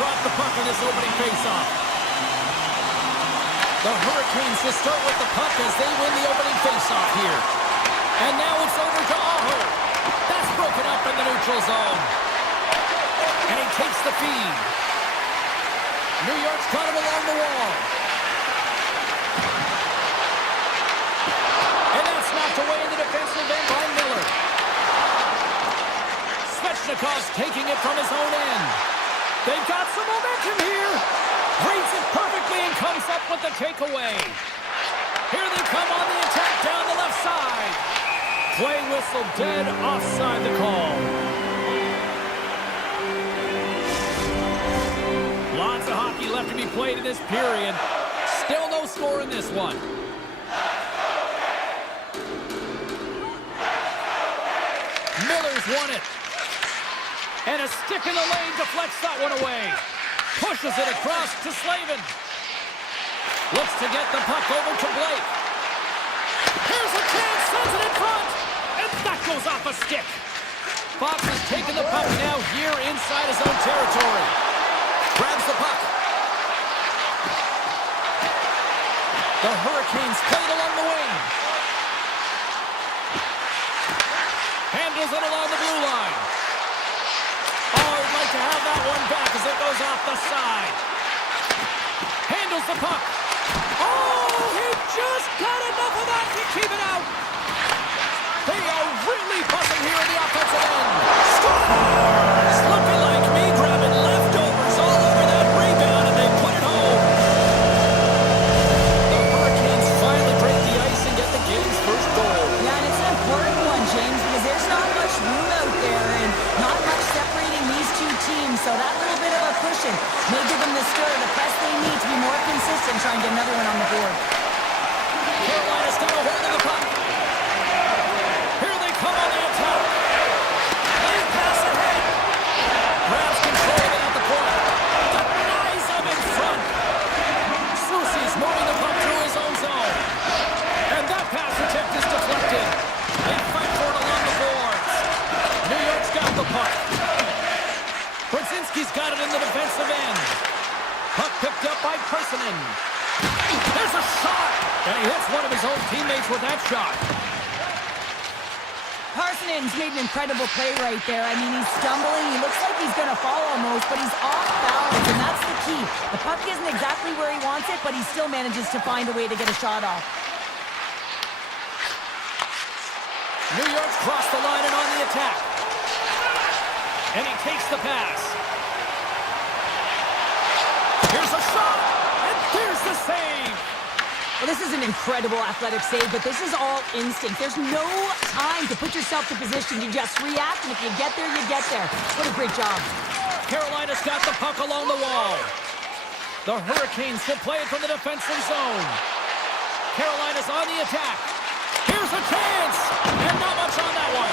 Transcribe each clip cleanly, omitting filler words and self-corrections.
drop the puck in this opening faceoff. The Hurricanes will start with the puck as they win the opening faceoff here. And now it's over to Aho. That's broken up in the neutral zone. And he takes the feed. New York's got him along the wall. And that's knocked away in the defensive end by Miller. Svechnikov's taking it from his own end. They've got some momentum here. Reads it perfectly and comes up with the takeaway. Here they come on the attack down the left side. Play whistle dead, offside the call. Lots of hockey left to be played in this period. Still no score in this one. Miller's won it. And a stick in the lane deflects that one away. Pushes it across to Slavin. Looks to get the puck over to Blake. Here's a chance, sends it in front. And that goes off a stick. Fox has taken the puck now here inside his own territory. Grabs the puck. The Hurricanes play it along the wing. Handles it along the blue line. Oh, I'd like to have that one back as it goes off the side. Handles the puck. Oh, he just got enough of that to keep it out. They are really buzzing here in the offensive end. Scores! Looking like me grabbing leftovers all over that rebound, and they put it home. The Hurricanes finally break the ice and get the game's first goal. Yeah, and it's an important one, James, because there's not much room out there and not much separating these two teams, so that little bit of a cushion may give them the stir, the press they need to be more consistent, try and get another one on the board. Carolina's got a hold of the puck. Here they come on the attack. Lane pass ahead. Grabs control of it at the point. Denies him in front. Soucy's moving the puck through his own zone. And that pass attempt is deflected. They fight for it along the boards. New York's got the puck. Brzezinski's got it in the defensive end. Puck picked up by Parsonen. There's a shot! And he hits one of his own teammates with that shot. Parsonen's made an incredible play right there. I mean, he's stumbling. He looks like he's going to fall almost, but he's off balance, and that's the key. The puck isn't exactly where he wants it, but he still manages to find a way to get a shot off. New York's crossed the line and on the attack. And he takes the pass. Here's a shot! And there's the save! Well, this is an incredible athletic save, but this is all instinct. There's no time to put yourself to position. You just react, and if you get there, you get there. What a great job. Carolina's got the puck along the wall. The Hurricanes will play it from the defensive zone. Carolina's on the attack. Here's a chance! And not much on that one.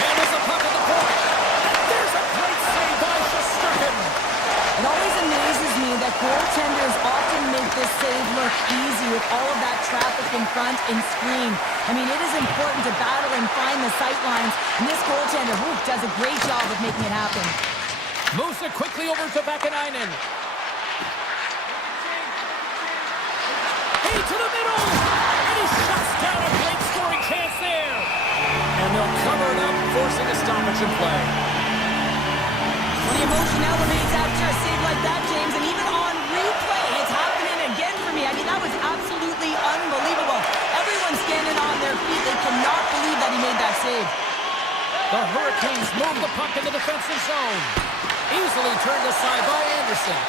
And there's a puck at the point. And there's a great save by Shesterkin. It always amazes me that goaltenders often make this save look easy with all of that traffic in front and screen. I mean, it is important to battle and find the sight lines, and this goaltender does a great job of making it happen. Moves it quickly over to Vakanainen. Hey, to the middle! And he shuts down a great scoring chance there. And they'll cover it up, forcing a stoppage in play. Well, the emotion elevates after a save like that, James, and even on replay, it's happening again for me. I mean, that was absolutely unbelievable. Everyone's standing on their feet. They cannot believe that he made that save. The Hurricanes move the puck in the defensive zone. Easily turned aside by Anderson.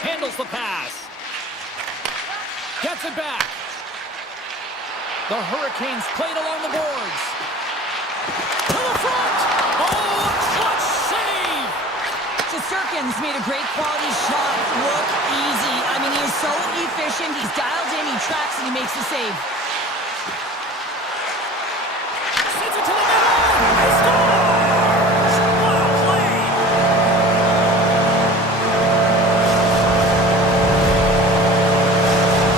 Handles the pass. Gets it back. The Hurricanes played along the boards. To the front! Oh, clutch save! Shesterkin's made a great quality shot look easy. I mean, he is so efficient. He's dialed in, he tracks, and he makes the save. Sends it to the middle! He scores! What a play!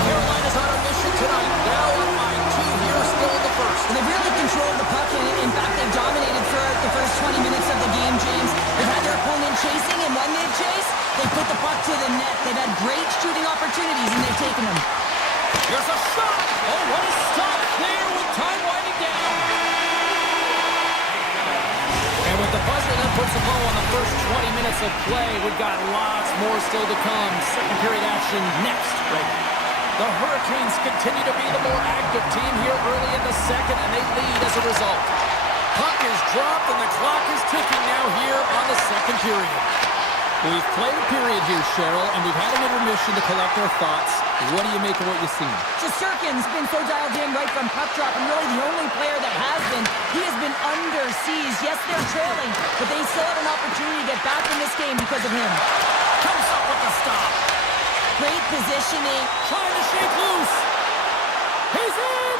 Carolina's on a mission tonight. Now on line 2 here, still in the first. And they've they've had great shooting opportunities, and they've taken them. Here's a shot! Oh, what a stop there with time winding down! And with the buzzer that puts the ball on the first 20 minutes of play, we've got lots more still to come. Second period action next. Right. The Hurricanes continue to be the more active team here early in the second, and they lead as a result. Puck is dropped, and the clock is ticking now here on the second period. We've played a period here, Cheryl, and we've had an intermission to collect our thoughts. What do you make of what you've seen? Shesterkin's been so dialed in right from puck drop, and really the only player that has been. He has been under siege. Yes, they're trailing, but they still have an opportunity to get back in this game because of him. Comes up with the stop. Great positioning. Trying to shake loose. He's in!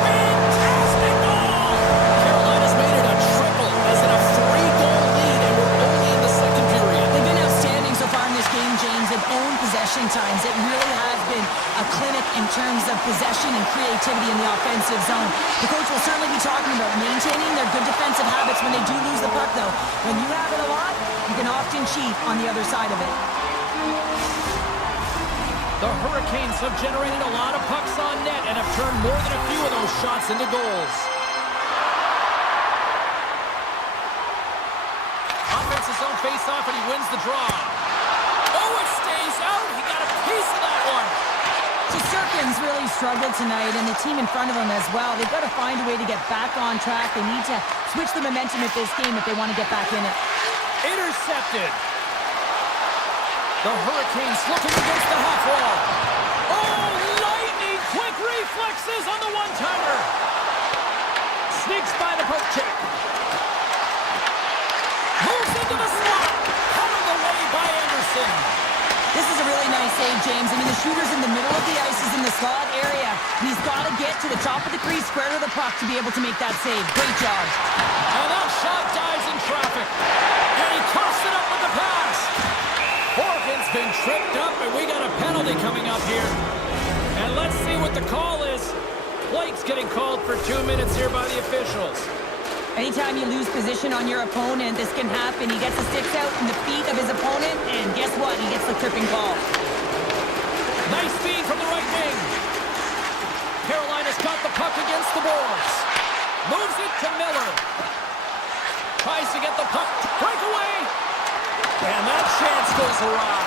Fantastic goal! Carolina's made it a triple as in a 3-goal lead, and we're only in the second period. They've been outstanding so far in this game, James. They've owned possession times. It really has been a clinic in terms of possession and creativity in the offensive zone. The coach will certainly be talking about maintaining their good defensive habits when they do lose the puck, though. When you have it a lot, you can often cheat on the other side of it. The Hurricanes have generated a lot of pucks on net and have turned more than a few of those shots into goals. Offensive zone face-off, and he wins the draw. Oh, it stays out. He got a piece of that one. Shesterkin's really struggled tonight, and the team in front of him as well. They've got to find a way to get back on track. They need to switch the momentum at this game if they want to get back in it. Intercepted. The Hurricanes looking against the half wall. Oh, lightning quick reflexes on the one-timer. Sneaks by the poke check. Moves into the slot. Out of the way by Anderson. This is a really nice save, James. I mean, the shooter's in the middle of the ice. He's in the slot area. And he's got to get to the top of the crease, square to the puck to be able to make that save. Great job. And that shot dies in traffic. And he coughs it up with the pass. Horgan's been tripped up, and we got a penalty coming up here. And let's see what the call is. Plate's getting called for 2 minutes here by the officials. Anytime you lose position on your opponent, this can happen. He gets the sticks out in the feet of his opponent, and guess what? He gets the tripping call. Nice feed from the right wing. Carolina's got the puck against the boards. Moves it to Miller. Tries to get the puck to break away. And that chance goes awry.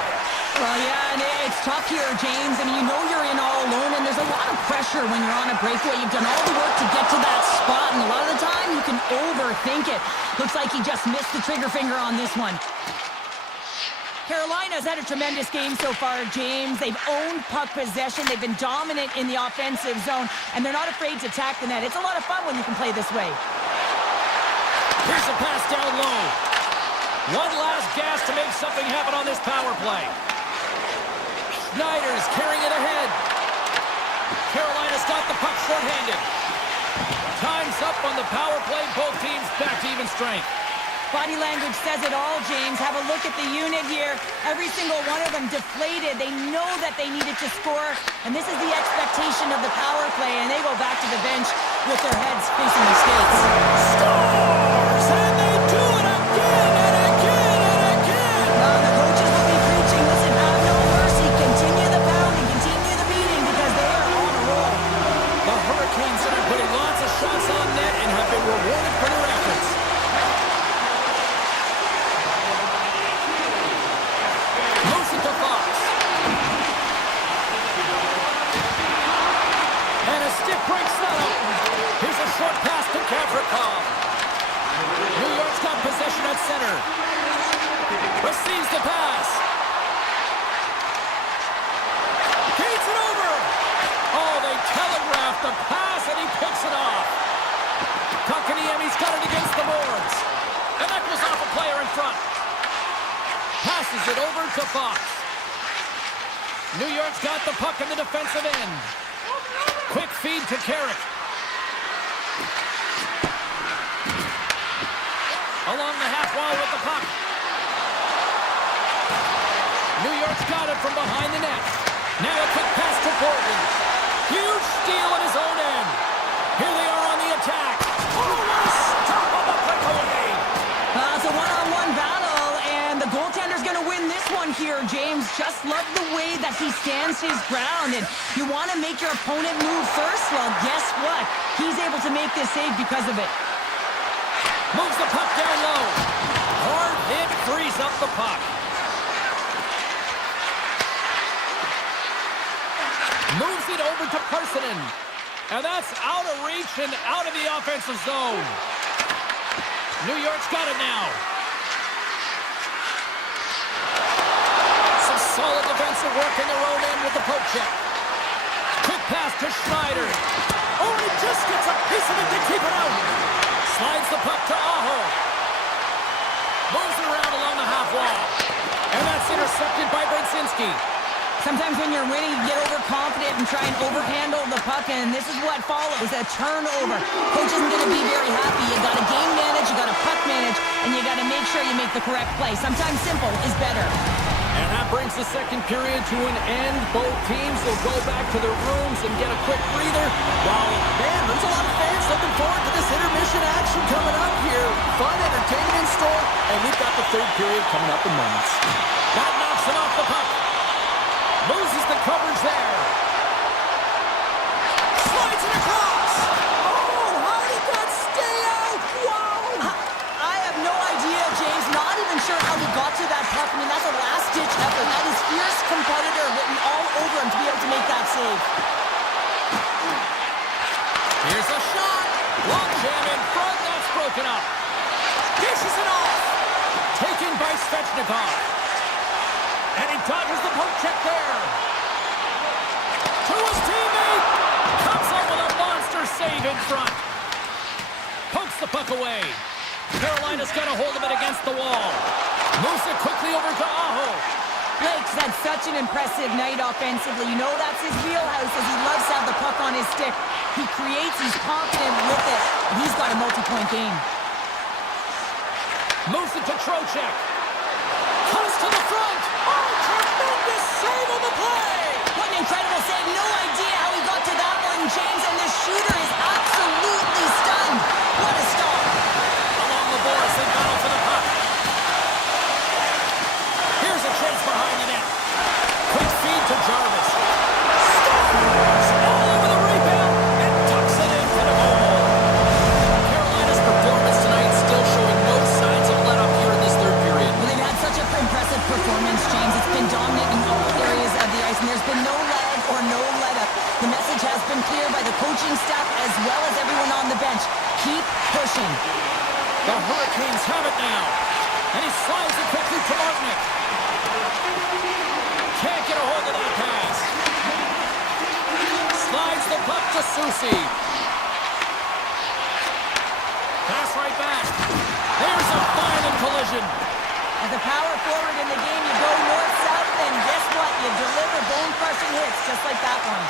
Well, yeah, and it's tough here, James. I mean, you know you're in all alone, and there's a lot of pressure when you're on a breakaway. You've done all the work to get to that spot, and a lot of the time you can overthink it. Looks like he just missed the trigger finger on this one. Carolina's had a tremendous game so far, James. They've owned puck possession. They've been dominant in the offensive zone, and they're not afraid to attack the net. It's a lot of fun when you can play this way. Here's a pass down low. One last gas to make something happen on this power play. Schneider's carrying it ahead. Carolina's got the puck short-handed. Time's up on the power play. Both teams back to even strength. Body language says it all, James. Have a look at the unit here. Every single one of them deflated. They know that they needed to score, and this is the expectation of the power play, and they go back to the bench with their heads facing the skates. Scores! And they do it again and again and again! The coaches will be preaching, listen, have no mercy. Continue the pounding, continue the beating, because they are on a roll. The Hurricanes have been putting lots of shots on net and have been rewarded for their efforts. Moves it to Fox. And a stick breaks that up. Here's a short pass to Gavrikov. New York's got possession at center. Receives the pass. Feeds it over. Oh, they telegraphed the pass, and he picks it off. Kotkaniemi's got it against the boards. And that goes off a player in front. Passes it over to Fox. New York's got the puck in the defensive end. Quick feed to Carrick. Along the half wall with the puck. New York's got it from behind the net. Now a quick pass to Portland. Huge steal at his own end. Here they are on the attack. Oh, stop on the breakaway. It's a one-on-one battle, and the goaltender's going to win this one here, James. Just love the way that he stands his ground. And you want to make your opponent move first? Well, guess what? He's able to make this save because of it. Moves the puck down low. Hard hit frees up the puck. Moves it over to Parsonen. And that's out of reach and out of the offensive zone. New York's got it now. Some solid defensive work in their own end with the poke check. Quick pass to Schneider. Oh, and he just gets a piece of it to keep it out. Slides the puck to Aho. Moves it around along the half wall. And that's intercepted by Brzezinski. Sometimes when you're winning, you get overconfident and try and overhandle the puck, and this is what follows, a turnover. Coach isn't going to be very happy. You got to game manage, you got to puck manage, and you got to make sure you make the correct play. Sometimes simple is better. And that brings the second period to an end. Both teams will go back to their rooms and get a quick breather. While, man, there's a lot of fans looking forward to this intermission action coming up here. Fun, entertainment in store, and we've got the third period coming up in moments. That knocks him off the puck. Loses the coverage there. Slides it across. Oh, how did that stay out? Wow. I have no idea, James. Not even sure how he got to that puck. I mean, that's a last-ditch effort. That is fierce competitor written all over him to be able to make that save. Here's a shot. Long jam in front. That's broken up. Dishes it off. Taken by Svechnikov. And he dodges the poke check there. To his teammate. Comes up with a monster save in front. Pokes the puck away. Carolina's got a hold of it against the wall. Moves it quickly over to Aho. Blake's had such an impressive night offensively. You know that's his wheelhouse, as he loves to have the puck on his stick. He creates, he's confident with it, and he's got a multi-point game. Moves it to Trocheck. Comes to the front. Oh, tremendous save on the play. What an incredible save. No idea how he got to that one, James, and the shooter is absolutely stunned. What a stop. Along the boards, they battle for the puck. Here's a chase behind the net. Quick feed to Jarvis. Stars all over the rebound and tucks it into the goal. Carolina's performance tonight still showing no signs of let up here in this third period. Well, they've had such an impressive performance, James. It's been dominant in all areas of the ice, and there's been no lag or no let-up. The message has been clear by the coaching staff as well as everyone on the bench. Keep pushing. The Hurricanes have it now. And he slides it quickly to Martinick. Can't get a hold of that pass. Slides the puck to Susi. Pass right back. There's a violent collision. As a power forward in the game, you go north-south, and guess what? You deliver bone-crushing hits just like that one.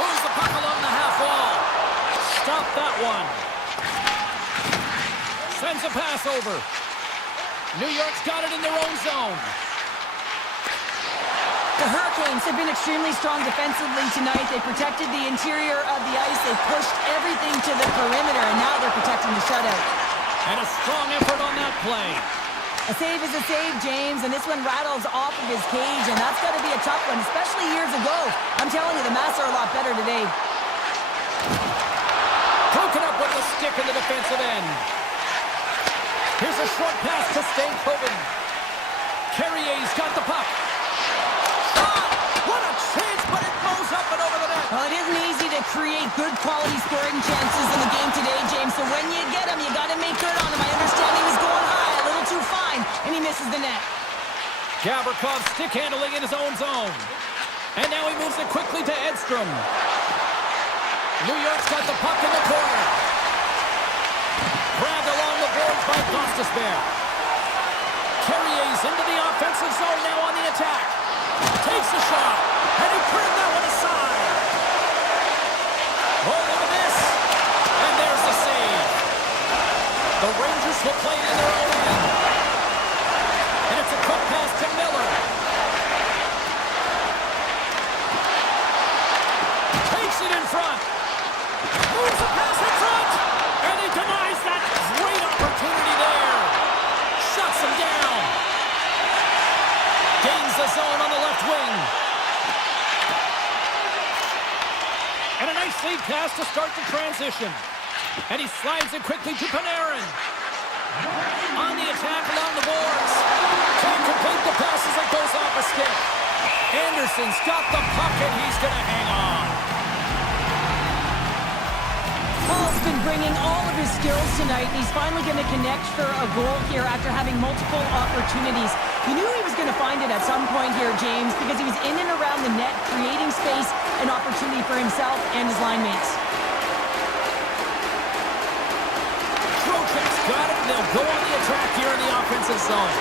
Moves the puck along the half wall. Stop that one. Sends a pass over. New York's got it in their own zone. The Hurricanes have been extremely strong defensively tonight. They protected the interior of the ice. They pushed everything to the perimeter, and now they're protecting the shutout. And a strong effort on that play. A save is a save, James, and this one rattles off of his cage, and that's got to be a tough one, especially years ago. I'm telling you, the Mavs are a lot better today. Broken up with the stick in the defensive end. Here's a short pass to Stankoven. Carrier's got the puck. Shot! What a chance, but it goes up and over the net. Well, it isn't easy to create good quality scoring chances in the game today, James, so when you get them, you got to make good on them. I understand he was going high, a little too fine, and he misses the net. Gavrikov stick handling in his own zone. And now he moves it quickly to Edstrom. New York's got the puck in the corner. Grabbed along the boards by Gostisbehere. Carrier's into the offensive zone now on the attack. Takes a shot, and he turned that one aside. Oh, look at this. And there's the save. The Rangers will play it in their own end. And it's a quick pass to Miller. Takes it in front. Moves the pass in front. And he denies that great opportunity there. Shuts him down. pass to start the transition. And he slides it quickly to Panarin. On the attack along the boards. Can't complete the pass as it goes off a stick. Anderson's got the puck and he's going to hang on. Paul's been bringing all of his skills tonight, and he's finally going to connect for a goal here after having multiple opportunities. You knew he was going to find it at some point here, James, because he was in and around the net, creating space and opportunity for himself and his line mates. Trocheck's got it, and they'll go on the attack here in the offensive zone.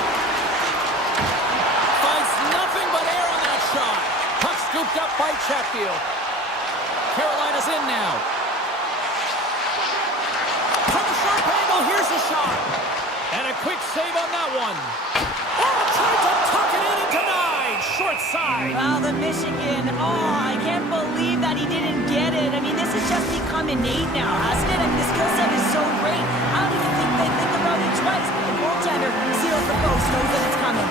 Finds nothing but air on that shot. Puck scooped up by Chatfield. Carolina's in now. From a sharp angle, here's a shot. And a quick save on that one. Oh, tried to tuck it in and denied. Short side. Wow, the Michigan. Oh, I can't believe that he didn't get it. I mean, this has just become innate now, hasn't it? I mean, the skill set is so great. How do you think they think about it twice? The goaltender seals the post, knows that it's coming.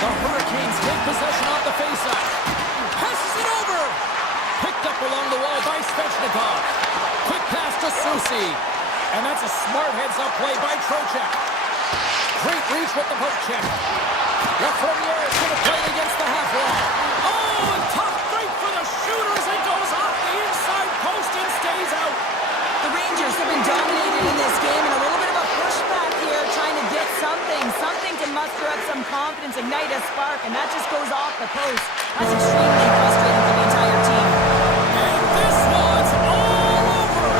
The Hurricanes take possession off the faceoff. Passes it over. Picked up along the wall by Svechnikov. Quick pass to Susi. And that's a smart heads-up play by Trocheck. Great reach with the poke check. Lafreniere is going to play it against the half wall. Oh, and tough break for the shooter as it goes off the inside post and stays out. The Rangers have been dominated in this game, and a little bit of a pushback here, trying to get something to muster up some confidence, ignite a spark, and that just goes off the post. That's extremely frustrating for the entire team. And this one's all over.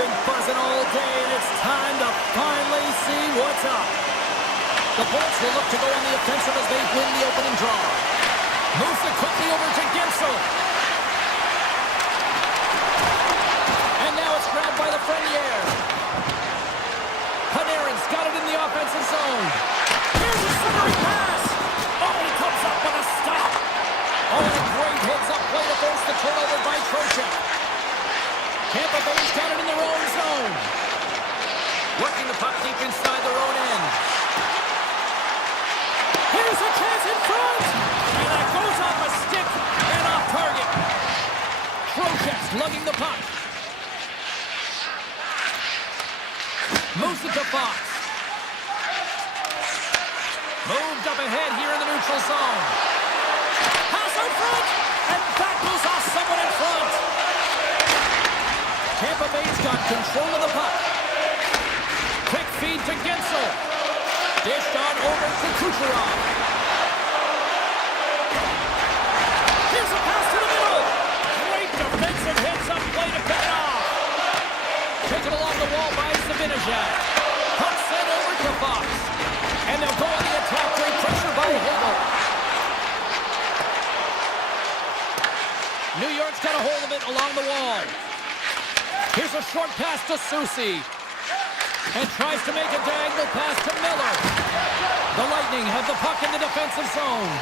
been buzzing all day, and it's time to finally see what's up. The Bolts will look to go on the offensive as they win the opening draw. Moves it quickly over to Gensel. And now it's grabbed by the Frenier. Panarin's got it in the offensive zone. Here's a centering pass. Oh, he comes up with a stop. Oh, and a great heads-up play to force the turnover by Trocheck. Tampa Bay's got it in their own zone. Working the puck deep inside their own end. Here's a chance in front. And that goes off a stick and off target. Trocheck's lugging the puck. Moves it to Fox. Moved up ahead here in the neutral zone. Pass out front. And that goes off someone in front. Tampa Bay's got control of the puck. Quick feed to Gensel. Dished on over to Kucherov. Here's a pass to the middle. Great defensive heads-up play to pick it off. Taken along the wall by Zibanejad. Puck sent over to Fox. And they'll go on the attack. Great pressure by Hagel. New York's got a hold of it along the wall. Here's a short pass to Soucy. And tries to make a diagonal pass to Miller. The Lightning have the puck in the defensive zone.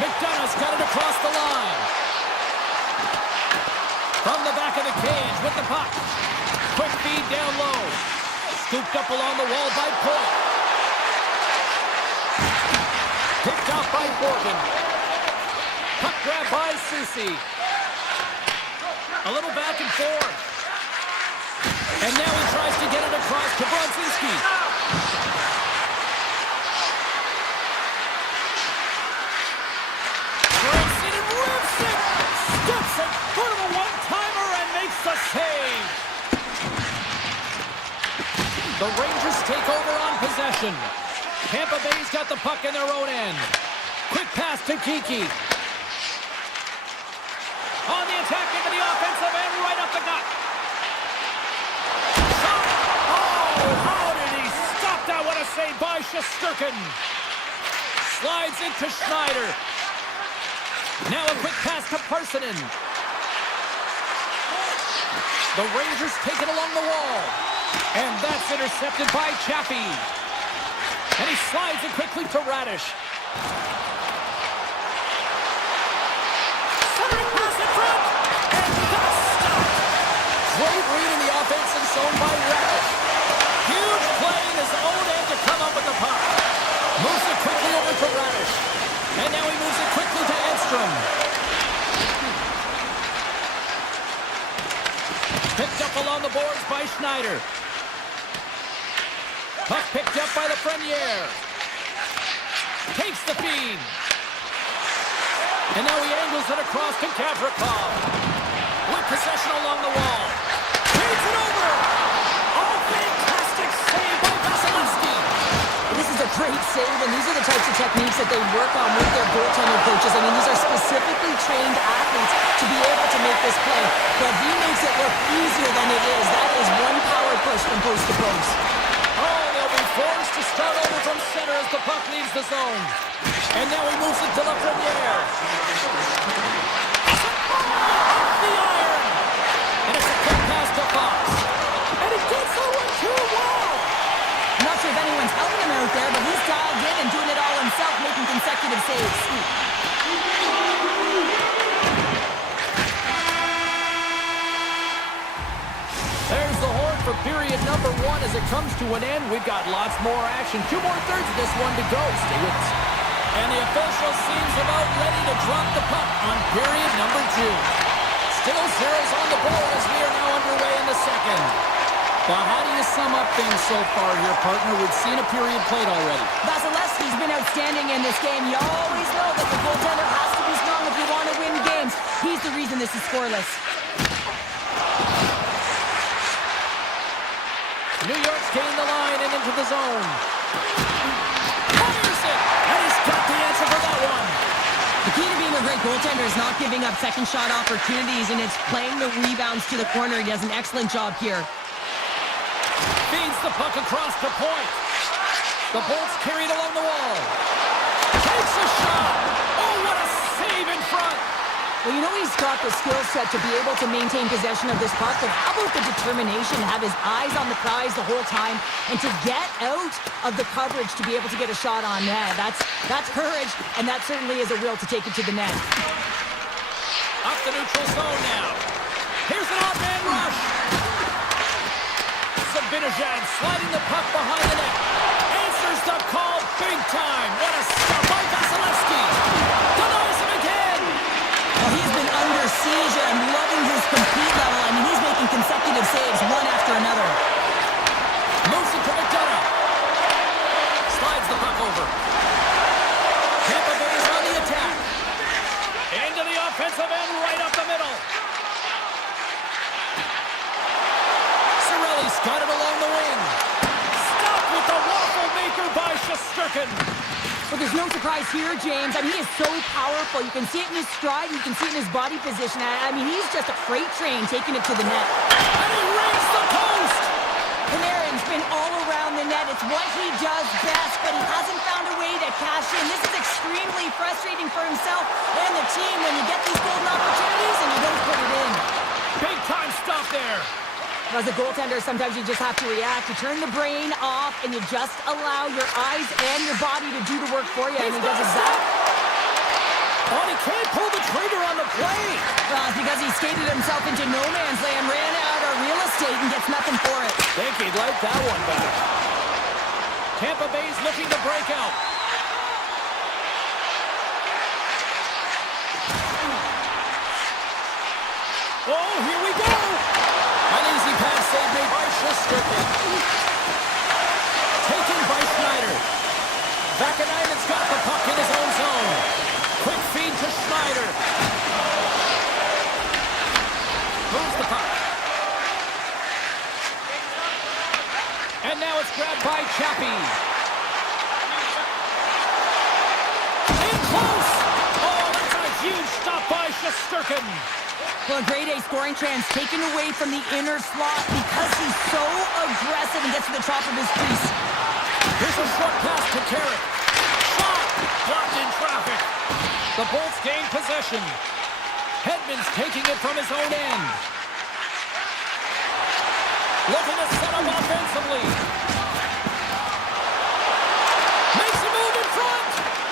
McDonough's got it across the line. From the back of the cage with the puck. Quick feed down low. Scooped up along the wall by Point. Picked off by Morgan. Puck grab by Soucy. A little back and forth. And now he tries to get it across to Brodzinski. Breaks it and rips it. Steps in front of a one-timer and makes the save. The Rangers take over on possession. Tampa Bay's got the puck in their own end. Quick pass to Kiki. On the attack into the offensive end, right up the gut. How did he stop that? What a save by Shesterkin. Slides into Schneider. Now a quick pass to Parsonen. The Rangers take it along the wall. And that's intercepted by Chappie. And he slides it quickly to Radish. Centering pass in front. And that's stopped. Great read in the offensive zone by Radish. Huge play in his own end to come up with the puck. Moves it quickly over to Radish. And now he moves it quickly to Edstrom. Picked up along the boards by Schneider. Puck picked up by the Frenier. Takes the feed. And now he angles it across to Gavrikov. With possession along the wall. Feeds it over. This is a great save, and these are the types of techniques that they work on with their goaltender coaches. I mean, these are specifically trained athletes to be able to make this play. But he makes it look easier than it is. That is one power push from post to post. Oh, they'll be forced to start over from center as the puck leaves the zone. And now he moves it to the Frenier. Off the iron. And it's a quick pass to Fox. And he gets that one too well. I'm not sure if anyone's helping him out there, but he's dialed in and doing it all himself, making consecutive saves. There's the horn for period number 1 as it comes to an end. We've got lots more action. 2 more thirds of this one to go. Stay with us. And the official seems about ready to drop the puck on period number 2. Still zeros on the board as we are now underway in the second. Well, how do you sum up things so far here, partner? We've seen a period played already. Vasilevsky's been outstanding in this game. You always know that the goaltender has to be strong if you want to win games. He's the reason this is scoreless. New York's gained the line and into the zone. Fires it! And he's got the answer for that one. The key to being a great that goaltender is not giving up second shot opportunities, and it's playing the rebounds to the corner. He does an excellent job here. Feeds the puck across the point. The Bolts carried along the wall. Takes a shot. Oh, what a save in front. Well, you know he's got the skill set to be able to maintain possession of this puck, but how about the determination, have his eyes on the prize the whole time, and to get out of the coverage to be able to get a shot on net. That's courage, and that certainly is a will to take it to the net. Up the neutral zone now. Here's an off-man rush. Zibanejad sliding the puck behind the net. Answers the call big time. What a stop by Vasilevsky. Denies him again. Well, he's been under siege, and I'm loving his compete level. I mean, he's making consecutive saves, one after another. Moves it to McDonough. Slides the puck over. Tampa Bay is on the attack. Into the offensive end, right up the middle. Cirelli's got it along the wing. Stopped with the waffle maker by Shesterkin. But there's no surprise here, James. I mean, he is so powerful. You can see it in his stride. You can see it in his body position. I mean, he's just a freight train taking it to the net. And he rings the post! Panarin's been all around the net. It's what he does best, but he hasn't found a way to cash in. This is extremely frustrating for himself and the team when you get these golden opportunities and you don't put it in. Big time stop there. As a goaltender, sometimes you just have to react. You turn the brain off, and you just allow your eyes and your body to do the work for you, and he does exactly. Oh, he can't pull the trigger on the play. Well, it's because he skated himself into no man's land, ran out of real estate, and gets nothing for it. Think he'd like that one back. Tampa Bay's looking to break out. Oh, here we go. An easy pass save made by Shesterkin. Taken by Schneider. Vaakanainen's got the puck in his own zone. Quick feed to Schneider. Moves the puck. And now it's grabbed by Chappie. In close. Oh, that's a huge stop by Shesterkin. Well, a grade A scoring chance taken away from the inner slot because he's so aggressive and gets to the top of his crease. Here's a short pass to Carrick. Shot! Blocked in traffic. The Bolts gain possession. Hedman's taking it from his own end. Looking to set up offensively. Makes a move in front.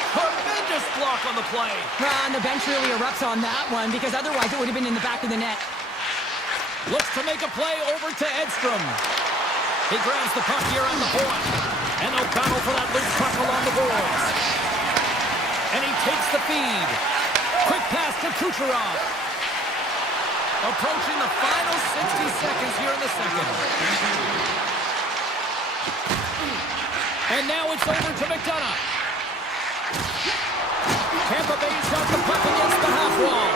Tremendous block on the play. And the bench really erupts on that one because otherwise it would have been in the back of the net. Looks to make a play over to Edstrom. He grabs the puck here on the point. And they'll battle for that loose puck along the boards. And he takes the feed. Quick pass to Kucherov. Approaching the final 60 seconds here in the second. And now it's over to McDonough. Tampa Bay's got the puck against the half wall.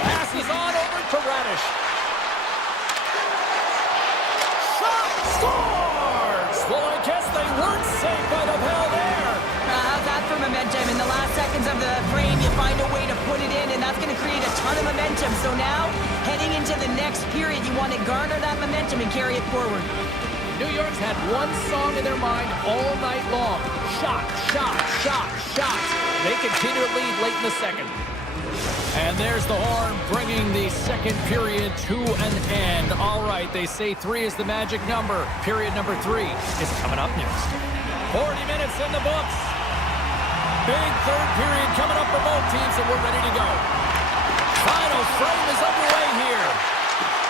Passes on over to Radish. Shot scores! Well, I guess they weren't safe by the bell there. How's that for momentum? In the last seconds of the frame, you find a way to put it in, and that's going to create a ton of momentum. So now, heading into the next period, you want to garner that momentum and carry it forward. New York's had one song in their mind all night long. Shot, shot, shot, shot. They continue to lead late in the second. And there's the horn bringing the second period to an end. All right, they say 3 is the magic number. Period number 3 is coming up next. 40 minutes in the books. Big third period coming up for both teams, and we're ready to go. Final frame is underway here.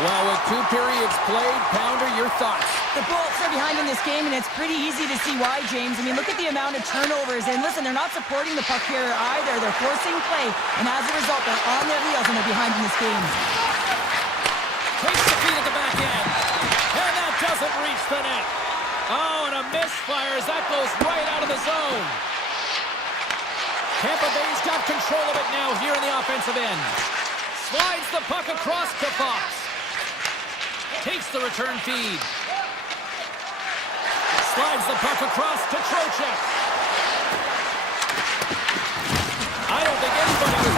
Well, with 2 periods played, Pounder, your thoughts? The Bolts are behind in this game, and it's pretty easy to see why, James. I mean, look at the amount of turnovers. And listen, they're not supporting the puck here either. They're forcing play, and as a result, they're on their heels, and they're behind in this game. Takes the feed at the back end, and that doesn't reach the net. Oh, and a misfire as that goes right out of the zone. Tampa Bay's got control of it now here in the offensive end. Slides the puck across to Fox. Takes the return feed. Slides the puck across to Trocheck. I don't think anybody was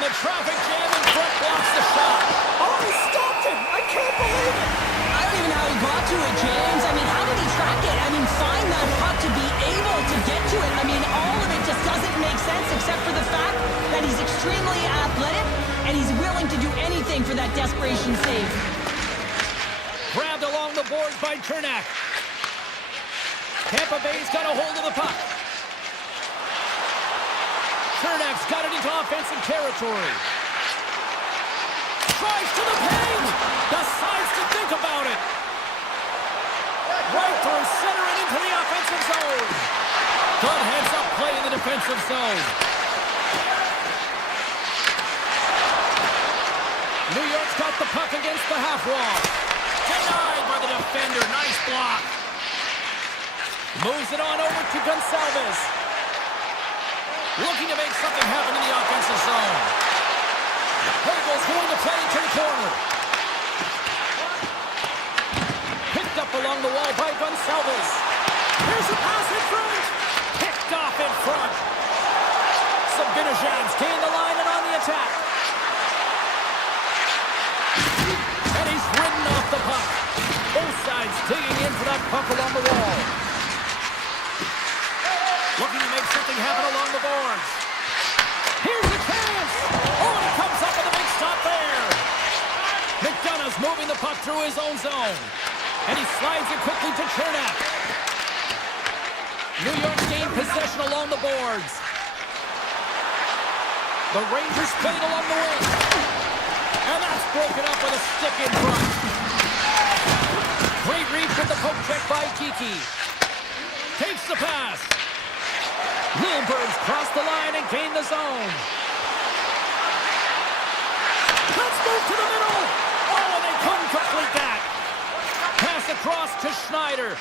And the traffic jam in front blocks the shot. Oh, he stopped it! I can't believe it! I don't even know how he got to it, James. I mean, how did he track it? I mean, find that puck to be able to get to it. I mean, all of it just doesn't make sense except for the fact that he's extremely athletic and he's willing to do anything for that desperation save. Grabbed along the boards by Chernak. Tampa Bay's got a hold of the puck. Chernak's got it into offensive territory. Drives to the paint. Decides to think about it. Right through center and into the offensive zone. Good heads-up play in the defensive zone. New York's got the puck against the half wall. Denied by the defender. Nice block. Moves it on over to Gonçalves. Looking to make something happen in the offensive zone. Hegel's going to play to the corner. Picked up along the wall by Gonçalves. Here's a pass in front. Picked off in front. Sabinajad's gained the line and on the attack. And he's ridden off the puck. Both sides digging in for that puck along the wall. Looking to make something happen along the boards. Here's a chance! Oh, and he comes up with a big stop there. McDonough's moving the puck through his own zone. And he slides it quickly to Chernak. New York's gained possession along the boards. The Rangers playing along the wing. And that's broken up with a stick in front. Great reach with the poke check by Kiki. Takes the pass. Lilburns crossed the line and gained the zone. Let's move to the middle. Oh, and they couldn't complete that. Pass across to Schneider.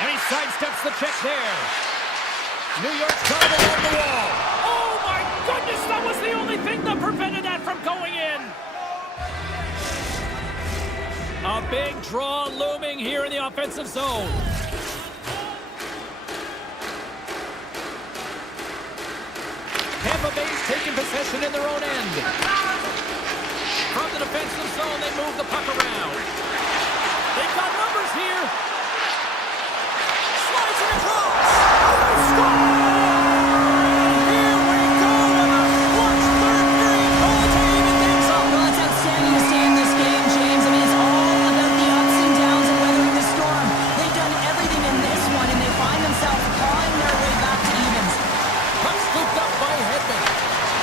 And he sidesteps the check there. New York's got it along the wall. Oh, my goodness, that was the only thing that prevented that from going in. A big draw looming here in the offensive zone. Tampa Bay's taking possession in their own end. From the defensive zone, they move the puck around. They've got numbers here. Slides it across. Score! Here we go with a clutch third period goal to even things up. Well, it's outstanding to stay in this game, James. I mean, it's all about the ups and downs and weathering the storm. They've done everything in this one, and they find themselves clawing their way back to evens. Puck scooped up by Hedman.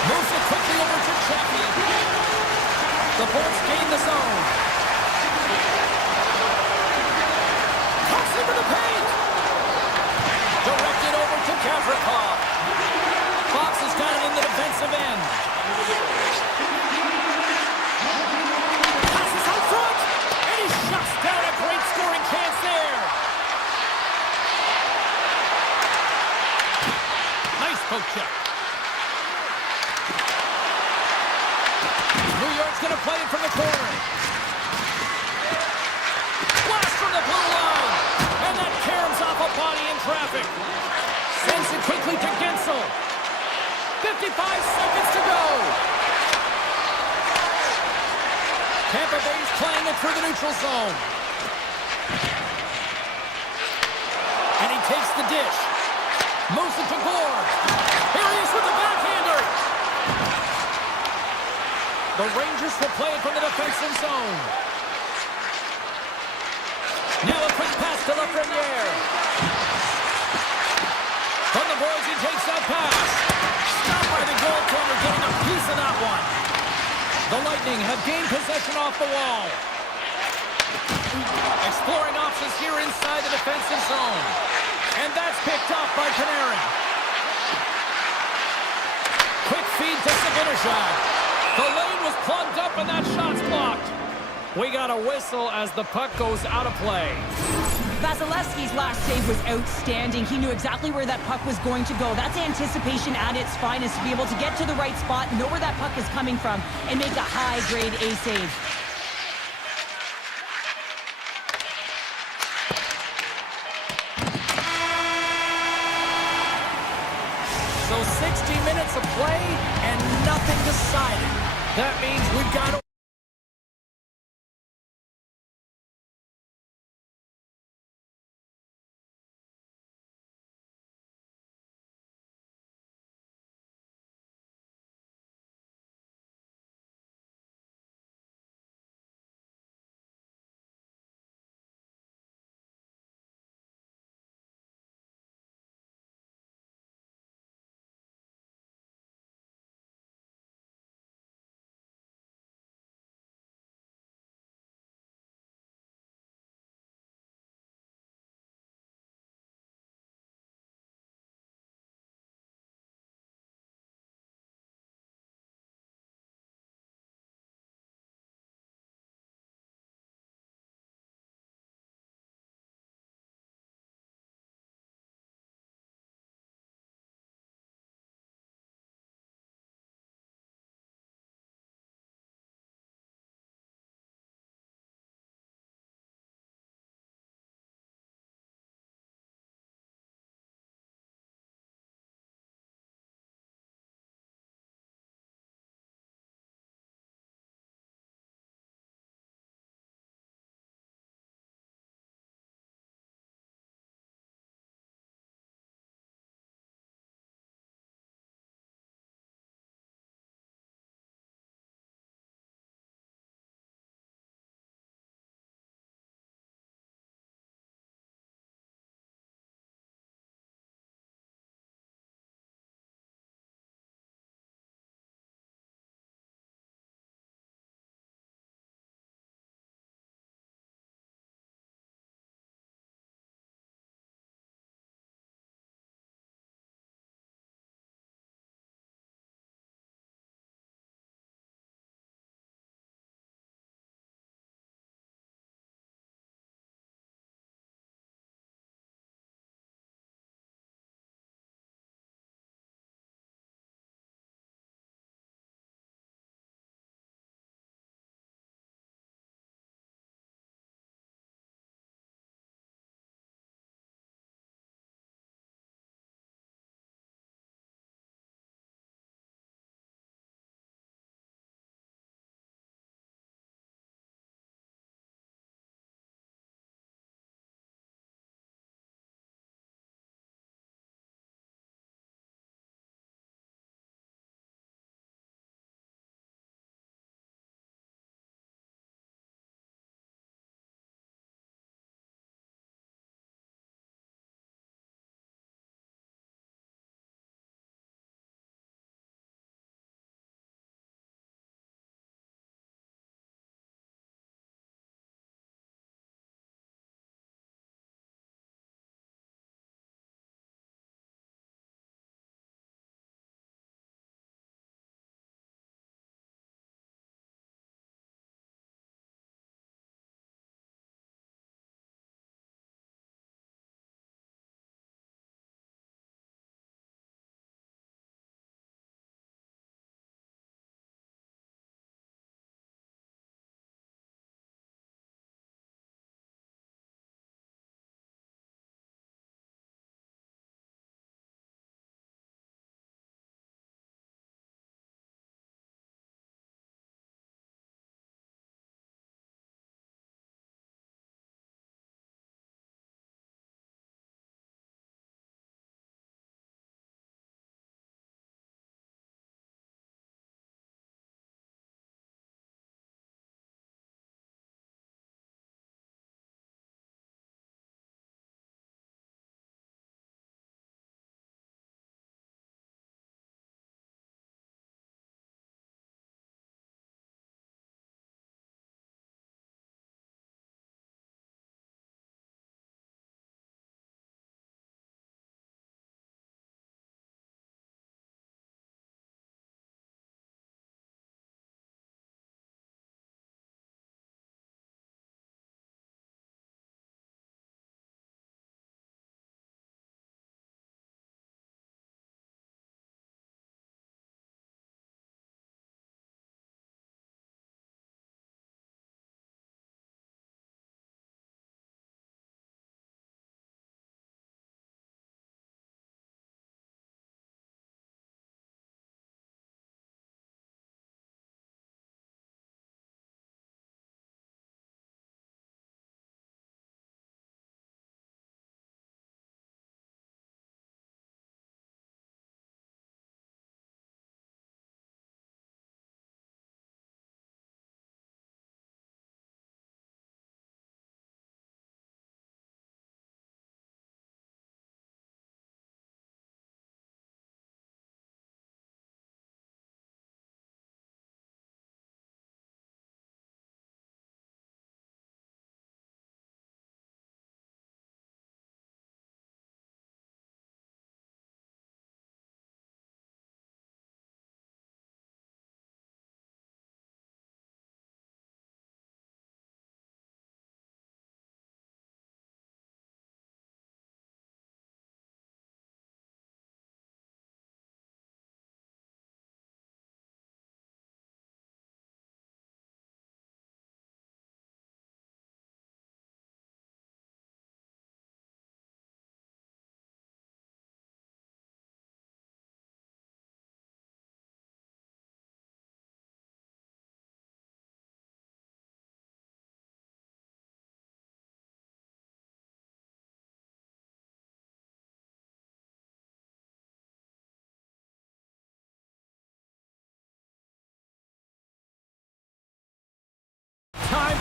Moves it quickly over to Chappie. The Bolts gain the zone. Toss into the paint. Directed over to Gavrikov. Fox has got it in the defensive end. Passes out front. And he shuts down a great scoring chance there. Nice poke check. New York's going to play it from the corner. Blast from the blue line. And that caroms off a body in traffic. Sends it quickly to Gensel. 55 seconds to go. Tampa Bay's playing it through the neutral zone. And he takes the dish. Moves it to Gore. Here he is with the backhander. The Rangers will play it from the defensive zone. Now a quick pass to Lafreniere. From the boards, he takes that pass. Stopped by the goaltender, getting a piece of that one. The Lightning have gained possession off the wall. Exploring options here inside the defensive zone. And that's picked off by Panarin. Quick feed to Sabinajad. The lane was plugged up and that shot's blocked. We got a whistle as the puck goes out of play. Vasilevsky's last save was outstanding. He knew exactly where that puck was going to go. That's anticipation at its finest, to be able to get to the right spot, know where that puck is coming from, and make a high-grade A save. So 6 60 minutes of play and nothing decided. That means we've got to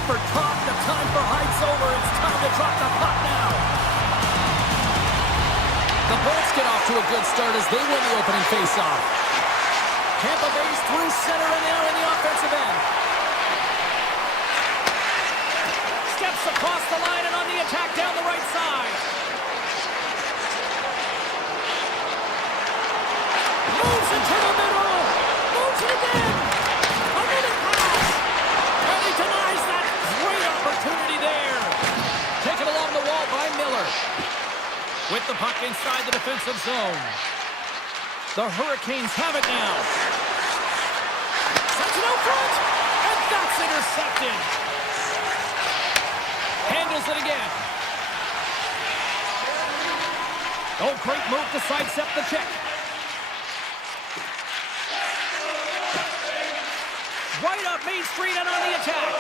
for talk. The time for hype's over. It's time to drop the puck now. The Bolts get off to a good start as they win the opening faceoff. Tampa Bay's through center and now in the offensive end. Steps across the line and on the attack down the right side. Moves into the middle. Moves it again. A minute pass. And he denies that great opportunity there. Taken along the wall by Miller. With the puck inside the defensive zone. The Hurricanes have it now. Sends it out front. And that's intercepted. Handles it again. Oh, great move to sidestep the check. Right up Main Street and on the attack.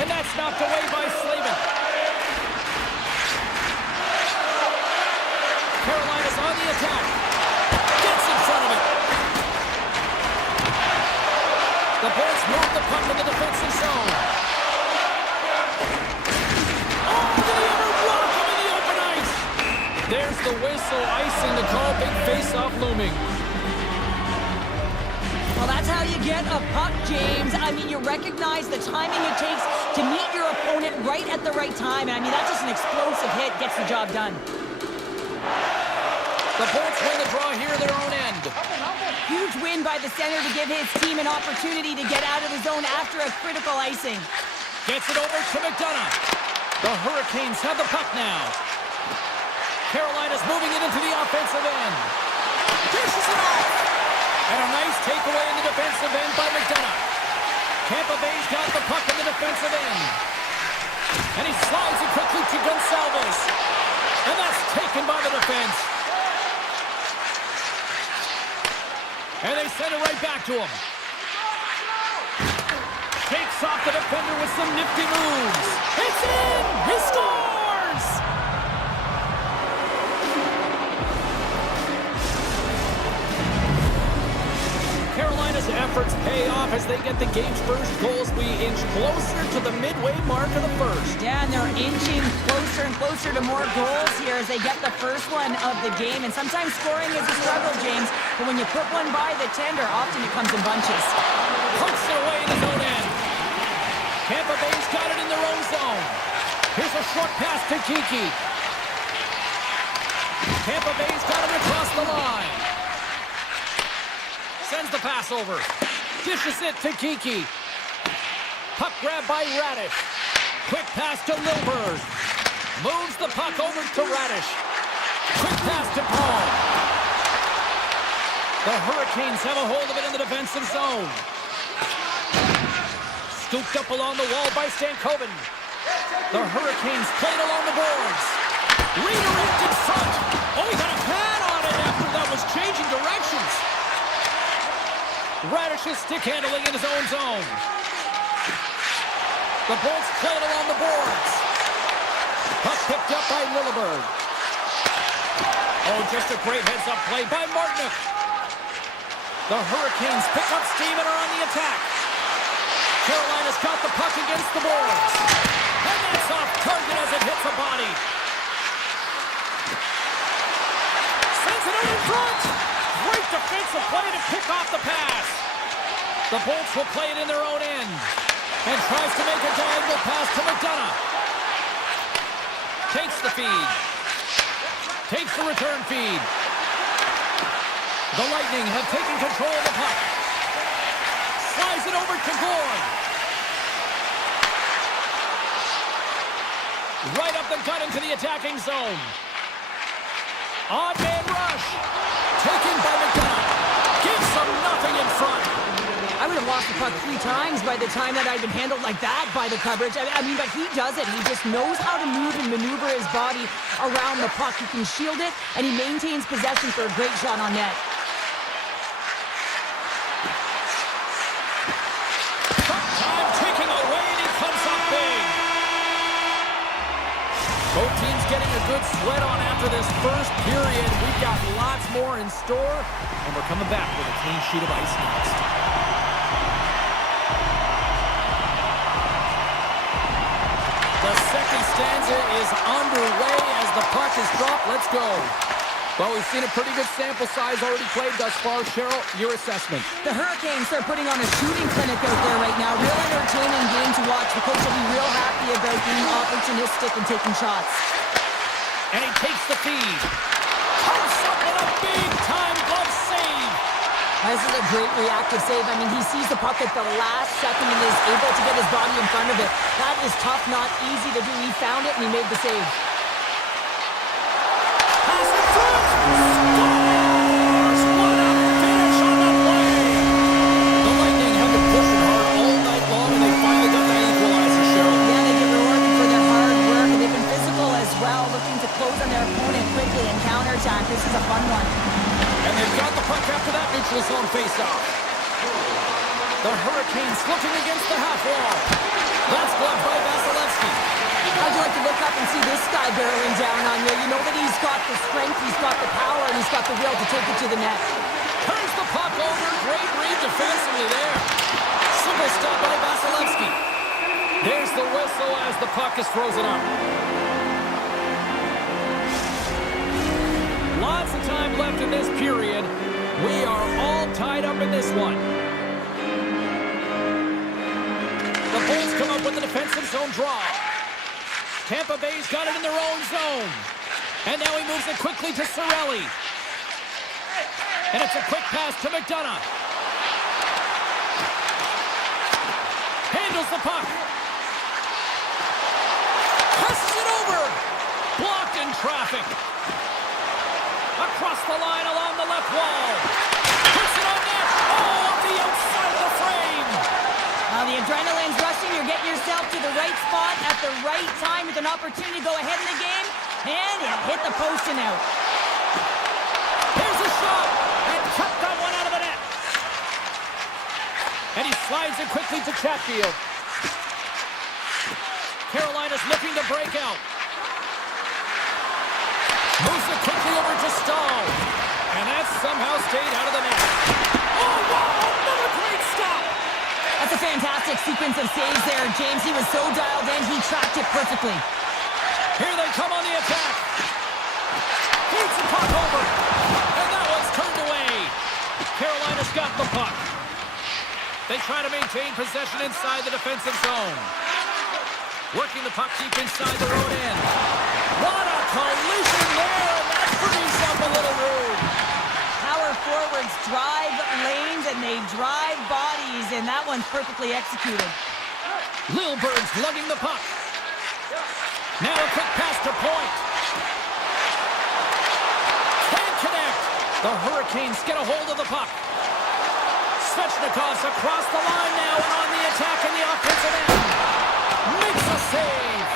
And that's knocked away by Slavin. Carolina's on the attack. Gets in front of it. The Bolts move the puck in the defensive zone. Oh, did he ever rock him in the open ice? There's the whistle, icing the call, big face-off looming. Well, that's how you get a puck, James. I mean, you recognize the timing it takes to meet your opponent right at the right time. And I mean, that's just an explosive hit, gets the job done. The Bolts win the draw here at their own end. Huge win by the center to give his team an opportunity to get out of the zone after a critical icing. Gets it over to McDonough. The Hurricanes have the puck now. Carolina's moving it into the offensive end. Dishes it off. And a nice takeaway in the defensive end by McDonough. Tampa Bay's got the puck in the defensive end. And he slides it quickly to Gonsalves. And that's taken by the defense. And they send it right back to him. Takes off the defender with some nifty moves. It's in! He scores! Carolina's efforts pay off as they get the game's first goals. We inch closer to the midway mark of the first. Yeah, and they're inching closer and closer to more goals here as they get the first one of the game. And sometimes scoring is a struggle, James. But when you put one by the tender, often it comes in bunches. Punks it away in his own end. Tampa Bay's got it in their own zone. Here's a short pass to Kiki. Tampa Bay's got it across the line. Sends the pass over. Dishes it to Kiki. Puck grab by Radish. Quick pass to Lilburn. Moves the puck over to Radish. Quick pass to Paul. The Hurricanes have a hold of it in the defensive zone. Scooped up along the wall by Stankoven. The Hurricanes played along the boards. Redirect in front. Oh, he got a pad on it after that was changing directions. Radish's stick handling in his own zone. The Bolts play it along the boards. Puck picked up by Lilleberg. Oh, just a great heads-up play by Martinook. The Hurricanes pick up steam and are on the attack. Carolina's got the puck against the boards. And that's off target as it hits a body. Sends it out in front. Great defensive play to pick off the pass. The Bolts will play it in their own end. And tries to make a diagonal pass to McDonough. Takes the feed. Takes the return feed. The Lightning have taken control of the puck. Slides it over to Gord. Right up the gut into the attacking zone. Odd man rush. Taken by McDonough. Gives them nothing in front. I would have lost the puck 3 times by the time that I'd been handled like that by the coverage. I mean, but he does it. He just knows how to move and maneuver his body around the puck. He can shield it, and he maintains possession for a great shot on net. Time ticking away, and he comes up big. Both teams getting a good sweat on after this first period. We've got lots more in store, and we're coming back with a clean sheet of ice next. The second stanza is underway as the puck is dropped. Let's go. Well, we've seen a pretty good sample size already played thus far. Cheryl, your assessment. The Hurricanes are putting on a shooting clinic out there right now. Real entertaining game to watch. The coach will be real happy about being opportunistic and taking shots. And he takes the feed. Posts up with a big-time glove save. This is a great reactive save. I mean, he sees the puck at the last second and is able to get his body in front of it. That is tough, not easy to do. He found it and he made the save. Pass in front. Scores! What a finish on the play. The Lightning have been pushing hard all night long, and they finally got that equalizer, Cheryl. Yeah, they get rewarded for their hard work, and they've been physical as well, looking to close on their opponent quickly and counterattack. This is a fun one. And they've got the puck after that neutral zone faceoff. The Hurricanes looking against the half wall. That's blocked by Vasilevsky. How'd you like to look up and see this guy barreling down on you? You know that he's got the strength, he's got the power, and he's got the will to take it to the net. Turns the puck over. Great read defensively there. Simple stop by Vasilevsky. There's the whistle as the puck is frozen up. Lots of time left in this period. We are all tied up in this one. The Bulls come up with the defensive zone draw. Tampa Bay's got it in their own zone. And now he moves it quickly to Cirelli. And it's a quick pass to McDonough. Handles the puck. Passes it over. Blocked in traffic. Across the line along the left wall. Puts it on net. Oh, off the outside of the frame. The adrenaline's rushing. You're getting yourself to the right spot at the right time with an opportunity to go ahead in the game. And it hit the post and out. Here's a shot. And cut that one out of the net. And he slides it quickly to Chatfield. Carolina's looking to break out. Moves it quickly over to Stahl. And that somehow stayed out of the net. Oh, wow! Another great stop! That's a fantastic sequence of saves there, James. He was so dialed in, he tracked it perfectly. Here they come on the attack. Feeds the puck over. And that one's turned away. Carolina's got the puck. They try to maintain possession inside the defensive zone. Working the puck deep inside their own end. What a collision there, and that frees up a little room. Power forwards drive lanes and they drive bodies, and that one's perfectly executed. Lilberg's lugging the puck. Now a quick pass to point. Can't connect. The Hurricanes get a hold of the puck. Svechnikov's across the line now and on the attack in the offensive end. Makes a save.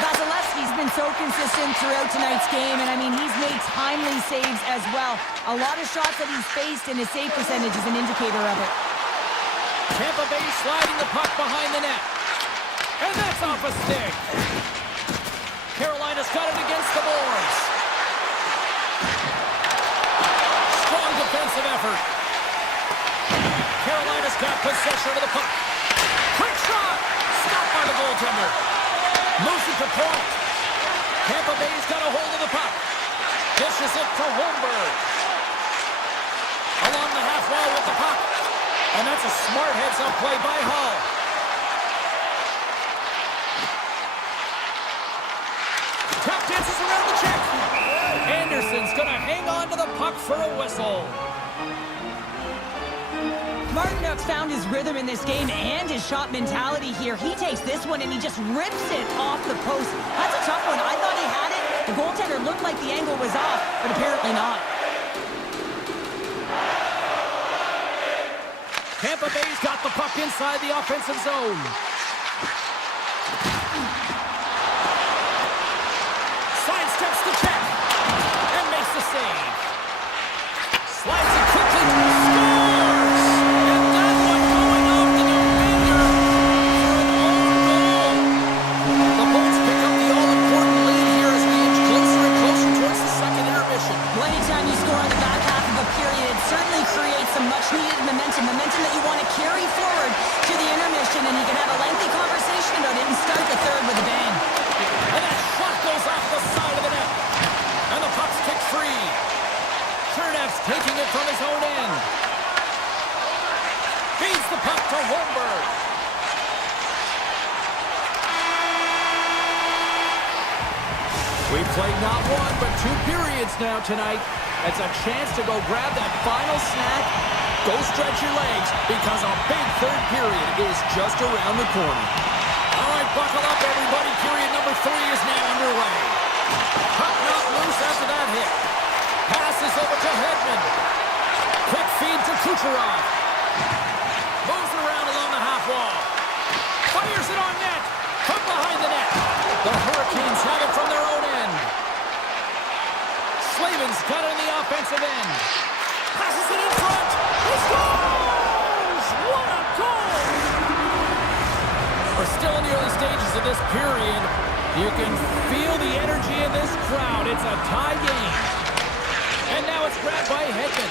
Vasilevsky's been so consistent throughout tonight's game, and I mean, he's made timely saves as well. A lot of shots that he's faced, and his save percentage is an indicator of it. Tampa Bay sliding the puck behind the net. And that's off a stick. Carolina's got it against the boards. Strong defensive effort. Carolina's got possession of the puck. Quick shot! Stopped by the goaltender. Moves it to point. Tampa Bay's got a hold of the puck. Dishes it to Holmberg. Along the half wall with the puck. And that's a smart heads-up play by Hall. Tap dances around the check. Anderson's going to hang on to the puck for a whistle. Martinook found his rhythm in this game and his shot mentality here. He takes this one and he just rips it off the post. That's a tough one. I thought he had it. The goaltender looked like the angle was off, but apparently not. Tampa Bay's got the puck inside the offensive zone. Sidesteps the check and makes the save. Slides it quickly to the scores. And that one going off the defender for an own goal. The Bulls pick up the all-important lead here as we inch closer and closer towards the second intermission. Well, anytime you score on the back half of a period, it certainly creates some much-needed momentum that you want to carry forward to the intermission. position, and you can have a lengthy conversation about it and start the third with a bang. And that shot goes off the side of the net. And the puck's kicked free. Chernev's taking it from his own end. Feeds the puck to Holmberg. We've played not one, but 2 periods now tonight. It's a chance to go grab that final snack. Go stretch your legs, because a big third period is just around the corner. All right, buckle up, everybody. Period number 3 is now underway. Puck not loose after that hit. Passes over to Hedman. Quick feed to Kucherov. Moves around along the half wall. Fires it on net. From behind the net. The Hurricanes have it from their own end. Slavin's got it in the offensive end. Passes it in front. He scores! What a goal! We're still in the early stages of this period. You can feel the energy in this crowd. It's a tie game. And now it's grabbed by Hedman.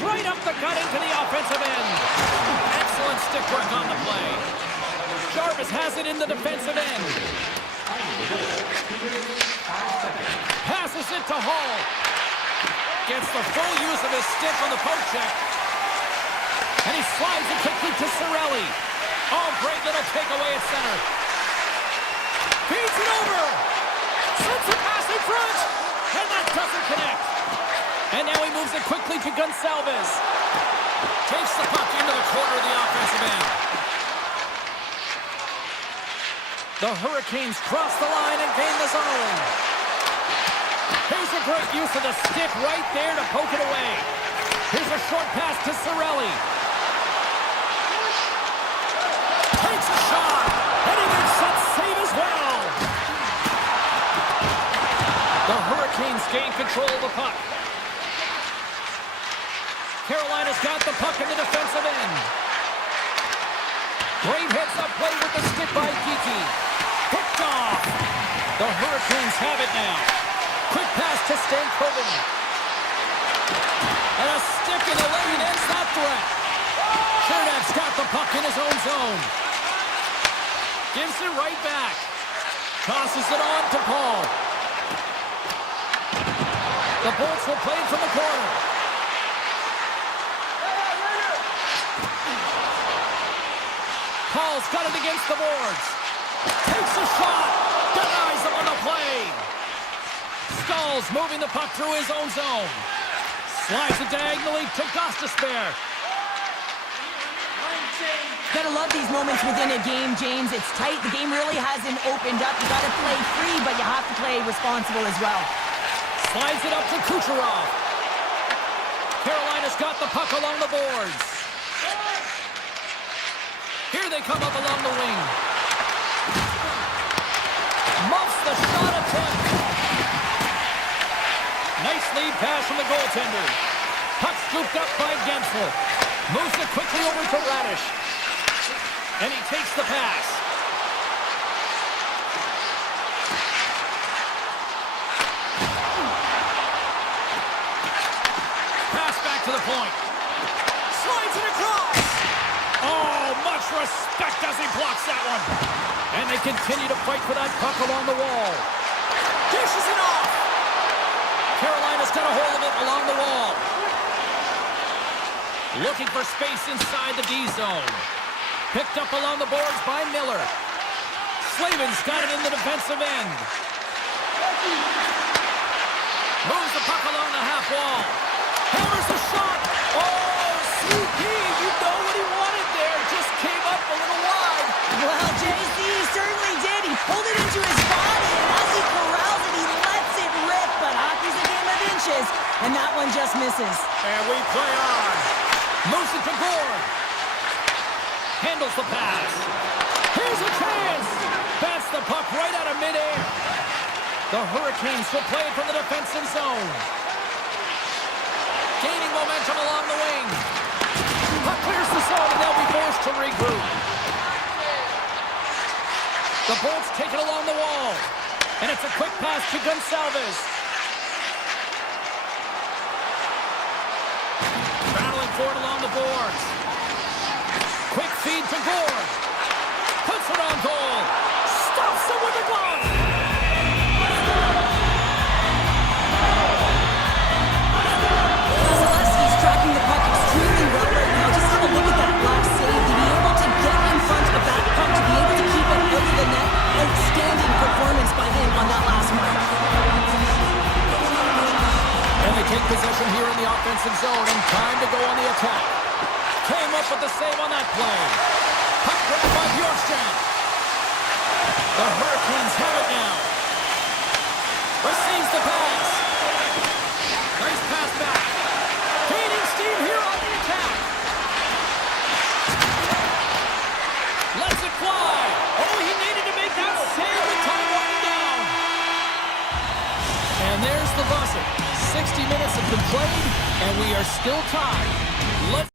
Right up the gut into the offensive end. Excellent stick work on the play. Jarvis has it in the defensive end. Passes it to Hall. Gets the full use of his stick on the poke check. And he slides it quickly to Cirelli. Oh, great little takeaway at center. Feeds it over. Sends a pass in front. And that doesn't connect. And now he moves it quickly to Gonsalves. Takes the puck into the corner of the offensive end. The Hurricanes cross the line and gain the zone. Here's a great use of the stick right there to poke it away. Here's a short pass to Cirelli. Takes a shot, and he makes that save as well. The Hurricanes gain control of the puck. Carolina's got the puck in the defensive end. Great heads-up play with the stick by Geeky. Hooked off. The Hurricanes have it now. Quick pass to Stankoven. And a stick in the lane ends that threat. Chernev's got the puck in his own zone. Gives it right back. Tosses it on to Paul. The Bolts will play it from the corner. Paul's got it against the boards. Takes a shot. Denies him on the play. Stahl's moving the puck through his own zone. Slides it diagonally to Gostisbehere. Gotta love these moments within a game, James. It's tight. The game really hasn't opened up. You gotta play free, but you have to play responsible as well. Slides it up to Kucherov. Carolina's got the puck along the boards. Here they come up along the wing. Muffs the shot attempt. Nice lead pass from the goaltender. Puck scooped up by Gensel. Moves it quickly over to Radish. And he takes the pass. Pass back to the point. Slides it across. Oh, much respect as he blocks that one. And they continue to fight for that puck along the wall. Dishes it off. Carolina's got a hold of it along the wall. Looking for space inside the D zone. Picked up along the boards by Miller. Slavin's got it in the defensive end. Moves the puck along the half wall. Hammers a shot. Oh, CP, you know what he wanted there. Just came up a little wide. Well, JC certainly did. He pulled it into his body, and as he corrals it, he lets it rip. But hockey's a game of inches, and that one just misses. And we play on. Moves it to Gord. Handles the pass. Here's a chance. Bats the puck right out of midair. The Hurricanes will play it from the defensive zone. Gaining momentum along the wing. Puck clears the zone, and they'll be forced to regroup. The Bolts take it along the wall. And it's a quick pass to Gonsalves. Battling for it along the boards. Quick feed to Gord. Puts it on goal. Stops it with a glove. Vasilevsky's tracking the puck extremely well right now. Just have a look at that last save. To be able to get in front of that puck, to be able to keep it out of the net. Outstanding performance by him on that last one. And they take possession here in the offensive zone, and time to go on the attack. Came up with the save on that play. Puck grab by Bjorkstrand. The Hurricanes have it now. Receives the pass. Nice pass back. Gaining steam here on the attack. Lets it fly. Oh, he needed to make that save with time running down. And there's the buzzer. 60 minutes have been played, and we are still tied. Let's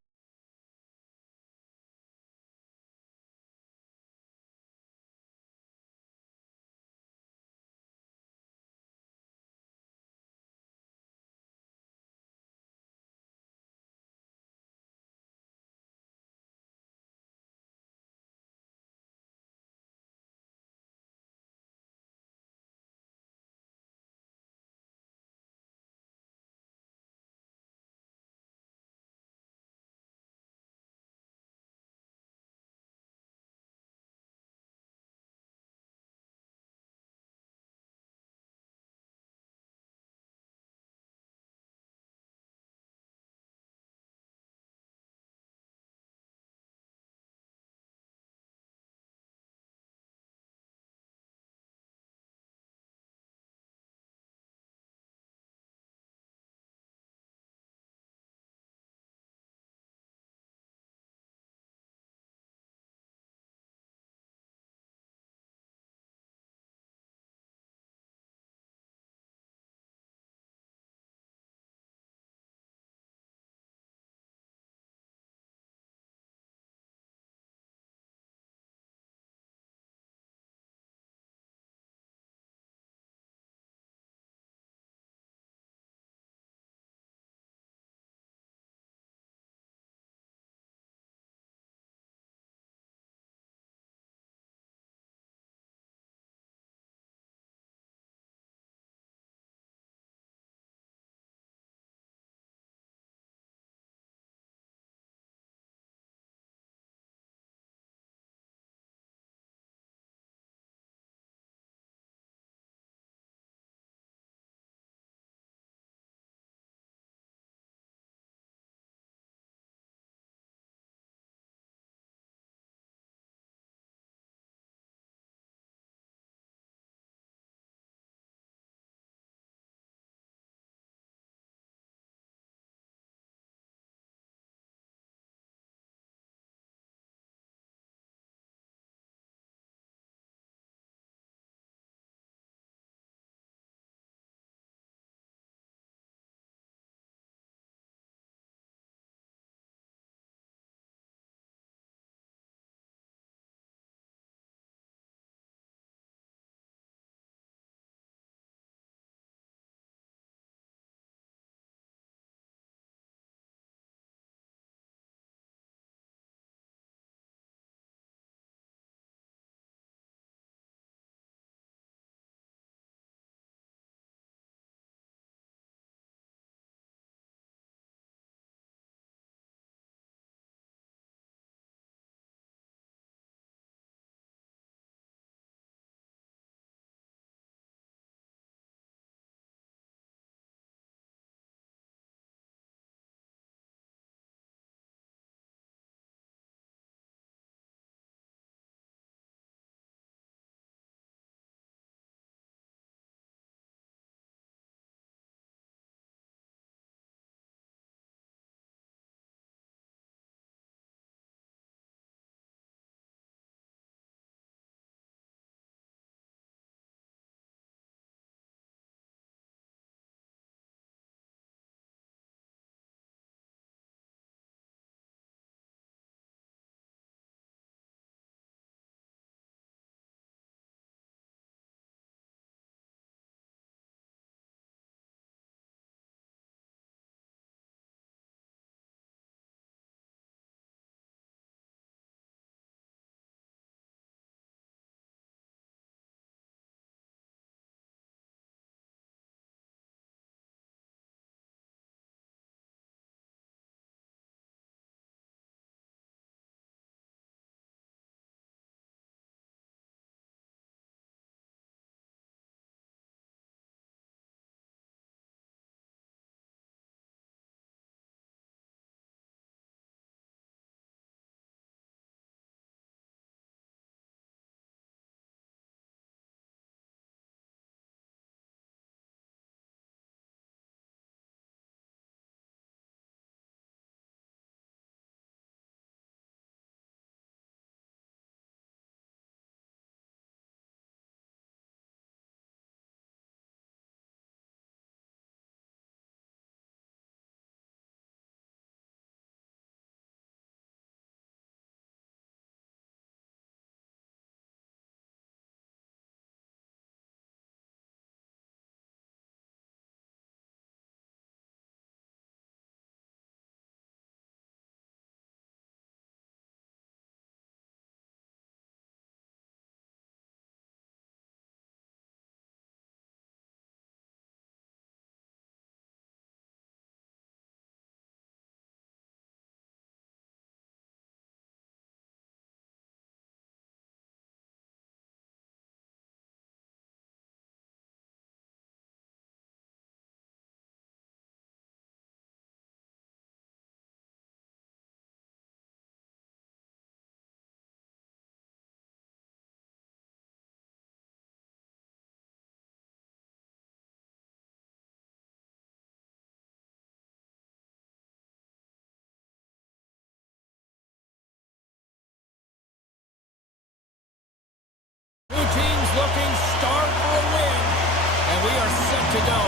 to go.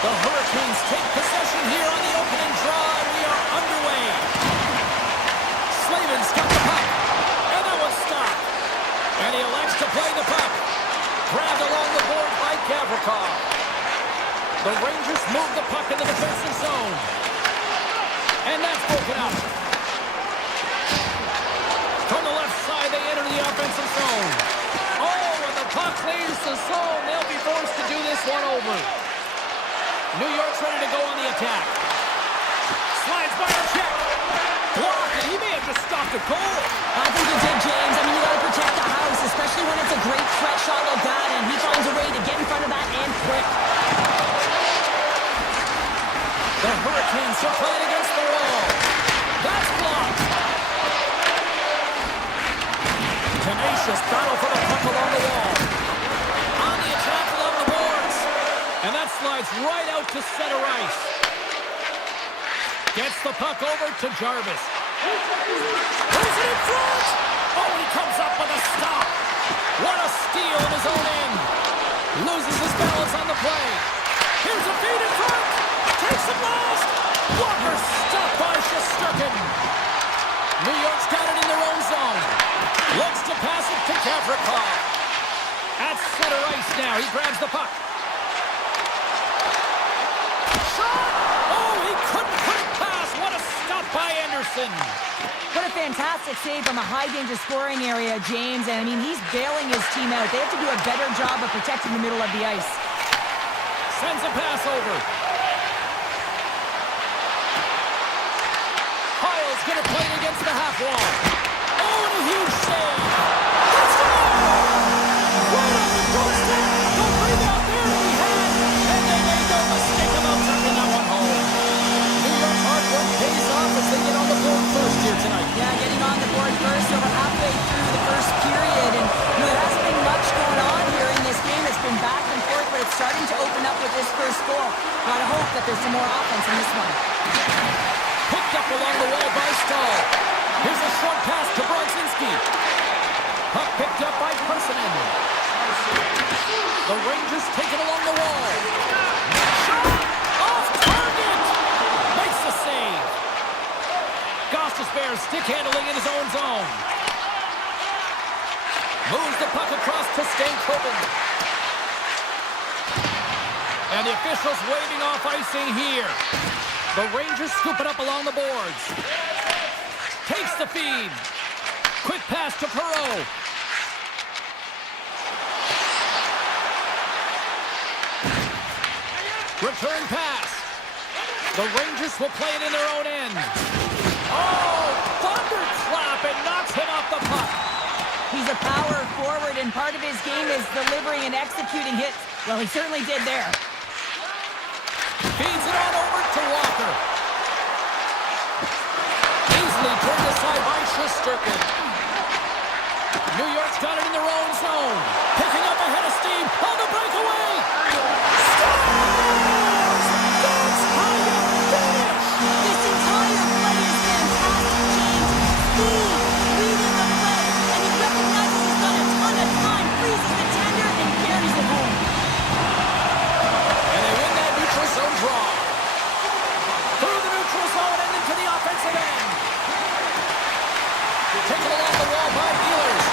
The Hurricanes take possession here on the opening draw, and we are underway. Slavin's got the puck, and that one's stopped. And he elects to play the puck. Grabbed along the board by Gavrikov. The Rangers move the puck in the defensive zone. And that's broken up. From the left side, they enter the offensive zone. Oh, and the puck leaves the zone. They'll be forced to do this one over. New York's ready to go on the attack. Slides by a check. Blocked, and he may have just stopped a goal. I think he did, James. I mean, you got to protect the house, especially when it's a great threat shot like that, and he finds a way to get in front of that and quick. The Hurricanes are playing against the wall. That's blocked. Tenacious battle for the puck along the wall. On the attack along the boards. And that slides right out to center ice. Gets the puck over to Jarvis. Plays it in front. Oh, he comes up with a stop. What a steal in his own end. Loses his balance on the play. Here's a feed in front. Takes it last. Walker stopped by Shesterkin. New York's got it in their own zone. Looks to pass it to Gavrikov. At center ice now. He grabs the puck. Shot! Oh, he couldn't put it past. What a stop by Anderson. What a fantastic save from a high-danger scoring area, James. And, I mean, he's bailing his team out. They have to do a better job of protecting the middle of the ice. Sends a pass over. Heil's going to play it against the half wall. Oh, and a huge save. Touchdown! Right on the doorstep. The rebound there to be had. And they made no mistake about tucking that one home. New York's hard work pays off as they get on the board first here tonight. Yeah, getting on the board first over halfway through the first period. And there hasn't been much going on here in this game. It's been back and forth, but it's starting to open up with this first goal. Gotta hope that there's some more offense in this one. Picked up along the wall by Stahl. Here's a short pass to Brodzinski. Puck picked up by Parsonen. The Rangers take it along the wall. Shot! Off target! Makes the save. Gostisbehere stick handling in his own zone. Moves the puck across to Stankoven. And the officials waving off icing here. The Rangers scoop it up along the boards. Takes the feed. Quick pass to Perreault. Return pass. The Rangers will play it in their own end. Oh, thunderclap, and knocks him off the puck. He's a power forward, and part of his game is delivering and executing hits. Well, he certainly did there. Feeds it on over to Walker. Easily turned aside by Shesterkin. New York's got it in their own zone. Picking up ahead of steam on the breakaway. Scores! That's how you finish! This entire play is fantastic, James. Speed, reading the play, and he recognizes he's got a ton of time, freezes the tender, and carries it home. And they win that neutral zone draw. Through the neutral zone and into the offensive end. Taken along the wall by Ehlers.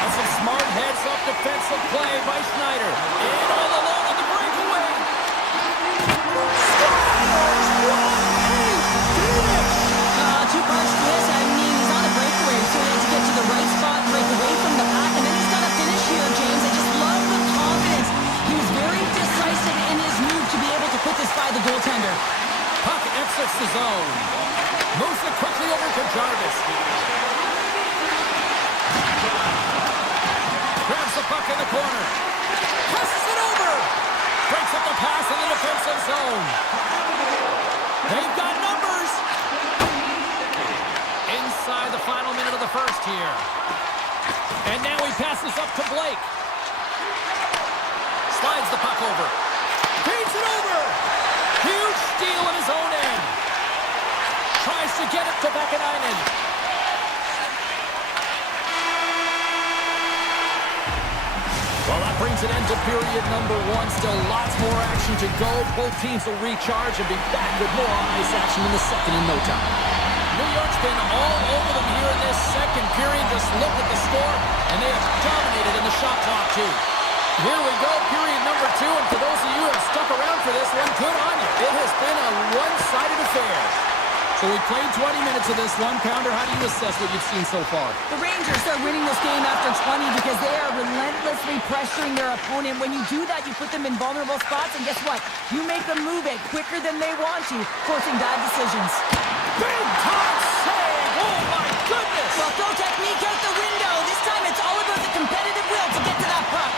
And some smart heads-up defensive play by Schneider. In all alone on the breakaway. Scores! What a finish! Two parts to this. I mean, he's on a breakaway, so he had to get to the right spot, break away from the pack, and then he's got to finish here, James. I just love the confidence. He was very decisive in his move to be able to put this by the goaltender. Puck exits the zone. Moves it quickly over to Jarvis. Grabs the puck in the corner. Passes it over. Breaks up the pass in the defensive zone. They've got numbers. Inside the final minute of the first here. And now he passes up to Blake. Slides the puck over. Feeds it over. Huge steal in his own end. Tries to get it to Vakanainen. Well, that brings an end to period number one. Still lots more action to go. Both teams will recharge and be back with more ice action in the second in no time. New York's been all over them here in this second period. Just look at the score, and they have dominated in the shot clock, too. Here we go, period number two, and for those of you who have stuck around for this one, good on you. It has been a one-sided affair. So we played 20 minutes of this one. Pounder, how do you assess what you've seen so far? The Rangers are winning this game after 20 because they are relentlessly pressuring their opponent. When you do that, you put them in vulnerable spots, and guess what? You make them move it quicker than they want to, forcing bad decisions. Big time save! Oh my goodness! Well, throw technique out the window. This time it's all about the competitive will to get to that puck.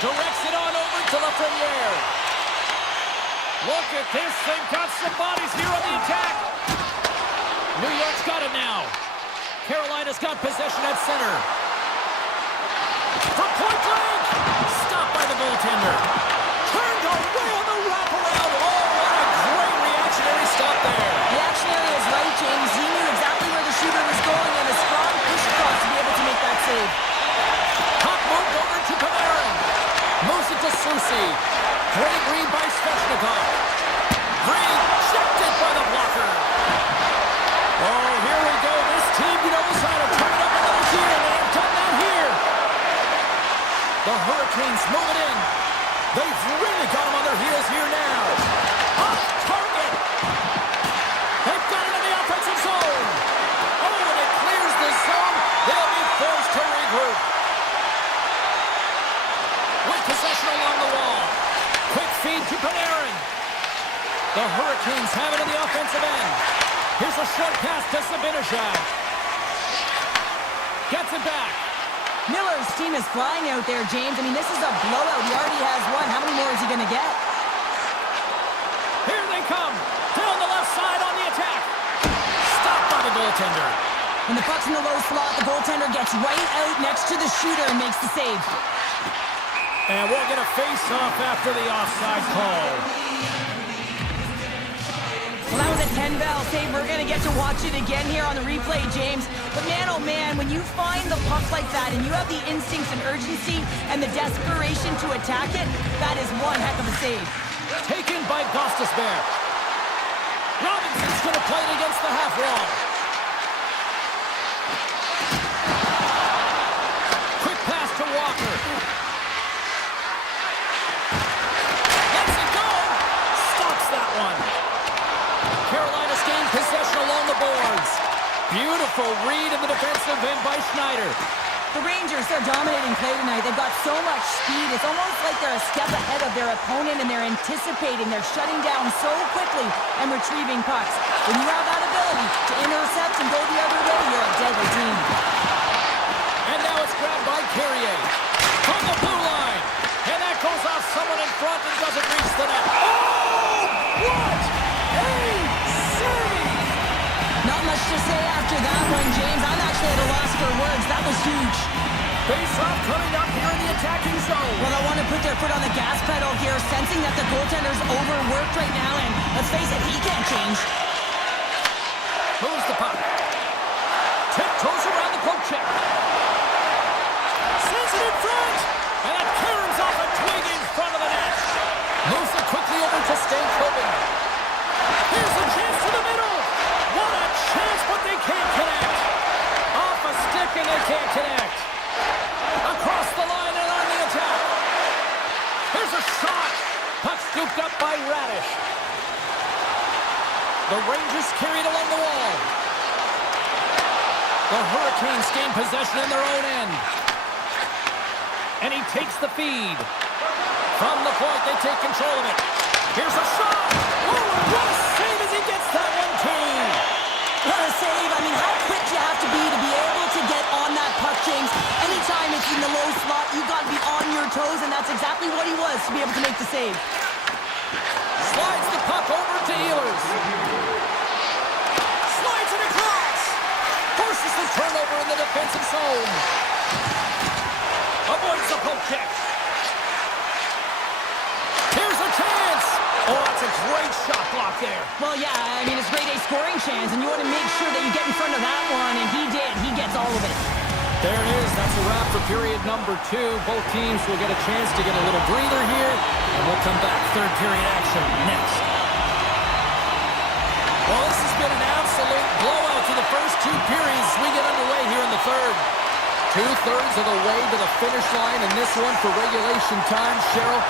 Directs it on over to Lafreniere. Look at this, they've got some bodies here on the attack. New York's got it now. Carolina's got possession at center. From point blank! Stopped by the goaltender. Turned away on the wraparound. Oh, what a great reactionary stop there. The reactionary is right, James. He knew exactly where the shooter was going and a strong push across to be able to make that save. Puck moved over to Panarin. Moves it to Susi. Great read by Svechnikov. Green checked it by the blocker. Oh, here we go. This team knows how to turn it up another gear, and they have done that here. The Hurricanes move it in. They've really got them on their heels here now. Off target. They've got it in the offensive zone. Oh, and it clears the zone. They'll be forced to regroup. With possession along the wall. Quick feed to Panarin. The Hurricanes have it in the offensive end. Here's a short pass to Zibanejad. Gets it back. Miller's team is flying out there, James. I mean, this is a blowout. He already has one. How many more is he going to get? Here they come. Down the left side on the attack. Stopped by the goaltender. When the puck's in the low slot, the goaltender gets right out next to the shooter and makes the save. And we'll get a face-off after the offside call. Well, that was a 10-bell save. We're going to get to watch it again here on the replay, James. But man, oh man, when you find the puck like that and you have the instincts and urgency and the desperation to attack it, that is one heck of a save. Taken by Gostisbehere. Robinson's going to play it against the half wall. Quick pass to Walker. Lets it go. Stops that one. Carolina's gained possession along the boards. Beautiful read in the defensive end by Schneider. The Rangers are dominating play tonight. They've got so much speed. It's almost like they're a step ahead of their opponent and they're anticipating. They're shutting down so quickly and retrieving pucks. When you have that ability to intercept and go the other way, you're a deadly team. And now it's grabbed by Carrier. From the blue line. And that goes off someone in front and doesn't reach the net. Oh! What a save! Not much to say after that one, James. I'm actually at a loss for words. That was huge. Face-off coming up here in the attacking zone. Well, I want to put their foot on the gas pedal here, sensing that the goaltender's overworked right now, and let's face it, he can't change. Moves the puck. Tiptoes around the poke check. Sends it in front. And that caroms off a twig in front of the net. Moves it quickly over to Stankoven. Here's a chance to the middle. What a chance, but they can't connect. Off a stick and they can't connect. Across the line and on the attack. Here's a shot. Puck scooped up by Radish. The Rangers carried along the wall. The Hurricanes gain possession in their own end. And he takes the feed. From the point, they take control of it. Here's a shot. Oh, what a save as he gets that one, too. What a save. I mean, how quick you have to be able to get on that puck, James. Anytime it's in the low slot, you've got to be on your toes, and that's exactly what he was to be able to make the save. Slides the puck over to Ehlers. Slides it across. Forces the turnover in the defensive zone. Avoids the poke check. Here's a chance. Oh, that's a great shot block there. Well, yeah, I mean, it's grade A scoring chance, and you want to make sure that you get in front of that one, and he did. He gets all of it. There it is. That's a wrap for period number 2. Both teams will get a chance to get a little breather here, and we'll come back. Third period action next. Well, this has been an absolute blowout to the first 2 periods. We get underway here in the third. 2/3 of the way to the finish line in this one for regulation time. Cheryl,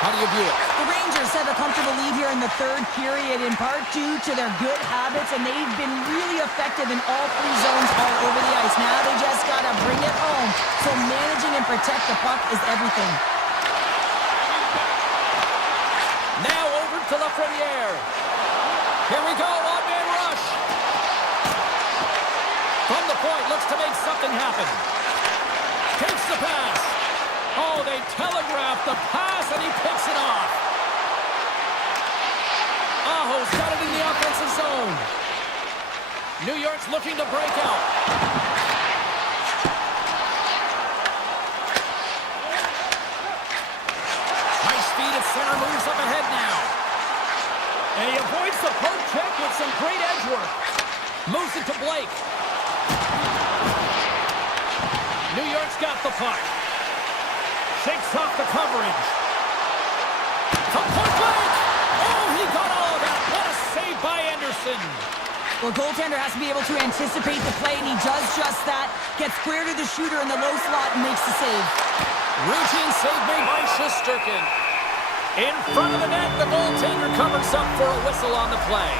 how do you view it? The Rangers have a comfortable lead here in the third period, in part due to their good habits, and they've been really effective in all 3 zones all over the ice. Now they just got to bring it home, so managing and protect the puck is everything. Now over to Lafreniere. Here we go, one-man rush. From the point, looks to make something happen. Takes the pass. Oh, they telegraph the pass, and he picks it off. Aho's got it in the offensive zone. New York's looking to break out. High speed at center, moves up ahead now. And he avoids the poke check with some great edge work. Moves it to Blake. New York's got the puck. Shakes off the coverage. From point blank! Oh, he got all of that. What a save by Anderson. Well, goaltender has to be able to anticipate the play, and he does just that. Gets square to the shooter in the low slot and makes the save. Routine save made by Shesterkin. In front of the net, the goaltender covers up for a whistle on the play.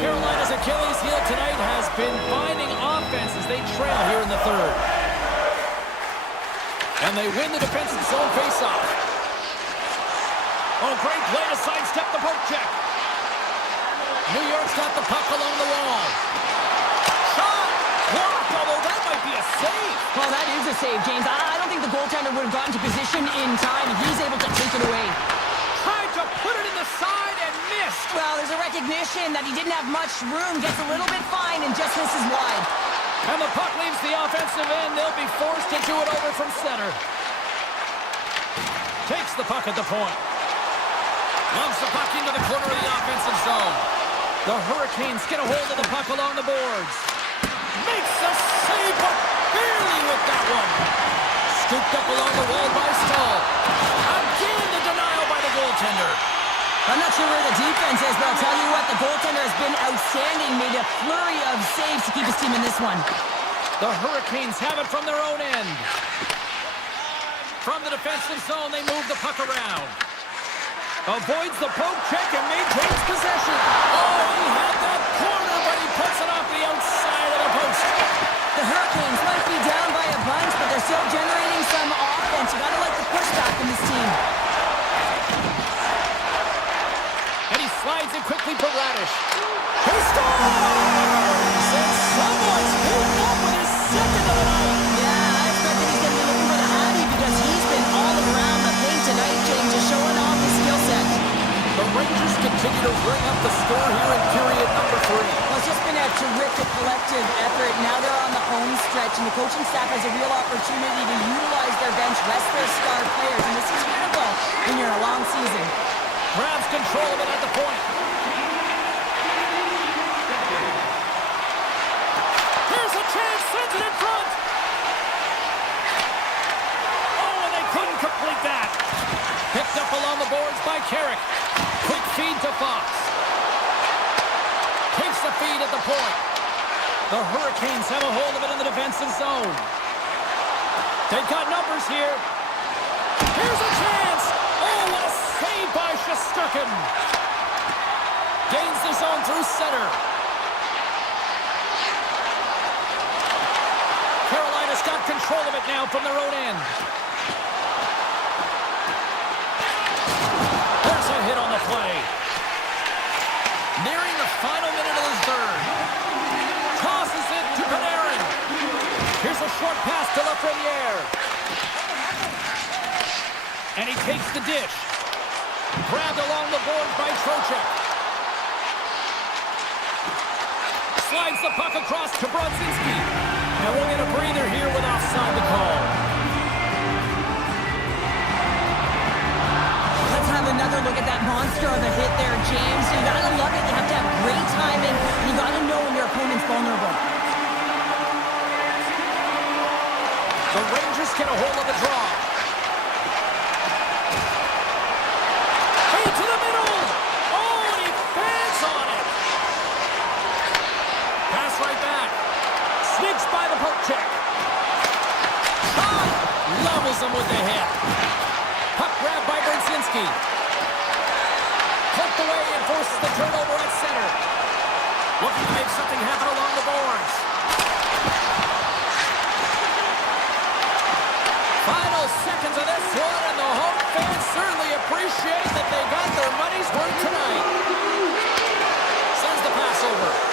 Carolina's Achilles heel tonight has been finding offense as they trail here in the third. And they win the defensive zone face-off. Oh, great play to sidestep the poke check. New York's got the puck along the wall. Shot! Blocked, although that might be a save. Well, that is a save, James. I don't think the goaltender would have gotten to position in time, and he's able to take it away. Tried to put it in the side and missed. Well, there's a recognition that he didn't have much room, gets a little bit fine, and just misses wide. And the puck leaves the offensive end. They'll be forced to do it over from center. Takes the puck at the point. Lumps the puck into the corner of the offensive zone. The Hurricanes get a hold of the puck along the boards. Makes the save, but barely with that one. Scooped up along the wall by Stahl. Again, the denial by the goaltender. I'm not sure where the defense is, but I'll tell you what, the goaltender has been outstanding. Made a flurry of saves to keep his team in this one. The Hurricanes have it from their own end. From the defensive zone, they move the puck around. Avoids the poke check and maintains possession. Oh, he had that corner, but he puts it off the outside of the post. The Hurricanes might be down by a bunch, but they're still generating some offense. You gotta like the pushback in this team. And he slides it quickly for Radish. He scores! And someone's pulled up with his second of the night. Yeah, I expect that he's gonna be looking for the Hattie because he's been all around the paint tonight, James, just showing off his skill set. The Rangers continue to bring up the score here in period number 3. Well, it's just been a terrific collective effort. Now they're on the home stretch, and the coaching staff has a real opportunity to utilize their bench, rest their star players, and this is critical when you're in a long season. Grabs control of it at the point. Here's a chance, sends it in front. Oh, and they couldn't complete that. Picked up along the boards by Carrick. Quick feed to Fox. Takes the feed at the point. The Hurricanes have a hold of it in the defensive zone. They've got numbers here. Here's a chance. Oh, what a save by Shesterkin. Gains the zone through center. Carolina's got control of it now from their own end. There's a hit on the play. Nearing the final minute of the third. Tosses it to Panarin. Here's a short pass to Lafreniere. And he takes the dish. Grabbed along the board by Trocheck. Slides the puck across to Brodzinski. And we'll get a breather here with offside the call. Let's have another look at that monster of a hit there, James. You gotta love it. You have to have great timing, and you gotta know when your opponent's vulnerable. Poked away and forces the turnover at center. Looking to make something happen along the boards. Final seconds of this one, and the home fans certainly appreciate that they got their money's worth tonight. Sends the pass over.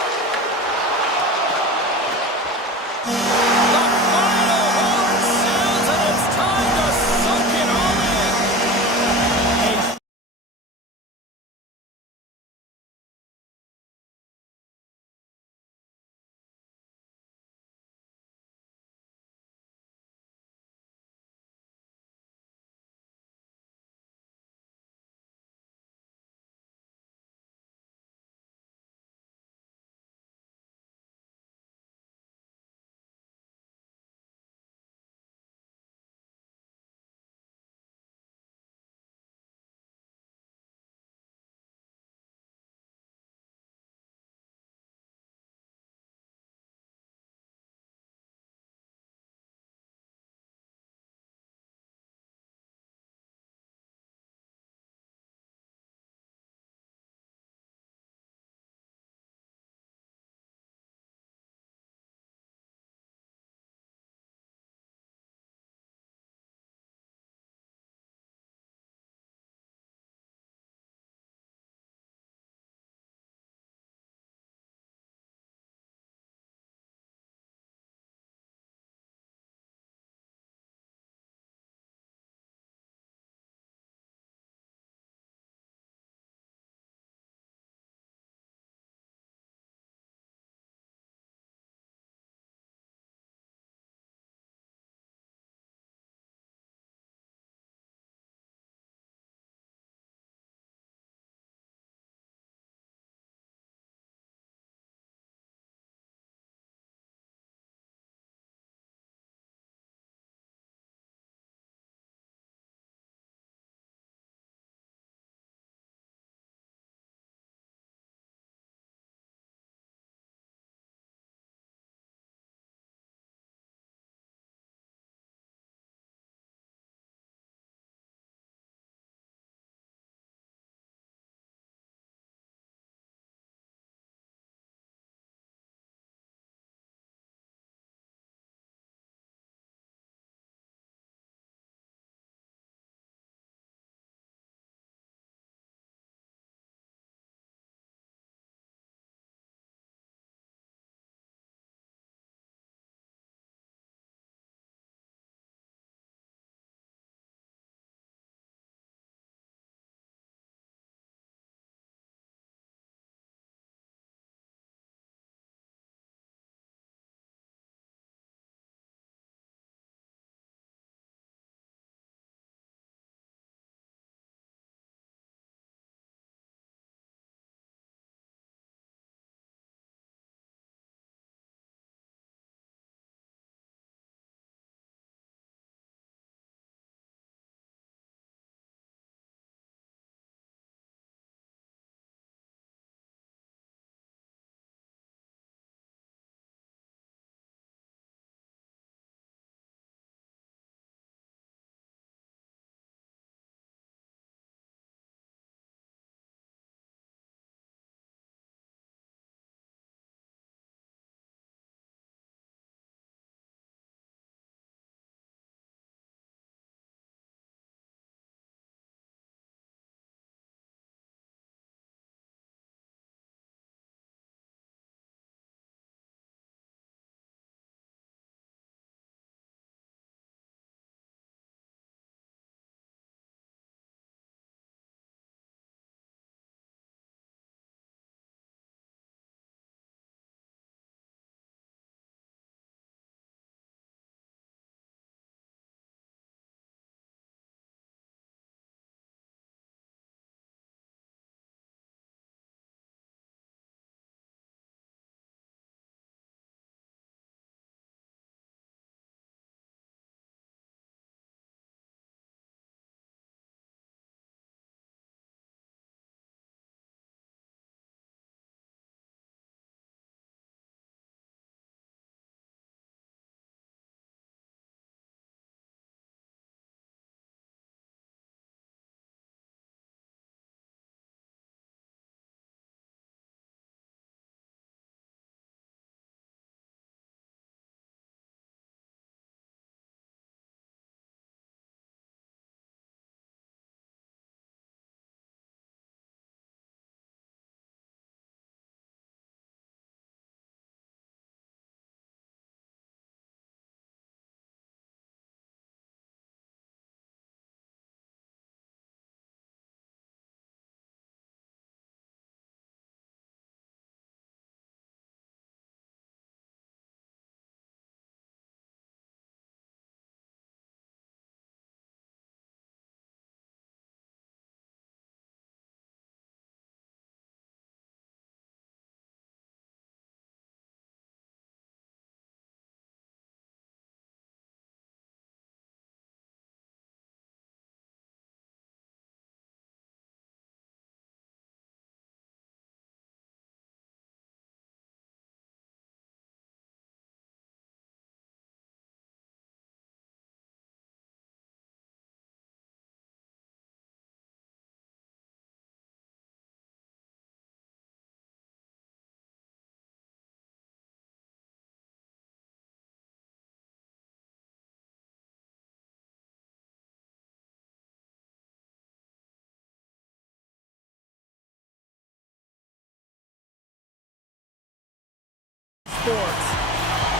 sports.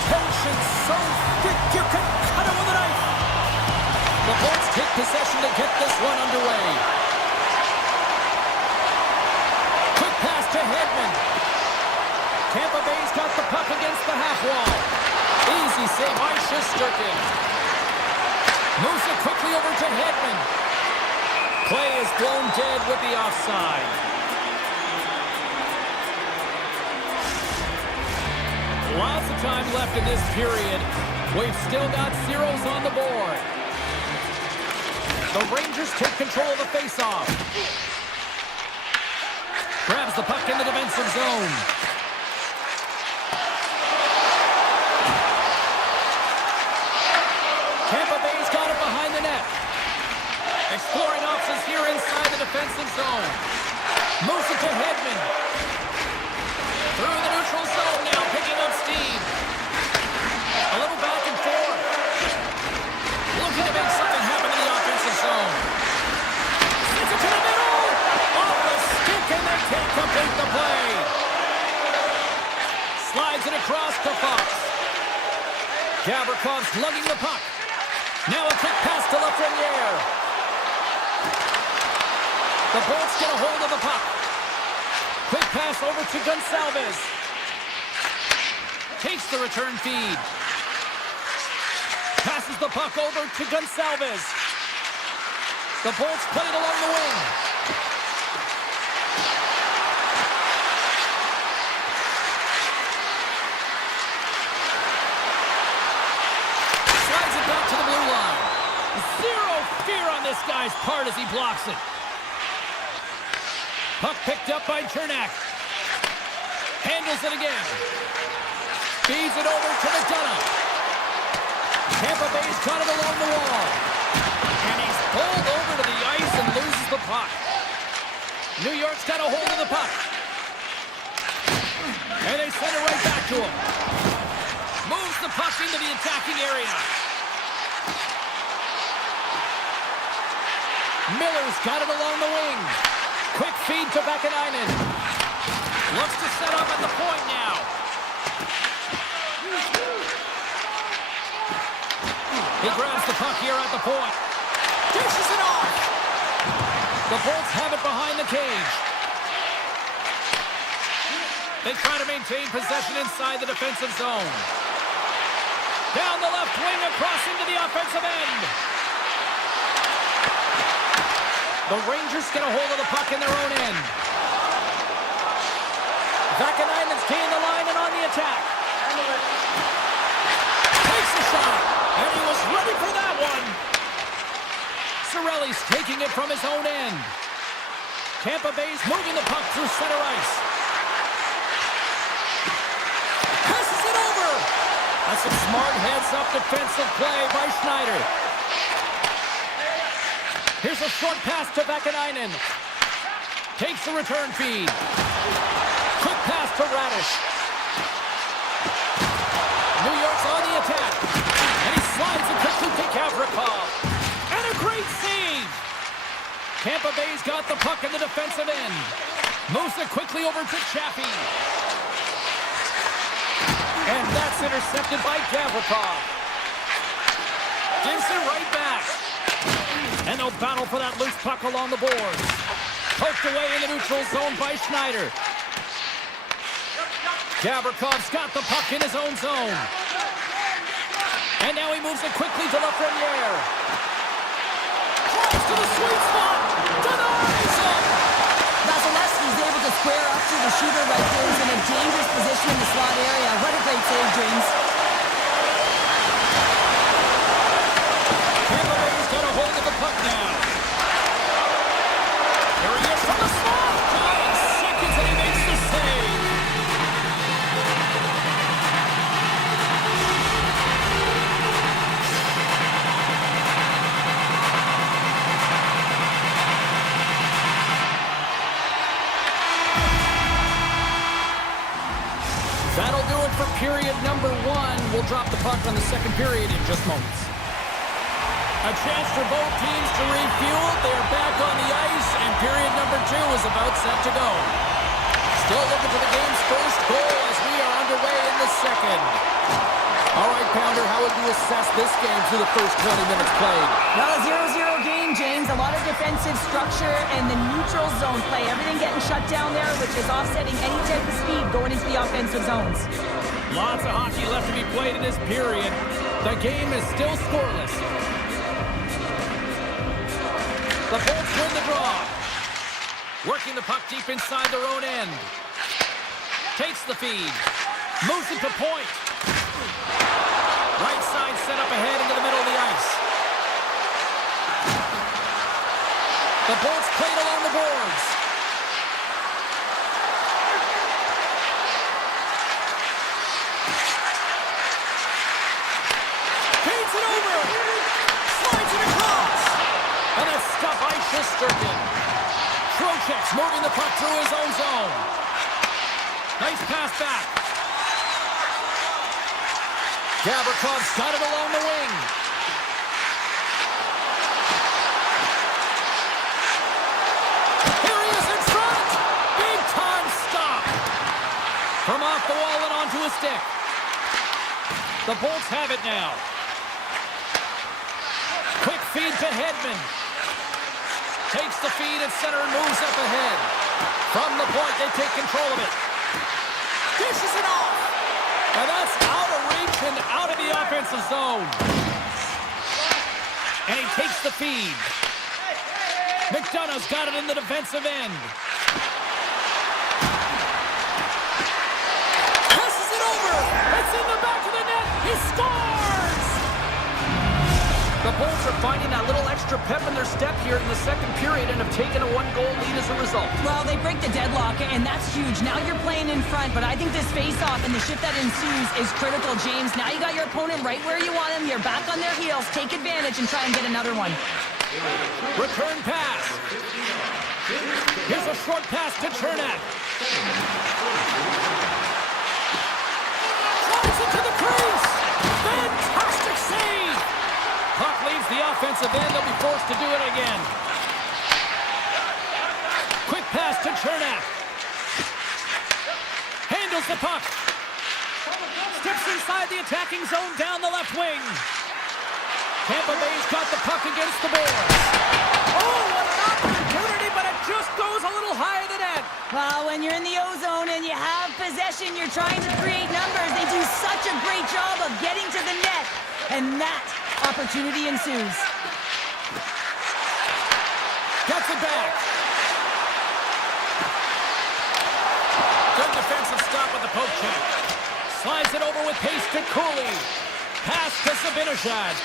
Tension so thick you can cut it with a knife. The Bolts take possession to get this one underway. Quick pass to Hedman. Tampa Bay's got the puck against the half wall. Easy save by Shesterkin. Moves it quickly over to Hedman. Play is blown dead with the offside. Lots of time left in this period. We've still got zeros on the board. The Rangers take control of the faceoff. Grabs the puck in the defensive zone. Tampa Bay's got it behind the net. Exploring options here inside the defensive zone. Moves it to Hedman. Through the neutral zone now, picking up steam. A little back and forth. Looking to make something happen in the offensive zone. Sends it to the middle. Off the stick, and they can't complete the play. Slides it across to Fox. Gavrikov lugging the puck. Now a quick pass to Lafreniere. The Bolts get a hold of the puck. Quick pass over to Gonçalves. Takes the return feed. Passes the puck over to Gonçalves. The Bolts play it along the wing. Slides it back to the blue line. Zero fear on this guy's part as he blocks it. Puck picked up by Chernak. Handles it again. Feeds it over to McDonough. Tampa Bay's got it along the wall. And he's pulled over to the ice and loses the puck. New York's got a hold of the puck. And they send it right back to him. Moves the puck into the attacking area. Miller's got it along the wing. Quick feed to Vakanainen. Looks to set up at the point now. He grabs the puck here at the point. Dishes it off. The Bolts have it behind the cage. They try to maintain possession inside the defensive zone. Down the left wing, across into the offensive end. The Rangers get a hold of the puck in their own end. Vakanainen's keying the line and on the attack. Takes the shot, and he was ready for that one. Cirelli's taking it from his own end. Tampa Bay's moving the puck through center ice. Passes it over. That's a smart heads-up defensive play by Schneider. Here's a short pass to Vakanainen. Takes the return feed. Quick pass to Radish. New York's on the attack. And he slides it quickly to Gavrikov. And a great save! Tampa Bay's got the puck in the defensive end. Moves it quickly over to Chaffee. And that's intercepted by Gavrikov. Gives it right back. And they'll battle for that loose puck along the boards. Poked away in the neutral zone by Schneider. Gavrikov's got the puck in his own zone. And now he moves it quickly to Lafreniere. Close to the sweet spot. Denies him. Vasilevsky's able to square up to the shooter right there. He's in a dangerous position in the slot area. What a great save, James. Tampa Bay's got a hold of the puck now. Here he is from the slot. 9 seconds and he makes the save. That'll do it for period number 1. We'll drop the puck on the second period in just moments. A chance for both teams to refuel. They're back on the ice, and period number 2 is about set to go. Still looking for the game's first goal as we are underway in the a second. All right, Pounder, how would you assess this game through the first 20 minutes played? Well, a 0-0 game, James. A lot of defensive structure and the neutral zone play. Everything getting shut down there, which is offsetting any type of speed going into the offensive zones. Lots of hockey left to be played in this period. The game is still scoreless. The Bolts win the draw. Working the puck deep inside their own end. Takes the feed. Moves it to point. Right side set up ahead into the middle of the ice. The Bolts played along the boards. Feeds it over. Slides it across. And that stuff ice is Sturkin. Trocheck's moving the puck through his own zone. Nice pass back. Gavrikoff's got it along the wing. Here he is in front. Big time stop. From off the wall and onto a stick. The Bolts have it now. Quick feed to Hedman. Takes the feed at center and moves up ahead. From the point, they take control of it. Dishes it off. And that's out of reach and out of the offensive zone. And he takes the feed. McDonough's got it in the defensive end. Passes it over. It's in the back of the net. He scores! The Bolts are finding that little extra pep in their step here in the second period and have taken a one-goal lead as a result. Well, they break the deadlock, and that's huge. Now you're playing in front, but I think this face-off and the shift that ensues is critical, James. Now you got your opponent right where you want him. You're back on their heels. Take advantage and try and get another one. Return pass. Here's a short pass to Chernak. Drives it to the crease. Fantastic save. Puck leaves the offensive end. They'll be forced to do it again. Quick pass to Chernak. Handles the puck. Steps inside the attacking zone down the left wing. Tampa Bay's got the puck against the boards. Oh, what an opportunity, but it just goes a little higher than that. Well, when you're in the O-zone and you have possession, you're trying to create numbers. They do such a great job of getting to the net. And that opportunity ensues. Gets it back. Good defensive stop with the poke check. Slides it over with pace to Cooley. Pass to Sabinishad.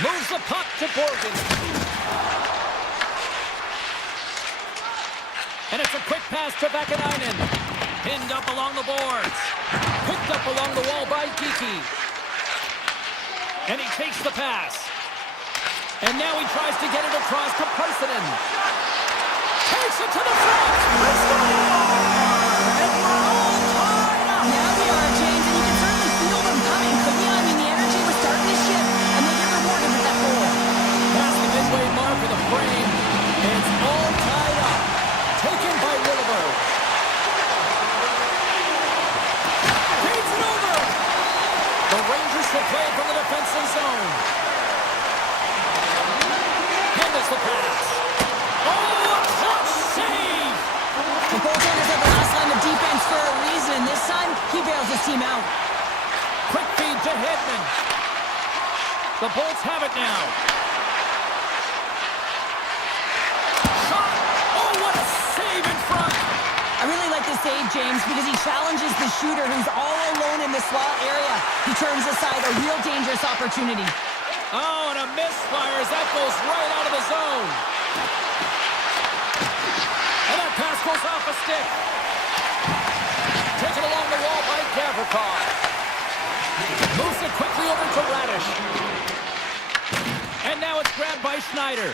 Moves the puck to Borgen. And it's a quick pass to Vakanainen. Pinned up along the boards. Picked up along the wall by Geeky. And he takes the pass. And now he tries to get it across to Parsonen. Takes it to the front. Let's go! And we're all tied up. Now we are, James, and you can certainly feel them coming, couldn't you? I mean, the energy was starting to shift, and they get rewarded with that goal. Past the midway mark of the frame. And it's all tied up. Taken by Willeberg. Feeds it over. The Rangers will play from the defensive zone. Handles the pass. Oh, a clutch save! The goaltenders have the last line of defense for a reason. This time, he bails his team out. Quick feed to Hedman. The Bolts have it now. Shot! Oh, what a save in front! I really like this save, James, because he challenges the shooter who's all alone in the slot area. He turns aside a real dangerous opportunity. Oh, and a misfire as that goes right out of the zone. And that pass goes off a stick. Taken along the wall by Gavrikov. Moves it quickly over to Radish. And now it's grabbed by Schneider.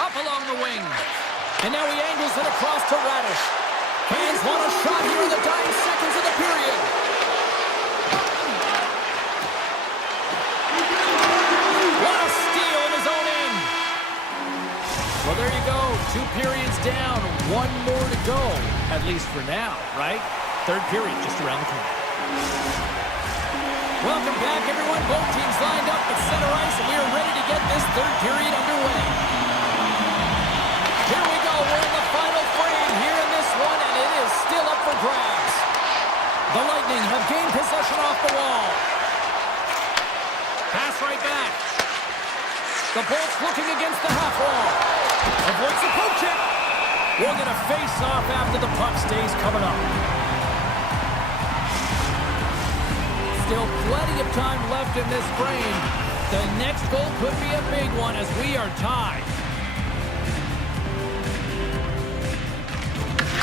Up along the wing. And now he angles it across to Radish. Fans want a shot here in the dying seconds of the period. What a steal in his own end. Well, there you go. 2 periods down. 1 more to go. At least for now, right? Third period just around the corner. Welcome back, everyone. Both teams lined up at center ice, and we are ready to get this third period underway. Here we go. We're in the final frame here in this one, and it is still up for grabs. The Lightning have gained possession off the wall. Pass right back. The Bolts looking against the half wall. Avoids the poke check. We're going to face off after the puck stays covered up. Still plenty of time left in this frame. The next goal could be a big one as we are tied.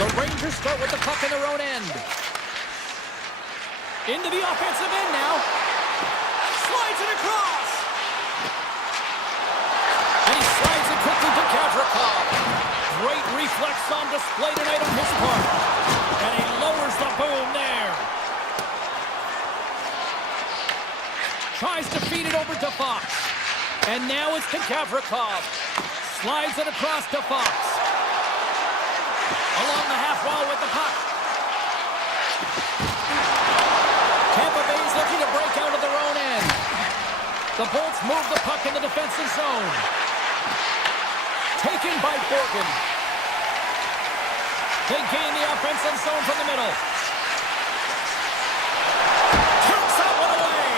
The Rangers start with the puck in their own end. Into the offensive end now. Slides it across. And he slides it quickly to Gavrikov. Great reflex on display tonight on his part. And he lowers the boom there. Tries to feed it over to Fox. And now it's to Gavrikov. Slides it across to Fox. Along the half wall with the puck. Tampa Bay's looking to break out of their own end. The Bolts move the puck in the defensive zone. Taken by Borgen. They gain the offensive zone from the middle. Takes that one away.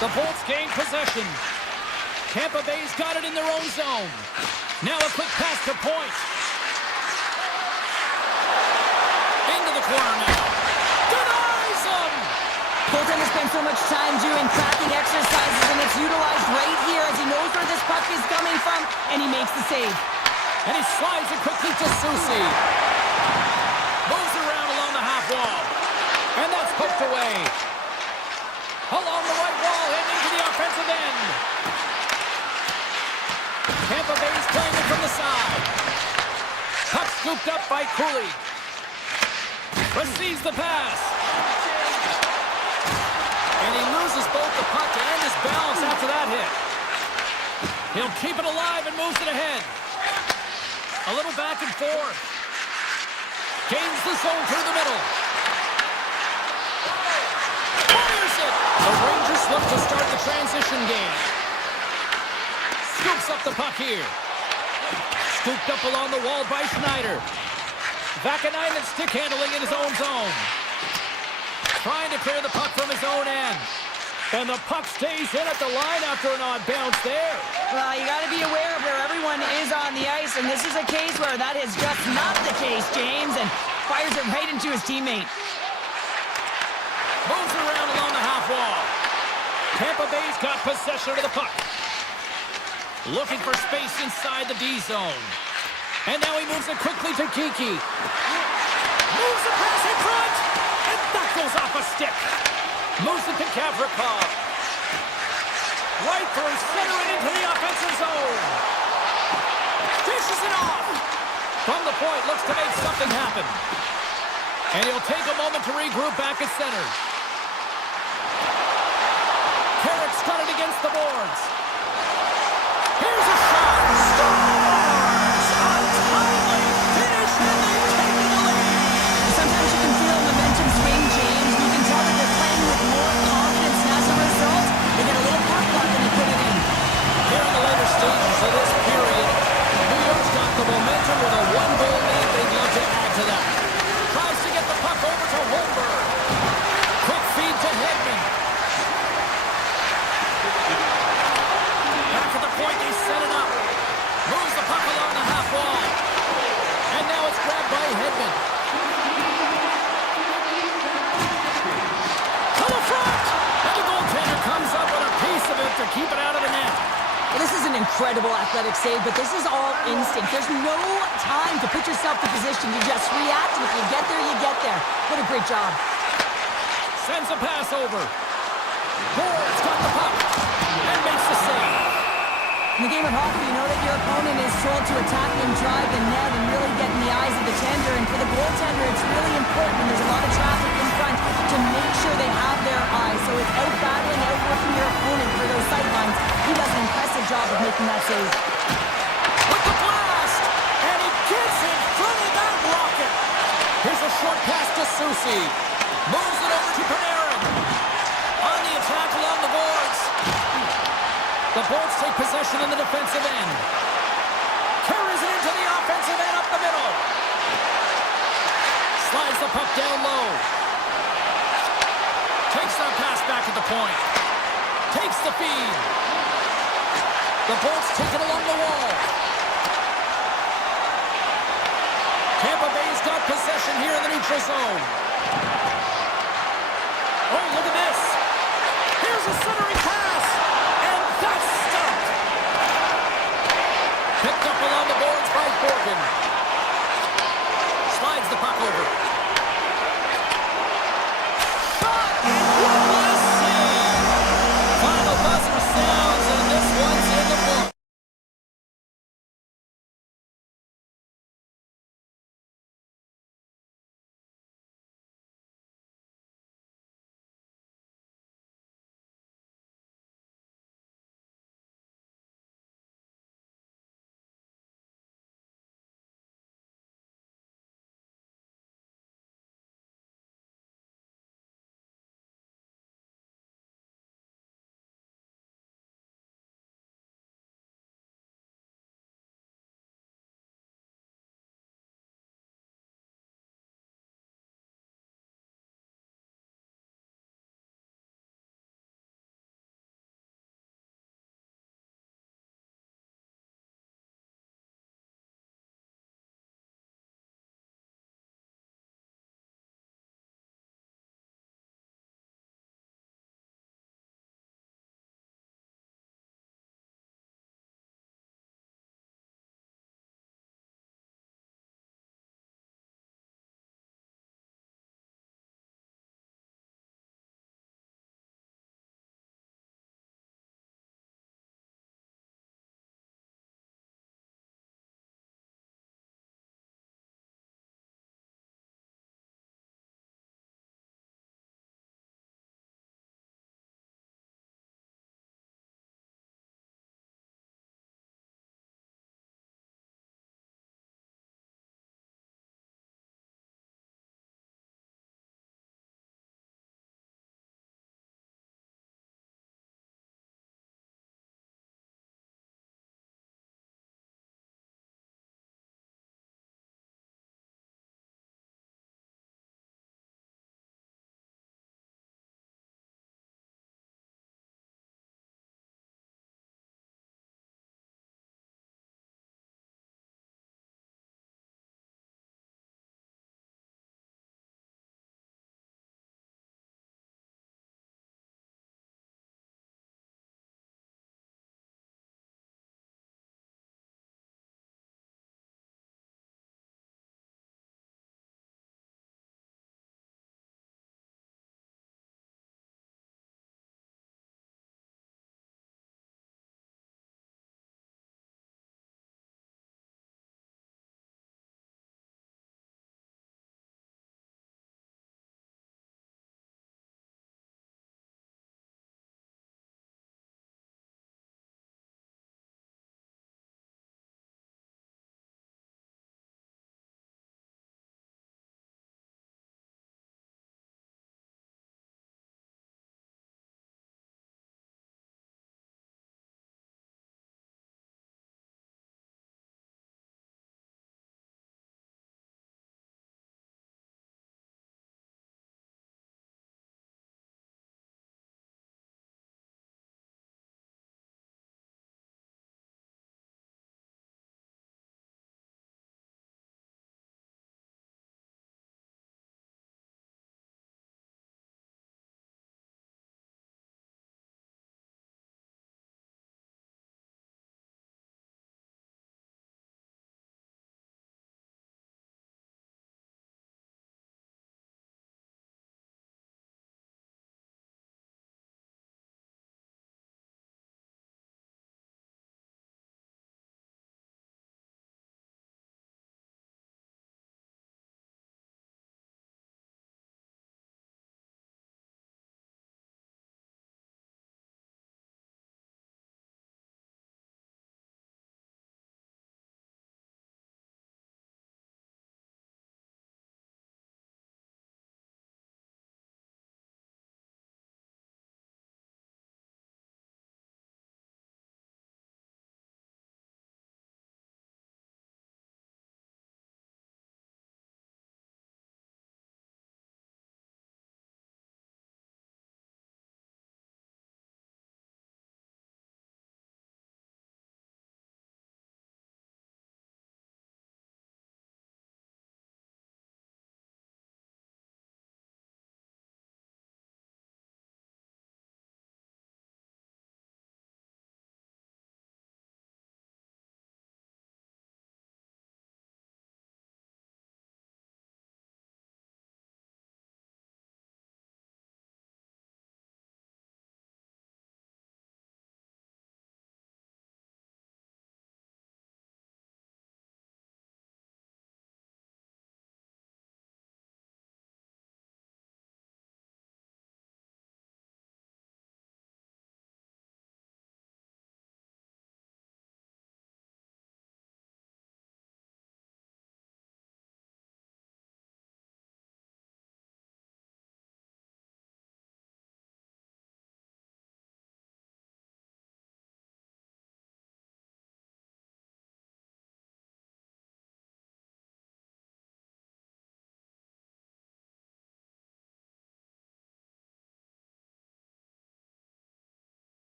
The Bolts gain possession. Tampa Bay's got it in their own zone. Now a quick pass to Point. Into the corner now. Denies him! Goaltender spends so much time doing cracking exercises, and it's utilized right here as he knows where this puck is coming from, and he makes the save. And he slides it quickly to Susi. Moves around along the half wall. And that's poked away. Along the right wall, heading to the offensive end. Tampa Bay's playing it from the side. Puck scooped up by Cooley. Receives the pass. And he loses both the puck and his balance after that hit. He'll keep it alive and moves it ahead. A little back and forth. Gains the zone through the middle. Fires it! The Rangers look to start the transition game. Scoops up the puck here. Scooped up along the wall by Schneider. Vakanainen stick handling in his own zone. Trying to clear the puck from his own end. And the puck stays in at the line after an odd bounce there. Well, you got to be aware of where everyone is on the ice, and this is a case where that is just not the case, James, and fires it right into his teammate. Moves around along the half wall. Tampa Bay's got possession of the puck. Looking for space inside the D zone. And now he moves it quickly to Kiki. Moves the pass in front. And that goes off a stick. Moves it to Gavrikov. Right through center and into the offensive zone. Dishes it off. From the point, looks to make something happen. And he'll take a moment to regroup back at center. Carrick's got it against the boards. Here's a shot. Scores! A timely finish, and they've taken the lead. Sometimes you can feel momentum swing, James. You can tell that they're playing with more confidence, and as a result, they get a little puck luck and they put it in. Here in the later stages of this period, New York's got the momentum with a one-goal lead. They'd love to add to that. Tries to get the puck over to Holmberg. Quick feed to Hedman. Back at the point, they set it up. Moves the puck along the half wall. And now it's grabbed by Hedman. To the front! And the goaltender comes up with a piece of it to keep it out of the net. Well, this is an incredible athletic save, but this is all instinct. There's no time to put yourself in position. You just react, and if you get there, you get there. What a great job. Sends a pass over. Board's got the puck and makes the save. In the game of hockey, you know that your opponent is told to attack and drive the net and really get in the eyes of the tender. And for the goaltender, it's really important when there's a lot of traffic in front to make sure they have their eyes. So it's out-battling, outworking your opponent for those sightlines. He does an impressive job of making that save. With the blast! And he gets in front of that rocket! Here's a short pass to Susi. Moves it over to Panarin. On the attack along the boards. The Bolts take possession in the defensive end. Carries it into the offensive end up the middle. Slides the puck down low. Takes that pass back at the point. Takes the feed. The Bolts take it along the wall. Tampa Bay's got possession here in the neutral zone. Oh, look at this. Here's a centering pass. And that's stopped. Picked up along the boards by Borgen. Slides the puck over.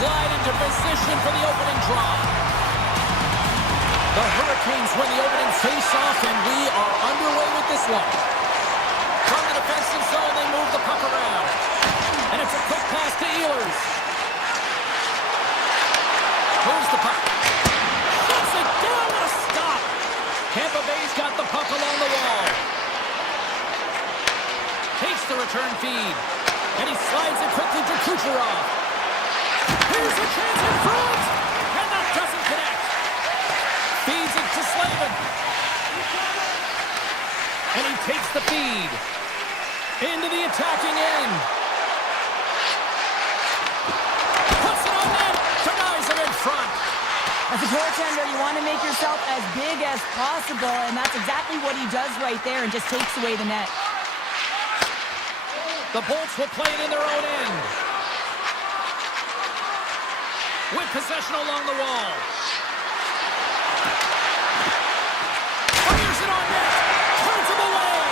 glide into position for the opening draw. The Hurricanes win the opening face-off, and we are underway with this one. From the defensive zone, they move the puck around. And it's a quick pass to Ehlers. Moves the puck. Shuts it down with a stop. Tampa Bay's got the puck along the wall. Takes the return feed. And he slides it quickly to Kucherov. Here's a chance in front. And that doesn't connect. Feeds it to Slavin. And he takes the feed. Into the attacking end. Puts it on net. Denies it in front. As a goaltender, you want to make yourself as big as possible, and that's exactly what he does right there and just takes away the net. The Bolts will play it in their own end. With possession along the wall. Fires it on net. Turns him away.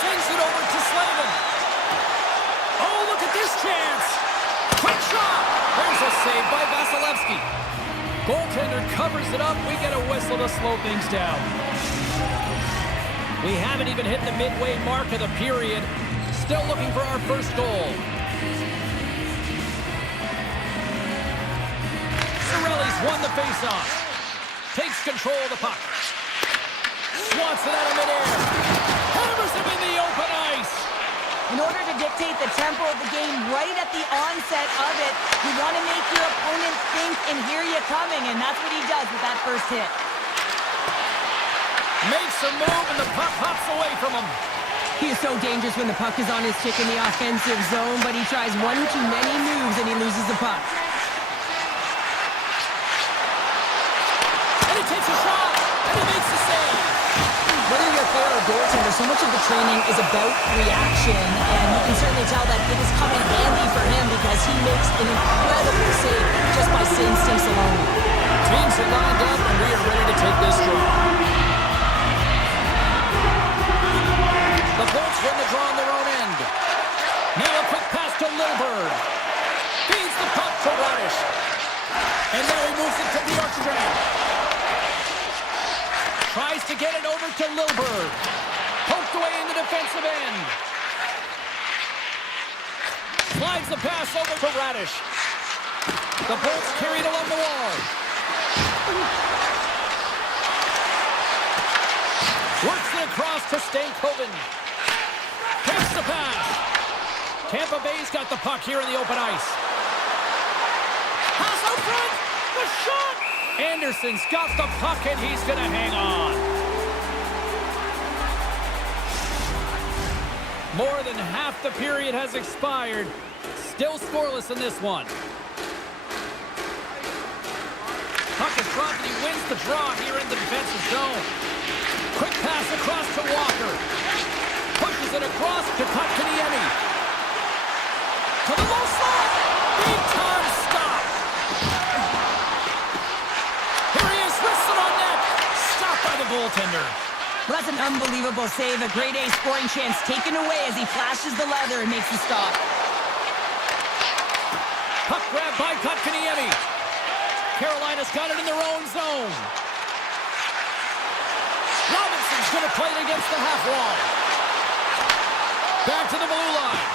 Sends it over to Slavin. Oh, look at this chance. Quick shot. There's a save by Vasilevsky. Goaltender covers it up. We get a whistle to slow things down. We haven't even hit the midway mark of the period. Still looking for our first goal. Cirelli's won the faceoff. Takes control of the puck. Swats it out of midair. Hammers him in the open ice. In order to dictate the tempo of the game right at the onset of it, you want to make your opponent think and hear you coming, and that's what he does with that first hit. Makes a move, and the puck hops away from him. He is so dangerous when the puck is on his stick in the offensive zone, but he tries one too many moves and he loses the puck. And he takes a shot, and he makes the save. Whether you're a player or a goaltender, so much of the training is about reaction, and you can certainly tell that it is coming handy for him because he makes an incredible save just by instincts alone. Teams are lined up, and we are ready to take this draw. The Bolts win the draw on their own end. Now a quick pass to Lilburn. Feeds the puck to Radish. And now he moves it to Bjorkstrand. Tries to get it over to Lilburn. Poked away in the defensive end. Slides the pass over to Radish. The Bolts carried along the wall. Works it across to Stankoven. Takes the pass. Tampa Bay's got the puck here in the open ice. Pass out front. The shot. Anderson's got the puck, and he's going to hang on. More than half the period has expired. Still scoreless in this one. Puck is dropped, and he wins the draw here in the defensive zone. Quick pass across to Walker. Pushes it across to Kotkaniemi. To the low slot. Big time stop. Here he is, wristed on net. Stopped by the goaltender. Well, that's an unbelievable save. A grade A scoring chance taken away as he flashes the leather and makes the stop. Puck grab by Kotkaniemi. Carolina's got it in their own zone. Robinson's going to play it against the half wall. Back to the blue line.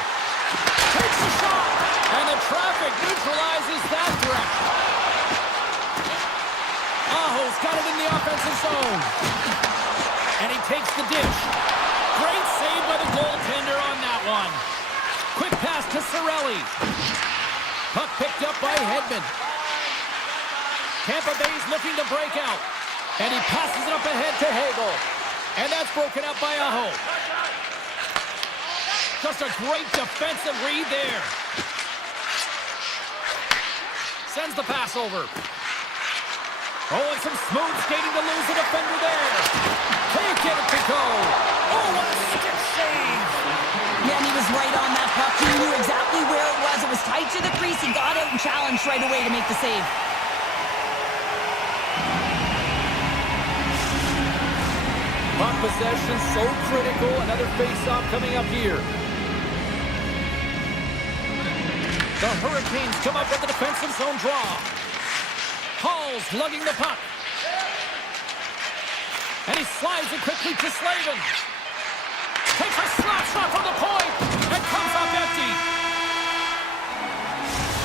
Takes a shot. And the traffic neutralizes that threat. Aho's got it in the offensive zone. And he takes the dish. Great save by the goaltender on that one. Quick pass to Cirelli. Puck picked up by Hedman. Tampa Bay's looking to break out. And he passes it up ahead to Hagel. And that's broken up by Aho. Just a great defensive read there. Sends the pass over. Oh, and some smooth skating to lose the defender there. Can't get it to go. Oh, what a stick save. Yeah, and he was right on that puck. He knew exactly where it was. It was tight to the crease. He got out and challenged right away to make the save. Puck possession so critical. Another face-off coming up here. The Hurricanes come up with a defensive zone draw. Hall's lugging the puck. And he slides it quickly to Slavin. Takes a slap shot from the point and comes up empty.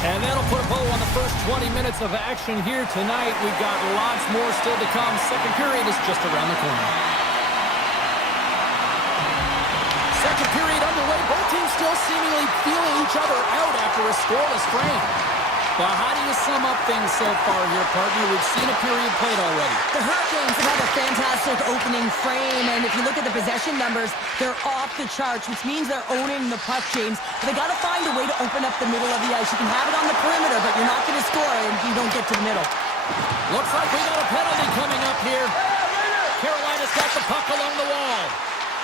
And that'll put a bow on the first 20 minutes of action here tonight. We've got lots more still to come. Second period is just around the corner. Second period underway. Both teams still seemingly feeling each other out after a scoreless frame. But how do you sum up things so far here, partner? We've seen a period played already. The Hurricanes have had a fantastic opening frame, and if you look at the possession numbers, they're off the charts, which means they're owning the puck, James. But they got to find a way to open up the middle of the ice. You can have it on the perimeter, but you're not going to score if you don't get to the middle. Looks like we got a penalty coming up here. Carolina's got the puck along the wall.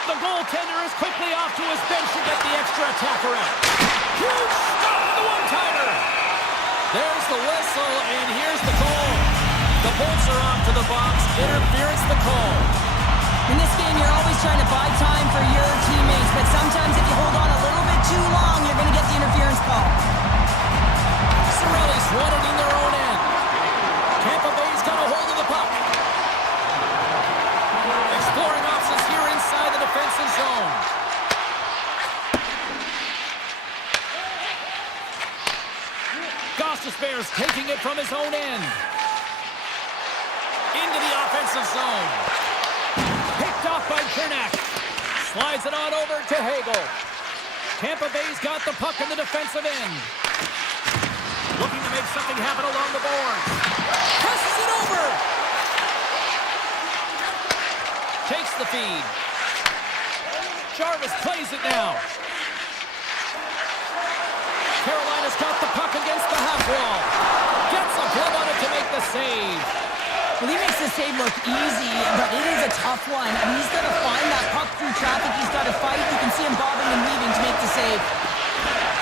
The goaltender is quickly off to his bench to get the extra attacker out. Huge stop on the one-timer. There's the whistle, and here's the goal. The Bolts are off to the box. Interference the call. In this game, you're always trying to buy time for your teammates, but sometimes if you hold on a little bit too long, you're going to get the interference call. Cirelli's won it in their own end. Tampa Bay's got a hold of the puck. Exploring options here inside the defensive zone. Bears taking it from his own end. Into the offensive zone. Picked off by Chernak. Slides it on over to Hagel. Tampa Bay's got the puck in the defensive end. Looking to make something happen along the boards. Passes it over. Takes the feed. Jarvis plays it now. Carolina's got the puck against the half wall. Gets a glove on it to make the save. Well, he makes the save look easy, but it is a tough one. I mean, he's got to find that puck through traffic. He's got to fight. You can see him bobbing and weaving to make the save.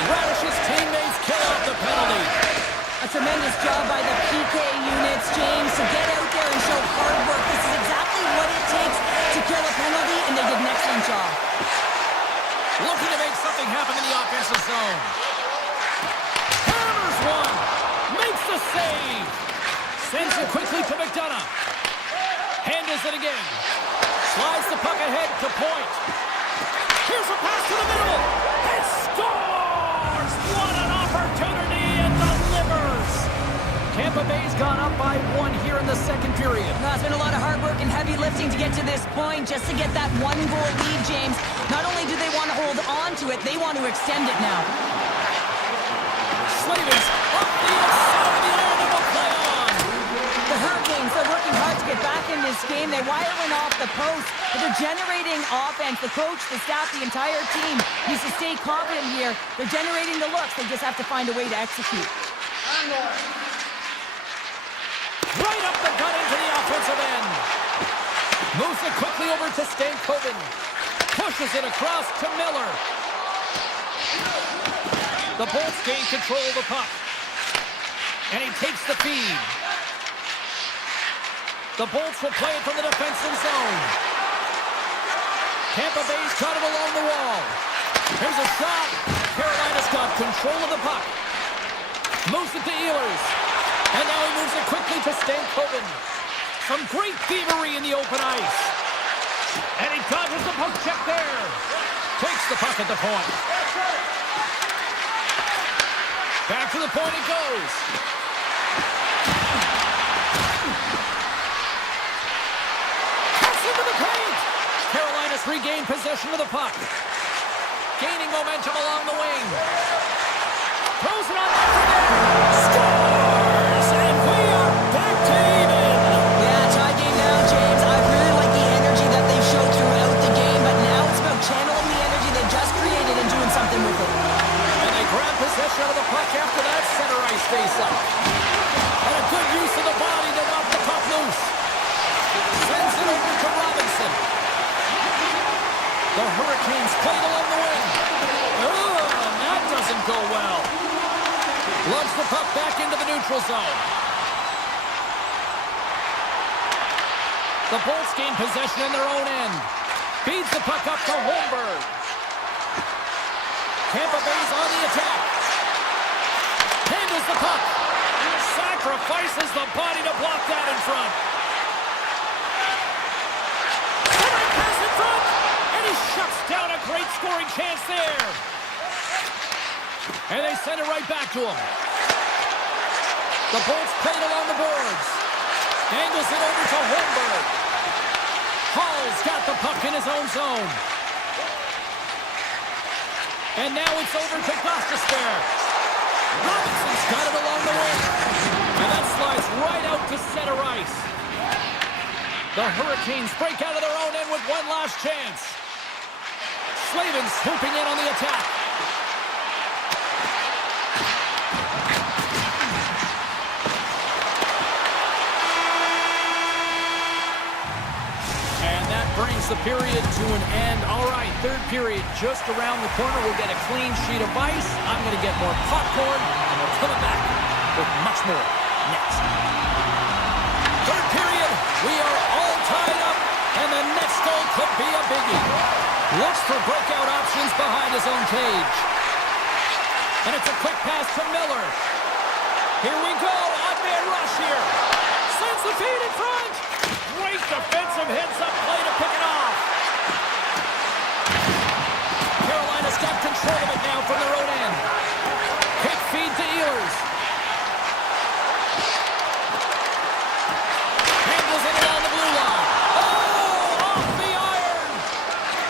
Radish's teammates kill off the penalty. A tremendous job by the PK units, James, to get out there and show hard work. This is exactly what it takes to kill a penalty, and they did an excellent job. Looking to make something happen in the offensive zone. One, makes the save. Sends it quickly to McDonough. Handles it again. Slides the puck ahead to point. Here's a pass to the middle. And scores! What an opportunity, and delivers. Tampa Bay's gone up by one here in the second period. No, it's been a lot of hard work and heavy lifting to get to this point, just to get that one-goal lead, James. Not only do they want to hold on to it, they want to extend it now. Slavin's up the inside of the iron and will play on. The Hurricanes, they're working hard to get back in this game. They wire in off the post, but they're generating offense. The coach, the staff, the entire team needs to stay confident here. They're generating the looks. They just have to find a way to execute. Right up the gut into the offensive end. Moves it quickly over to Stankoven. Pushes it across to Miller. The Bolts gain control of the puck. And he takes the feed. The Bolts will play it from the defensive zone. Tampa Bay's got it along the wall. Here's a shot. Carolina's got control of the puck. Moves it to Ehlers. And now he moves it quickly to Stankoven. Some great thievery in the open ice. And he dodges the poke check there. Takes the puck at the point. Back to the point it goes. Cuts into the paint. Carolina's regained possession of the puck. Gaining momentum along the wing. Throws it on there. Scores! And we are back to even. Yeah, tie game now, James. I really like the energy that they've showed throughout the game, but now it's about channeling the energy they just created and doing something with it. Grab possession of the puck after that center ice face-off. And a good use of the body to knock the puck loose. Sends it over to Robinson. The Hurricanes play it along the wing. Oh, and that doesn't go well. Lugs the puck back into the neutral zone. The Bolts gain possession in their own end. Feeds the puck up to Holmberg. Tampa Bay's on the attack. Handles the puck. Sacrifices the body to block that in front. Centering pass in front. And he shuts down a great scoring chance there. And they send it right back to him. The Bolts played along the boards. Angles it over to Holmberg. Hall's got the puck in his own zone. And now it's over to Gostisbehere. Robinson's got it along the wing. And that slides right out to center ice. The Hurricanes break out of their own end with one last chance. Slavin swooping in on the attack. Brings the period to an end. All right, third period just around the corner. We'll get a clean sheet of ice. I'm going to get more popcorn, and we'll come back with much more next. Third period, we are all tied up, and the next goal could be a biggie. Looks for breakout options behind his own cage. And it's a quick pass to Miller. Here we go, odd-man rush here. Sends the feed in front. Great defensive heads-up play to pick it off. Carolina's got control of it now from their own end. Quick feed to Ehlers. Handles it along the blue line. Oh, off the iron.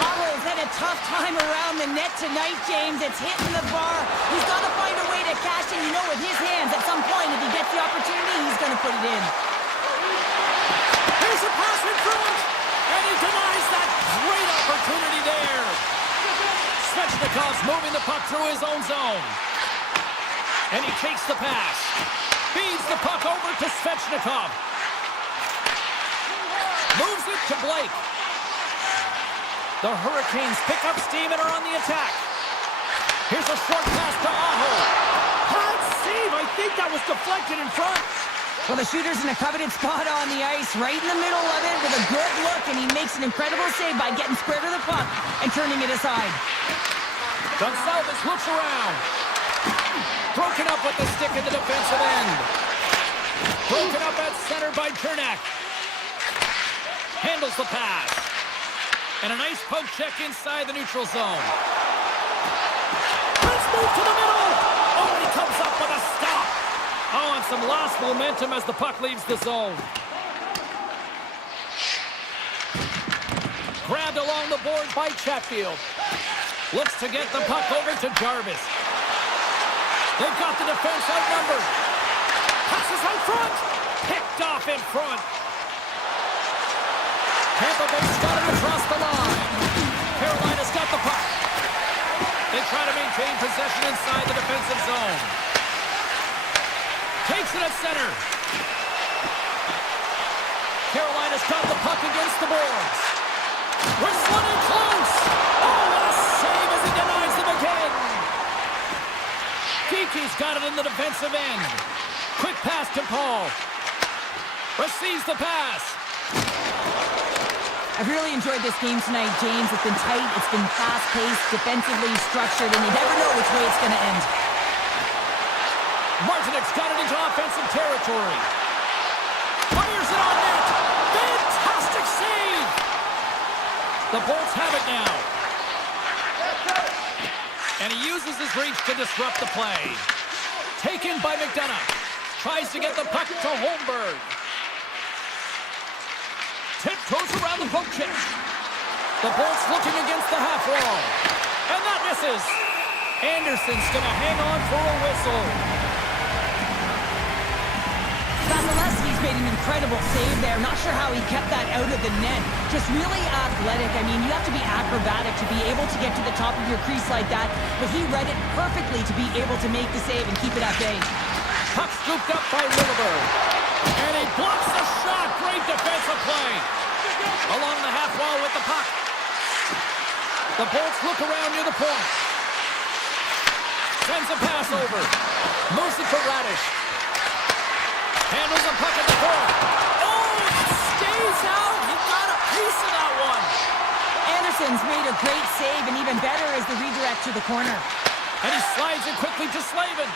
Aho's had a tough time around the net tonight, James. It's hitting the bar. He's got to find a way to cash in, with his hands. At some point, if he gets the opportunity, he's going to put it in. Here's a pass in front, and he denies that great opportunity there. Svechnikov's moving the puck through his own zone. And he takes the pass. Feeds the puck over to Svechnikov. Moves it to Blake. The Hurricanes pick up steam and are on the attack. Here's a short pass to Aho. Hard save. I think that was deflected in front. Well, the shooter's in a coveted spot on the ice, right in the middle of it with a good look, and he makes an incredible save by getting square to the puck and turning it aside. Gonsalves looks around. Broken up with the stick in the defensive end. Broken up at center by Chernak. Handles the pass. And a nice poke check inside the neutral zone. Let's move to the middle. Oh, and he comes up with a stop. Oh, and some lost momentum as the puck leaves the zone. Grabbed along the board by Chatfield. Looks to get the puck over to Jarvis. They've got the defense outnumbered. Passes out front. Picked off in front. Tampa Bay's got it across the line. Carolina's got the puck. They try to maintain possession inside the defensive zone. Takes it at center. Carolina's got the puck against the boards. Whistling in close. Oh, what a save as he denies them again. Geeky's got it in the defensive end. Quick pass to Paul. Receives the pass. I've really enjoyed this game tonight, James. It's been tight, it's been fast-paced, defensively structured, and you never know which way it's going to end. Martinek's got it into offensive territory. Fires it on net. Fantastic save. The Bolts have it now. And he uses his reach to disrupt the play. Taken by McDonough. Tries to get the puck to Holmberg. Tiptoes around the poke check. The Bolts looking against the half wall. And that misses. Anderson's going to hang on for a whistle. Vasilevsky's made an incredible save there. Not sure how he kept that out of the net. Just really athletic. I mean, you have to be acrobatic to be able to get to the top of your crease like that. But he read it perfectly to be able to make the save and keep it at bay. Puck scooped up by Lilleberg. And he blocks the shot. Great defensive play. Along the half wall with the puck. The Bolts look around near the point. Sends a pass over. Moves it to Radish. Handles the puck at the point. Oh, it stays out. He got a piece of that one. Anderson's made a great save, and even better is the redirect to the corner. And he slides it quickly to Slavin.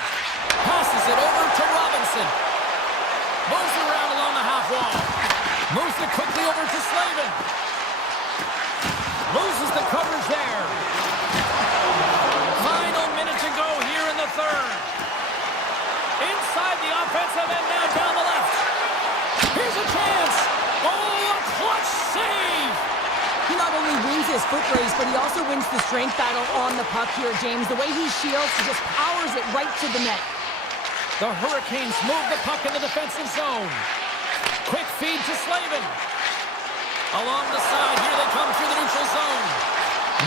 Passes it over to Robinson. Moves it around along the half wall. Moves it quickly over to Slavin. Loses the coverage there. Final minute to go here in the third. Inside the offensive end now down the left. Here's a chance. Oh, a clutch save. He not only wins his foot race, but he also wins the strength battle on the puck here, James. The way he shields, he just powers it right to the net. The Hurricanes move the puck in the defensive zone. Quick feed to Slavin. Along the side, here they come through the neutral zone.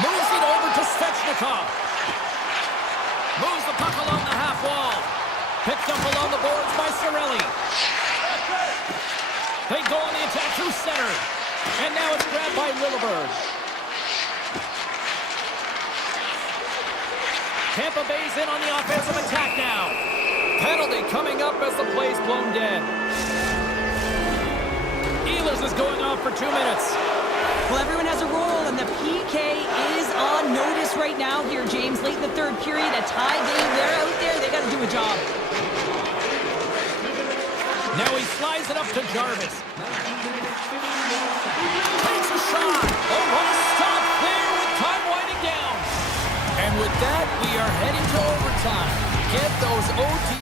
Moves it over to Svechnikov. Moves the puck along the half wall. Picked up along the boards by Cirelli. They go on the attack through center. And now it's grabbed by Lilleberg. Tampa Bay's in on the offensive attack now. Penalty coming up as the play's blown dead. Ehlers is going off for 2 minutes. Well, everyone has a role, and the PK is on notice right now here, James. Late in the third period, a tie game. They're out there. They got to do a job. Now he slides it up to Jarvis. Takes a shot. Oh, what a stop there with time winding down. And with that, we are heading to overtime. Get those OT.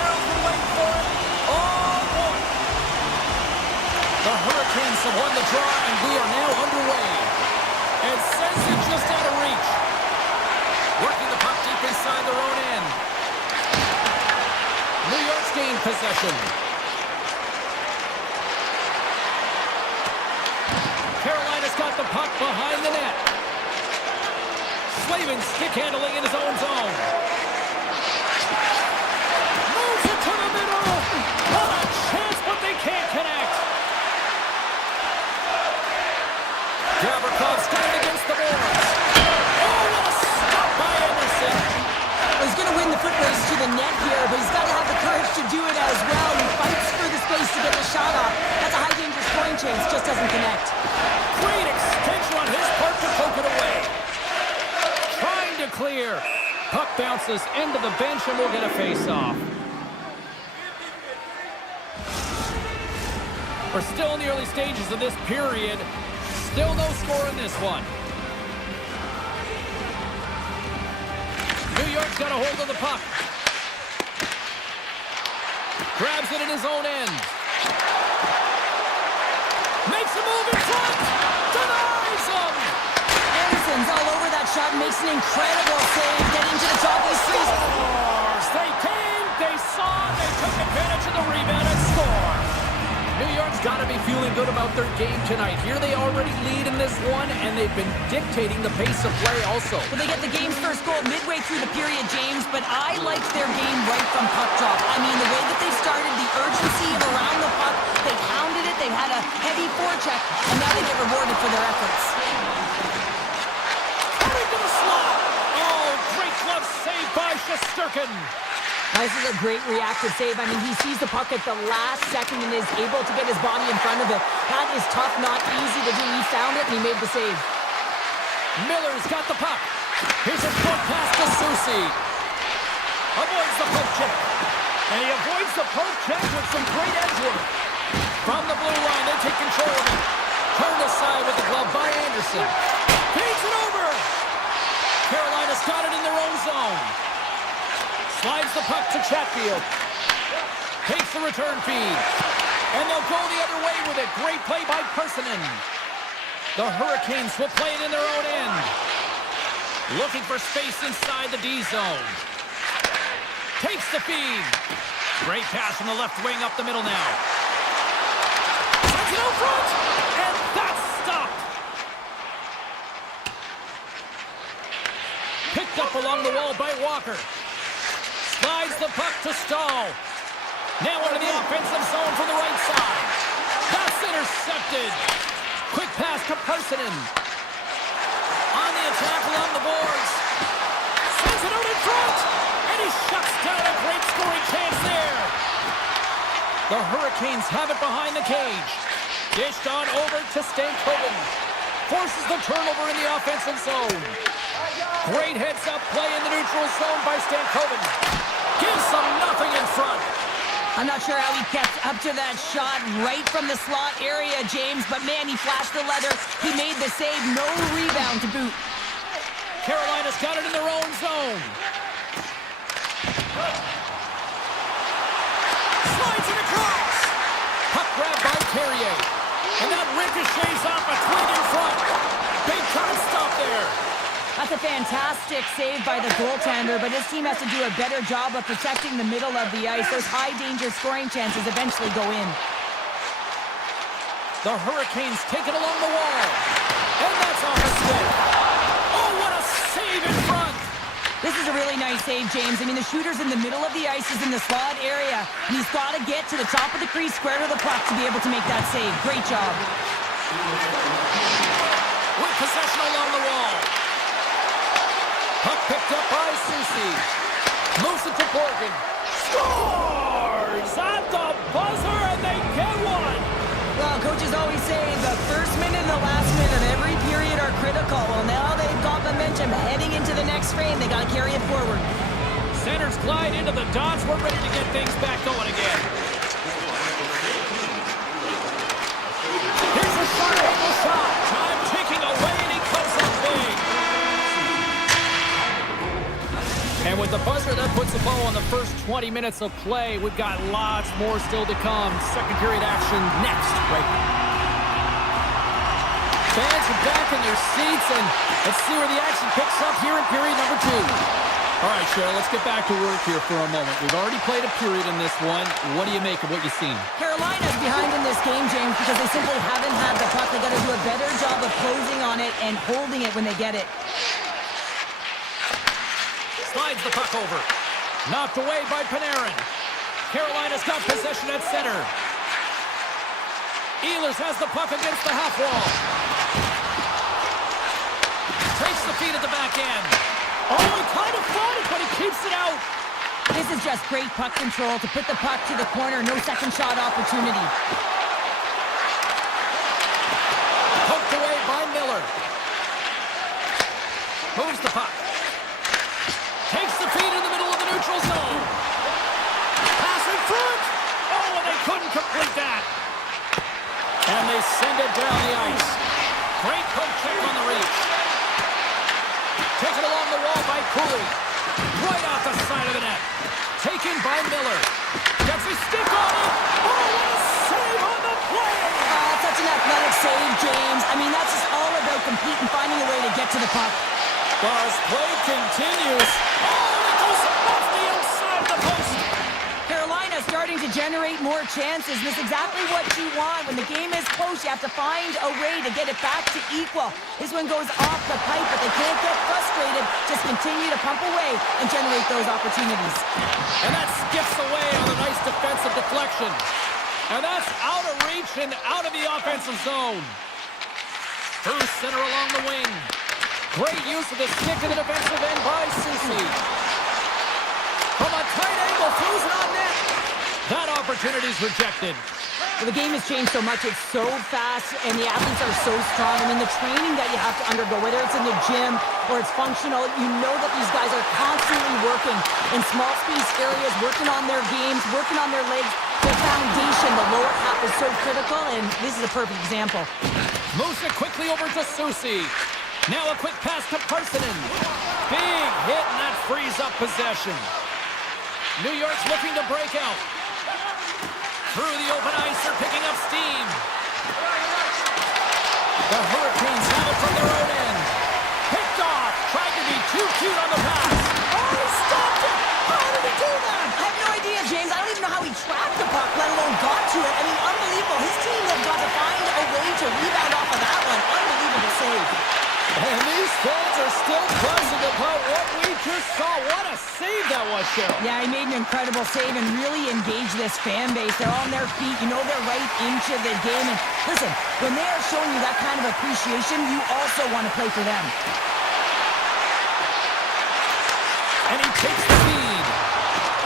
Carroll's been waiting for it. Oh, boy. The Hurricanes have won the draw, and we are now underway. And sends it just out of reach. Working the puck deep inside their own end. New York's gained possession. Carolina's got the puck behind the net. Slavin stick handling in his own zone. Moves it to the middle. What a chance, but they can't connect. Gavrikov got it against the boards. Oh, what a stop by Anderson. He's going to win the foot race to the net here, but he's got to have the courage to do it as well. He fights for the space to get the shot off. That's a high danger scoring chance, just doesn't connect. Great extension on his part to poke it away. Trying to clear. Puck bounces into the bench and we'll get a face-off. We're still in the early stages of this period. Still no score in this one. New York's got a hold of the puck. Grabs it in his own end. Makes a move in front. Denies him. Anderson's all over that shot, makes an incredible save, getting to the top of the crease. They came, they saw, they took advantage of the rebound and score. New York's got to be feeling good about their game tonight. Here they already lead in this one, and they've been dictating the pace of play also. Well, they get the game's first goal midway through the period, James, but I liked their game right from puck drop. I mean, the way that they started, the urgency around the puck, they hounded it, they had a heavy forecheck, and now they get rewarded for their efforts. Coming to the slot. Oh, great glove save by Shesterkin. This is a great reactive save. I mean, he sees the puck at the last second and is able to get his body in front of it. That is tough, not easy to do. He found it and he made the save. Miller's got the puck. Here's a short pass to Susi. Avoids the poke check. And he avoids the poke check with some great edge work. From the blue line, they take control of it. Turned aside with the glove by Anderson. Feeds it over. Carolina's got it in their own zone. Slides the puck to Chatfield. Takes the return feed. And they'll go the other way with it. Great play by Personen. The Hurricanes will play it in their own end. Looking for space inside the D zone. Takes the feed. Great pass from the left wing up the middle now. Sends it out front. And that's stopped. Picked up along the wall by Walker. Slides the puck to Stahl. Now into the offensive zone from the right side. That's intercepted. Quick pass to Personen. On the attack along the boards. Sends it out in front. And he shuts down a great scoring chance there. The Hurricanes have it behind the cage. Dished on over to Stankoven. Forces the turnover in the offensive zone. Great heads-up play in the neutral zone by Stankoven. Gives them nothing in front. I'm not sure how he kept up to that shot right from the slot area, James, but man, he flashed the leather. He made the save, no rebound to boot. Carolina's got it in their own zone. Slides it across. Puck grab by Carrier. And that ricochets off a twig in front. Big time stop there. That's a fantastic save by the goaltender, but his team has to do a better job of protecting the middle of the ice. Those high-danger scoring chances eventually go in. The Hurricanes take it along the wall. And that's off a stick. Oh, what a save in front. This is a really nice save, James. I mean, the shooter's in the middle of the ice, is in the slot area. And he's got to get to the top of the crease, square to the puck to be able to make that save. Great job. With possession along the wall. Puck picked up by Susi. Moves it to Borgen. Scores at the buzzer, and they get one. Well, coaches always say the first minute and the last minute of every period are critical. Well, now they've got momentum heading into the next frame. They got to carry it forward. Centers glide into the dots. We're ready to get things back going again. Here's a shot, shot. Time ticking away, and he comes up big. And with the the buzzer. That puts a bow on the first 20 minutes of play. We've got lots more still to come. Second period action next. Right. Fans are back in their seats, and let's see where the action picks up here in period number 2. All right, Cheryl, let's get back to work here for a moment. We've already played a period in this one. What do you make of what you've seen? Carolina's behind in this game, James, because they simply haven't had the puck. They got to do a better job of closing on it and holding it when they get it. Slides the puck over. Knocked away by Panarin. Carolina's got possession at center. Ehlers has the puck against the half wall. Takes the feed at the back end. Oh, he kind of fought it, but he keeps it out. This is just great puck control to put the puck to the corner. No second shot opportunity. Poked away by Miller. Moves the puck. Takes the feed in the middle of the neutral zone. Pass in front. Oh, and they couldn't complete that. And they send it down the ice. Great poke check on the reach. Taken along the wall by Cooley. Right off the side of the net. Taken by Miller. Gets his stick on it. Oh, what a save on the play! Oh, such an athletic save, James. I mean, that's just all about competing, finding a way to get to the puck. As play continues. Oh, it goes off the outside of the post. Carolina starting to generate more chances. This is exactly what you want. When the game is close, you have to find a way to get it back to equal. This one goes off the pipe, but they can't get frustrated. Just continue to pump away and generate those opportunities. And that skips away on a nice defensive deflection. And that's out of reach and out of the offensive zone. Through center along the wing. Great use of the stick in the defensive end by Susie. From a tight angle, throws it on net. That opportunity's rejected. Well, the game has changed so much. It's so fast, and the athletes are so strong. I mean, the training that you have to undergo, whether it's in the gym or it's functional, you know that these guys are constantly working in small space areas, working on their games, working on their legs. The foundation, the lower half is so critical, and this is a perfect example. Moves it quickly over to Susie. Now a quick pass to Parsonen. Big hit, and that frees up possession. New York's looking to break out. Through the open ice, they're picking up steam. The Hurricanes have it from their own end. Picked off, tried to be too cute on the pass. Oh, he stopped it! How did he do that? I have no idea, James. I don't even know how he tracked the puck, let alone got to it. I mean, unbelievable. His team has got to find a way to rebound off of that one. Unbelievable save. And these fans are still buzzing about what we just saw. What a save that was, Cheryl. Yeah, he made an incredible save and really engaged this fan base. They're on their feet. You know they're right into the game. And listen, when they are showing you that kind of appreciation, you also want to play for them. And he takes the lead.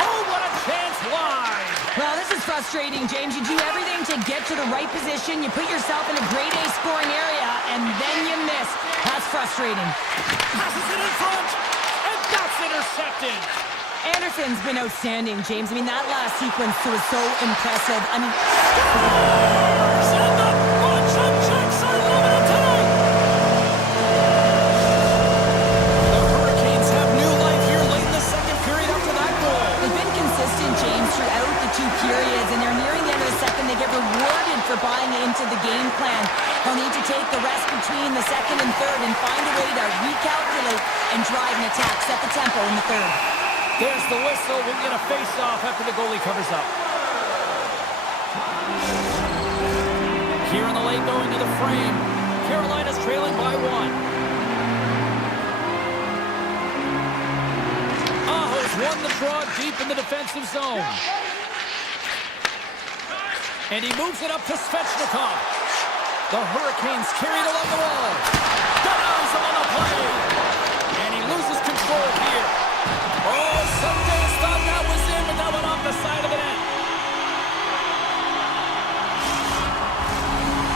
Oh, what a chance wide. Well, this is frustrating, James. You do everything to get to the right position. You put yourself in a grade A scoring area, and then you miss. That's frustrating. Passes it in front, and that's intercepted. Anderson's been outstanding, James. I mean, that last sequence was so impressive. I mean, scores! And the bunch of checks are limited tonight. The Hurricanes have new life here late in the second period after that goal. they've been consistent, James, throughout the two periods, and they're nearing the end of the second. They get rewarded for buying into the game plan. They'll need to take the rest between the second and third and find a way to recalculate and drive an attack, set the tempo in the third. There's the whistle. We'll get a face-off after the goalie covers up. Here in the lane going to the frame. Carolina's trailing by 1. Aho's won the draw deep in the defensive zone. And he moves it up to Svechnikov. The Hurricanes carry it along the wall. Downs him on the play. And he loses control here. Oh, some fans thought that was in, but that went off the side of the net.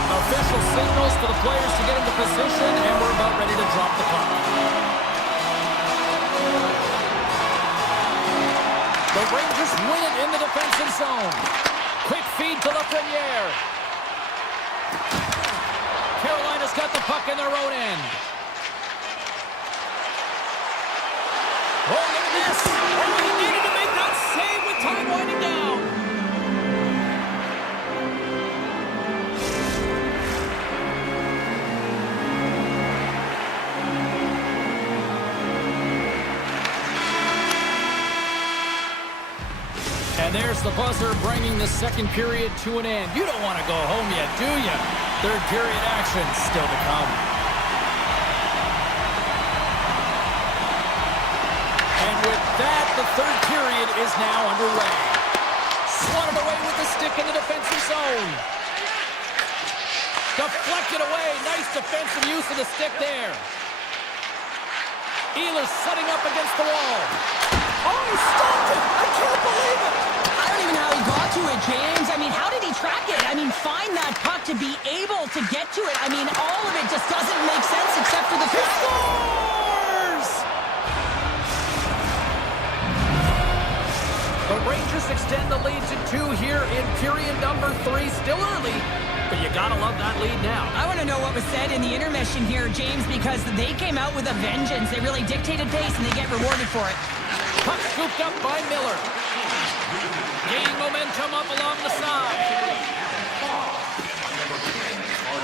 Official signals for the players to get into position, and we're about ready to drop the puck. The Rangers win it in the defensive zone. Quick feed to Lafreniere. Carolina's got the puck in their own end. Oh, look at this. And there's the buzzer bringing the second period to an end. You don't want to go home yet, do you? Third period action still to come. And with that, the third period is now underway. Swatted away with the stick in the defensive zone. Deflected away. Nice defensive use of the stick there. Ehlers setting up against the wall. Oh, he stopped it! I can't believe it! I don't even know how he got to it, James. I mean, how did he track it? I mean, find that puck to be able to get to it. I mean, all of it just doesn't make sense except for the... He scores! The Rangers extend the lead to 2 here in period number 3. Still early, but you gotta love that lead now. I want to know what was said in the intermission here, James, because they came out with a vengeance. They really dictated pace, and they get rewarded for it. Puck scooped up by Miller. Gaining momentum up along the side.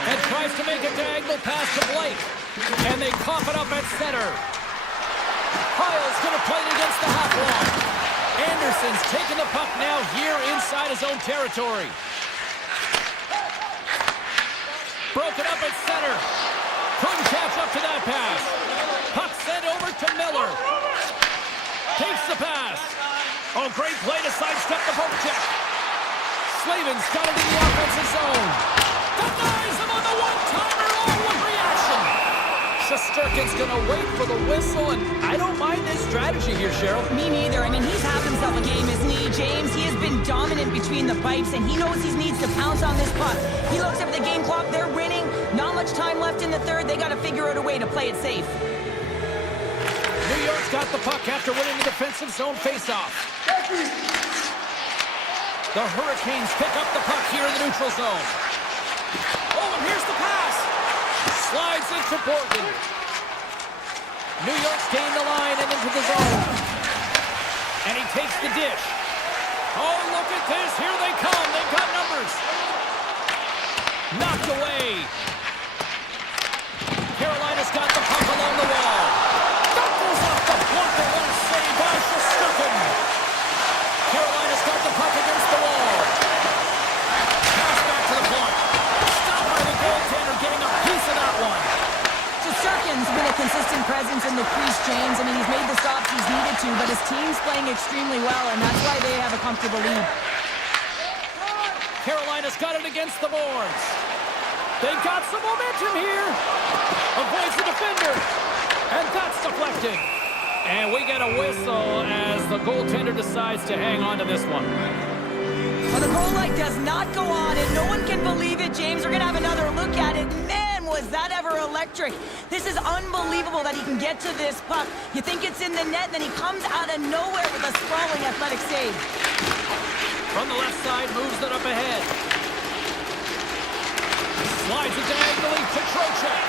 And tries to make a diagonal pass to Blake. And they cough it up at center. Kyle's going to play it against the half wall. Anderson's taking the puck now here inside his own territory. Broken up at center. Couldn't catch up to that pass. Puck sent over to Miller. Takes the pass. Oh, great play to sidestep the poke check. Slavin's got it in the offensive zone. Denies him on the one-timer. Oh, what reaction. Shesterkin's going to wait for the whistle, and I don't mind this strategy here, Cheryl. Me neither. I mean, he's had himself a game, isn't he, James? He has been dominant between the pipes, and he knows he needs to pounce on this puck. He looks up at the game clock. They're winning. Not much time left in the third. They got to figure out a way to play it safe. New York's got the puck after winning the defensive zone faceoff. The Hurricanes pick up the puck here in the neutral zone. Oh, and here's the pass. Slides into Borgen. New York's gained the line and into the zone. And he takes the dish. Oh, look at this. Here they come. They've got numbers. Knocked away. Carolina's got the puck along the wall. That goes off the point. They want to save by Shesterkin. Carolina's got the puck against the wall. Pass back to the point. Stopped by the goaltender, getting a piece of that one. Shesterkin's been a consistent presence in the crease, James. I mean, he's made the stops he's needed to, but his team's playing extremely well, and that's why they have a comfortable lead. Carolina's got it against the boards. They've got some momentum here. Avoids the defender. And that's deflected. And we get a whistle as the goaltender decides to hang on to this one. Well, the goal light does not go on, and no one can believe it, James. We're going to have another look at it. Man, was that ever electric. This is unbelievable that he can get to this puck. You think it's in the net, then he comes out of nowhere with a sprawling athletic save. From the left side, moves it up ahead. Slides it diagonally to Trocheck.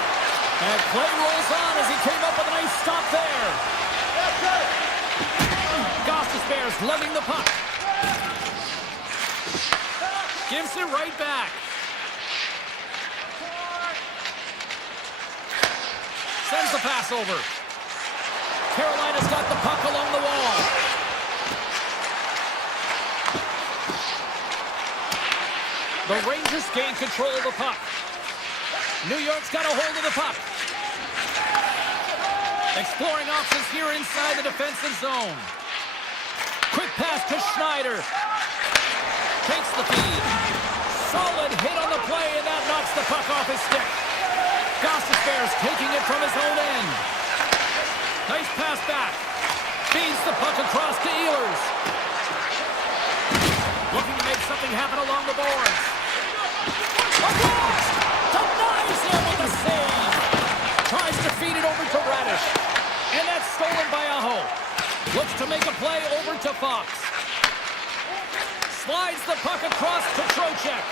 And play rolls on as he came up with a nice stop there. Gostisbehere's lugging the puck. Gives it right back. Sends the pass over. Carolina's got the puck along the wall. The Rangers gain control of the puck. New York's got a hold of the puck. Exploring options here inside the defensive zone. Quick pass to Schneider. Takes the feed. Solid hit on the play, and that knocks the puck off his stick. Gostisbehere's taking it from his own end. Nice pass back. Feeds the puck across to Ehlers. Looking to make something happen along the boards. Across! Denies him with a save. Tries to feed it over to Radish. And that's stolen by Aho. Looks to make a play over to Fox. Slides the puck across to Trocheck.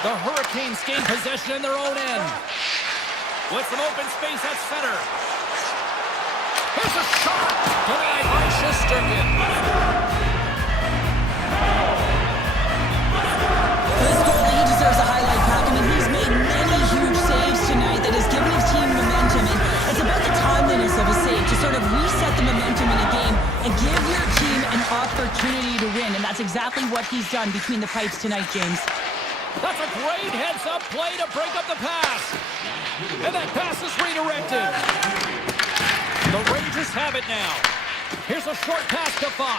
The Hurricanes gain possession in their own end. With some open space at center. Here's a shot. Denied by Shesterkin. This goalie, he deserves a highlight pack. I mean, he's made many huge saves tonight that has given his team momentum. And it's about the timeliness of a save to sort of reset the momentum in a game and give your that's exactly what he's done between the pipes tonight, James. That's a great heads-up play to break up the pass. And that pass is redirected. The Rangers have it now. Here's a short pass to Fox.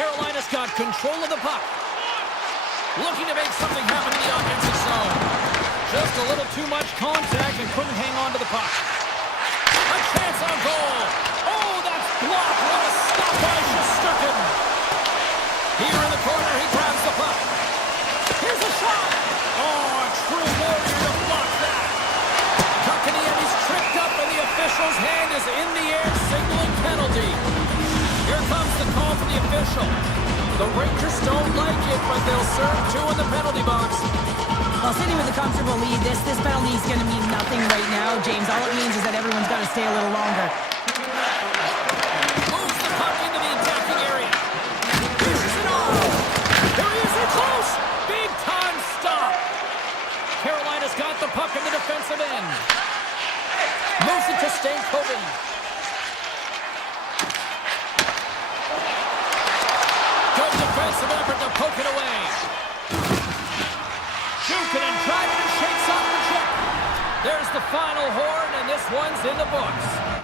Carolina's got control of the puck. Looking to make something happen in the offensive zone. Just a little too much contact and couldn't hang on to the puck. A chance on goal. Oh, that's blocked. What a stop by Shesterkin. Here in the corner, he grabs the puck. Here's a shot. Oh, a true warrior to block that. Puck in the end, he's tripped up, and the official's hand is in the air, signaling penalty. Here comes the call from the official. The Rangers don't like it, but they'll serve two in the penalty box. Well, sitting with a comfortable lead, this penalty is going to mean nothing right now, James. All it means is that everyone's got to stay a little longer. Moves the puck into the attacking area. Pushes it on. There he is, they're close. Big time stop. Carolina's got the puck in the defensive end. Moves it to Stankoven. Good defensive effort to poke it away. Jukin and driving and shakes off the check. There's the final horn, and this one's in the books.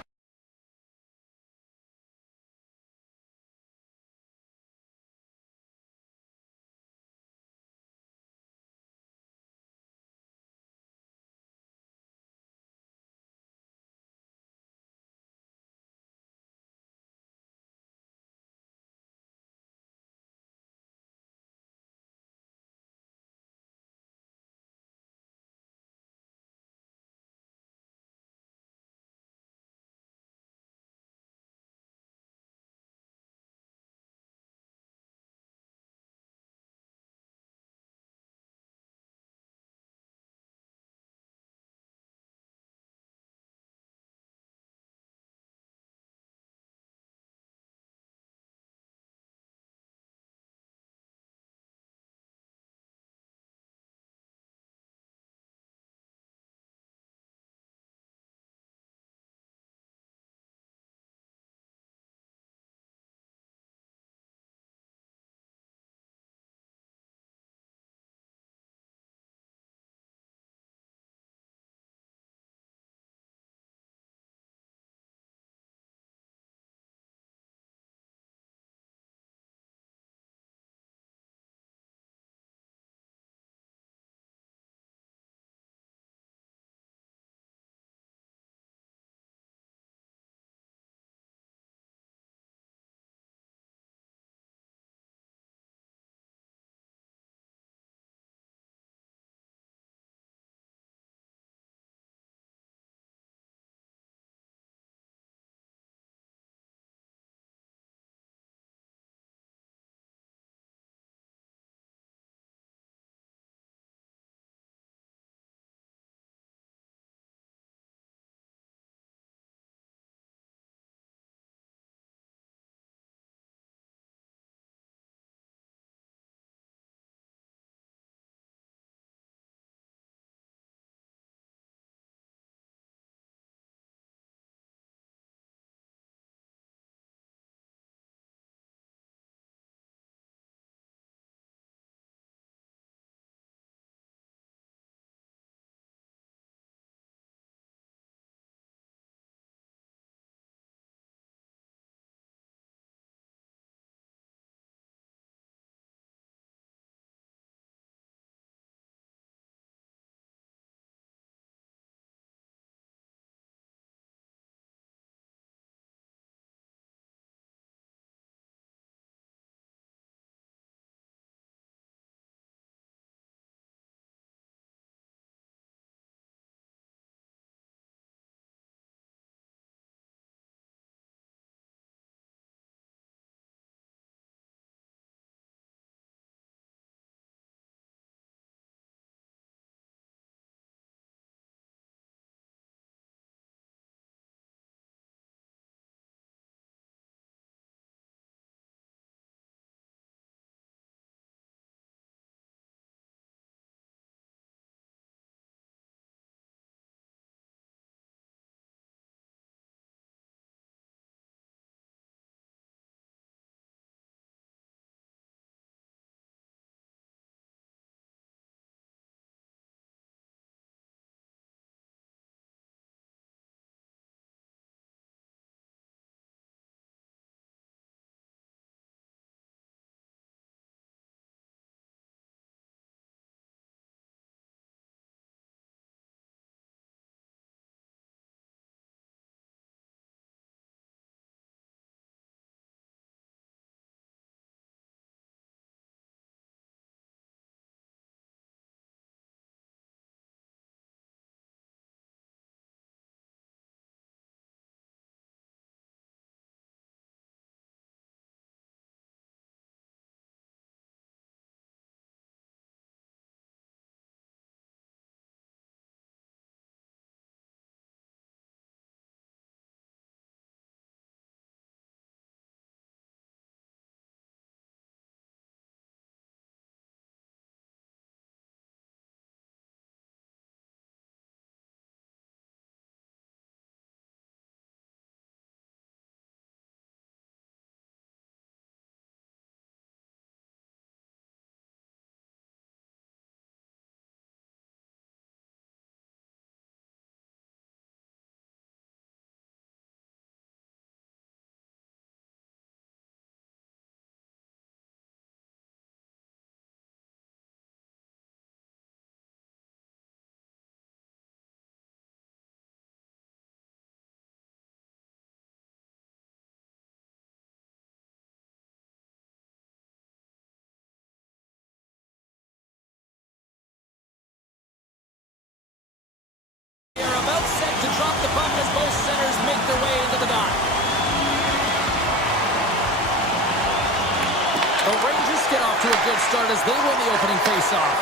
good start as they win the opening faceoff.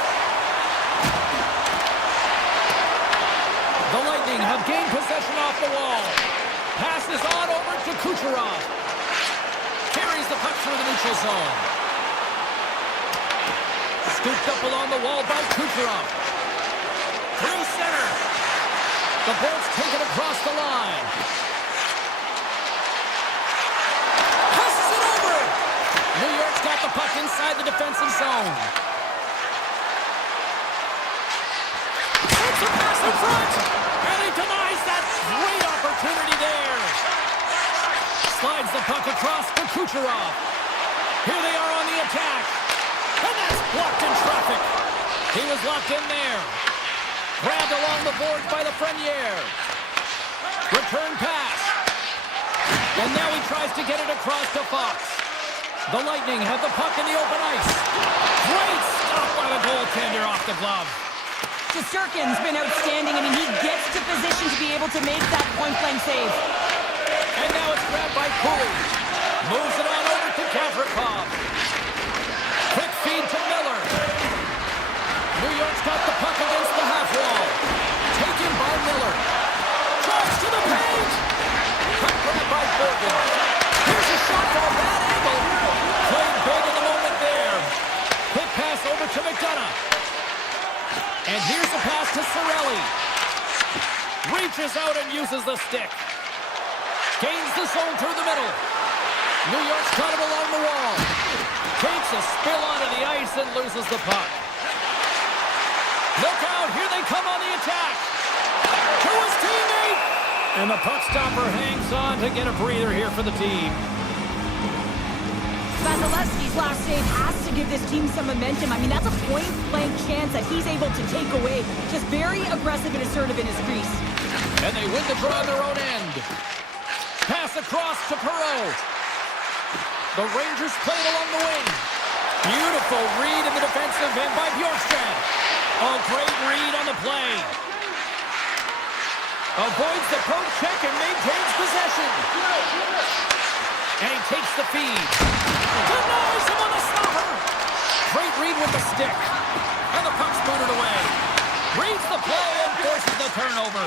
The Lightning have gained possession off the wall. Passes on over to Kucherov. Carries the puck through the neutral zone. Scooped up along the wall by Kucherov. Through center. The board's taken across the line. Passes it over. New York's got the puck inside the defensive zone. Takes a pass in front. And he denies that great opportunity there. Slides the puck across to Kucherov. Here they are on the attack. And that's blocked in traffic. He was locked in there. Grabbed along the boards by the Frenier. Return pass. And now he tries to get it across to Fox. The Lightning have the puck in the open ice. Great stop by the goaltender off the glove. Shesterkin's been outstanding. I mean, he gets to position to be able to make that point-blank save. And now it's grabbed by Cooley. Moves it on over to Gavrikov. Quick feed to Miller. New York's got the puck against the half wall. Taken by Miller. Drives to the paint. Puck grabbed by Bergen. Here's a shot for a bad angle. Played big in the moment there. Quick pass over to McDonough. And here's the pass to Cirelli. Reaches out and uses the stick. Gains the zone through the middle. New York's got it along the wall. Takes a spill onto the ice and loses the puck. Look out, here they come on the attack. To his teammate. And the puck stopper hangs on to get a breather here for the team. Vasilevsky's last save has to give this team some momentum. I mean, that's a point-blank chance that he's able to take away. Just very aggressive and assertive in his crease. And they win the draw on their own end. Pass across to Perreault. The Rangers play it along the wing. Beautiful read in the defensive end by Bjorkstrand. Oh, great read on the play. Avoids the poke check and maintains possession. And he takes the feed. Denies him on the stopper. Great read with the stick. And the puck's booted away. Reads the play and forces the turnover.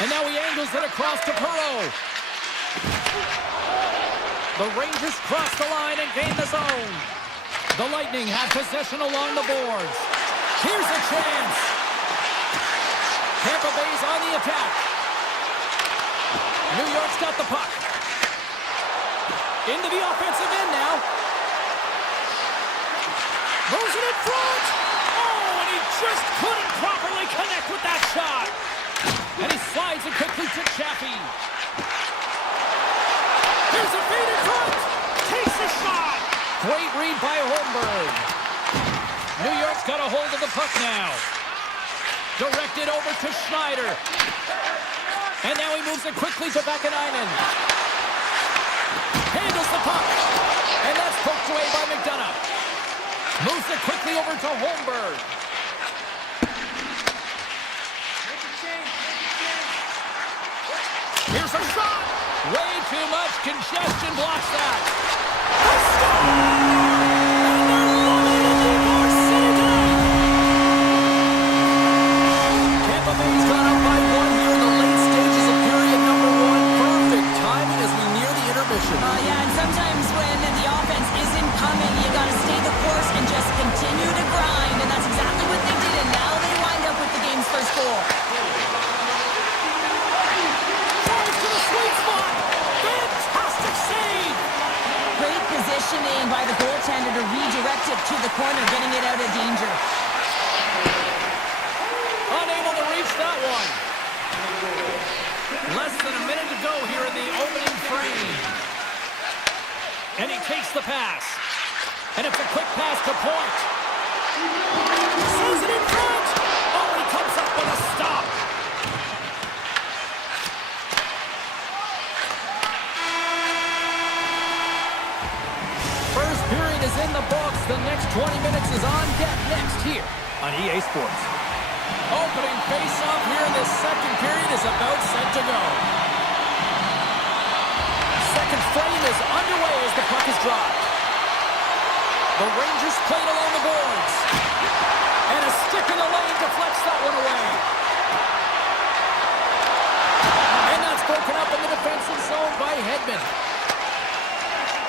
And now he angles it across to Perreault. The Rangers cross the line and gain the zone. The Lightning have possession along the boards. Here's a chance. Tampa Bay's on the attack. New York's got the puck. Into the offensive end now. Throws it in front. Oh, and he just couldn't properly connect with that shot. And he slides it quickly to Chaffee. Here's a feed in front. Takes the shot. Great read by Holmberg. New York's got a hold of the puck now. Directed over to Schneider. And now he moves it quickly to Vakanainen. Handles the puck. And that's poked away by McDonough. Moves it quickly over to Holmberg. Here's a shot. Way too much congestion blocks that. A stop! And they're loving it in New York City tonight. Tampa Bay's gone up by one here in the late stages of period number one. Perfect timing as we near the intermission. Yeah, and sometimes when the offense isn't coming, you got to stay the course and just continue to grind. And that's exactly what they did, and now they wind up with the game's first goal. Sweet spot! Fantastic save! Great positioning by the goaltender to redirect it to the corner, getting it out of danger. Unable to reach that one. Less than a minute to go here in the opening frame. And he takes the pass. And it's a quick pass to Point. Sees it in front! Oh, he comes up with a stop. First period is in the books. The next 20 minutes is on deck next here on EA Sports. Opening face-off here in the second period is about set to go. Second frame is underway as the puck is dropped. The Rangers played along the boards. And a stick in the lane deflects that one away. And that's broken up in the defensive zone by Hedman.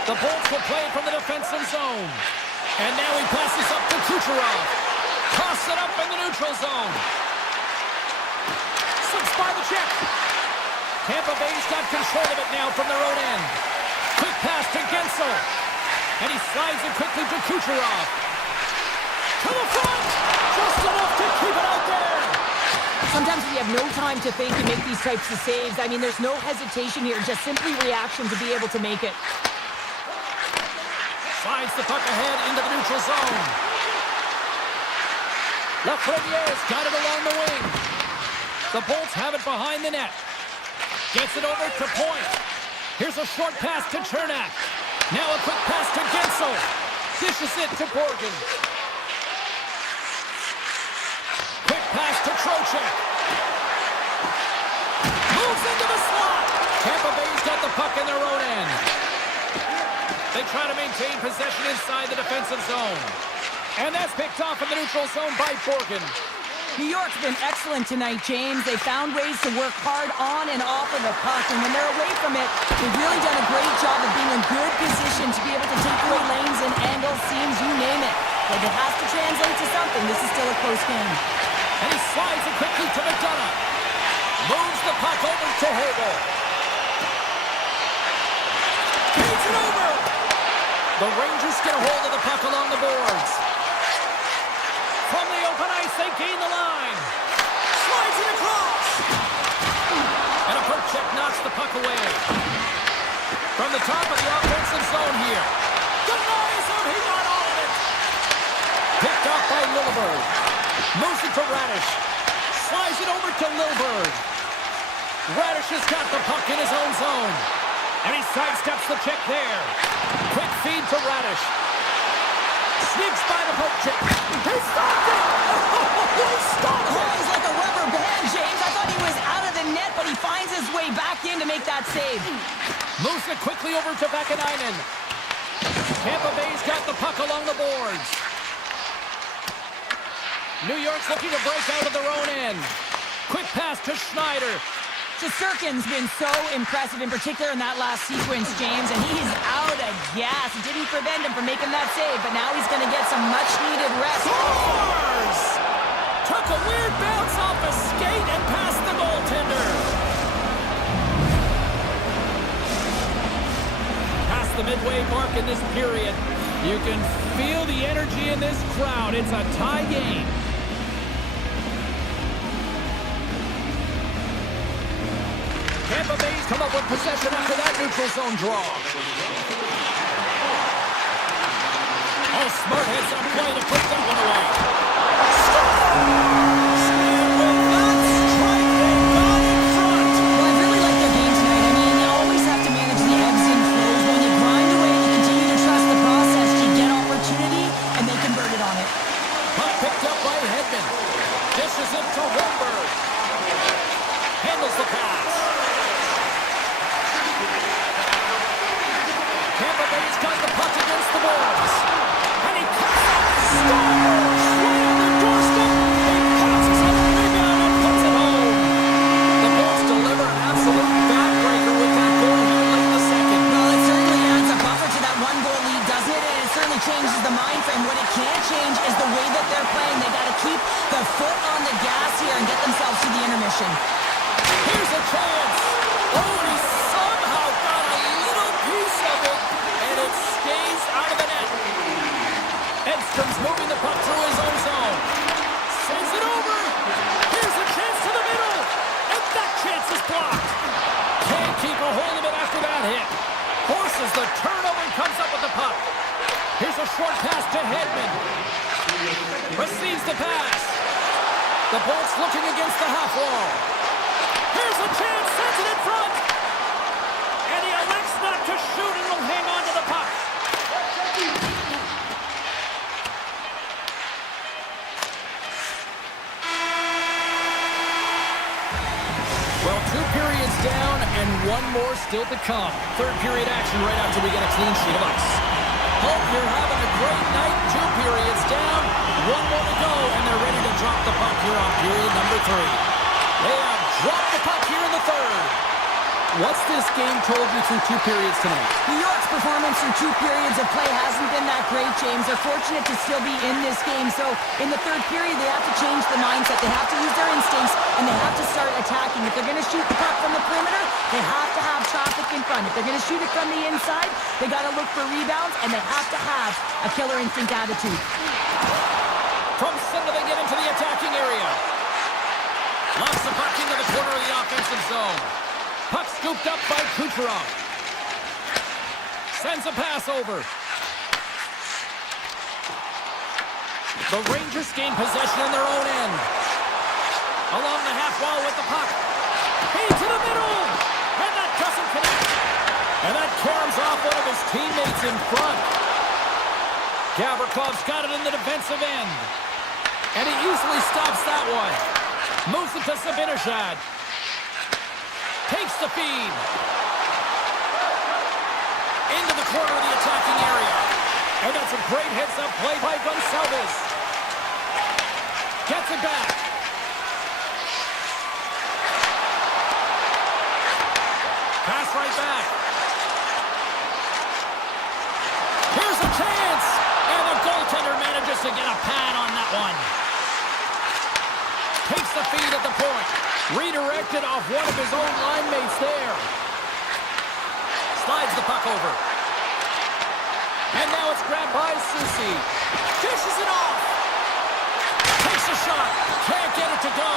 The Bolts will play it from the defensive zone. And now he passes up to Kucherov. Toss it up in the neutral zone. Slips by the check. Tampa Bay's got control of it now from their own end. Quick pass to Gensel. And he slides it quickly to Kucherov. To the front! Just enough to keep it out there! Sometimes we have no time to think and make these types of saves. I mean, there's no hesitation here, just simply reaction to be able to make it. Slides the puck ahead into the neutral zone. Lafreniere's got it along the wing. The Bolts have it behind the net. Gets it over to point. Here's a short pass to Chernak. Now a quick pass to Gensel. Dishes it to Borgen. Quick pass to Trocheck. Moves into the slot. Tampa Bay's got the puck in their own end. They try to maintain possession inside the defensive zone. And that's picked off in the neutral zone by Borgen. New York's been excellent tonight, James. They found ways to work hard on and off of the puck, and when they're away from it, they've really done a great job of being in good position to be able to take away lanes and angles, seams, you name it. But it has to translate to something. This is still a close game. And he slides it quickly to McDonough. Moves the puck over to Hagel. Beats it over. The Rangers get a hold of the puck along the boards. From the open ice, they gain the line. Slides it across. And a poke check knocks the puck away. From the top of the offensive zone here. Denies him, he got all of it. Picked off by Lilleberg. Moves it to Radish. Slides it over to Lilleberg. Radish has got the puck in his own zone. And he sidesteps the check there. Quick feed to Radish. Sneaks by the poke check. He stopped it! He stopped it! He's like a rubber band, James. I thought he was out of the net, but he finds his way back in to make that save. Moves it quickly over to Vakanainen. Tampa Bay's got the puck along the boards. New York's looking to break out of their own end. Quick pass to Schneider. Shesterkin's been so impressive, in particular in that last sequence, James, and he's out of gas. It didn't prevent him from making that save, but now he's going to get some much-needed rest. Scores! Took a weird bounce off a skate and past the goaltender. Past the midway mark in this period, you can feel the energy in this crowd. It's a tie game. Tampa Bay's come up with possession after that neutral zone draw. Oh, Smart heads up play to put that one away. Scores! And with that strike, they got in front. Well, I really like their game tonight. I mean, you always have to manage the ebbs and flows. When you grind away, you continue to trust the process. You get opportunity, and they converted on it. Puck picked up by Hedman. Dishes it to Holmberg. Handles the pass. Tampa Bay's got the puck against the boards. And he cuts it. Scores! Right on the doorstep. He passes it, rebound, and puts it home. The Bolts deliver an absolute backbreaker with that goal here late in the second. Well, it certainly adds a buffer to that one-goal lead, doesn't it? And it certainly changes the mind frame. What it can't change is the way that they're playing. They got to keep the foot on the gas here and get themselves to the intermission. Here's a chance. Oh, and he somehow got a little piece of it, and it stays out of the net. Edstrom's moving the puck through his own zone. Sends it over. Here's a chance to the middle, and that chance is blocked. Can't keep a hold of it after that hit. Forces the turnover and comes up with the puck. Here's a short pass to Hedman. Receives the pass. The Bolts looking against the half wall. Here's a chance, sends it in front. And he elects not to shoot and will hang on to the puck. Well, 2 periods down and one more still to come. Third period action right after we get a clean sheet of ice. Hope you're having a great night. 2 periods down, 1 more to go, and they're ready to drop the puck here on period number 3. They have dropped the puck here in the 3rd. What's this game told you through 2 periods tonight? New York's performance through 2 periods of play hasn't been that great, James. They're fortunate to still be in this game. So in the 3rd period, they have to change the mindset. They have to use their instincts, and they have to start attacking. If they're going to shoot the puck from the perimeter, they have to have traffic in front. If they're going to shoot it from the inside, they got to look for rebounds, and they have to have a killer instinct attitude. From center, they get into the attacking area. Lofts the puck into the corner of the offensive zone. Puck scooped up by Kucherov. Sends a pass over. The Rangers gain possession in their own end. Along the half wall with the puck. Feed to the middle! And that doesn't connect. And that caroms off one of his teammates in front. Gavrikoff's got it in the defensive end. And he easily stops that one. Moves it to Sabinishad. Takes the feed. Into the corner of the attacking area. And that's a great heads-up play by Gonçalves. Gets it back. Pass right back. Here's a chance. And the goaltender manages to get a pad on that one. Takes the feed at the point. Redirected off one of his own line mates there. Slides the puck over. And now it's grabbed by Susi. Dishes it off. Takes a shot. Can't get it to go.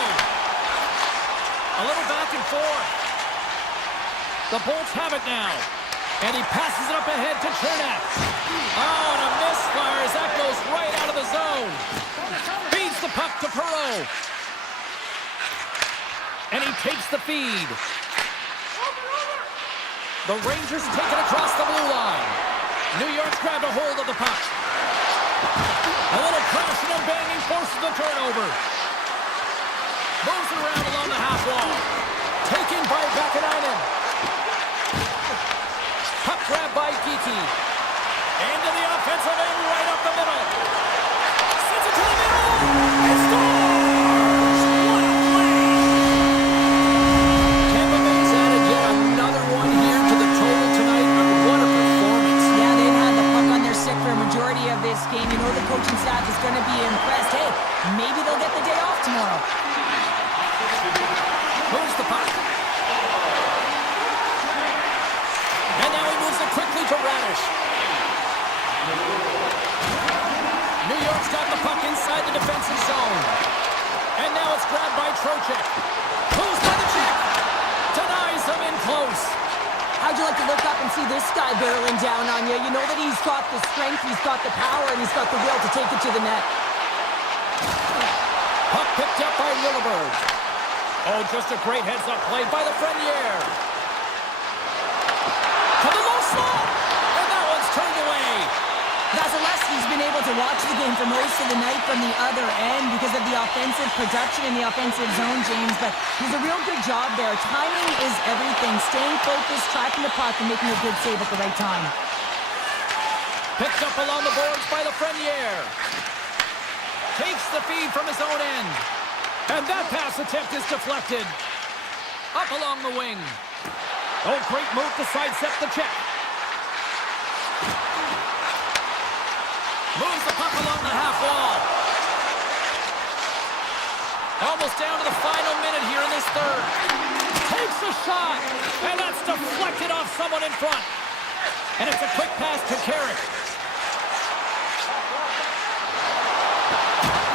A little back and forth. The Bolts have it now. And he passes it up ahead to Chernak. Oh, and a misfire as that goes right out of the zone. Feeds the puck to Perreault. And he takes the feed. The Rangers take it across the blue line. New York's grabbed a hold of the puck. A little crashing and banging forces the turnover. Moves it around along the half wall. Taken by Vakanainen. Puck grabbed by Geeky. Into the offensive end right up the middle. Sends it to the middle. And scores! Of this game, you know the coaching staff is going to be impressed. Hey, maybe they'll get the day off tomorrow. Moves the puck. And now he moves it quickly to Radish. New York's got the puck inside the defensive zone. And now it's grabbed by Trocheck. Moves by the check. Denies him in close. How'd you like to look up and see this guy barreling down on you? You know that he's got the strength, he's got the power, and he's got the will to take it to the net. Puck picked up by Lilleberg. Oh, just a great heads-up play by the Frenier. To the low slot, and that one's turned away. Vasilevsky's been able to watch the game for most of the night from the other end because of the offensive production in the offensive zone, James, but he's a real good job there. Timing is everything. Staying focused, tracking the puck, and making a good save at the right time. Picked up along the boards by the Frenier. Takes the feed from his own end. And that pass attempt is deflected. Up along the wing. Oh, great move to sidestep the check. Moves the puck along the half wall. Almost down to the final minute here in this 3rd. Takes a shot. And that's deflected off someone in front. And it's a quick pass to Carrick.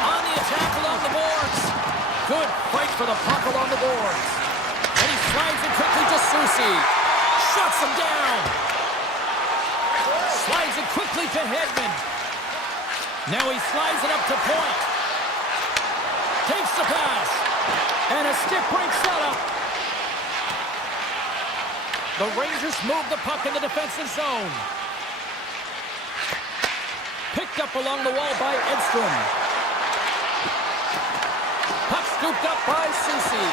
On the attack along the boards. Good fight for the puck along the boards. And he slides it quickly to Susi. Shuts him down. Slides it quickly to Hedman. Now he slides it up to point. Takes the pass. And a stick break setup. The Rangers move the puck in the defensive zone. Picked up along the wall by Edstrom. Puck scooped up by Susi.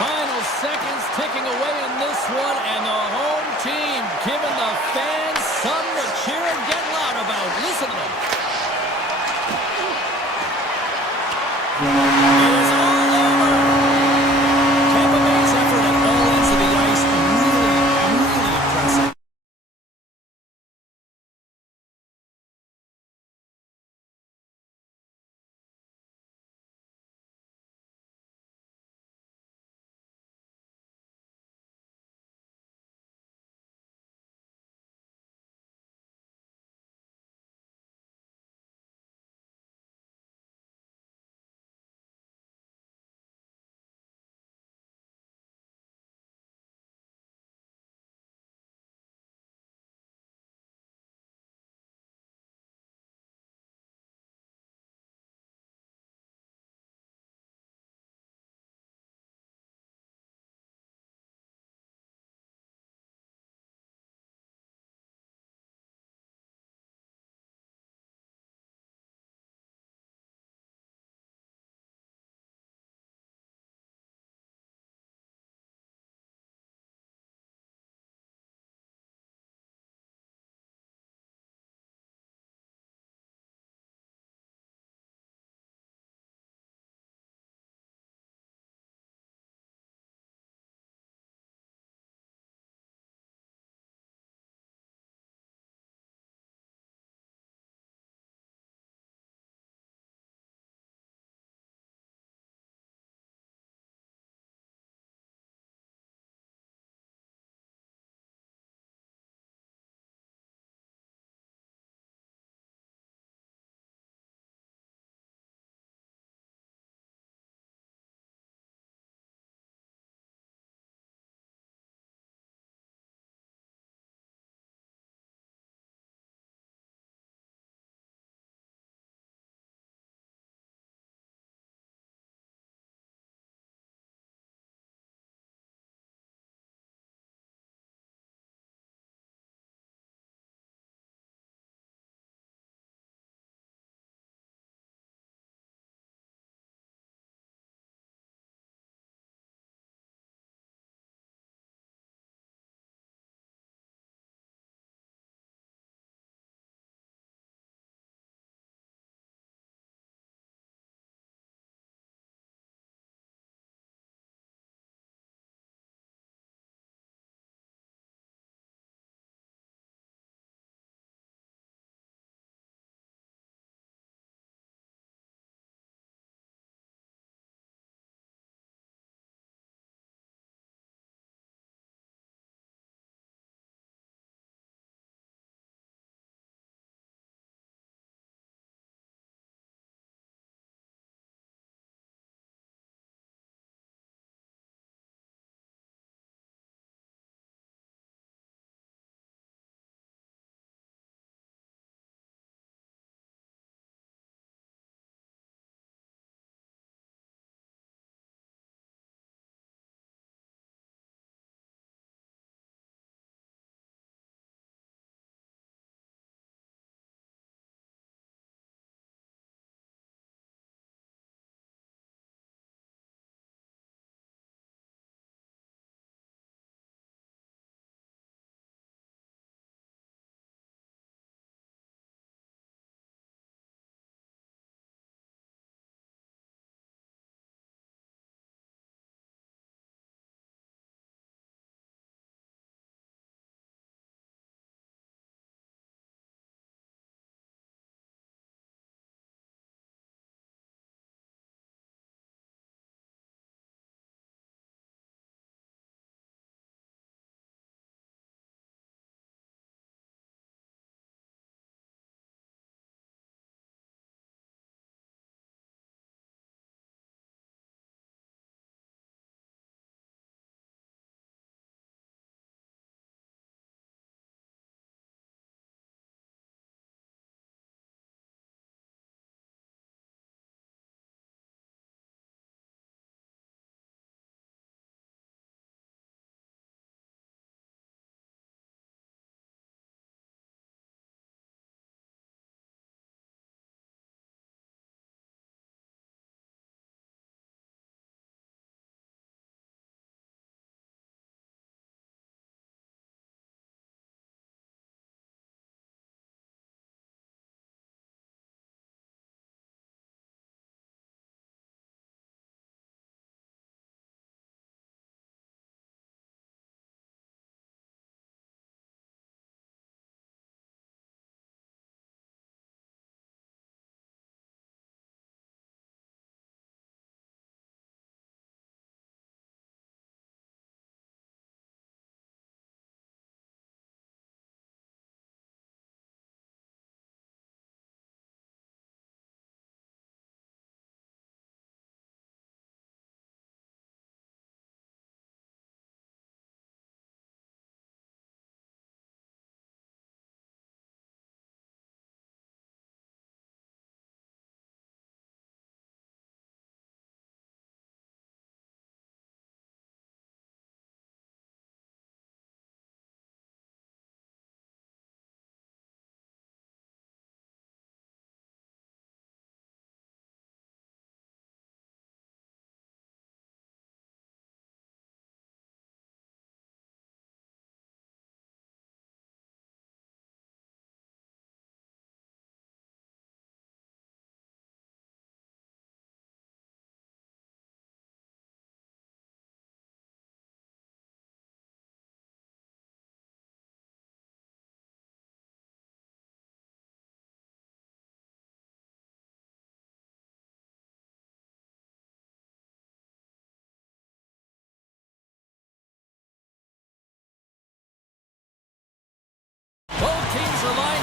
Final seconds ticking away in this one, and the home team giving the fans something to cheer and get loud about. Listen to them.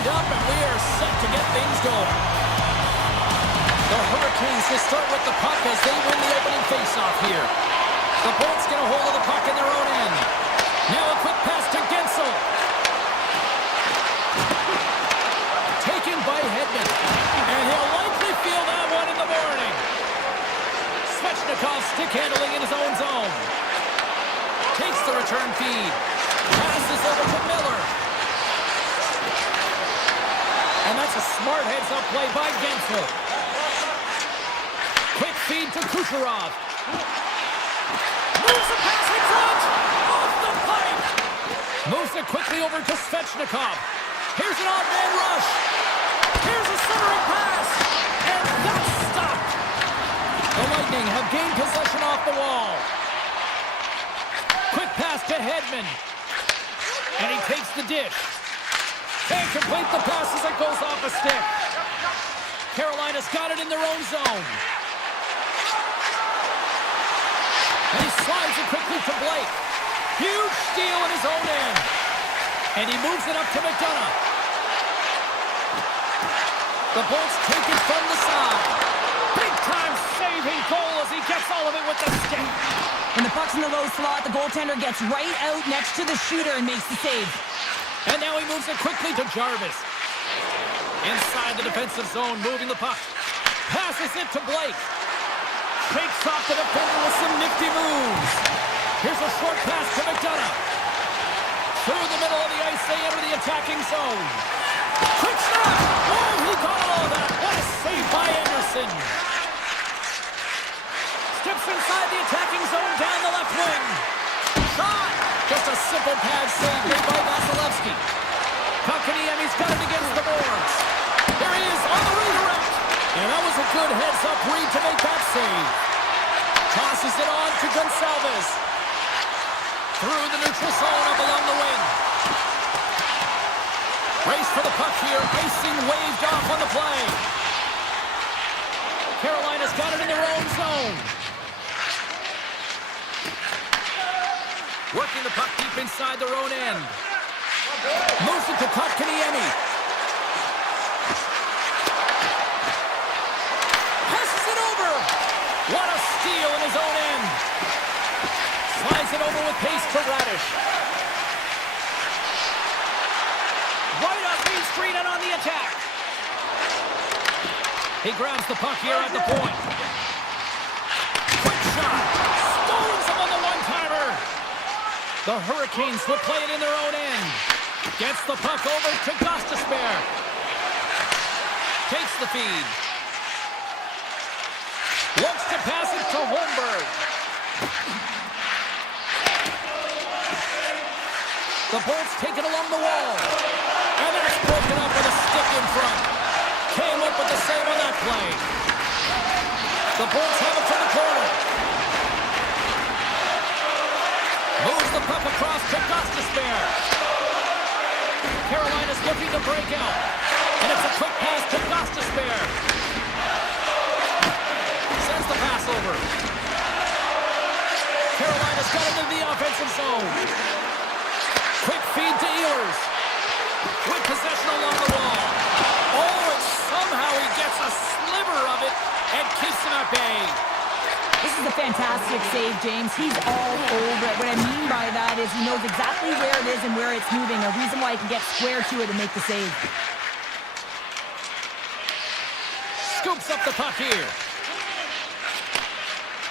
lined up, and we are set to get things going. The Hurricanes will start with the puck as they win the opening faceoff here. The Bolts get a hold of the puck in their own end. Now a quick pass to Gensel. Taken by Hedman. And he'll likely feel that one in the morning. Svechnikov stick handling in his own zone. Takes the return feed. Passes over to Miller. And that's a smart heads-up play by Gensel. Quick feed to Kucherov. Moves the pass in front. Off the pipe. Moves it quickly over to Svechnikov. Here's an odd man rush. Here's a centering pass. And that's stopped. The Lightning have gained possession off the wall. Quick pass to Hedman. And he takes the dish. Can't complete the pass as it goes off a stick. Carolina's got it in their own zone. And he slides it quickly to Blake. Huge steal in his own end. And he moves it up to McDonough. The Bolts take it from the side. Big-time saving goal as he gets all of it with the stick. When the puck's in the low slot, the goaltender gets right out next to the shooter and makes the save. And now he moves it quickly to Jarvis. Inside the defensive zone, moving the puck. Passes it to Blake. Shakes off the defender with some nifty moves. Here's a short pass to McDonough. Through the middle of the ice, they enter the attacking zone. Quick snap! Oh, he caught all of that. What a save by Anderson. Steps inside the attacking zone down the left wing. Shot! Just a simple pad save made by Vasilevsky. Kotkaniemi's got it against the boards. There he is on the redirect. And that was a good heads-up read to make that save. Tosses it on to Gonsalves. Through the neutral zone up along the wing. Race for the puck here. Icing waved off on the play. Carolina's got it in their own zone. Working the puck deep inside their own end. Moves it to Kotkaniemi. Passes it over. What a steal in his own end. Slides it over with pace to Radish. Right up Main Street and on the attack. He grabs the puck here at the point. Quick shot. Stones him on the one-timer. The Hurricanes will play it in their own end. Gets the puck over to Gostisbehere. Takes the feed. Looks to pass it to Holmberg. The Bolts take it along the wall. And that's broken up with a stick in front. Came up with the save on that play. The Bolts have it from the corner. Moves the puck across to Gostisbehere. Carolina's looking to break out. And it's a quick pass to Gostisbehere. Sends the pass over. Carolina's got into the offensive zone. Quick feed to Ehlers. With possession along the wall. Oh, and somehow he gets a sliver of it and keeps him at bay. This is a fantastic save, James. He's all over it. What I mean by that is he knows exactly where it is and where it's moving. A reason why he can get square to it and make the save. Scoops up the puck here.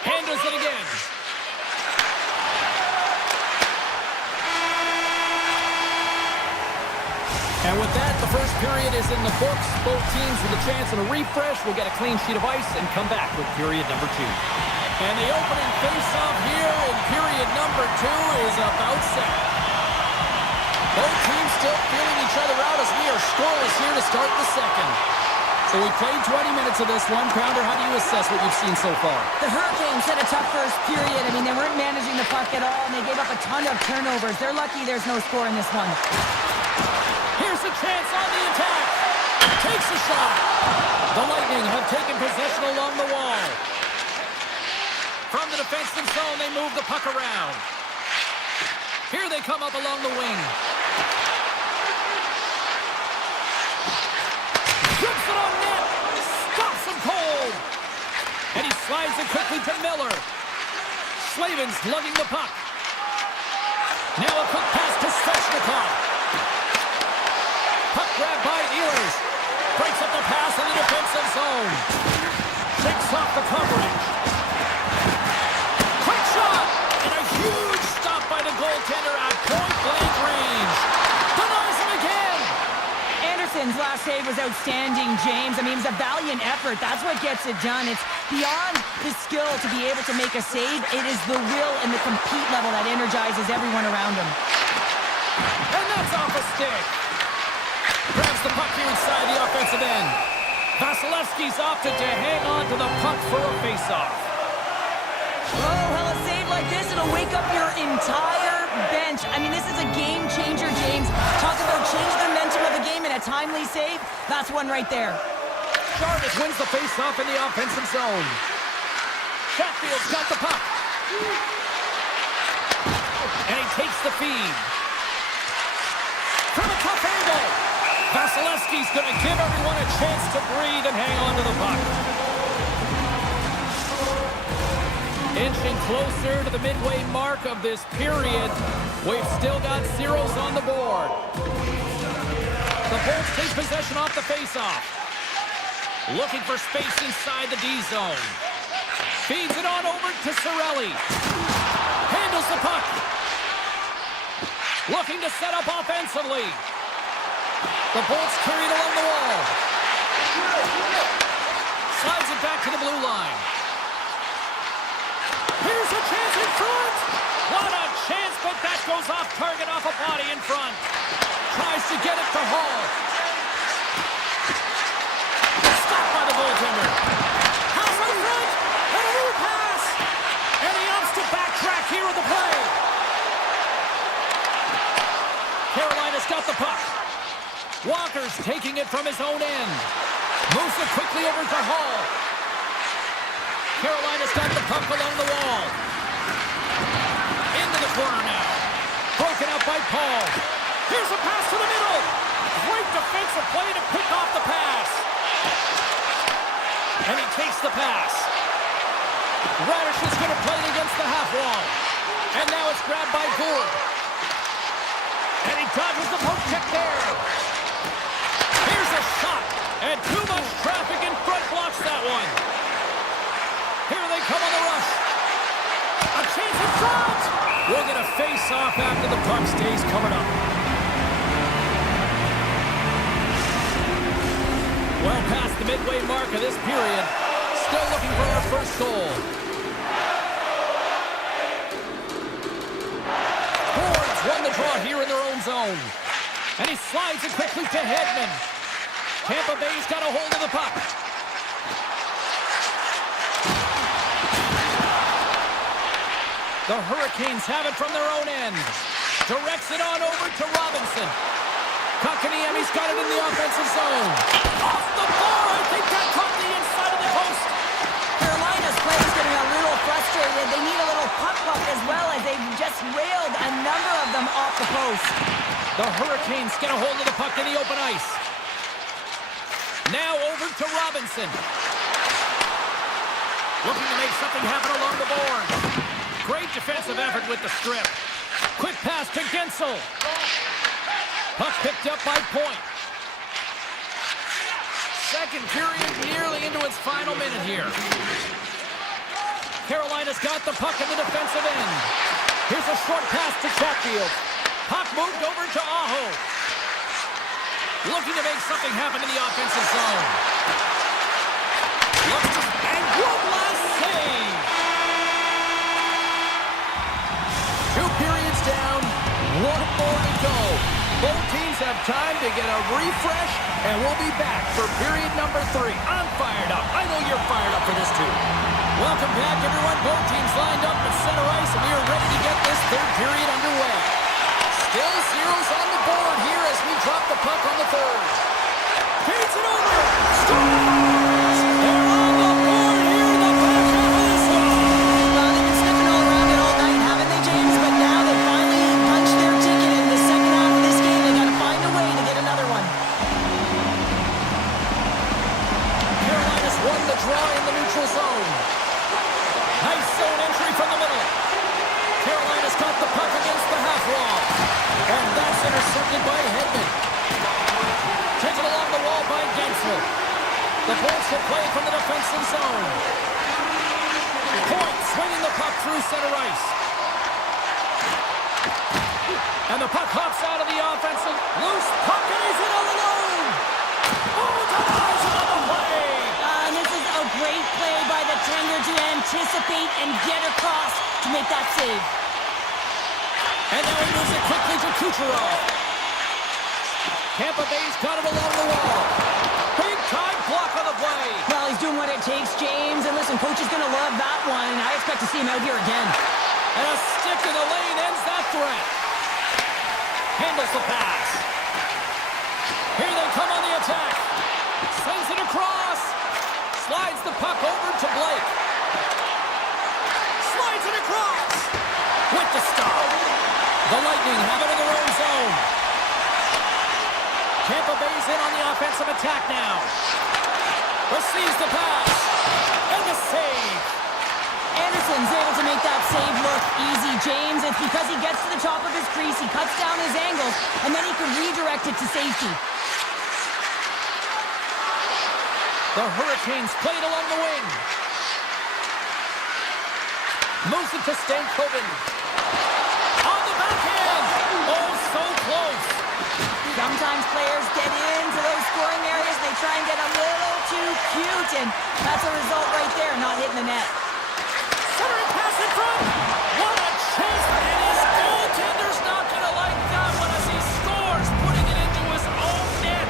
Handles it again. And with that, the first period is in the books. Both teams with a chance at a refresh will get a clean sheet of ice and come back with period number 2. And the opening face-off here in period number 2 is about set. Both teams still feeling each other out as we are scoreless here to start the second. So we played 20 minutes of this one. Pounder, how do you assess what you've seen so far? The Hurricanes had a tough first period. I mean, they weren't managing the puck at all, and they gave up a ton of turnovers. They're lucky there's no score in this one. Here's a chance on the attack. Takes a shot. The Lightning have taken possession along the wall. From the defensive zone, they move the puck around. Here they come up along the wing. Slides it quickly to Miller. Slavin's lugging the puck. Now a quick pass to Svechnikov. Puck grabbed by Ehlers. Breaks up the pass in the defensive zone. Shakes off the coverage. Quick shot! And a huge stop by the goaltender at point-blank range. Denies him again! Anderson's last save was outstanding, James. I mean, it was a valiant effort. That's what gets it done. It's beyond the skill to be able to make a save. It is the will and the compete level that energizes everyone around him. And that's off a stick. Grabs the puck here inside the offensive end. Vasilevsky's opted to hang on to the puck for a face-off. Oh, well, a save like this, it'll wake up your entire bench. I mean, this is a game changer, James. Talk about change the momentum of the game in a timely save. That's one right there. Jarvis wins the face-off in the offensive zone. Chatfield's got the puck. And he takes the feed. From a tough angle. Vasilevsky's going to give everyone a chance to breathe and hang on to the puck. Inching closer to the midway mark of this period. We've still got zeros on the board. The Bolts take possession off the face-off. Looking for space inside the D zone. Feeds it on over to Cirelli. Handles the puck. Looking to set up offensively. The Bolts carried along the wall. Slides it back to the blue line. Here's a chance in front. What a chance, but that goes off target, off a body in front. Tries to get it to Hall. Stopped by the goaltender. Pass in front. And a new pass. And he opts to backtrack here with the play. Carolina's got the puck. Walker's taking it from his own end. Moves it quickly over to Hall. Carolina's got the puck along the wall. Into the corner now. Broken up by Paul. Here's a pass to the middle. Great defensive play to pick off the pass. And he takes the pass. Radish is going to play it against the half wall. And now it's grabbed by Gould. And he dodges the poke check there. Here's a shot. And too much traffic in front blocks that one. Here they come on the rush. A chance in front. We'll get a face-off after the puck stays covered up. Well past the midway mark of this period. Still looking for our first goal. Horns won the draw here in their own zone. And he slides it quickly to Hedman. Tampa Bay's got a hold of the puck. The Hurricanes have it from their own end. Directs it on over to Robinson. Kotkaniemi's got it in the offensive zone. Off the bar! I think that caught the inside of the post. Carolina's players getting a little frustrated. They need a little puck luck as well as they've just railed a number of them off the post. The Hurricanes get a hold of the puck in the open ice. Now over to Robinson. Looking to make something happen along the board. Great defensive effort with the strip. Quick pass to Gensel. Puck picked up by Point. Second period nearly into its final minute here. Carolina's got the puck in the defensive end. Here's a short pass to Chatfield. Puck moved over to Aho. Looking to make something happen in the offensive zone. And one last save. 2 periods down, 1 more to go. Both teams have time to get a refresh, and we'll be back for period number 3. I'm fired up. I know you're fired up for this too. Welcome back, everyone. Both teams lined up at center ice, and we are ready to get this third period underway. Still zeros on the board here as we drop the puck on the third. Feeds it over. Scores! They're on the board here in the back half of this one. Well, they've been sniffing all around it all night, haven't they, James? But now they finally punched their ticket in the second half of this game. They got to find a way to get another one. Carolina's won the draw in the neutral zone. deflected by Hedman. Taken along the wall by Gensel. The Bolts have played from the defensive zone. Point swinging the puck through center ice. And the puck hops out of the offensive. Loose puck, and he's in all alone. Oh, denies him on the play. And this is a great play by the tender to anticipate and get across to make that save. And now he moves it quickly to Kucherov. Tampa Bay's got it along the wall. Big time block on the play. Well, he's doing what it takes, James. And listen, coach is going to love that one. I expect to see him out here again. And a stick in the lane ends that threat. Handles the pass. Here they come on the attack. Sends it across. Slides the puck over to Blake. Slides it across. With the stop. The Lightning have it in their own zone. Tampa Bay's in on the offensive attack now. Receives the pass. And the save. Anderson's able to make that save look easy, James. It's because he gets to the top of his crease, he cuts down his angles, and then he can redirect it to safety. The Hurricanes played along the wing. Moves it to Stankoven. On the backhand. Oh, so close. Sometimes players get into those scoring areas, they try and get a little too cute, and that's a result right there, not hitting the net. Centering pass in front. What a chase. And his goaltender's not going to like that one as he scores, putting it into his own net.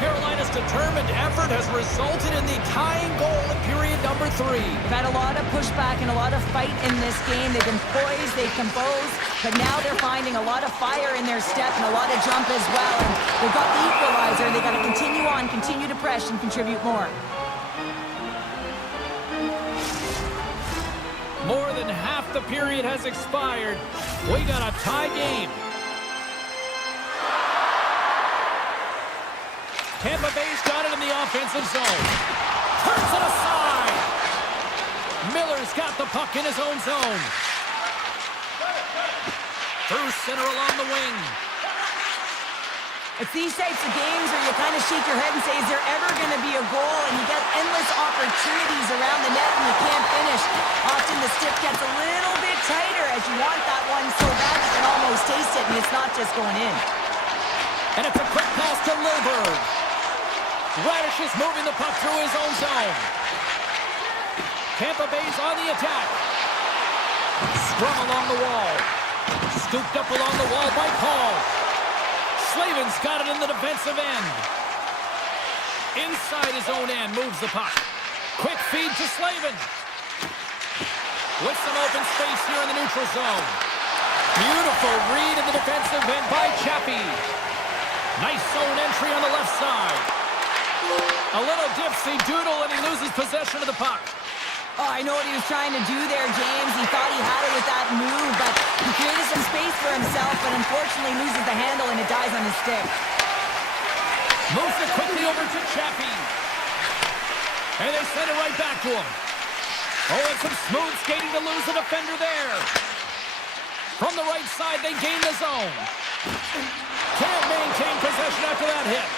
Carolina's determined effort has resulted in the tying goal in period number 3. They've had a lot of pushback and a lot of fight in this game. They've been poised, they've composed, but now they're finding a lot of fire in their step and a lot of jump as well. And they've got the equalizer, and they've got to continue on, continue to press, and contribute more. More than half the period has expired. We got a tie game. Tampa Bay's got it in the offensive zone. Turns it aside. Miller's got the puck in his own zone. Through center along the wing. It's these types of games where you kind of shake your head and say, is there ever going to be a goal? And you get endless opportunities around the net and you can't finish. Often the stick gets a little bit tighter as you want that one so bad you can almost taste it, and it's not just going in. And it's a quick pass to Lilberg. Radish is moving the puck through his own zone. Tampa Bay's on the attack. Scrum along the wall. Scooped up along the wall by Paul. Slavin's got it in the defensive end. Inside his own end, moves the puck. Quick feed to Slavin. With some open space here in the neutral zone. Beautiful read in the defensive end by Chappie. Nice zone entry on the left side. A little dipsy doodle and he loses possession of the puck. Oh, I know what he was trying to do there, James. He thought he had it with that move, but he created some space for himself, but unfortunately loses the handle and it dies on his stick. Moves it quickly over to Chappie. And they send it right back to him. Oh, and some smooth skating to lose the defender there. From the right side, they gain the zone. Can't maintain possession after that hit.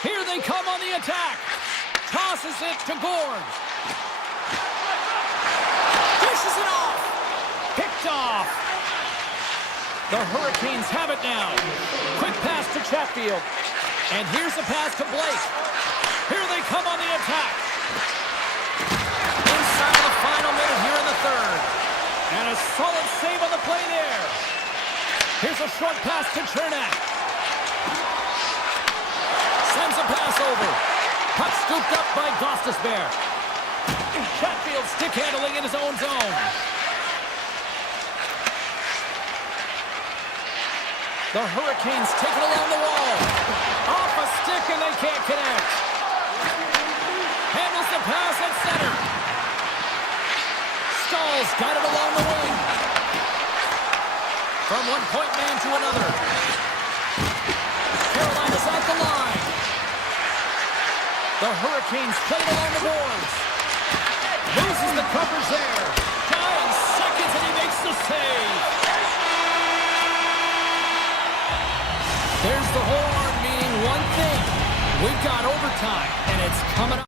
Here they come on the attack. Tosses it to Gord. Dishes it off. Picked off. The Hurricanes have it now. Quick pass to Chatfield. And here's a pass to Blake. Here they come on the attack. Inside the final minute here in the third. And a solid save on the play there. Here's a short pass to Chernak. Sends a pass over. Puck scooped up by Gostisbehere. Chatfield stick handling in his own zone. The Hurricanes take it along the wall. Off a stick and they can't connect. Handles the pass at center. Stahl's got it along the wing. From one point man to another. Carolina's at the line. The Hurricanes play it along the boards. Loses the coverage there. 9 seconds and he makes the save. We've got overtime, and it's coming up.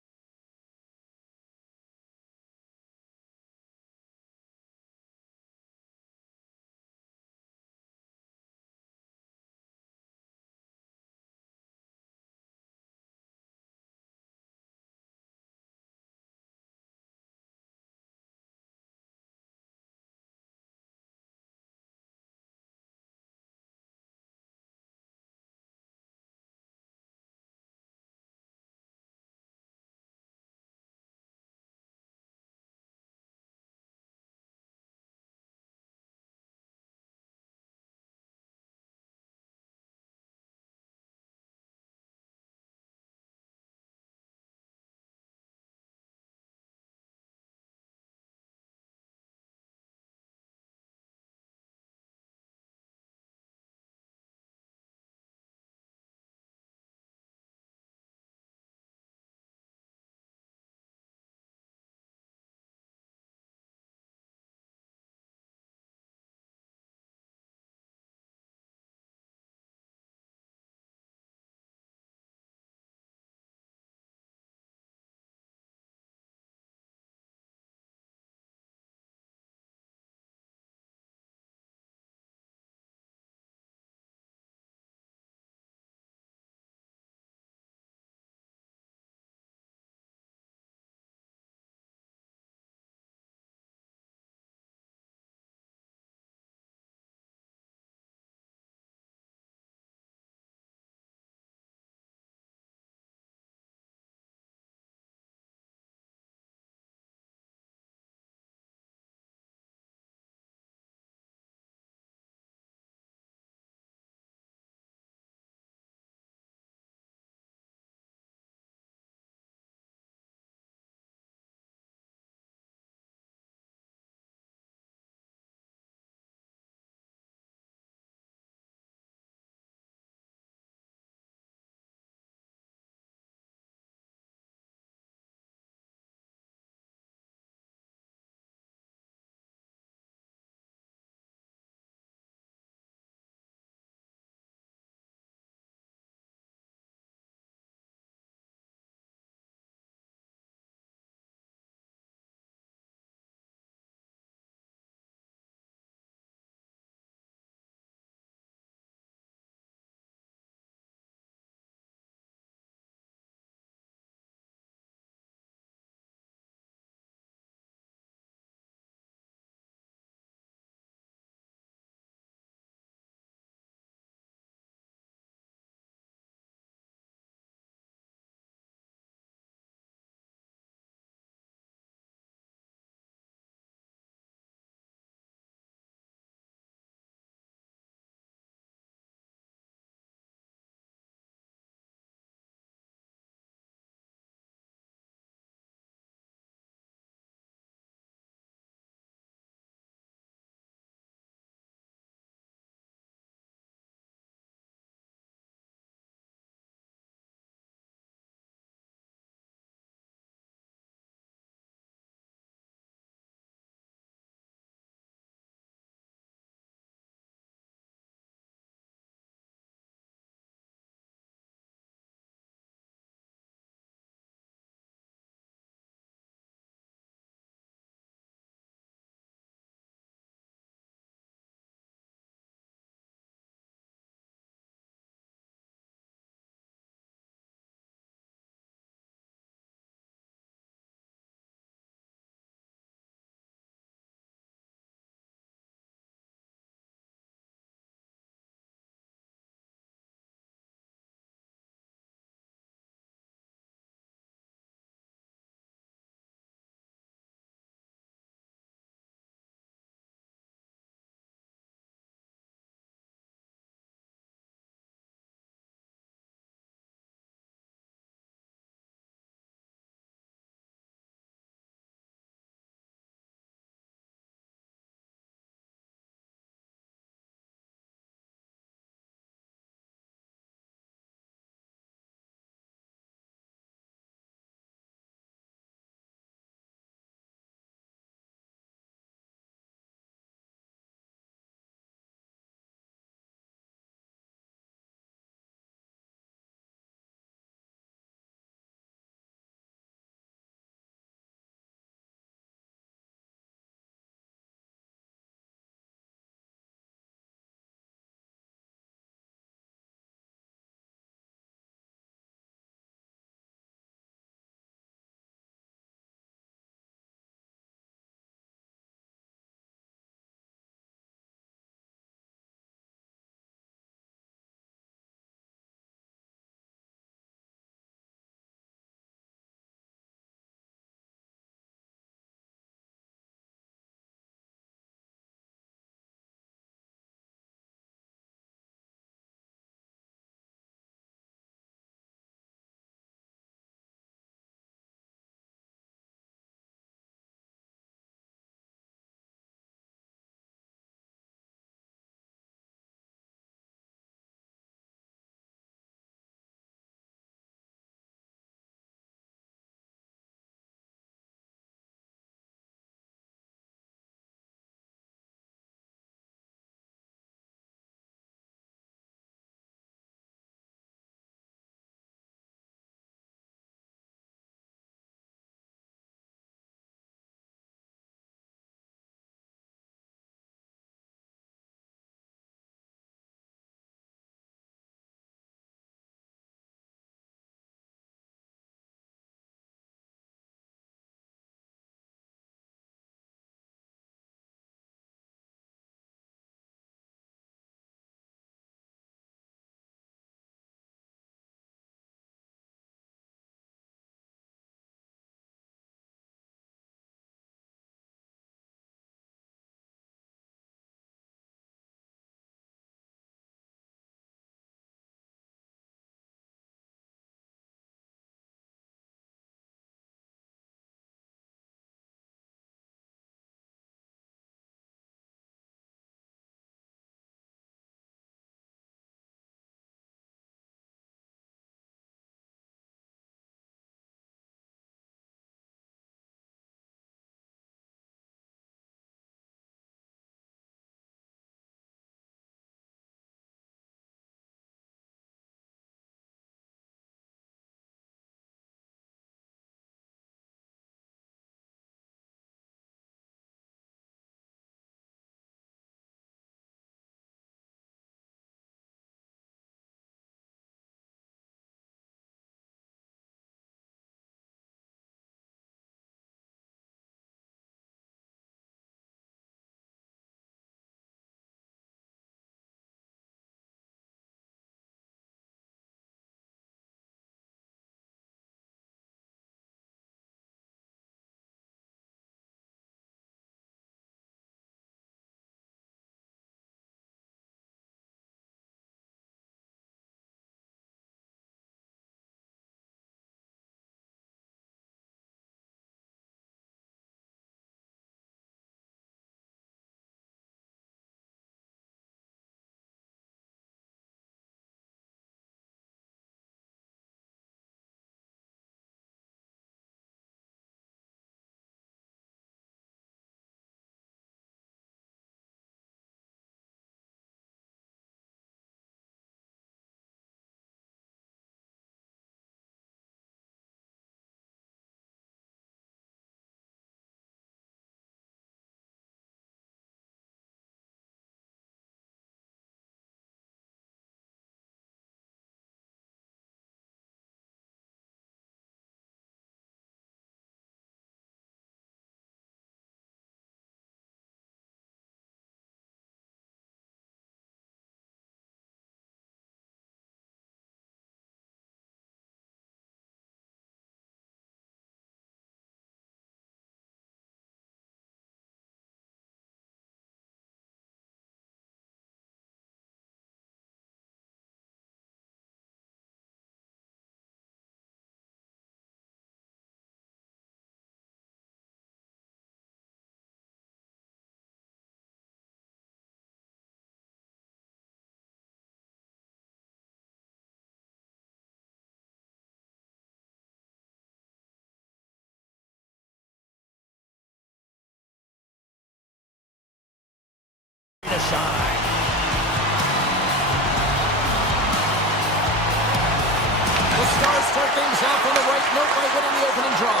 off on the right note by winning the opening draw.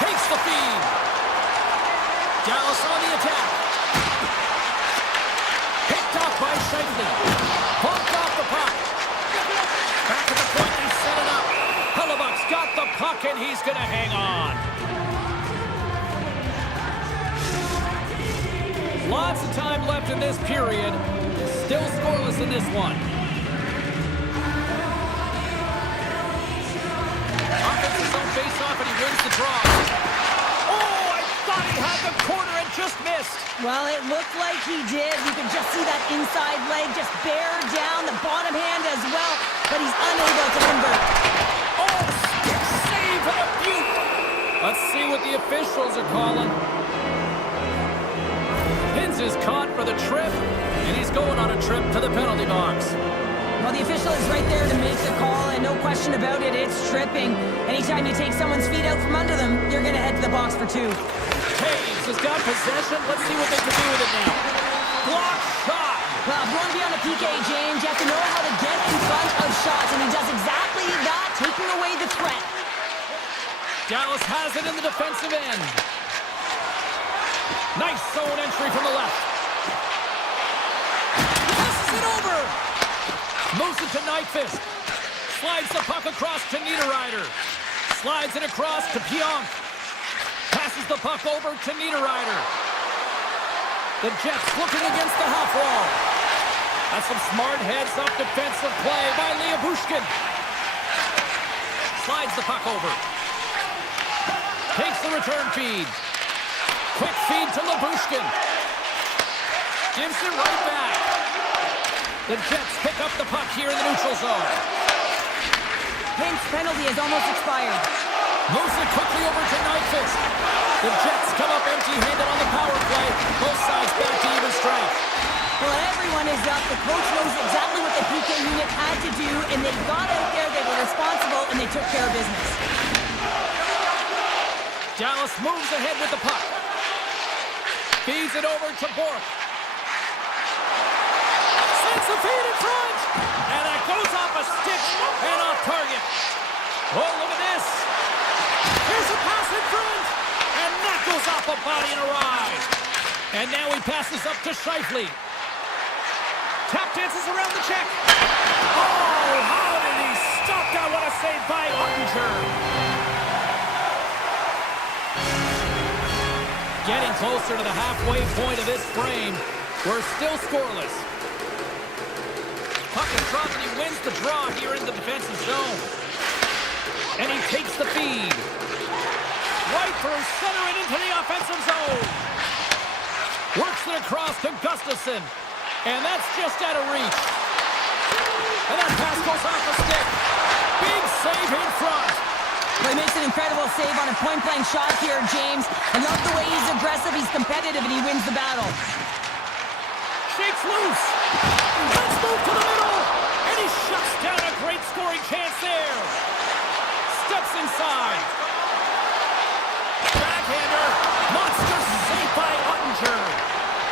Takes the feed. Dallas on the attack. Picked off by Shifley. Bumped off the puck. Back to the point, they set it up. Hellebuck's got the puck, and he's going to hang on. Lots of time left in this period. Still scoreless in this one. Offensive zone face-off, and he wins the draw. Oh, I thought he had the corner and just missed. Well, it looked like he did. You could just see that inside leg just bear down, the bottom hand as well, but he's unable to convert. Oh, stick save and a beaut. Let's see what the officials are calling. Hins is caught for the trip, and he's going on a trip to the penalty box. Well, the official is right there to make the call, and no question about it, it's tripping. Anytime you take someone's feet out from under them, you're going to head to the box for two. Hayes has got possession. Let's see what they can do with it now. Block shot. Well, if you want to be on a PK, James, you have to know how to get in front of shots, and he does exactly that, taking away the threat. Dallas has it in the defensive end. Nice zone entry from the left. Passes it over. Moves it to Nyquist. Slides the puck across to Niederreiter. Slides it across to Pionk. Passes the puck over to Niederreiter. The Jets looking against the half wall. That's some smart heads-up defensive play by Liabushkin. Slides the puck over. Takes the return feed. Quick feed to Liabushkin. Gives it right back. The Jets pick up the puck here in the neutral zone. Pink's penalty has almost expired. Moves it quickly over to Nyquist. The Jets come up empty-handed on the power play. Both sides back to even strength. Well, everyone is up. The coach knows exactly what the PK unit had to do, and they got out there, they were responsible, and they took care of business. Dallas moves ahead with the puck. Feeds it over to Bork. Sends the feed in front. And that goes off a stick and off target. Oh, look at this. Here's a pass in front. And that goes off a body and a ride. And now he passes up to Shifley. Tap dances around the check. Oh, how did he stop that? What a save by Ottinger. Getting closer to the halfway point of this frame. We're still scoreless. Puck is dropped and he wins the draw here in the defensive zone. And he takes the feed. Right through center and into the offensive zone. Works it across to Gustafsson. And that's just out of reach. And that pass goes off the stick. Big save in front. Well, he makes an incredible save on a point-blank shot here, James. I love the way he's aggressive, he's competitive, and he wins the battle. Shakes loose. Let's move to the middle. And he shuts down a great scoring chance there. Steps inside. Backhander. Monster save by Ottinger.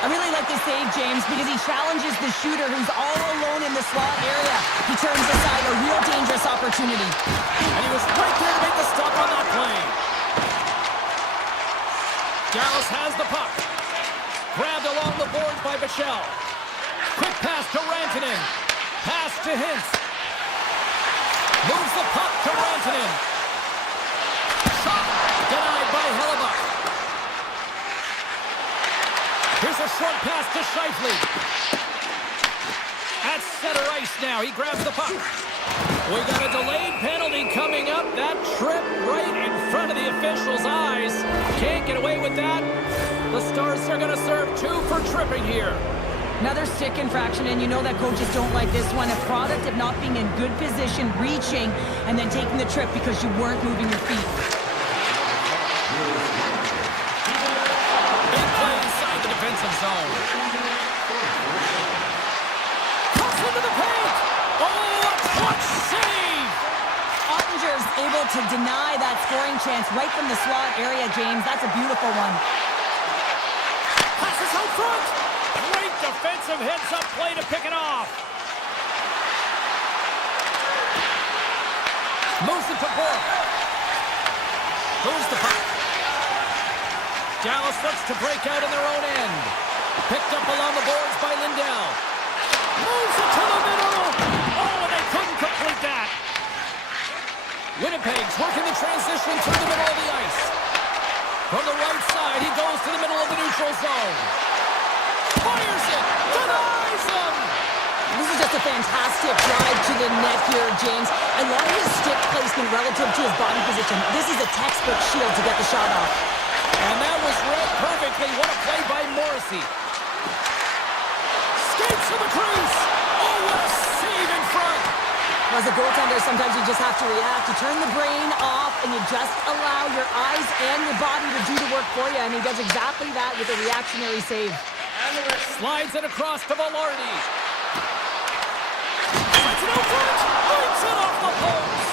I really like this save, James, because he challenges the shooter who's all alone in the slot area. He turns aside a real dangerous opportunity. And he was right there to make the stop on that play. Dallas has the puck. Grabbed along the boards by Bichelle. Quick pass to Rantanen. Pass to Hintz. Moves the puck to Rantanen. Shot denied by Hellebuck. Here's a short pass to Shifley. At center ice now. He grabs the puck. We got a delayed penalty coming up. That trip right in front of the officials' eyes. Can't get away with that. The Stars are going to serve 2 for tripping here. Another stick infraction, and you know that coaches don't like this one. A product of not being in good position, reaching, and then taking the trip because you weren't moving your feet. Big play inside the defensive zone. Cross into the paint. Oh, a clutch save. Ottinger's able to deny that scoring chance right from the slot area, James. That's a beautiful one. Passes out front. Great defensive heads-up play to pick it off. Moves it to Bork. Moves the puck. Dallas looks to break out in their own end. Picked up along the boards by Lindell. Moves it to the middle. Oh, and they couldn't complete that. Winnipeg's working the transition through the middle of the ice. From the right side, he goes to the middle of the neutral zone. Fires it. Denies him. This is just a fantastic drive to the net here, James. I love his stick placement relative to his body position. This is a textbook shield to get the shot off. And that was read perfectly. What a play by Morrissey. Skates to the crease. Oh, what a save in front. As a goaltender, sometimes you just have to react. You turn the brain off, and you just allow your eyes and your body to do the work for you. And he does exactly that with a reactionary save. Slides it across to Velarde. Slides it out front. Breaks it off the post.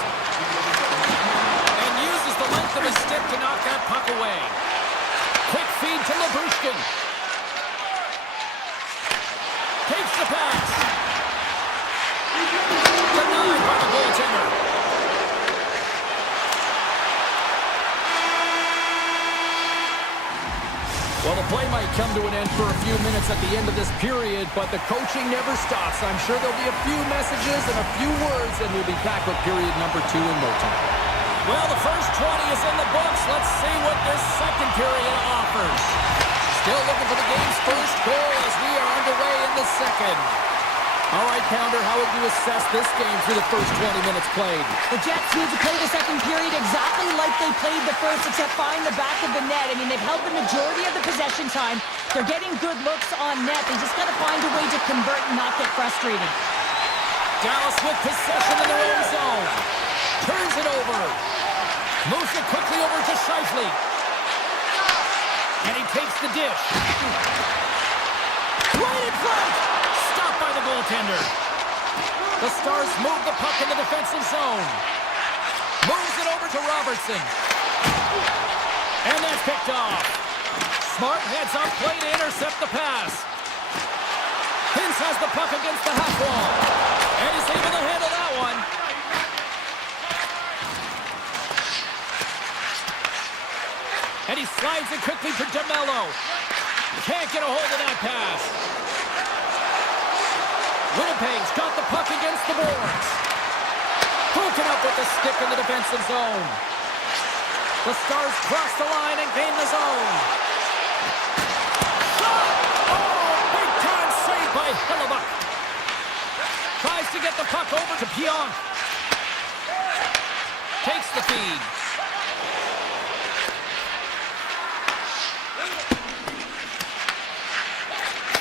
And uses the length of his stick to knock that puck away. Quick feed to Labushkin. Takes the pass. Denied by the goaltender. Well, the play might come to an end for a few minutes at the end of this period, but the coaching never stops. I'm sure there'll be a few messages and a few words, and we'll be back with period number 2 in no time. Well, the first 20 is in the books. Let's see what this second period offers. Still looking for the game's first goal as we are underway in the second. All right, Pounder, how would you assess this game through the first 20 minutes played? The Jets need to play the second period exactly like they played the first, except find the back of the net. I mean, they've held the majority of the possession time. They're getting good looks on net. They just got to find a way to convert and not get frustrated. Dallas with possession in their own zone. Turns it over. Moves it quickly over to Scheifele. And he takes the dish. Right in front. Stopped by the goaltender. The Stars move the puck in the defensive zone. Moves it over to Robertson. And that's picked off. Smart heads up play to intercept the pass. Hintz has the puck against the half wall. And he's able to handle that one. And he slides it quickly to DeMello. Can't get a hold of that pass. Winnipeg's got the puck against the boards. Broken up with the stick in the defensive zone. The Stars cross the line and gain the zone. Shot! Oh, big time save by Hellebuck. Tries to get the puck over to Pionk. Takes the feed.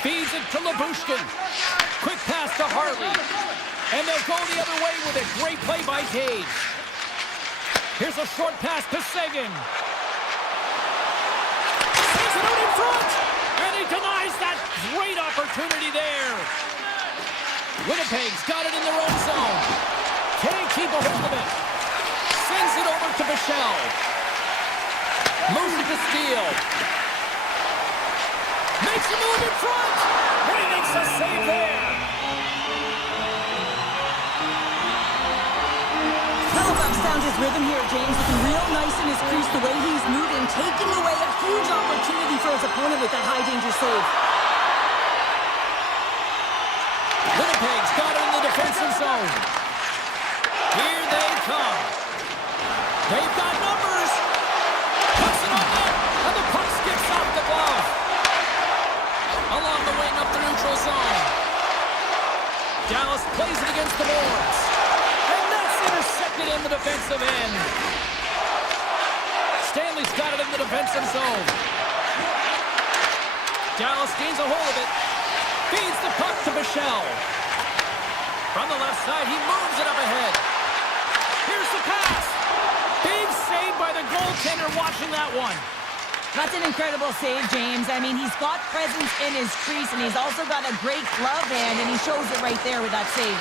Feeds it to Labushkin. Quick pass to Hartley. And they'll go the other way with a great play by Cage. Here's a short pass to Seguin. Sends it out in front. And he denies that great opportunity there. Winnipeg's got it in their own zone. Can't keep a hold of it. Sends it over to Bichelle. Moves it to Steele. Makes a move in front. And he makes a save there. Hellebuck's found his rhythm here, James, looking real nice in his crease, the way he's moving, taking away a huge opportunity for his opponent with that high-danger save. Winnipeg's got it in the defensive zone. Here they come. They've got numbers. Puts it on net, and the puck skips off the glove. Along the wing up the neutral zone. Dallas plays it against the boards. And that's intercepted in the defensive end. Stanley's got it in the defensive zone. Dallas gains a hold of it. Feeds the puck to Bichelle. From the left side, he moves it up ahead. Here's the pass. Big save by the goaltender watching that one. That's an incredible save, James. I mean, he's got presence in his crease, and he's also got a great glove hand, and he shows it right there with that save.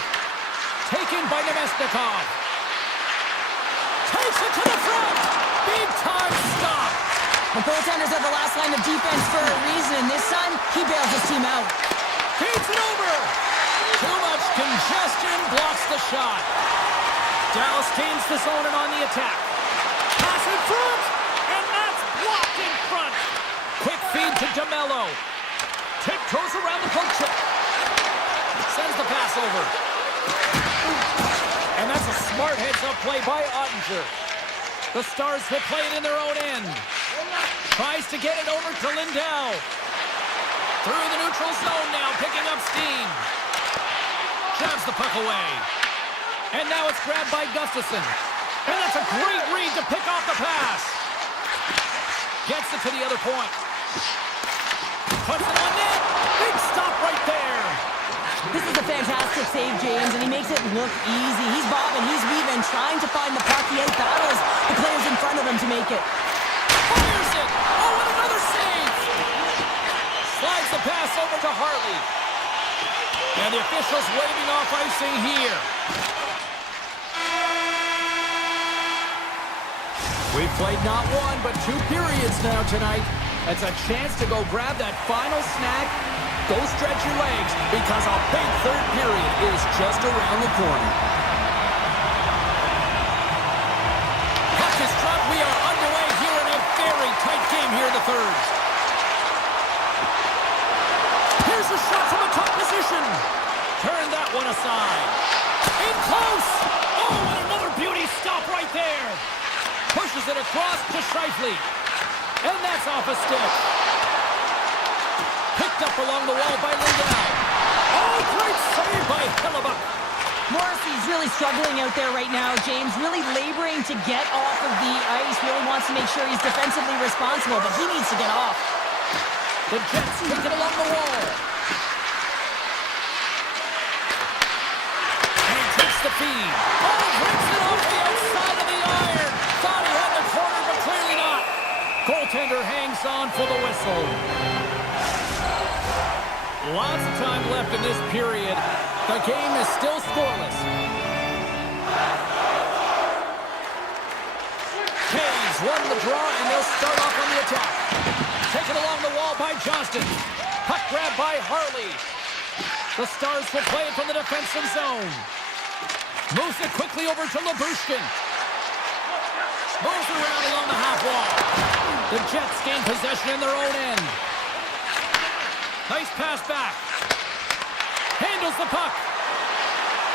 Taken by Nemesnikov. Takes it to the front. Big time stop. The goaltenders are the last line of defense for a reason, and this time, he bails his team out. Feeds it over. Too much congestion blocks the shot. Dallas gains the zone and on the attack. Pass in front, and that's blocked in front. Quick feed to DeMello. Tiptoes around the poke check. Sends the pass over. And that's a smart heads-up play by Ottinger. The Stars will play it in their own end. Tries to get it over to Lindell. Through the neutral zone now, picking up steam. Jabs the puck away. And now it's grabbed by Gustafson. And that's a great read to pick off the pass. Gets it to the other point. Puts it on net. Big stop right there. This is a fantastic save, James, and he makes it look easy. He's bobbing, he's weaving, trying to find the puck. He battles the players in front of him to make it. Fires it! Oh, and another save! Slides the pass over to Hartley. And the officials waving off icing here. We've played not one, but 2 periods now tonight. It's a chance to go grab that final snack. Go stretch your legs, because a big third period is just around the corner. Puck is dropped. We are underway here in a very tight game here in the third. Here's a shot from a top position. Turn that one aside. In close. Oh, and another beauty stop right there. Pushes it across to Scheifele. And that's off a stick. Picked up along the wall by Lindell. Oh, great save by Hellebuyck. Morrissey's really struggling out there right now, James. Really laboring to get off of the ice. Really wants to make sure he's defensively responsible, but he needs to get off. The Jets take it along the wall. And he takes the feed. Oh, breaks it off the outside of the iron. Thought he had the corner, but clearly not. Goaltender hangs on for the whistle. Lots of time left in this period. The game is still scoreless. Canes won the draw, and they'll start off on the attack. Taken along the wall by Johnston. Puck grab by Harley. The Stars will play it from the defensive zone. Moves it quickly over to Labushkin. Moves it around along the half wall. The Jets gain possession in their own end. Nice pass back. Handles the puck.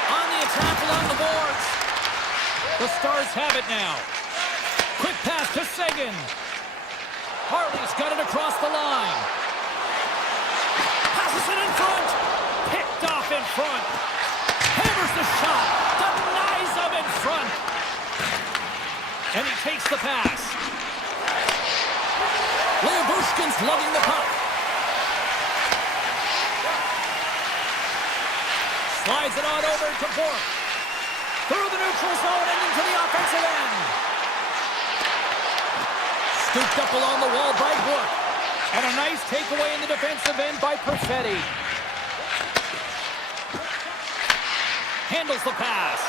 On the attack along the boards. The Stars have it now. Quick pass to Seguin. Harley's got it across the line. Passes it in front. Picked off in front. Hammers the shot. Denies him in front. And he takes the pass. Labushkin's lugging the puck. Slides it on over to Bork. Through the neutral zone and into the offensive end. Scooped up along the wall by Bork. And a nice takeaway in the defensive end by Perfetti. Handles the pass.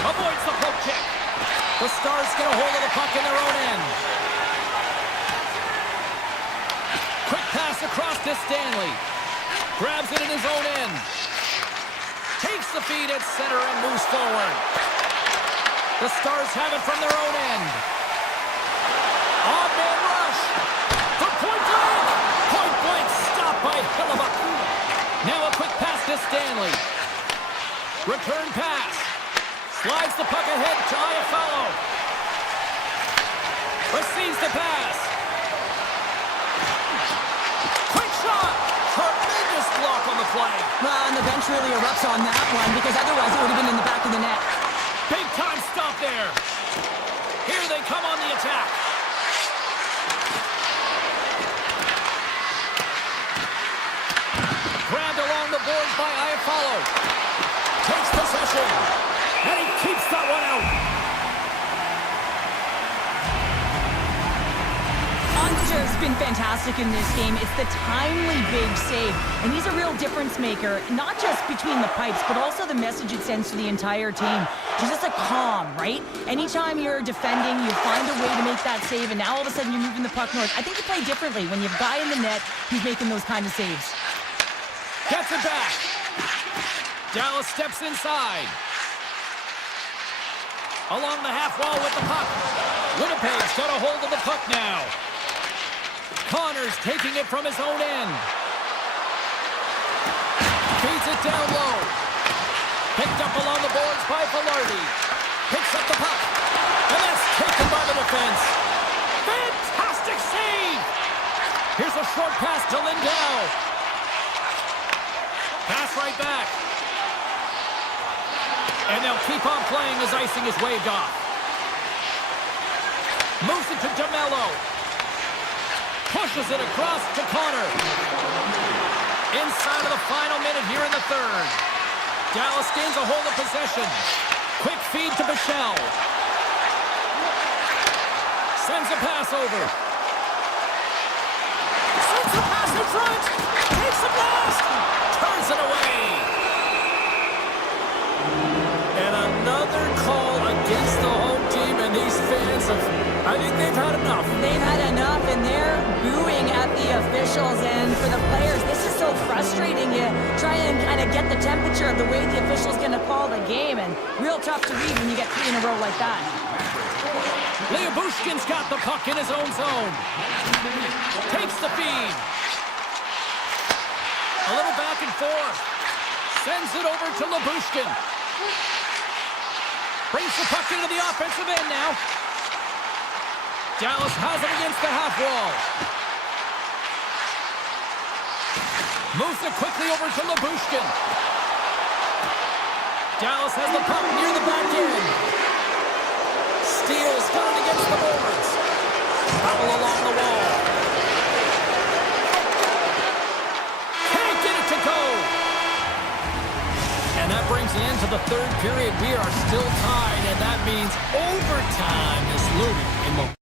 Avoids the poke check. The Stars get a hold of the puck in their own end. Quick pass across to Stanley. Grabs it in his own end. Takes the feed at center and moves forward. The Stars have it from their own end. Odd man rush. For point blank. Point blank stopped by Hellebuyck. Now a quick pass to Stanley. Return pass. Slides the puck ahead to Iafallo. Receives the pass. Quick shot. Tremendous block on the play. Well, and the bench really erupts on that one, because otherwise it would have been in the back of the net. Big time stop there. Here they come on the attack. Grabbed along the boards by Iafallo. Takes possession. And he keeps that one out. Ottinger's been fantastic in this game. It's the timely big save. And he's a real difference maker, not just between the pipes, but also the message it sends to the entire team. It's just a calm, right? Anytime you're defending, you find a way to make that save, and now all of a sudden you're moving the puck north. I think you play differently when you have a guy in the net who's making those kind of saves. Gets it back. Dallas steps inside. Along the half wall with the puck. Winnipeg's got a hold of the puck now. Connors taking it from his own end. Feeds it down low. Picked up along the boards by Velarde. Picks up the puck. And that's taken by the defense. Fantastic save! Here's a short pass to Lindell. Pass right back. And they'll keep on playing as icing is waved off. Moves it to DeMello. Pushes it across to Connor. Inside of the final minute here in the third. Dallas gains a hold of possession. Quick feed to Bichelle. Sends a pass over. Sends a pass in front. Takes a blast. Turns it away. And another call against the home team, and these fans I think they've had enough. They've had enough, and they're booing at the officials. And for the players, this is so frustrating. You try and kind of get the temperature of the way the official's going to call the game, and real tough to read when you get 3 in a row like that. Lyabushkin's got the puck in his own zone. Takes the feed. A little back and forth. Sends it over to Lyabushkin. Brings the puck into the offensive end now. Dallas has it against the half wall. Moves it quickly over to Lyabushkin. Dallas has the puck near the back end. Steals got it against the boards. Foul along the wall. Can't get it to go. And that brings an end to the third period. We are still tied, and that means overtime is looming in the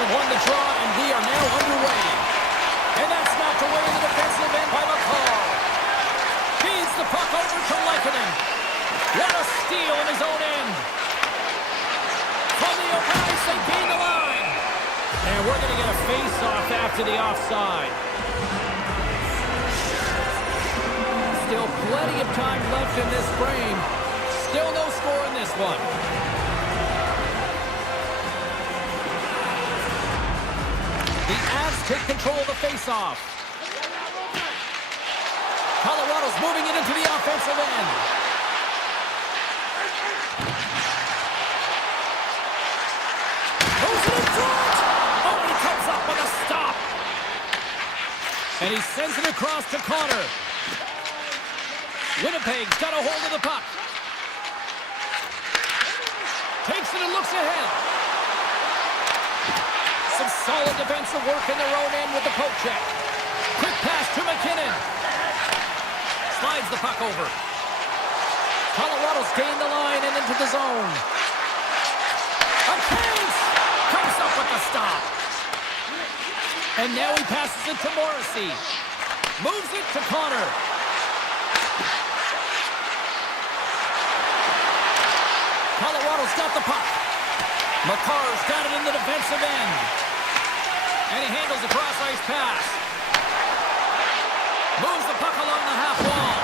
have won the draw, and we are now underway. And that's knocked away in the defensive end by McCall. Feeds the puck over to Lekkinen. What a steal in his own end. From the open ice, they gain the line. And we're going to get a face-off after the offside. Still plenty of time left in this frame. Still no score in this one. The Avs take control of the face-off. Colorado's moving it into the offensive end. Moves it in front! Oh, he comes up with a stop. And he sends it across to Connor. Winnipeg's got a hold of the puck. Takes it and looks ahead. Some solid defensive work in their own end with the poke check. Quick pass to McKinnon. Slides the puck over. Colorado's gained the line and into the zone. A chance! Comes up with the stop. And now he passes it to Morrissey. Moves it to Connor. Colorado's got the puck. McCarr's got it in the defensive end. And he handles a cross-ice pass. Moves the puck along the half wall.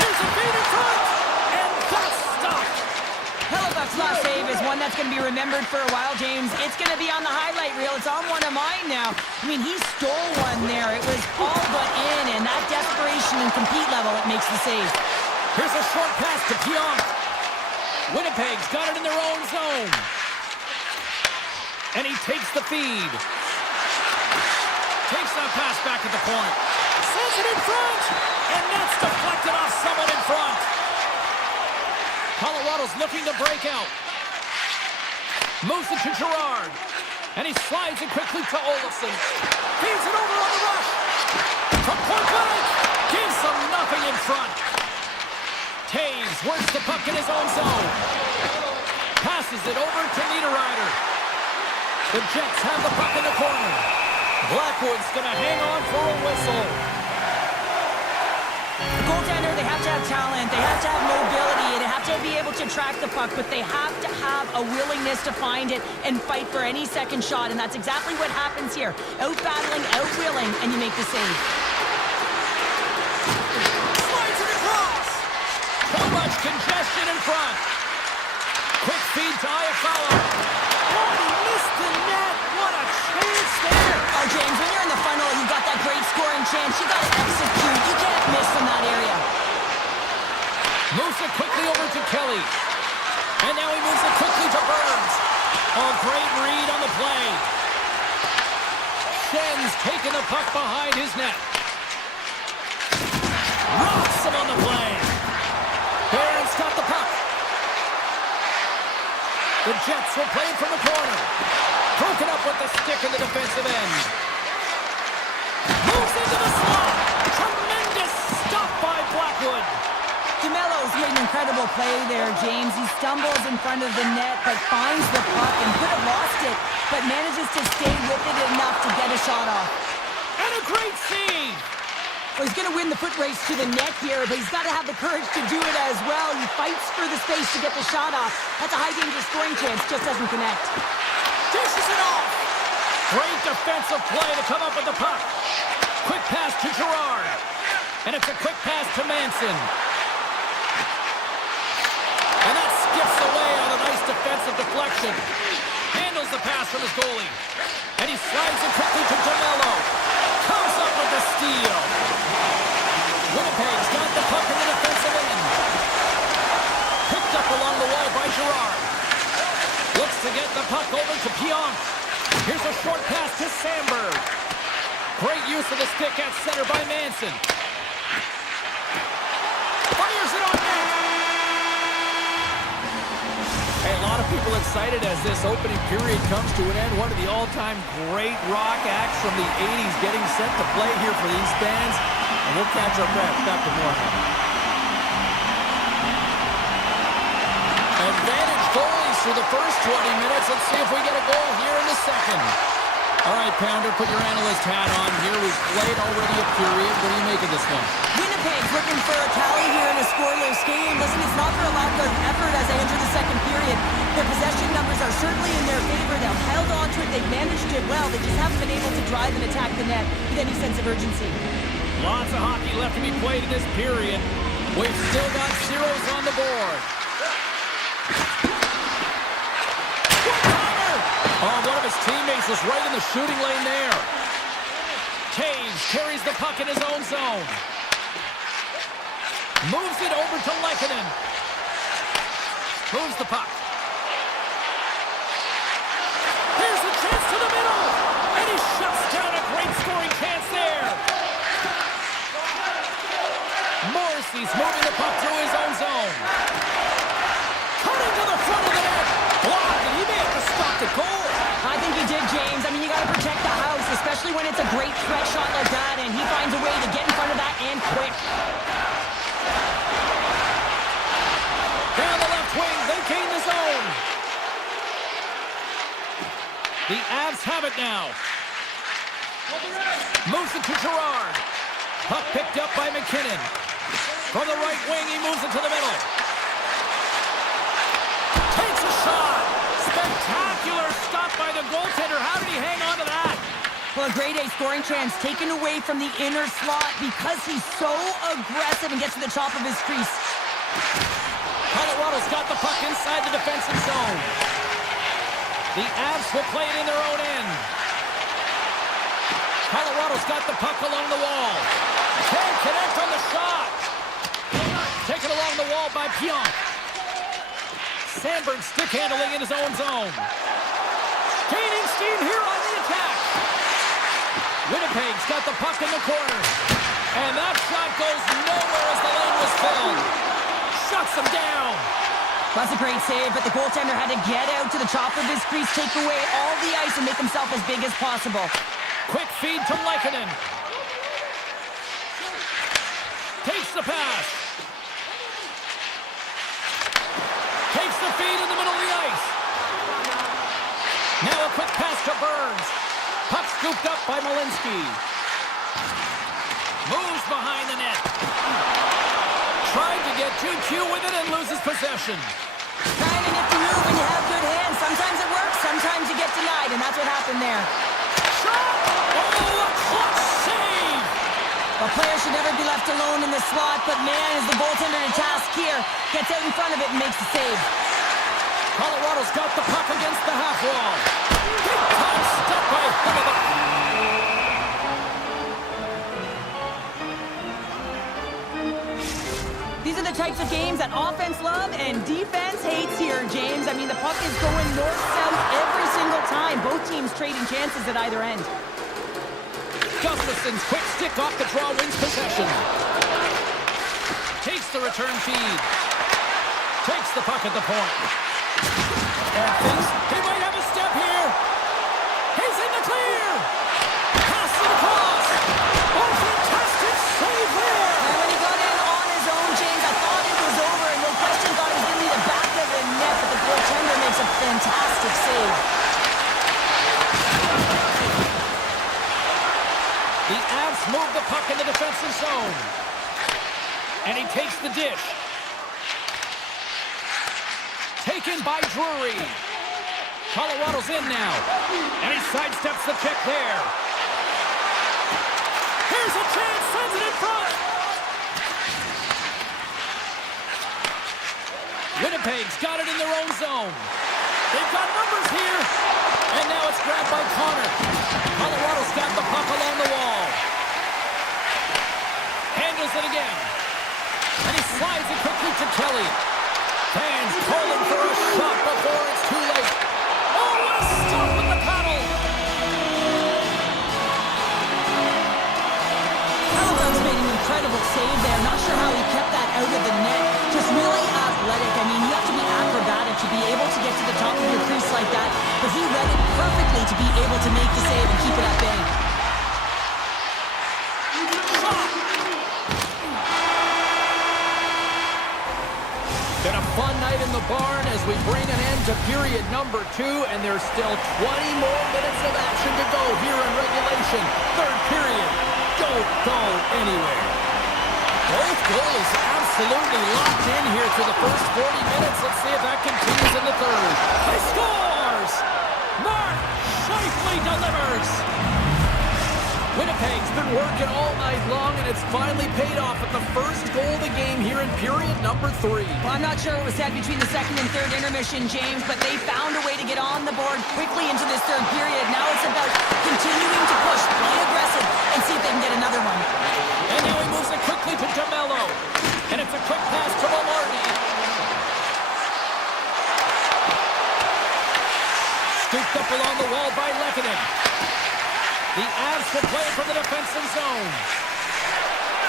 Here's a feed in front. And that's stopped. Hellebuyck's last save is one that's going to be remembered for a while, James. It's going to be on the highlight reel. It's on one of mine now. I mean, he stole one there. It was all but in, and that desperation and compete level, it makes the save. Here's a short pass to Pionk. Winnipeg's got it in their own zone. And he takes the feed. Takes that pass back at the point. Sends it in front. And that's deflected off someone in front. Colorado's looking to break out. Moves it to Girard. And he slides it quickly to Olofsson. Feeds it over on the rush. From point blank. Gives them nothing in front. Taves works the puck in his own zone. Passes it over to Niederreiter. The Jets have the puck in the corner. Blackwood's going to hang on for a whistle. Goaltender, they have to have talent. They have to have mobility. They have to be able to track the puck, but they have to have a willingness to find it and fight for any second shot, and that's exactly what happens here. Out-battling, out-willing, and you make the save. Slides it across. Too much congestion in front. Quick feed to Iafallo. Oh, he missed the net. What a chance there. Oh, James, when you're in the funnel, you've got that great scoring chance. You got to execute. You can't miss from that area. Moves it quickly over to Kelly. And now he moves it quickly to Burns. Oh, great read on the play. Schen's taking the puck behind his net. Rocks him on the play. Barron's got the puck. The Jets will play from the corner. Broken up with the stick in the defensive end. Moves into the slot. Tremendous stop by Blackwood. DeMello's made an incredible play there, James. He stumbles in front of the net, but finds the puck and could have lost it, but manages to stay with it enough to get a shot off. And a great save. Well, he's going to win the foot race to the net here, but he's got to have the courage to do it as well. He fights for the space to get the shot off. That's a high-danger scoring chance, just doesn't connect. Dishes it off. Great defensive play to come up with the puck. Quick pass to Girard. And it's a quick pass to Manson. And that skips away on a nice defensive deflection. Handles the pass from his goalie. And he slides it quickly to DeMello. Comes up with the steal. Winnipeg's got the puck in the defensive end. Picked up along the wall by Girard. Looks to get the puck over to Pionk. Here's a short pass to Sandberg. Great use of the stick at center by Manson. Fires it on net. Hey, a lot of people excited as this opening period comes to an end. One of the all-time great rock acts from the 80s getting set to play here for these fans. And we'll catch our breath back to more. Advantage goalie through the first 20 minutes. Let's see if we get a goal here in the second. All right, Pounder, put your analyst hat on here. We've played already a period. What do you make of this one? Winnipeg's looking for a tally here in a scoreless game. Listen, it's not for a lack of effort as they enter the second period. Their possession numbers are certainly in their favor. They've held on to it. They've managed it well. They just haven't been able to drive and attack the net with any sense of urgency. Lots of hockey left to be played in this period. We've still got zeros on the board. Oh, one of his teammates was right in the shooting lane there. Taves carries the puck in his own zone. Moves it over to Lehkonen. Moves the puck. Here's the chance to the middle. And he shuts down a great scoring chance there. Morrissey's moving the puck through his own zone. Cutting to the front of the net. Blocked, and he may have to stop the goal. I think he did, James. I mean, you got to protect the house, especially when it's a great threat shot like that, and he finds a way to get in front of that and quick. Down the left wing, they gain the zone. The Avs have it now. Moves it to Gerard. Puck picked up by McKinnon. From the right wing, he moves it to the middle. Takes a shot. Spectacular stop by the goaltender. How did he hang on to that? Well, a grade A scoring chance taken away from the inner slot because he's so aggressive and gets to the top of his crease. Colorado's got the puck inside the defensive zone. The Avs will play it in their own end. Colorado's got the puck along the wall. Can't connect on the shot. Taken along the wall by Pionk. Sandberg stick handling in his own zone. Gaining steam here on the attack. Winnipeg's got the puck in the corner. And that shot goes nowhere as the lane was filled. Shuts him down. That's a great save, but the goaltender had to get out to the top of his crease, take away all the ice, and make himself as big as possible. Quick feed to Lehkonen. Takes the pass. Takes the feed in the middle of the ice. Now a quick pass to Burns. Puck scooped up by Malinsky. Moves behind the net. Tried to get too cute with it and loses possession. Trying to get the move when you have good hands. Sometimes it works, sometimes you get denied, and that's what happened there. Shot! Oh, a clutch save! A player should never be left alone in the slot, but man, is the goaltender to task here. Gets out in front of it and makes the save. Colorado's got the puck against the half wall. Big time step by Hubba. These are the types of games that offense love and defense hates here, James. I mean, the puck is going north-south every single time. Both teams trading chances at either end. Gustafson's quick stick off the draw wins possession. Takes the return feed. Takes the puck at the point. And thinks he might have a step here. He's in the clear. Pass it across. Oh, fantastic save there. And when he got in on his own, James, I thought it was over, and no question thought he was going to be the back of the net, but the goaltender makes a fantastic save. The Avs move the puck in the defensive zone. And he takes the dish. Taken by Drury. Colorado's in now. And he sidesteps the check there. Here's a chance, sends it in front. Winnipeg's got it in their own zone. They've got numbers here. And now it's grabbed by Connor. Colorado's got the puck along the wall. Handles it again. And he slides it quickly to Kelly. Fans calling for a shot before it's too late. Oh, what a stop with the paddle! Caliban's made an incredible save there. Not sure how he kept that out of the net. Just really athletic. I mean, you have to be acrobatic to be able to get to the top of your crease like that. But he read it perfectly to be able to make the save and keep it at bay. Been a fun night in the barn as we bring an end to period number 2, and there's still 20 more minutes of action to go here in regulation. Third period. Don't go anywhere. Both goals absolutely locked in here through the first 40 minutes. Let's see if that continues in the third. He scores! Mark Scheifele delivers! Winnipeg's been working all night long, and it's finally paid off with the first goal of the game here in period number 3. Well, I'm not sure what was said between the second and third intermission, James, but they found a way to get on the board quickly into this third period. Now it's about continuing to push, play aggressive, and see if they can get another one. And now he moves it quickly to DeMello. And it's a quick pass to Velarde. Scooped up along the wall by Lehkonen. The Avs will play it from the defensive zone.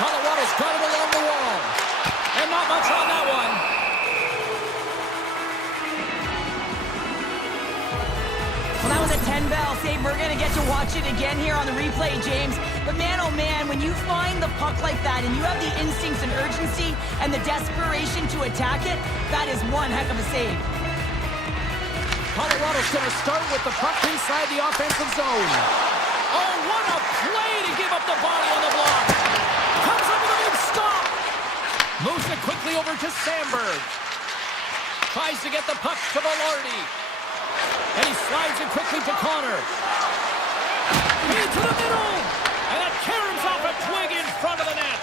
Colorado's got it along the wall. And not much on that one. Well, that was a 10-bell save. We're going to get to watch it again here on the replay, James. But man, oh man, when you find the puck like that and you have the instincts and urgency and the desperation to attack it, that is one heck of a save. Colorado's going to start with the puck inside the offensive zone. Oh, what a play to give up the body on the block. Comes up with a big stop. Moves it quickly over to Sandberg. Tries to get the puck to Velarde. And he slides it quickly to Connor. Into the middle. And that caroms off a twig in front of the net.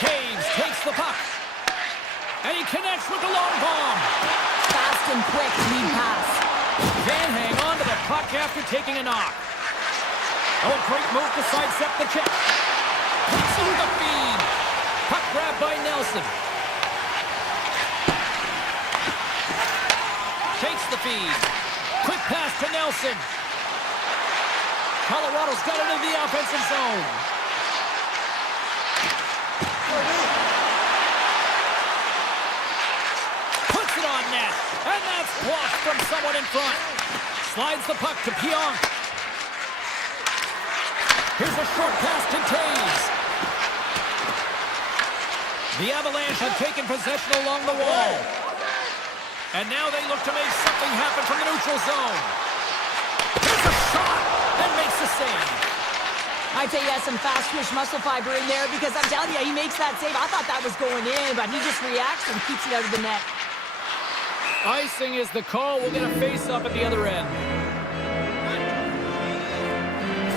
Taves takes the puck. And he connects with the long bomb. Fast and quick lead pass. Can't hang on to the puck after taking a knock. Oh, great move to sidestep the check. Puts through the feed. Puck grab by Nelson. Takes the feed. Quick pass to Nelson. Colorado's got it in the offensive zone. Puts it on net. And that's blocked from someone in front. Slides the puck to Pionk. Here's a short pass to Taves. The Avalanche have taken possession along the wall. And now they look to make something happen from the neutral zone. Here's a shot and makes the save. I'd say he has some fast twitch muscle fiber in there because I'm telling you, he makes that save. I thought that was going in, but he just reacts and keeps it out of the net. Icing is the call. We'll get a face-up at the other end.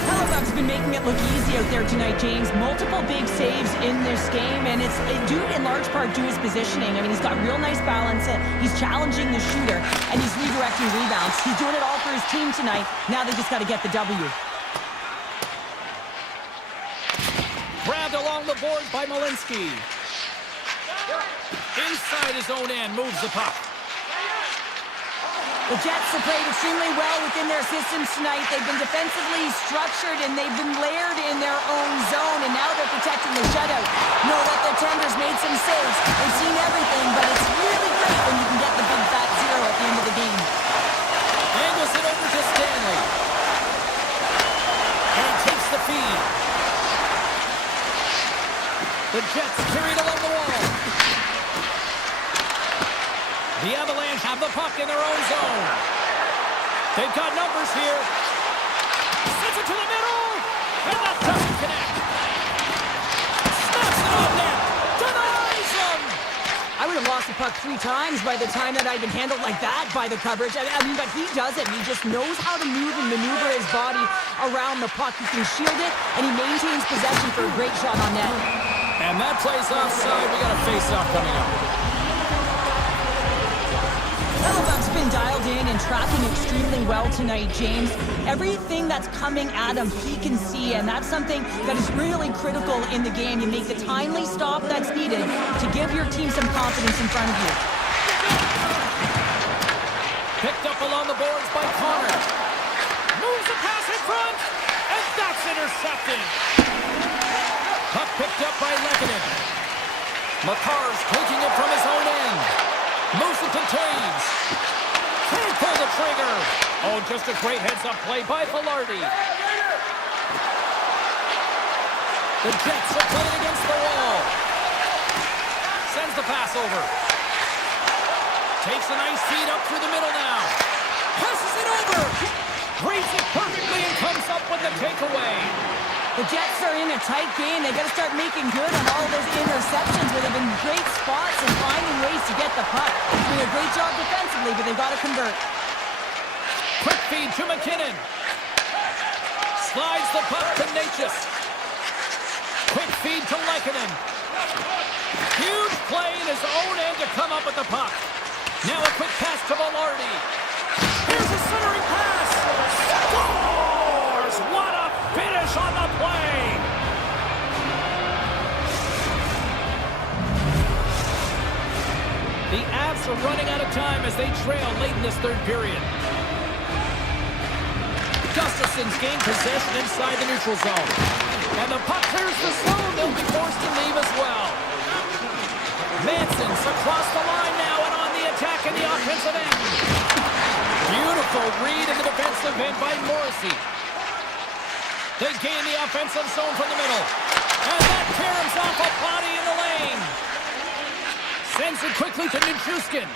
Hellebuyck's been making it look easy out there tonight, James. Multiple big saves in this game, and it's due in large part to his positioning. I mean, he's got real nice balance. He's challenging the shooter, and he's redirecting rebounds. He's doing it all for his team tonight. Now they just got to get the W. Grabbed along the board by Malinsky. Inside his own end, moves the puck. The Jets have played extremely well within their systems tonight. They've been defensively structured, and they've been layered in their own zone, and now they're protecting the shutout. Know that the Tenders made some saves. They've seen everything, but it's really great when you can get the big fat zero at the end of the game. Angles it over to Stanley. And he takes the feed. The Jets carry it along the wall. The Avalanche have the puck in their own zone. They've got numbers here. Sends it to the middle. And that doesn't connect. Snaps it on net. Denies him. I would have lost the puck 3 times by the time that I'd been handled like that by the coverage. I mean, but he does it. He just knows how to move and maneuver his body around the puck. He can shield it, and he maintains possession for a great shot on net. And that plays offside. We got a face-off coming up. Hellebuyck's been dialed in and tracking extremely well tonight, James. Everything that's coming at him, he can see, and that's something that is really critical in the game. You make the timely stop that's needed to give your team some confidence in front of you. Picked up along the boards by Connor. Moves the pass in front, and that's intercepted. Puck picked up by Lehkonen. Makar's taking it from his own end. Moves it to Taves. Can't pull the trigger. Oh, just a great heads-up play by Velarde. The Jets are playing against the wall. Sends the pass over. Takes a nice feed up through the middle now. Passes it over. Reads it perfectly and comes up with the takeaway. The Jets are in a tight game. They got to start making good on all those interceptions where they've been great spots and finding ways to get the puck. Doing a great job defensively, but they've got to convert. Quick feed to McKinnon. Slides the puck to Natchez. Quick feed to Lehkonen. Huge play in his own end to come up with the puck. Now a quick pass to Velarde. Here's a centering pass. Scores! What a finish on the play! The Avs are running out of time as they trail late in this third period. Gustafson's gained possession inside the neutral zone. And the puck clears the zone. They'll be forced to leave as well. Manson's across the line now and on the attack in the offensive end. Beautiful read in the defensive end by Morrissey. They gain the offensive zone from the middle. And that caroms off a body in the lane. Sends it quickly to Nichushkin.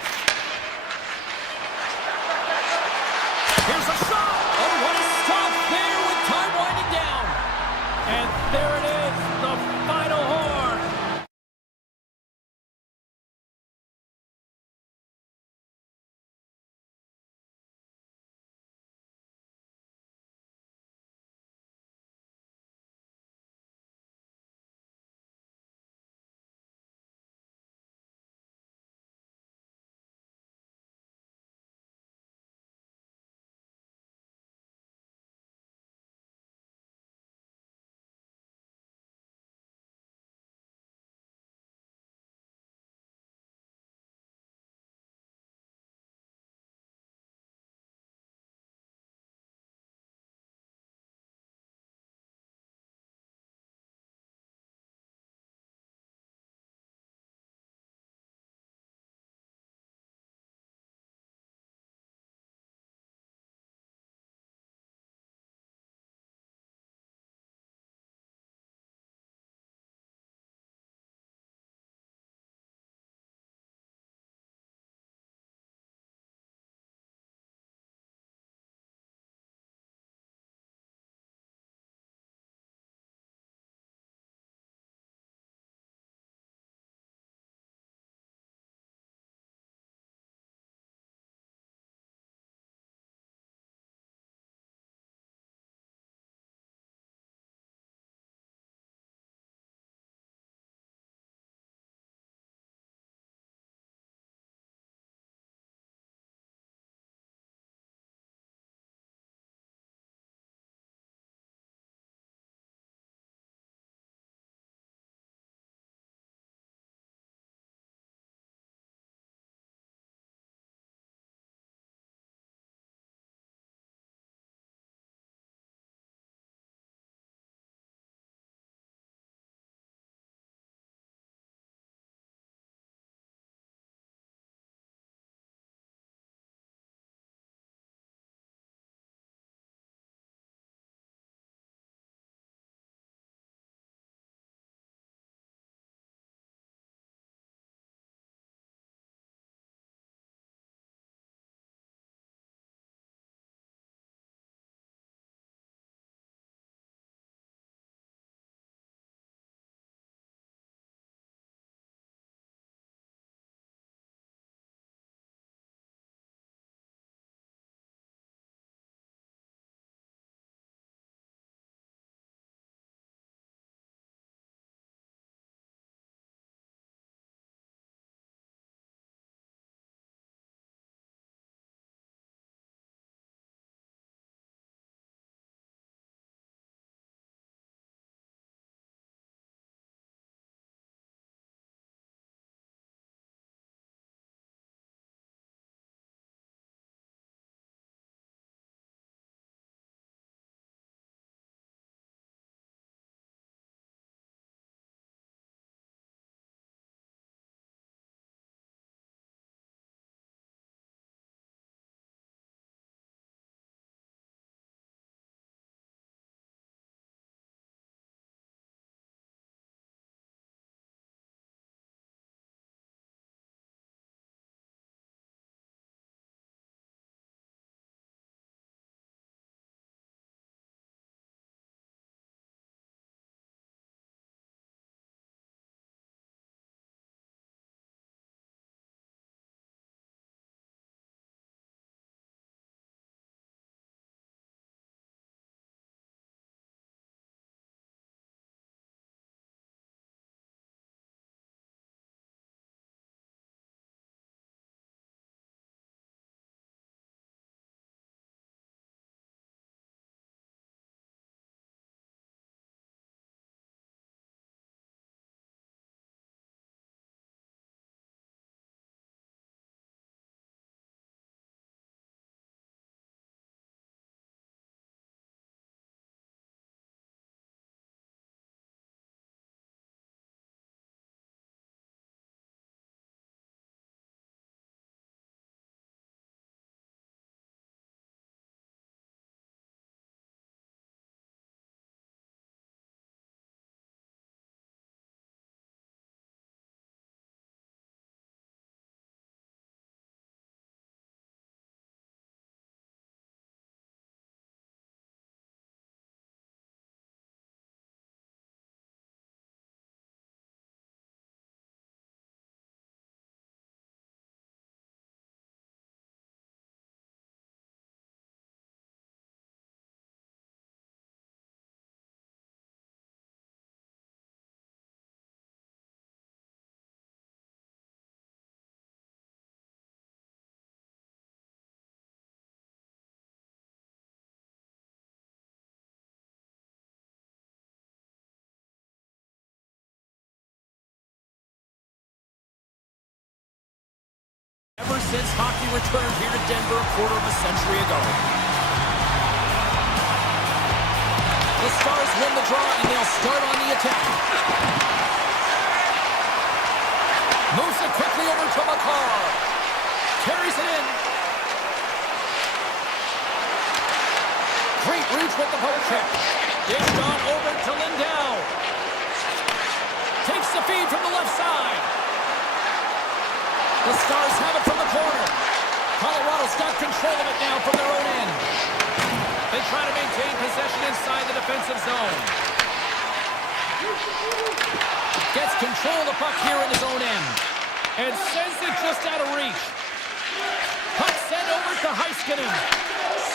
Here's a shot. Oh, what a stop there with time winding down. And there it is, the final horn. since hockey returned here to Denver a quarter of a century ago. The Stars win the draw, and they'll start on the attack. Moves it quickly over to McCarr. Carries it in. Great reach with the poke check. Dished on over to Lindell. Takes the feed from the left side. The Stars have it from the corner. Colorado's got control of it now from their own end. They try to maintain possession inside the defensive zone. Gets control of the puck here in his own end. And sends it just out of reach. Puck sent over to Heiskanen.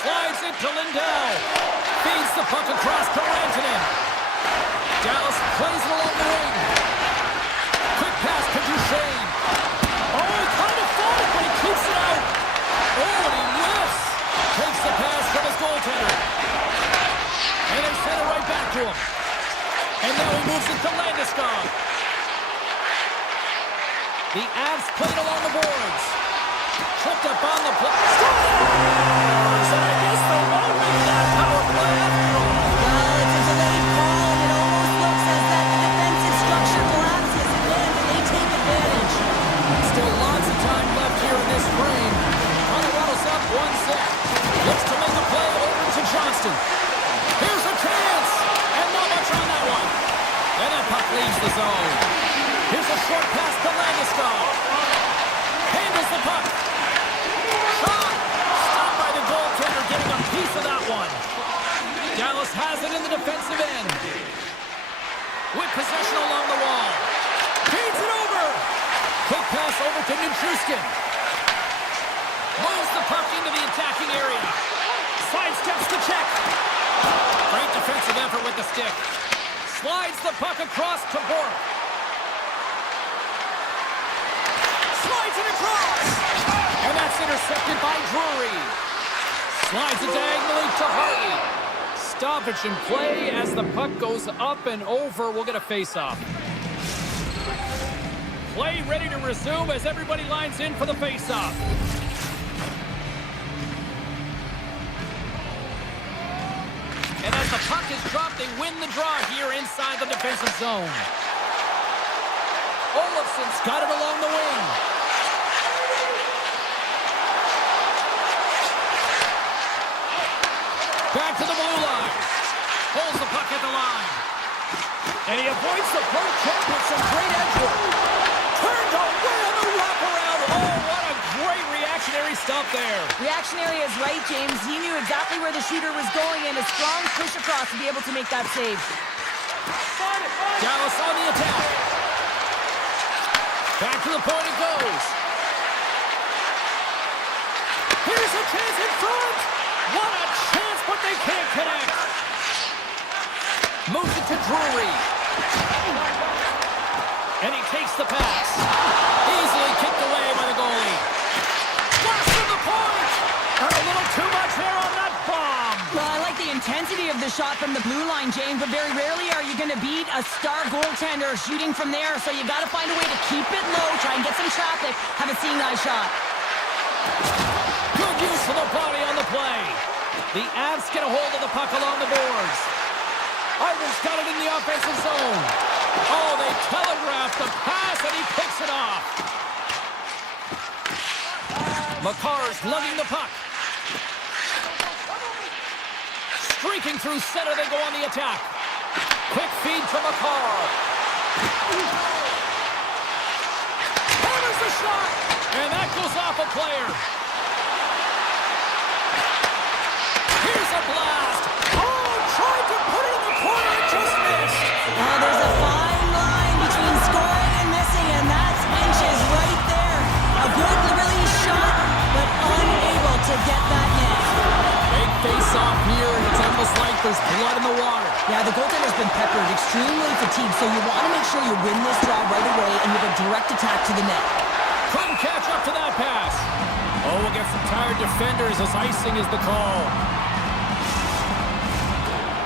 Slides it to Lindell. Feeds the puck across to Rantanen. Dallas plays it along the wing. Quick pass to Duchesne. Oh, he kind of fought it, but he keeps it out. Oh, and he lifts. Takes the pass from his goaltender. And they send it right back to him. And now he moves it to Landeskog. The Avs played along the boards. Tripped up on the play. Scores! And I guess they won't make that power play after all. Well, it's a delayed call, and it almost looks as that the defensive structure collapses again, and they take advantage. Still lots of time left here in this frame. Colorado's up 1-0. Looks to make a play over to Johnston. Here's a chance! And not much on that one. And that puck leaves the zone. Here's a short pass to Landeskog. Handles the puck. Shot! Stopped by the goaltender, getting a piece of that one. Dallas has it in the defensive end. With possession along the wall. Feeds it over. Quick pass over to Nichushkin. Moves the puck into the attacking area. Sidesteps the check. Great defensive effort with the stick. Slides the puck across to Bork. Slides it across. And that's intercepted by Drury. Slides it diagonally to Hartley. Stoppage in play as the puck goes up and over. We'll get a face-off. Play ready to resume as everybody lines in for the face-off. And as the puck is dropped, they win the draw here inside the defensive zone. Olofsson's got it along the wing. Back to the blue line. Holds the puck at the line. And he avoids the poke check with some great edge work. Turned away on the wraparound. Oh, what a great reactionary stop there. Reactionary is right, James. He knew exactly where the shooter was going, and a strong push across to be able to make that save. Dallas on the attack. Back to the point it goes. Here's a chance in front. What a chance, but they can't connect. Moves it to Drury. And he takes the pass. Easily kicked away by the goalie. Blast from the point. And a little too much there on that bomb. Well, I like the intensity of the shot from the blue line, James, but very rarely are you going to beat a star goaltender shooting from there, so you got to find a way to keep it low, try and get some traffic, have a seeing-eye shot. Good use of the body on the play. The Avs get a hold of the puck along the boards. Ivan's got it in the offensive zone. Oh, they telegraph the pass, and he picks it off. McCarr's lugging the puck. Streaking through center, they go on the attack. Quick feed to McCarr. Hammers the shot, and that goes off a player. Here's a blast. Oh, tried to put it in the corner and just missed. There's a fine line between scoring and missing, and that's inches right there. A good release shot, but unable to get that net. Big face-off here, and it's almost like there's blood in the water. Yeah, the goaltender's been peppered, extremely fatigued, so you want to make sure you win this draw right away and you have a direct attack to the net. Couldn't catch up to that pass. Oh, we'll get some tired defenders as icing is the call.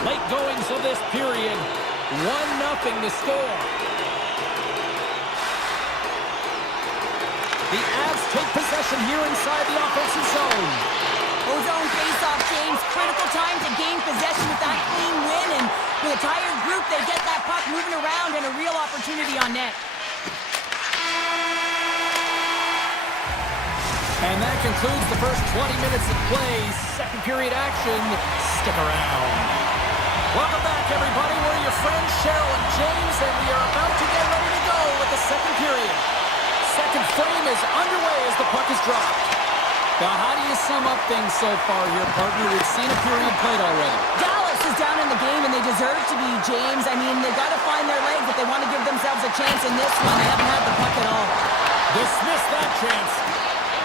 Late goings of this period, 1-0 to score. The Avs take possession possession here inside the offensive zone. Ozone face-off, James. Critical time to gain possession with that clean win. And with a tired group, they get that puck moving around and a real opportunity on net. And that concludes the first 20 minutes of play. Second period action. Stick around. Welcome back, everybody. We're your friends, Cheryl and James, and we are about to get ready to go with the second period. Second frame is underway as the puck is dropped. Now, how do you sum up things so far here, partner? We've seen a period played already. Dallas is down in the game, and they deserve to be, James. I mean, they've got to find their legs if they want to give themselves a chance in this one. They haven't had the puck at all. Dismiss that chance.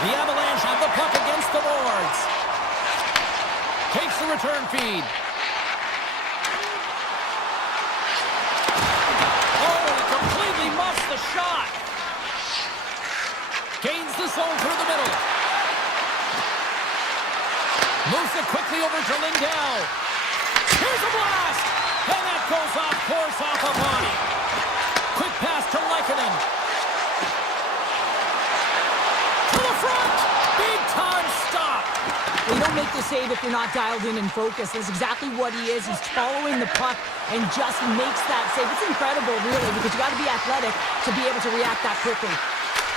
The Avalanche have the puck against the boards. Takes the return feed. Oh, he completely muffs the shot. Gains the zone through the middle. Moves it quickly over to Lindell. Here's a blast! And that goes off course off a body. Quick pass to Leikonen. To the front! Big time stop! Well, you don't make the save if you're not dialed in and focused. That's exactly what he is. He's following the puck and just makes that save. It's incredible, really, because you got to be athletic to be able to react that quickly.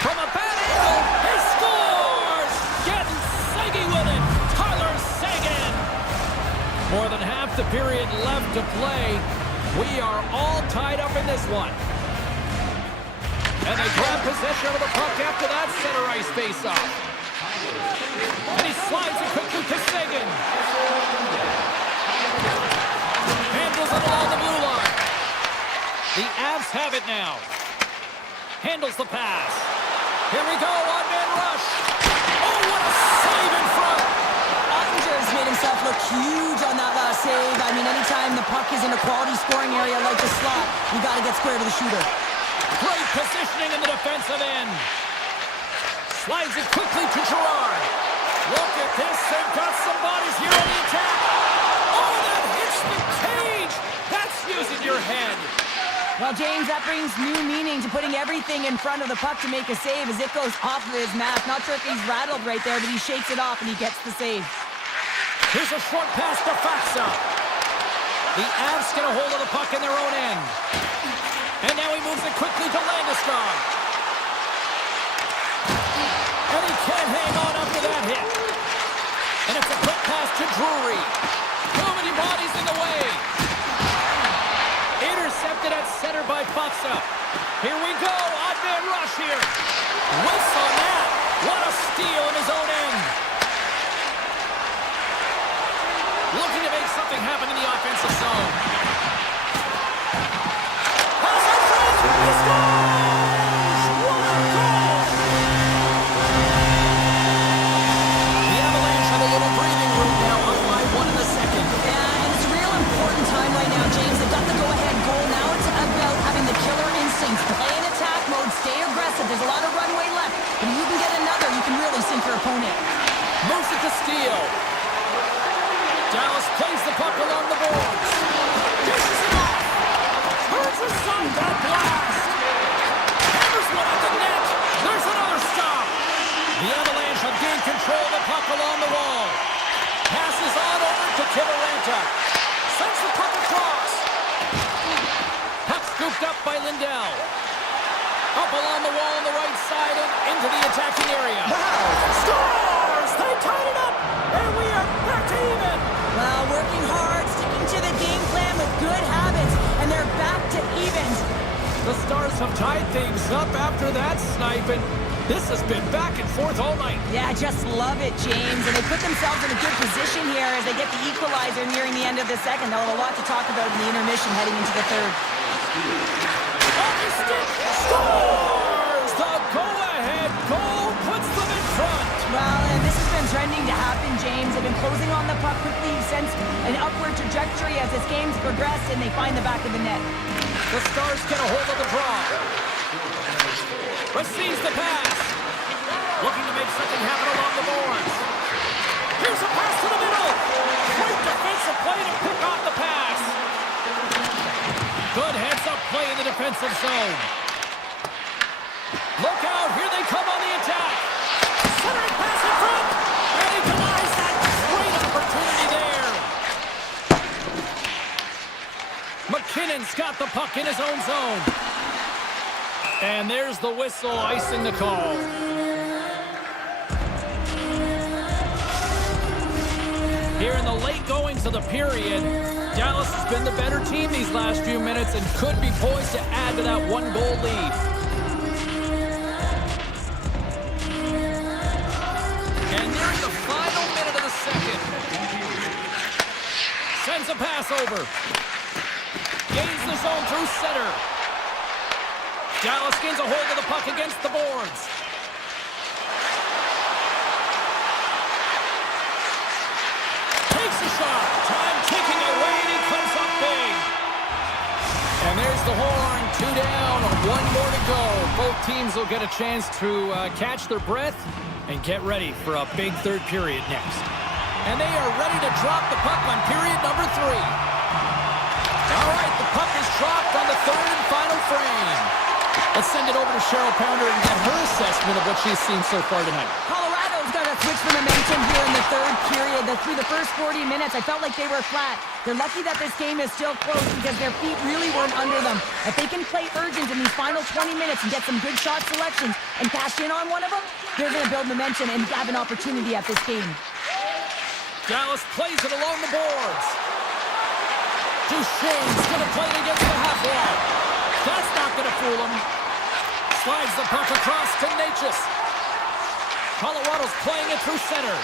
From a bad angle, he scores! Getting Segi with it! Tyler Seguin! More than half the period left to play. We are all tied up in this one. And they grab possession of the puck after that center ice face-off. And he slides it quickly to Seguin. Handles it along the blue line. The Avs have it now. Handles the pass. Here we go, one-man rush. Oh, what a save in front. Ottinger has made himself look huge on that last save. I mean, anytime the puck is in a quality scoring area like the slot, you got to get square to the shooter. Great positioning in the defensive end. Slides it quickly to Gerard. Look at this. They've got some bodies here on the attack. Oh, that hits the cage. That's using your head. Well, James, that brings new meaning to putting everything in front of the puck to make a save as it goes off of his mask. Not sure if he's rattled right there, but he shakes it off and he gets the save. Here's a short pass to Faksa. The Avs get a hold of the puck in their own end. And now he moves it quickly to Landeskog. And he can't hang on after that hit. And it's a quick pass to Drury. Too many bodies in the way. Intercepted at center by Faksa. Here we go. Odd man rush here. Whiffs on that. What a steal in his own end. Looking to make something happen in the offensive zone. Pass up front. He scores! What a goal! The Avalanche have a little breathing room now, up by one in the second. Yeah, and it's a real important time right now, James. They've got the go-ahead goal. Now it's about having the killer instincts. Play in attack mode. Stay aggressive. There's a lot of runway left. If you can get another, you can really sink your opponent. Moves it to Steele. Dallas plays the puck along the boards. Dishes it off. Turns aside that blast. Hammers one at the net. There's another stop. The Avalanche have gained control of the puck along the wall. Passes on over to Kivaranta. Sends the puck across. Puck scooped up by Lindell. Up along the wall on the right side and into the attacking area. Scores! They tied it up. And we are back to even. Well, working hard, sticking to the game plan with good habits, and they're back to evens. The Stars have tied things up after that snipe, and this has been back and forth all night. Yeah, I just love it, James. And they put themselves in a good position here as they get the equalizer nearing the end of the second. They'll have a lot to talk about in the intermission heading into the third. Scores! The go-ahead goal puts them in front. Well, and this has been trending to happen, James. They've been closing on the puck quickly since an upward trajectory as this game's progressed, and they find the back of the net. The Stars get a hold of the draw. Receives the pass. Looking to make something happen along the boards. Here's a pass to the middle. Great defensive play to pick off the pass. Good heads-up play in the defensive zone. Look out. Here they come on the attack. Center Heiskanen's got the puck in his own zone. And there's the whistle, icing the call. Here in the late goings of the period, Dallas has been the better team these last few minutes and could be poised to add to that one-goal lead. And nearing the final minute of the second. Sends a pass over. Gains the zone through center. Dallas gains a hold of the puck against the boards. Takes a shot. Time ticking away, and he comes up big. And there's the horn. 2 down, 1 more to go. Both teams will get a chance to catch their breath and get ready for a big third period next. And they are ready to drop the puck on period number 3. All right, the puck is dropped on the third and final frame. Let's send it over to Cheryl Pounder and get her assessment of what she's seen so far tonight. Colorado's got a switch for momentum here in the third period. Through the first 40 minutes, I felt like they were flat. They're lucky that this game is still close because their feet really weren't under them. If they can play urgent in these final 20 minutes and get some good shot selections and cash in on one of them, they're going to build momentum and have an opportunity at this game. Dallas plays it along the boards. Duchesne's going to play it against the half wall. That's not going to fool him. Slides the puck across to Natchez. Colorado's playing it through center.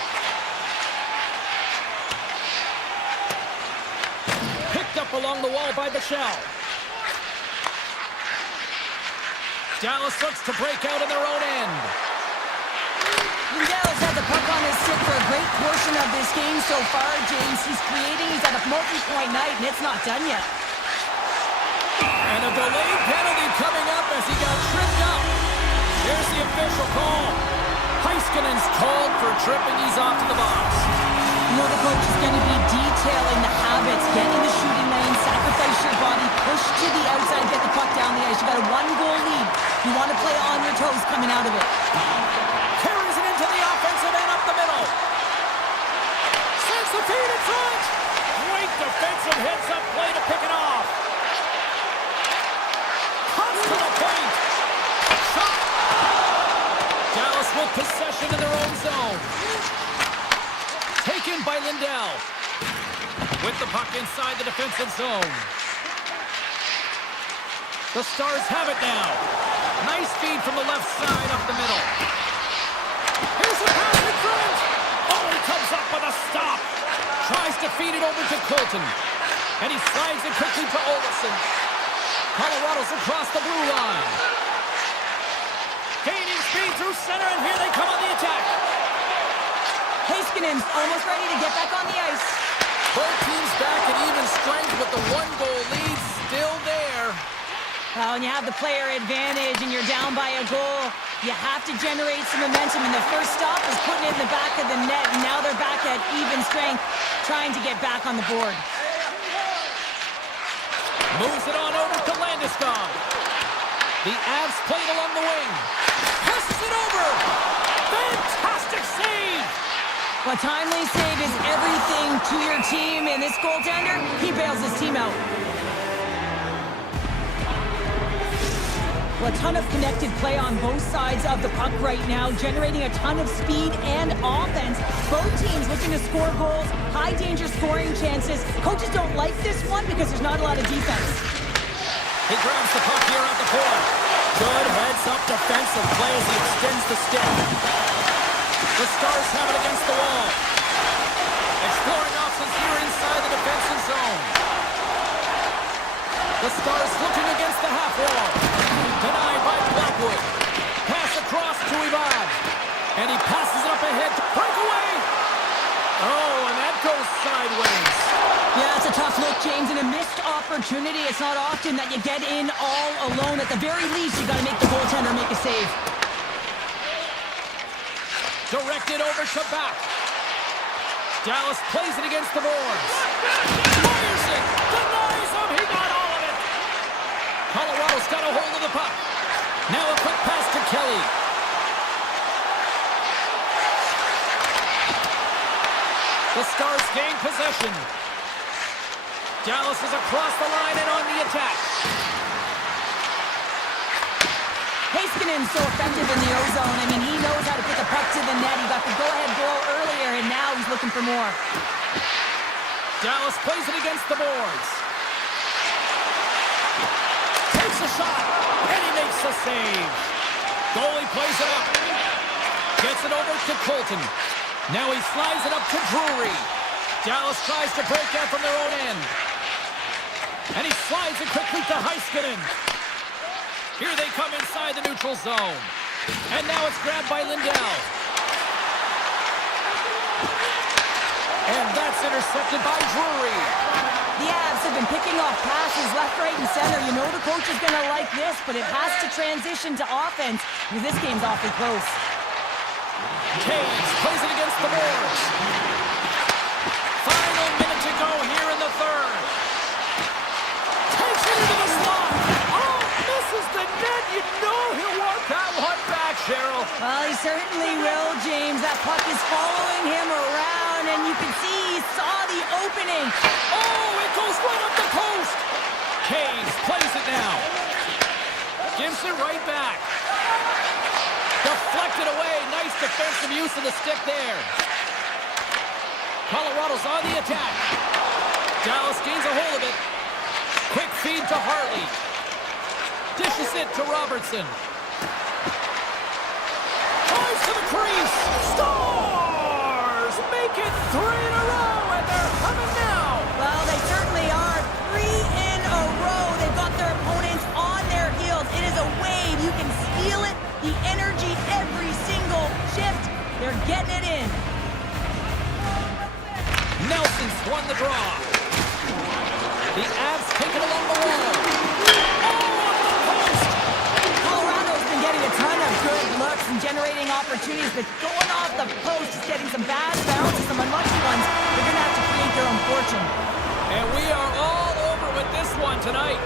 Picked up along the wall by Bichelle. Dallas looks to break out in their own end. Lindell's had the puck on his stick for a great portion of this game so far, James. He's creating, he's had a multi-point night, and it's not done yet. And a delayed penalty coming up as he got tripped up. Here's the official call. Heiskanen's called for tripping. He's off to the box. You know the coach is going to be detailing the habits. Get in the shooting lane, sacrifice your body, push to the outside, get the puck down the ice. You got a 1-goal lead. You want to play on your toes coming out of it. Carries it into the offensive end up the middle. Sends the feed in front. Great defensive hits up play to pick it off. Comes to the point. Shot. Dallas with possession in their own zone. Taken by Lindell. With the puck inside the defensive zone. The Stars have it now. Nice feed from the left side up the middle. Here's a pass in front. Oh, he comes up with a stop. Tries to feed it over to Colton. And he slides it quickly to Olofsson. Colorado's across the blue line. Gaining speed through center, and here they come on the attack. Heiskanen's almost ready to get back on the ice. Both teams back at even strength, but the 1-goal lead still there. Well, when you have the player advantage and you're down by a goal, you have to generate some momentum. And the first stop is putting it in the back of the net, and now they're back at even strength, trying to get back on the board. Moves it on over to Landeskog. The Avs play it along the wing. Passes it over. Fantastic save. A timely save is everything to your team, and this goaltender, he bails his team out. Well, a ton of connected play on both sides of the puck right now, generating a ton of speed and offense. Both teams looking to score goals, high-danger scoring chances. Coaches don't like this one because there's not a lot of defense. He grabs the puck here at the point. Good heads-up defensive play as he extends the stick. The Stars have it against the wall. Exploring options here inside the defensive zone. The Stars looking against the half wall. Denied by Blackwood. Pass across to Ivan. And he passes it up ahead to breakaway. Oh, and that goes sideways. Yeah, it's a tough look, James, and a missed opportunity. It's not often that you get in all alone. At the very least, you got to make the goaltender make a save. Directed over to back. Dallas plays it against the boards. Fires it. Denies him. He got all of it. Colorado's got a hold of the puck. Now a quick pass to Kelly. The Stars gain possession. Dallas is across the line and on the attack. Heiskanen's so effective in the O-zone. I mean, he knows how to get the puck to the net. He got the go-ahead goal earlier, and now he's looking for more. Dallas plays it against the boards. Takes a shot, and he makes the save. Goalie plays it up. Gets it over to Colton. Now he slides it up to Drury. Dallas tries to break out from their own end. And he slides it quickly to Heiskanen. Here they come inside the neutral zone. And now it's grabbed by Lindell. And that's intercepted by Drury. The Avs have been picking off passes left, right, and center. You know the coach is going to like this, but it has to transition to offense because this game's awfully close. Taves plays it against the boards. Final minute to go here in the third. Takes it into the slot. Oh, misses the net. You know he'll want that one back, Cheryl. Well, he certainly will, James. That puck is following him around, and you can see he saw the opening. Oh, it goes right up the post. Taves plays it now. Gives it right back. Deflected away. Nice defensive use of the stick there. Colorado's on the attack. Dallas gains a hold of it. Quick feed to Hartley. Dishes it to Robertson. Tries to the crease. Stars! Make it 3 in a row, and they're coming now. Well, they certainly are. 3 in a row. They've got their opponents on their heels. It is a wave. You can feel it. The energy every single shift. They're getting it in. Nelson's won the draw. The Avs take it along the wall. Oh, off the post! Colorado's been getting a ton of good looks and generating opportunities, but going off the post is getting some bad bounces, some unlucky ones. They're going to have to create their own fortune. And we are all over with this one tonight.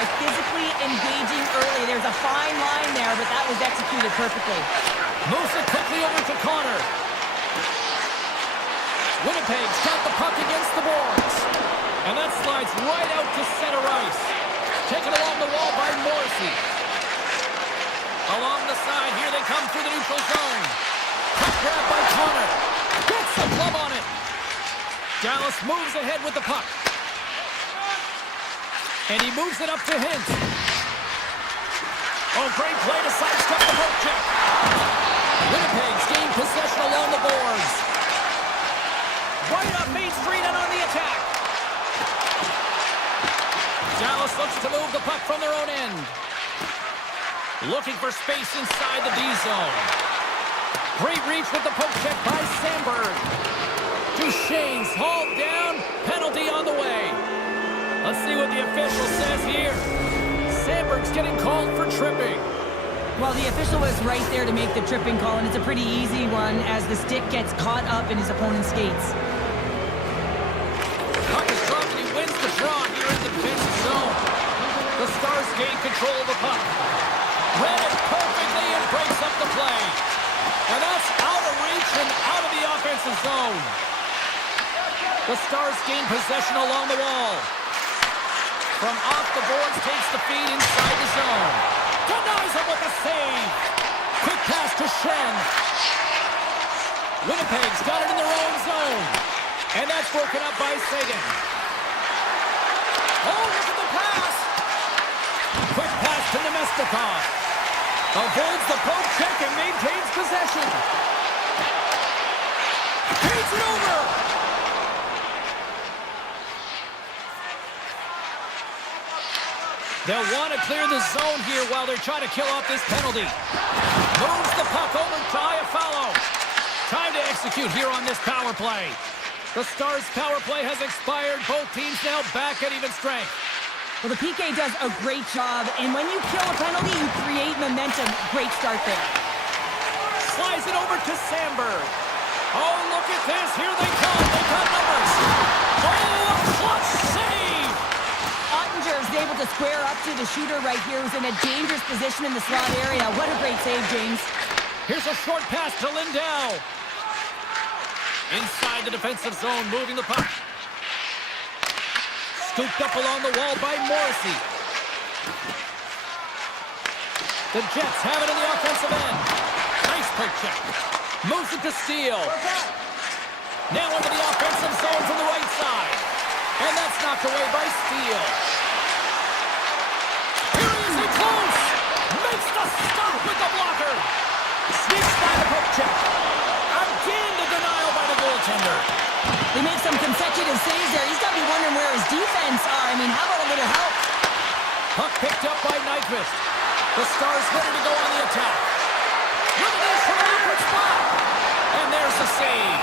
by physically engaging early. There's a fine line there, but that was executed perfectly. Moves it quickly over to Connor. Winnipeg's got the puck against the boards. And that slides right out to center ice. Taken along the wall by Morrissey. Along the side, here they come through the neutral zone. Puck grab by Connor. Gets the glove on it. Dallas moves ahead with the puck. And he moves it up to Hint. Oh, great play to sidestep the poke check. Winnipeg's gained possession along the boards. Right up Main Street and on the attack. Dallas looks to move the puck from their own end. Looking for space inside the D zone. Great reach with the poke check by Sandberg. Duchesne's hauled down. Penalty on the way. Let's see what the official says here. Sandberg's getting called for tripping. Well, the official was right there to make the tripping call, and it's a pretty easy one as the stick gets caught up in his opponent's skates. Puck is dropped and he wins the draw here in the defensive zone. The Stars gain control of the puck. Read it perfectly and breaks up the play. And that's out of reach and out of the offensive zone. The Stars gain possession along the wall. From off the boards, takes the feed inside the zone. Denies him with a save. Quick pass to Shen. Winnipeg's got it in their own zone. And that's broken up by Sagan. Oh, look at the pass. Quick pass to Nemestikov. Avoids the poke check and maintains possession. Feeds it over. They'll want to clear the zone here while they're trying to kill off this penalty. Moves the puck over to Iafallo. Time to execute here on this power play. The Stars' power play has expired. Both teams now back at even strength. Well, the PK does a great job, and when you kill a penalty, you create momentum. Great start there. Slides it over to Sandberg. Oh, look at this. Here they come. They got numbers. Oh, a clutch save. Ottinger is able to square up to the shooter right here, who's in a dangerous position in the slot area. What a great save, James. Here's a short pass to Lindell. Inside the defensive zone, moving the puck. Scooped up along the wall by Morrissey. The Jets have it in the offensive end. Nice poke check. Moves it to Steele. Now into the offensive zone from the right side. And that's knocked away by Steele. Here he is in close. Makes the stop with the blocker. Sneaks by the poke check. Again the denial by the goaltender. They made some consecutive saves there. He's got to be wondering where his defense are. I mean, how about a little help? Puck picked up by Nyquist. The Stars ready to go on the attack. Elimination from an awkward spot. And there's the save.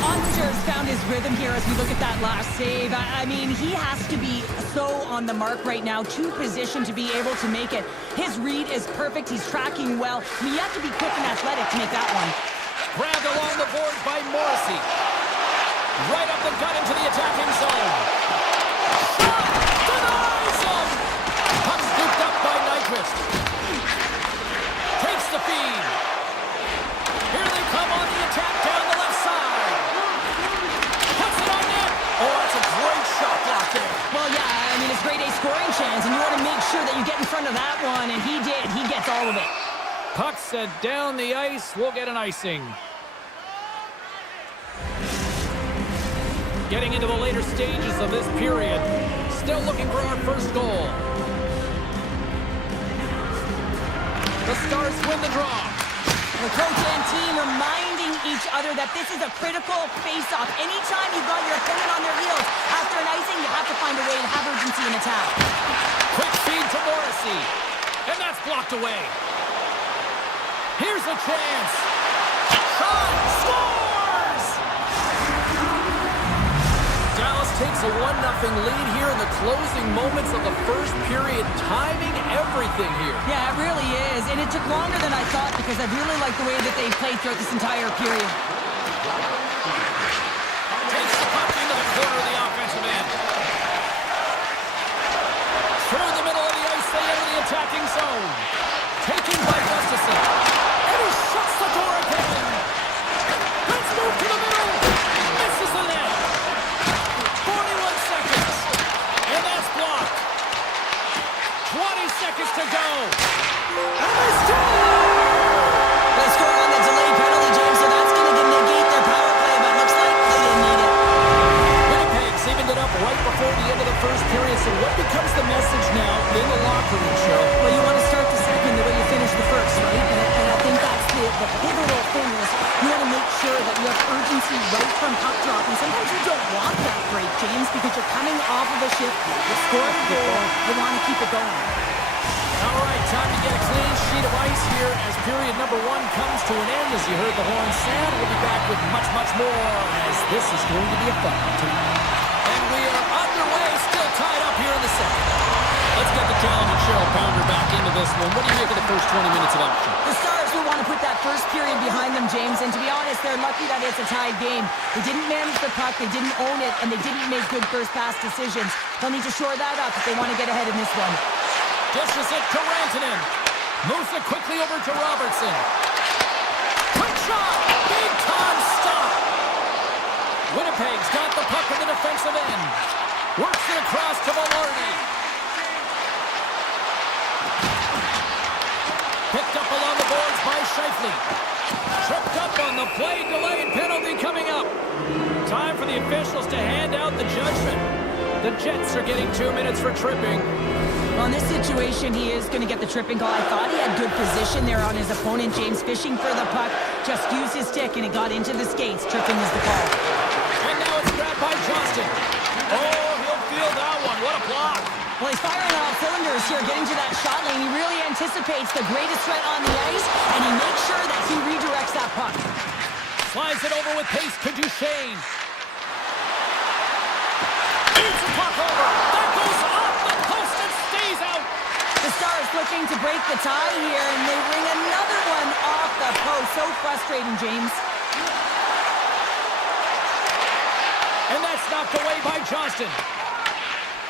Ottinger's found his rhythm here as we look at that last save. I mean, he has to be so on the mark right now, to position to be able to make it. His read is perfect. He's tracking well. I mean, you have to be quick and athletic to make that one. Grabbed along the board by Morrissey. Right up the gut into the attacking zone. Shot! Denies him! Puck scooped up by Nyquist. Takes the feed. Here they come on the attack down the left side. Puts it on net. Oh, that's a great shot block there. Well, yeah, I mean, it's grade A scoring chance, and you want to make sure that you get in front of that one, and he did. He gets all of it. Puck set down the ice. We'll get an icing. Getting into the later stages of this period. Still looking for our first goal. The Stars win the draw. The coach and team reminding each other that this is a critical face-off. Anytime you've got your opponent on their heels after an icing, you have to find a way to have urgency in attack. Quick feed to Morrissey. And that's blocked away. Here's a chance. Shot! Scores! Dallas takes a 1-0 lead here in the closing moments of the first period. Timing everything here. Yeah, it really is. And it took longer than I thought because I really like the way that they played throughout this entire period. Takes the puck into the corner of the offensive end. Through the middle of the ice, they enter the attacking zone. Taken by Gustafsson. And he shuts the door again. Let's move to the middle. Misses the net. 41 seconds. And that's blocked. 20 seconds to go. And they score! They scored on the delayed penalty, James, so that's going to negate their power play, but looks like they didn't need it. Winnipeg's evened it up right before the end of the first period, so what becomes the message now in the locker room, Cheryl? Well, you want to start the second the way you finish the first, right? And I think that's the pivotal thing is you want to make sure that you have urgency right from puck drop. And sometimes you don't want that break, James, because you're coming off of a shift, you scored a goal, you want to keep it going. All right, time to get a clean sheet of ice here as period number one comes to an end. As you heard the horn sound, we'll be back with much, much more as this is going to be a fun one tonight. And we are underway, still tied up here in the second. Let's get the challenge and Cheryl Pounder back into this one. What do you make of the first 20 minutes of action? The Stars will want to put that first period behind them, James, and to be honest, they're lucky that it's a tied game. They didn't manage the puck, they didn't own it, and they didn't make good first pass decisions. They'll need to shore that up if they want to get ahead in this one. Dishes it to Rantanen. Moves it quickly over to Robertson. Quick shot! Big time stop! Winnipeg's got the puck in the defensive end. Works it across to Velarde. Picked up along the boards by Scheifele. Tripped up on the play, delayed penalty coming up. Time for the officials to hand out the judgment. The Jets are getting 2 minutes for tripping. Well, in this situation, he is going to get the tripping call. I thought he had good position there on his opponent, James, fishing for the puck. Just used his stick, and it got into the skates. Tripping is the call. And now it's grabbed by Johnston. Oh, he'll feel that one. What a block. Well, he's firing on all cylinders here, getting to that shot lane. He really anticipates the greatest threat on the ice, and he makes sure that he redirects that puck. Slides it over with pace to Duchesne. Beats the puck over. That goes off the post and stays out. The Stars looking to break the tie here, and they bring another one off the post. So frustrating, James. And that's knocked away by Johnston.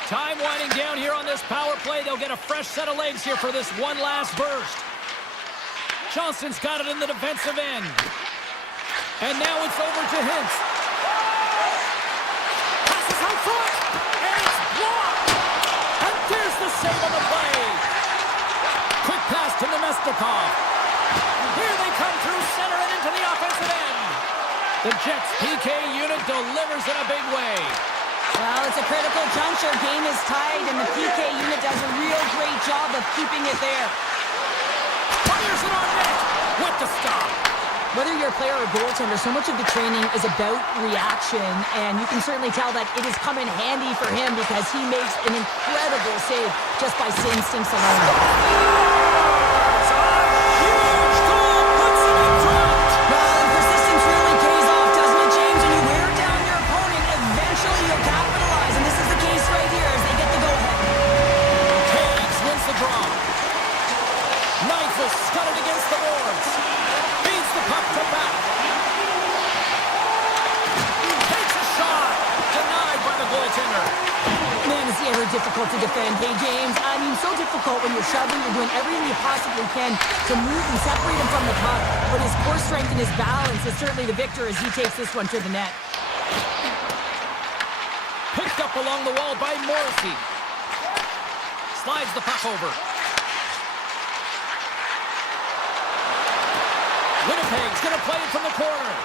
Time winding down here on this power play. They'll get a fresh set of legs here for this one last burst. Johnston's got it in the defensive end. And now it's over to Hintz. Passes out front. And it's blocked. And there's the save on the play. Quick pass to Nemestikov. Here they come through center and into the offensive end. The Jets PK unit delivers in a big way. Well, it's a critical juncture. Game is tied, and the PK unit does a real great job of keeping it there. Fires it on net with the stop. Whether you're a player or goaltender, so much of the training is about reaction, and you can certainly tell that it has come in handy for him because he makes an incredible save just by instincts alone. Got it against the boards. Feeds the puck to back. Takes a shot. Denied by the goaltender. Man, is he ever difficult to defend. Hey, James, I mean, so difficult when you're shoving. You're doing everything you possibly can to move and separate him from the puck. But his core strength and his balance is certainly the victor as he takes this one to the net. Picked up along the wall by Morrissey. Slides the puck over. Winnipeg's going to play it from the corner.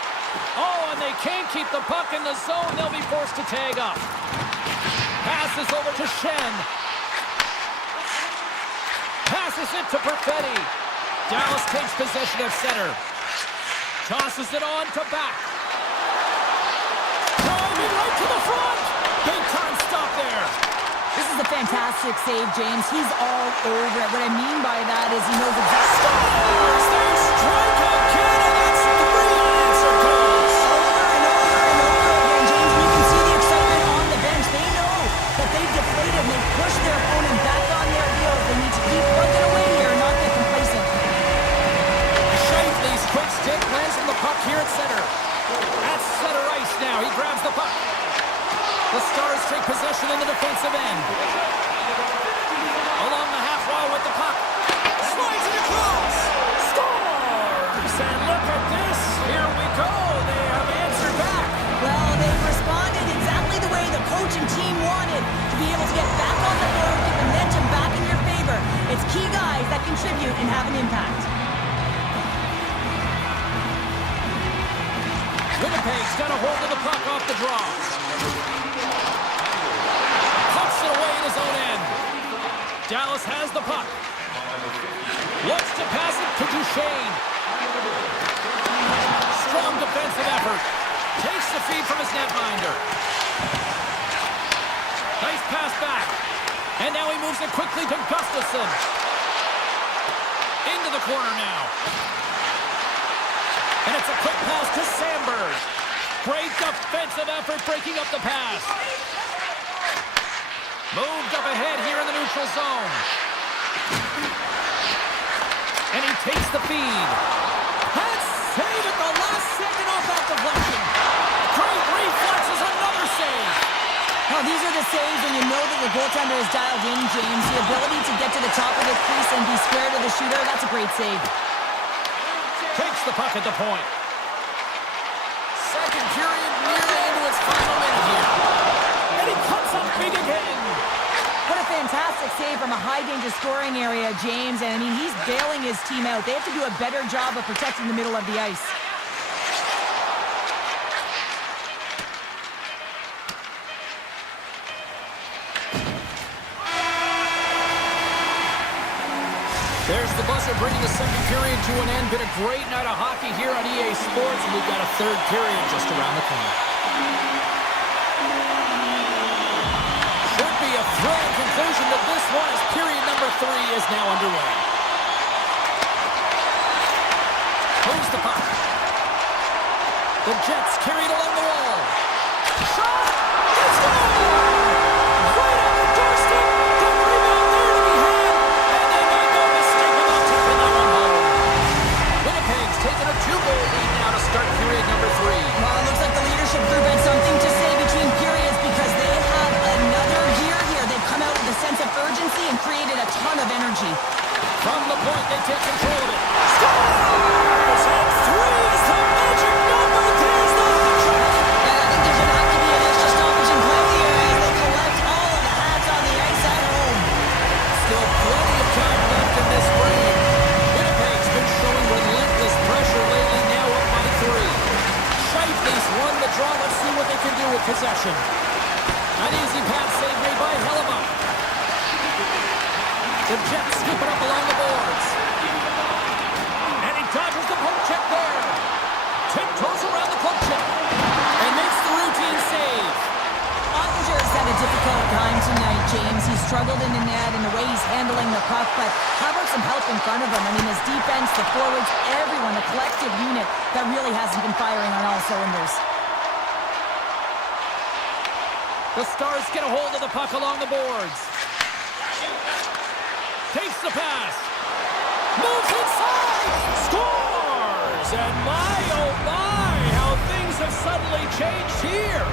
Oh, and they can't keep the puck in the zone. They'll be forced to tag up. Passes over to Shen. Passes it to Perfetti. Dallas takes possession of center. Tosses it on to back. Driving right to the front. Big time stop there. This is a fantastic save, James. He's all over it. What I mean by that is he knows exactly. Stars! They strike out Canada. That's 3 unanswered goals. Over and over and over again, James. You can see the excitement on the bench. They know that they've deflated and they've pushed their opponent back on their heels. They need to keep plugging away here and not get complacent. Scheifele's quick stick lands on the puck here at center. At center ice now. He grabs the puck. The Stars take possession in the defensive end. Along the half wall with the puck. Slides it across. Scores! And look at this. Here we go. They have answered back. Well, they've responded exactly the way the coach and team wanted, to be able to get back on the board, get momentum back in your favor. It's key guys that contribute and have an impact. Winnipeg's got a hold of the puck off the draw. Pucks it away in his own end. Dallas has the puck. Looks to pass it to Duchesne. Strong defensive effort. Takes the feed from his netminder. Nice pass back. And now he moves it quickly to Gustafsson. Into the corner now. And it's a quick pass to Sandberg. Great defensive effort breaking up the pass. Moved up ahead here in the neutral zone. And he takes the feed. That's save at the last second off that deflection. Great reflexes, another save. Well, these are the saves when you know that your goaltender is dialed in, James. The ability to get to the top of the crease and be square to the shooter, that's a great save. Takes the puck at the point. Second period nearly into its final minute here. And he comes up big again. What a fantastic save from a high-danger scoring area, James. And, I mean, he's bailing his team out. They have to do a better job of protecting the middle of the ice. There's the buzzer bringing the second period to an end. Been a great night of hockey here on EA Sports, and we've got a third period just around the corner. Should be a thrilling conclusion to this one as period number 3 is now underway. Moves the puck. The Jets carried along the wall. Shot! It's goal! Right on the doorstep. Good rebound there to be had. And they made no mistake about taking that one home. Winnipeg's taking a 2-goal lead now to start period number 3. Well, it looks like the leadership group had something to say between periods because they have another gear here. They've come out with a sense of urgency and created a ton of energy. From the point, they take control of it. Scores! And 3 is the magic number. There's the hat-trick. And I think there's going to have to be an extra stoppage in play here as they collect all of the hats on the ice at home. Still plenty of time left in this frame. Winnipeg's been showing relentless pressure lately, now up by 3. Scheifele's won the draw. Let's see what they can do with possession. An easy pass save made by Hellebuck. The Jets scoop it up along the boards. And he dodges the poke check there. Tiptoes around the poke check. And makes the routine save. Ottinger's had a difficult time tonight, James. He's struggled in the net and the way he's handling the puck, but how about some help in front of him? I mean, his defense, the forwards, everyone, a collective unit that really hasn't been firing on all cylinders. The Stars get a hold of the puck along the boards. Takes the pass. Moves inside. Scores! And my, oh my, how things have suddenly changed here.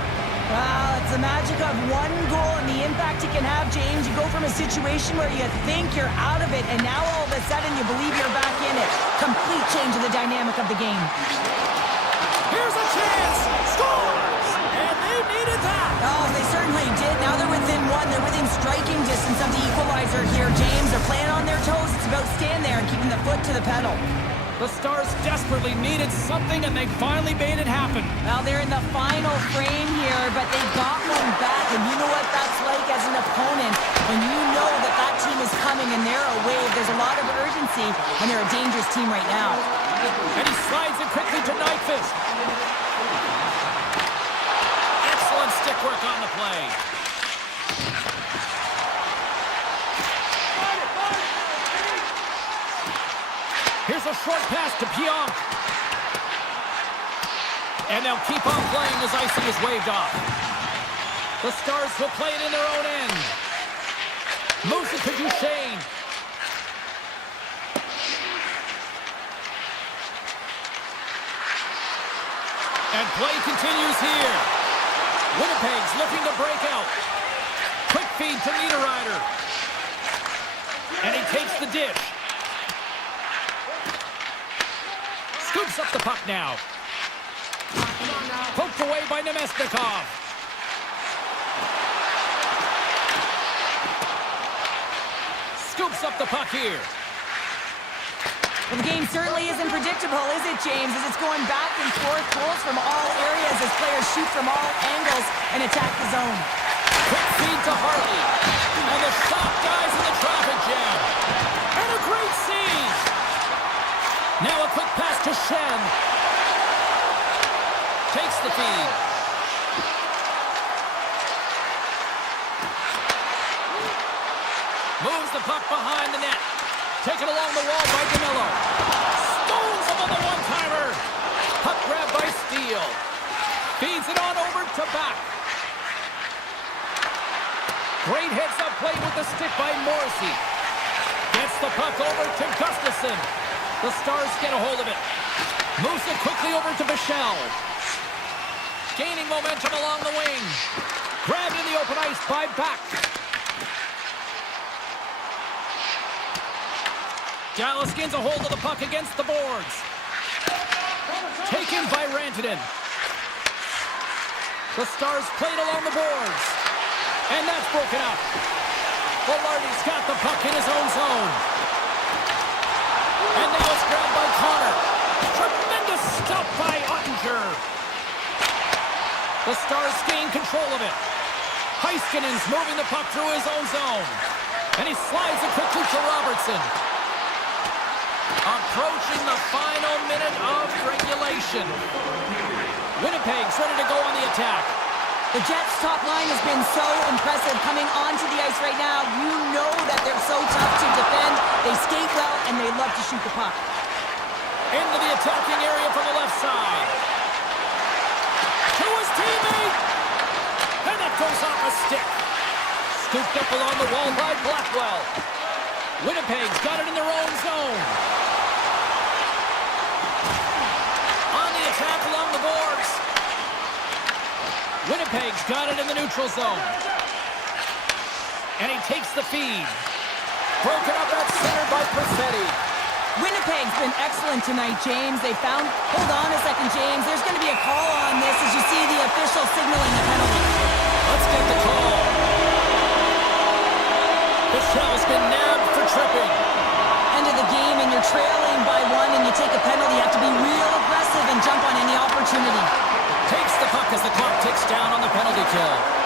Well, it's the magic of one goal and the impact it can have, James. You go from a situation where you think you're out of it, and now all of a sudden you believe you're back in it. Complete change of the dynamic of the game. Here's a chance. Scores! And they needed that. Oh, they certainly did. Now they're within 1. They're within striking distance of the equalizer here, James. They're playing on their toes. It's about staying there and keeping the foot to the pedal. The Stars desperately needed something, and they finally made it happen. Well, they're in the final frame here, but they got one back, and you know what that's like as an opponent. When you know that that team is coming and they're a wave, there's a lot of urgency, and they're a dangerous team right now. And he slides it quickly to Nyquist. Excellent stick work on the play. Here's a short pass to Pionk. And they'll keep on playing as Icy is waved off. The Stars will play it in their own end. Moves it to Duchesne. And play continues here. Winnipeg's looking to break out. Quick feed to Niederreiter. And he takes the dish. Scoops up the puck now. Poked away by Nemesnikov. Scoops up the puck here. Well, the game certainly isn't predictable, is it, James? As it's going back and forth, goals from all areas as players shoot from all angles and attack the zone. Quick feed to Hartley. And the shot dies in the traffic jam. And a great save. Now a quick pass to Shen. Takes the feed. Moves the puck behind the net. Taken along the wall by Danilo. Stones him on the one-timer. Puck grab by Steele. Feeds it on over to Back. Great heads-up play with the stick by Morrissey. Gets the puck over to Gustafsson. The Stars get a hold of it. Moves it quickly over to Bichelle. Gaining momentum along the wing. Grabbed in the open ice by Back. Dallas gains a hold of the puck against the boards. Taken by Rantanen. The Stars played along the boards. And that's broken up. Velarde's got the puck in his own zone. And now it's grabbed by Connor. Tremendous stop by Ottinger. The Stars gain control of it. Heiskanen's moving the puck through his own zone. And he slides it quickly to Robertson. Approaching the final minute of regulation. Winnipeg's ready to go on the attack. The Jets' top line has been so impressive coming onto the ice right now. You know that they're so tough to defend. They skate well, and they love to shoot the puck. Into the attacking area from the left side. To his teammate! And that goes off a stick. Scooped up along the wall by Blackwell. Winnipeg's got it in their own zone. On the attack along the boards. Winnipeg's got it in the neutral zone. And he takes the feed. Broken up at center by Perfetti. Winnipeg's been excellent tonight, James. They found... Hold on a second, James. There's going to be a call on this as you see the official signaling the penalty. Let's get the call. Michelle's been nabbed for tripping. End of the game and you're trailing by one and you take a penalty. You have to be real aggressive and jump on any opportunity. Takes the puck as the clock ticks down on the penalty kill.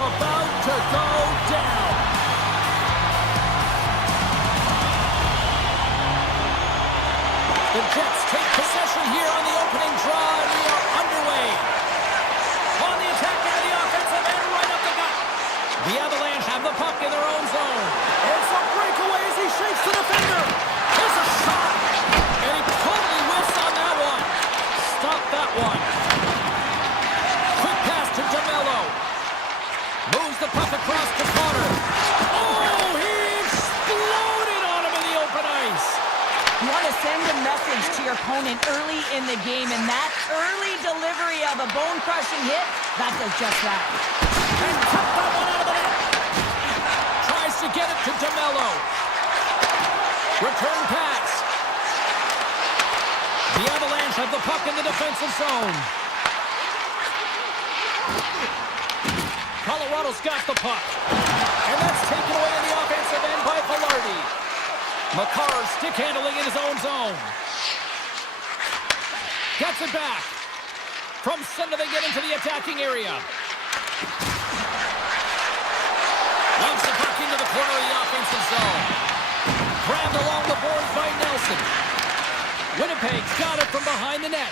About to go down. The Jets take possession here on the opening draw, and we are underway. On the attack into the offensive end, right up the gut. The Avalanche have the puck in their own zone. It's a breakaway as he shakes the defender. Here's a shot, and he totally whiffs on that one. Stop that one. Quick pass to DeMello. Moves the puck across to Connor. Oh, he exploded on him in the open ice. You want to send a message to your opponent early in the game, and that early delivery of a bone-crushing hit, that does just that. And cut that one out of the net. Tries to get it to DeMello. Return pass. The Avalanche have the puck in the defensive zone. Colorado's got the puck. And that's taken away in the offensive end by Velarde. Makar stick handling in his own zone. Gets it back. From center they get into the attacking area. Lumps the puck into the corner of the offensive zone. Grabbed along the boards by Nelson. Winnipeg's got it from behind the net.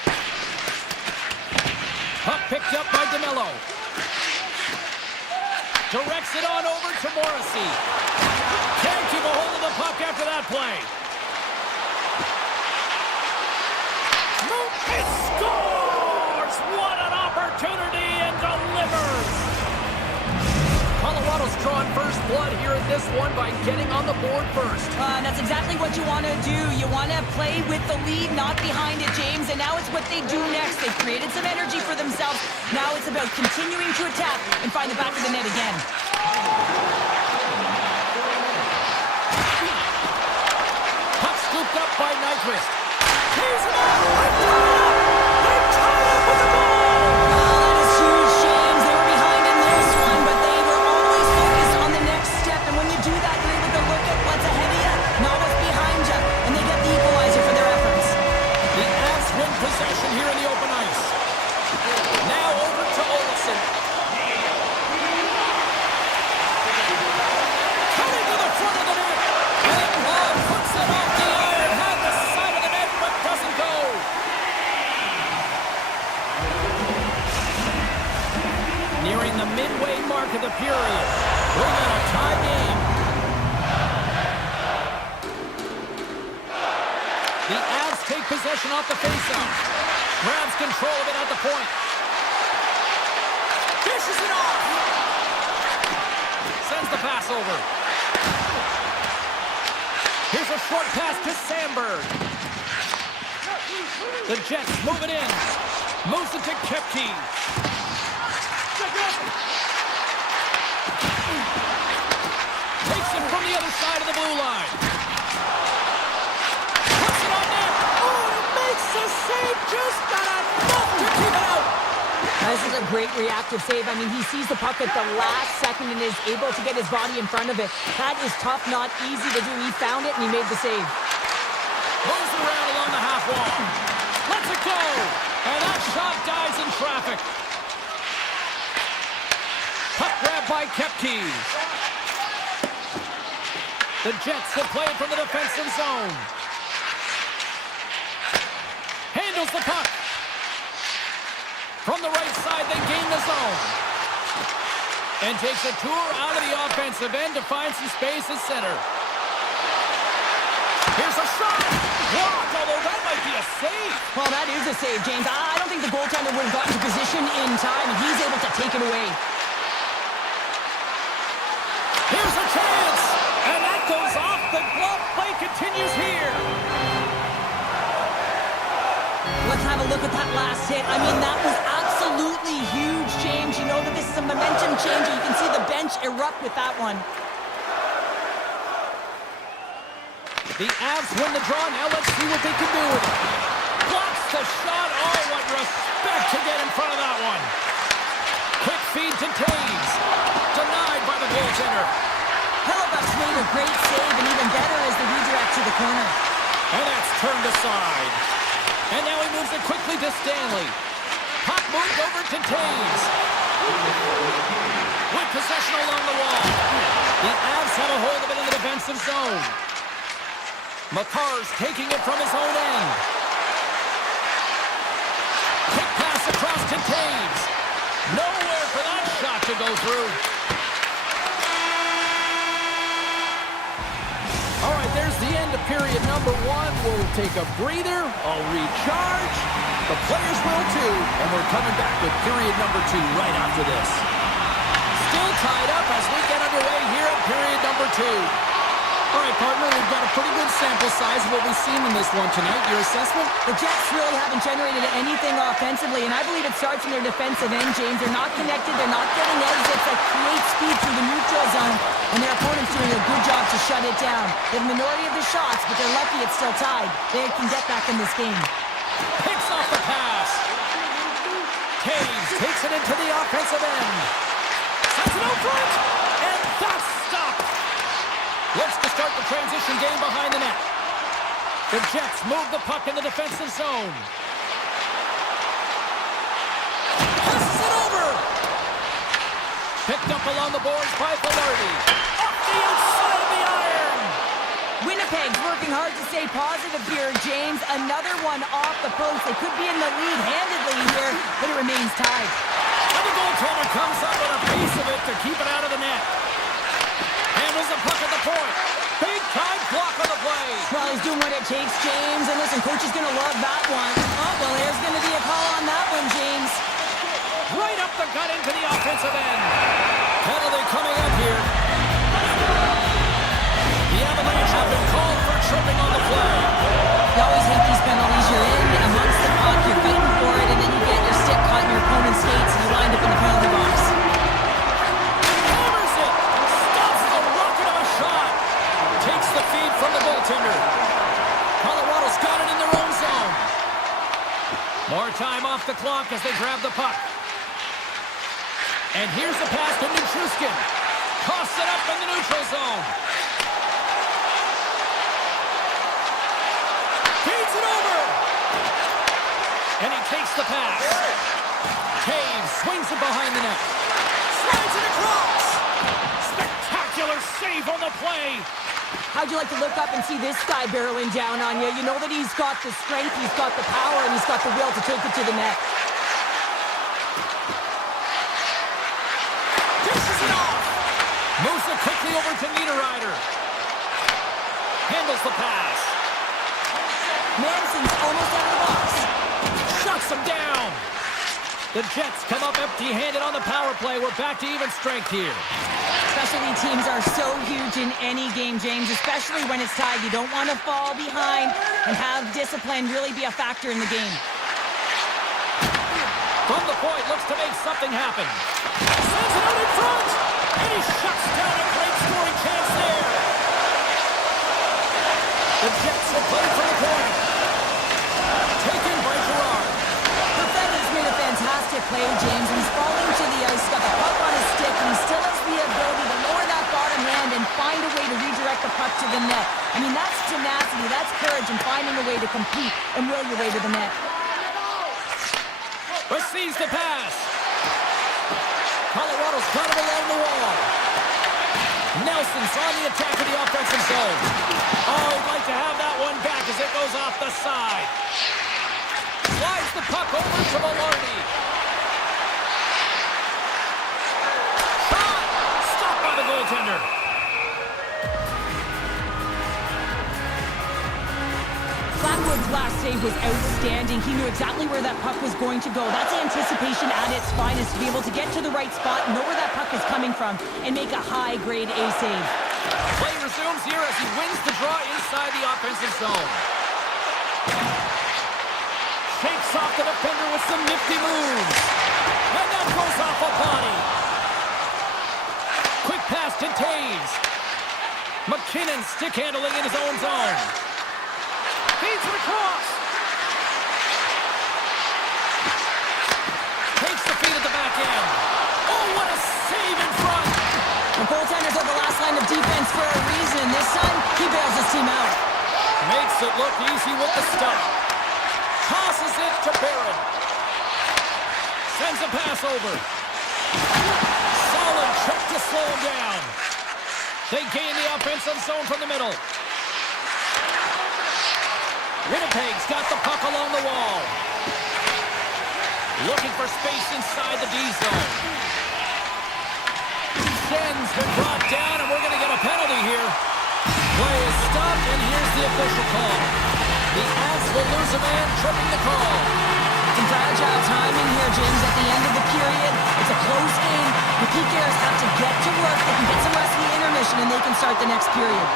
Puck picked up by DeMello. Directs it on over to Morrissey. Can't keep a hold of the puck after that play. It scores! What an opportunity, and delivers! Colorado's drawn first blood here in this one by getting on the board first. That's exactly what you want to do. You want to play with the lead, not behind it, James. And now it's what they do next. They've created some energy for themselves. Now it's about continuing to attack and find the back of the net again. Puck scooped up by Nyquist. He's it out! They tied up with the ball! That is huge, James. They were behind in this one, but they were always focused on the next step. And when you do that, you're able to look at what's ahead of you, not what's behind you. And they get the equalizer for their efforts. The Avs win possession here in the open ice. Now over to Olsen. Coming to the front of the net. And Bob puts it off the iron. Had the side of the net, but doesn't go. Nearing the midway mark of the period. We're in a tie game. The Avs take possession off the faceoff. Grabs control of it at the point. Dishes it off. Sends the pass over. Here's a short pass to Sandberg. The Jets move it in. Moves it to Kepke. Takes it from the other side of the blue line. Puts it on net. Oh, it makes the save, just not enough to keep it out. This is a great reactive save. I mean, he sees the puck at the last second and is able to get his body in front of it. That is tough, not easy to do. He found it and he made the save. Moves around along the half wall. Lets it go. And that shot dies in traffic. Puck grab by Kepke. The Jets will play it from the defensive zone. Handles the puck. From the right side, they gain the zone. And takes a tour out of the offensive end to find some space at center. Here's a shot. Blocked, although that might be a save. Well, that is a save, James. I don't think the goaltender would have gotten to position in time, and he's able to take it away. Here's a chance. And that goes off the glove. Play continues here. Let's have a look at that last hit. I mean, that was absolutely huge, James. You know that this is a momentum changer. You can see the bench erupt with that one. The Avs win the draw. Now let's see what they can do with it. Blocks the shot. Oh, what respect to get in front of that one. Quick feed to Taves. Denied by the goaltender. Hellebuck's made a great save, and even better is the redirect to the corner. And that's turned aside. And now he moves it quickly to Stanley. Puck moved over to Taves. with possession along the wall. The Avs have a hold of it in the defensive zone. McCarr's taking it from his own end. Quick pass across to Taves. Nowhere for that shot to go through. All right, there's the end of period number one. We'll take a breather. I'll recharge. The players will too. And we're coming back with period number two right after this. Still tied up as we get underway here at period number two. All right, partner, we've got a pretty good sample size of what we've seen in this one tonight. Your assessment? The Jets really haven't generated anything offensively, and I believe it starts in their defensive end, James. They're not connected. They're not getting exits that create speed through the neutral zone, and their opponent's doing a good job to shut it down. They have the minority of the shots, but they're lucky it's still tied. They can get back in this game. Picks off the pass. Taves takes it into the offensive end. Sends it out front, and that's stopped. Looks to start the transition game behind the net. The Jets move the puck in the defensive zone. Passes it over. Picked up along the boards by Velarde. Up the outside of the iron. Winnipeg's working hard to stay positive here, James. Another one off the post. They could be in the lead handedly here, but it remains tied. And the goaltender comes up with a piece of it to keep it out of the net. Handles the puck at the point. Big time block on the play. Well, he's doing what it takes, James. And listen, coach is going to love that one. Oh, well, there's going to be a call on that one, James. Right up the gut into the offensive end. Penalty coming up here. The Avalanche have been called for tripping on the play. You always hate these penalties. You're in amongst the puck, you're fighting for it, and then you get your stick caught in your opponent's skates, and you wind up in the penalty box. Hammers it. Stops the rocket of a shot. Takes the feed from the goaltender. Colorado's got it in their own zone. More time off the clock as they grab the puck. And here's the pass to Nichushkin. Toss it up in the neutral zone. Feeds it over. And he takes the pass. Taves swings it behind the net. Slides it across. Spectacular save on the play. How'd you like to look up and see this guy barreling down on you? You know that he's got the strength, he's got the power, and he's got the will to take it to the net. Dishes it off. Moves it quickly over to Niederreiter. Handles the pass. Manson's almost out of the box. Shuts him down. The Jets come up empty-handed on the power play. We're back to even strength here. Specialty teams are so huge in any game, James, especially when it's tied. You don't want to fall behind and have discipline really be a factor in the game. From the point, looks to make something happen. Sends it out in front, and he shuts down a great scoring chance there. The Jets will play from the point. Taken by Gerard. Defender's made a fantastic play, James. He's falling to the ice, got the puck on his stick, and he still has the ability to lower that bottom hand and find a way to redirect the puck to the net. I mean, that's tenacity, that's courage, and finding a way to compete and will your way to the net. Receives the pass. Colorado's got it along the wall. Nelson's on the attack of the offensive zone. Oh, he'd like to have that one back as it goes off the side. Slides the puck over to Velarde. Shot! Stopped by the goaltender. Blackwood's last save was outstanding. He knew exactly where that puck was going to go. That's anticipation at its finest, to be able to get to the right spot, know where that puck is coming from, and make a high-grade A save. Play resumes here as he wins the draw inside the offensive zone. Shakes off the defender with some nifty moves. And that goes off a body. Quick pass to Taves. McKinnon stick handling in his own zone. Feeds it across. Takes the feed at the back end. Oh, what a save in front. The goaltenders are the last line of defense for a reason. This time, he bails his team out. Makes it look easy with the stop. Tosses it to Barron. Sends a pass over. Solid Poland check to slow him down. They gain the offensive zone from the middle. Winnipeg's got the puck along the wall. Looking for space inside the D zone. Shen's been brought down, and we're going to get a penalty here. Play is stopped, and here's the official call. The Avs will lose a man, tripping the call. Some fragile timing here, James. At the end of the period, it's a close game. The PKers have to get to work. They can get some rest in the intermission, and they can start the next period.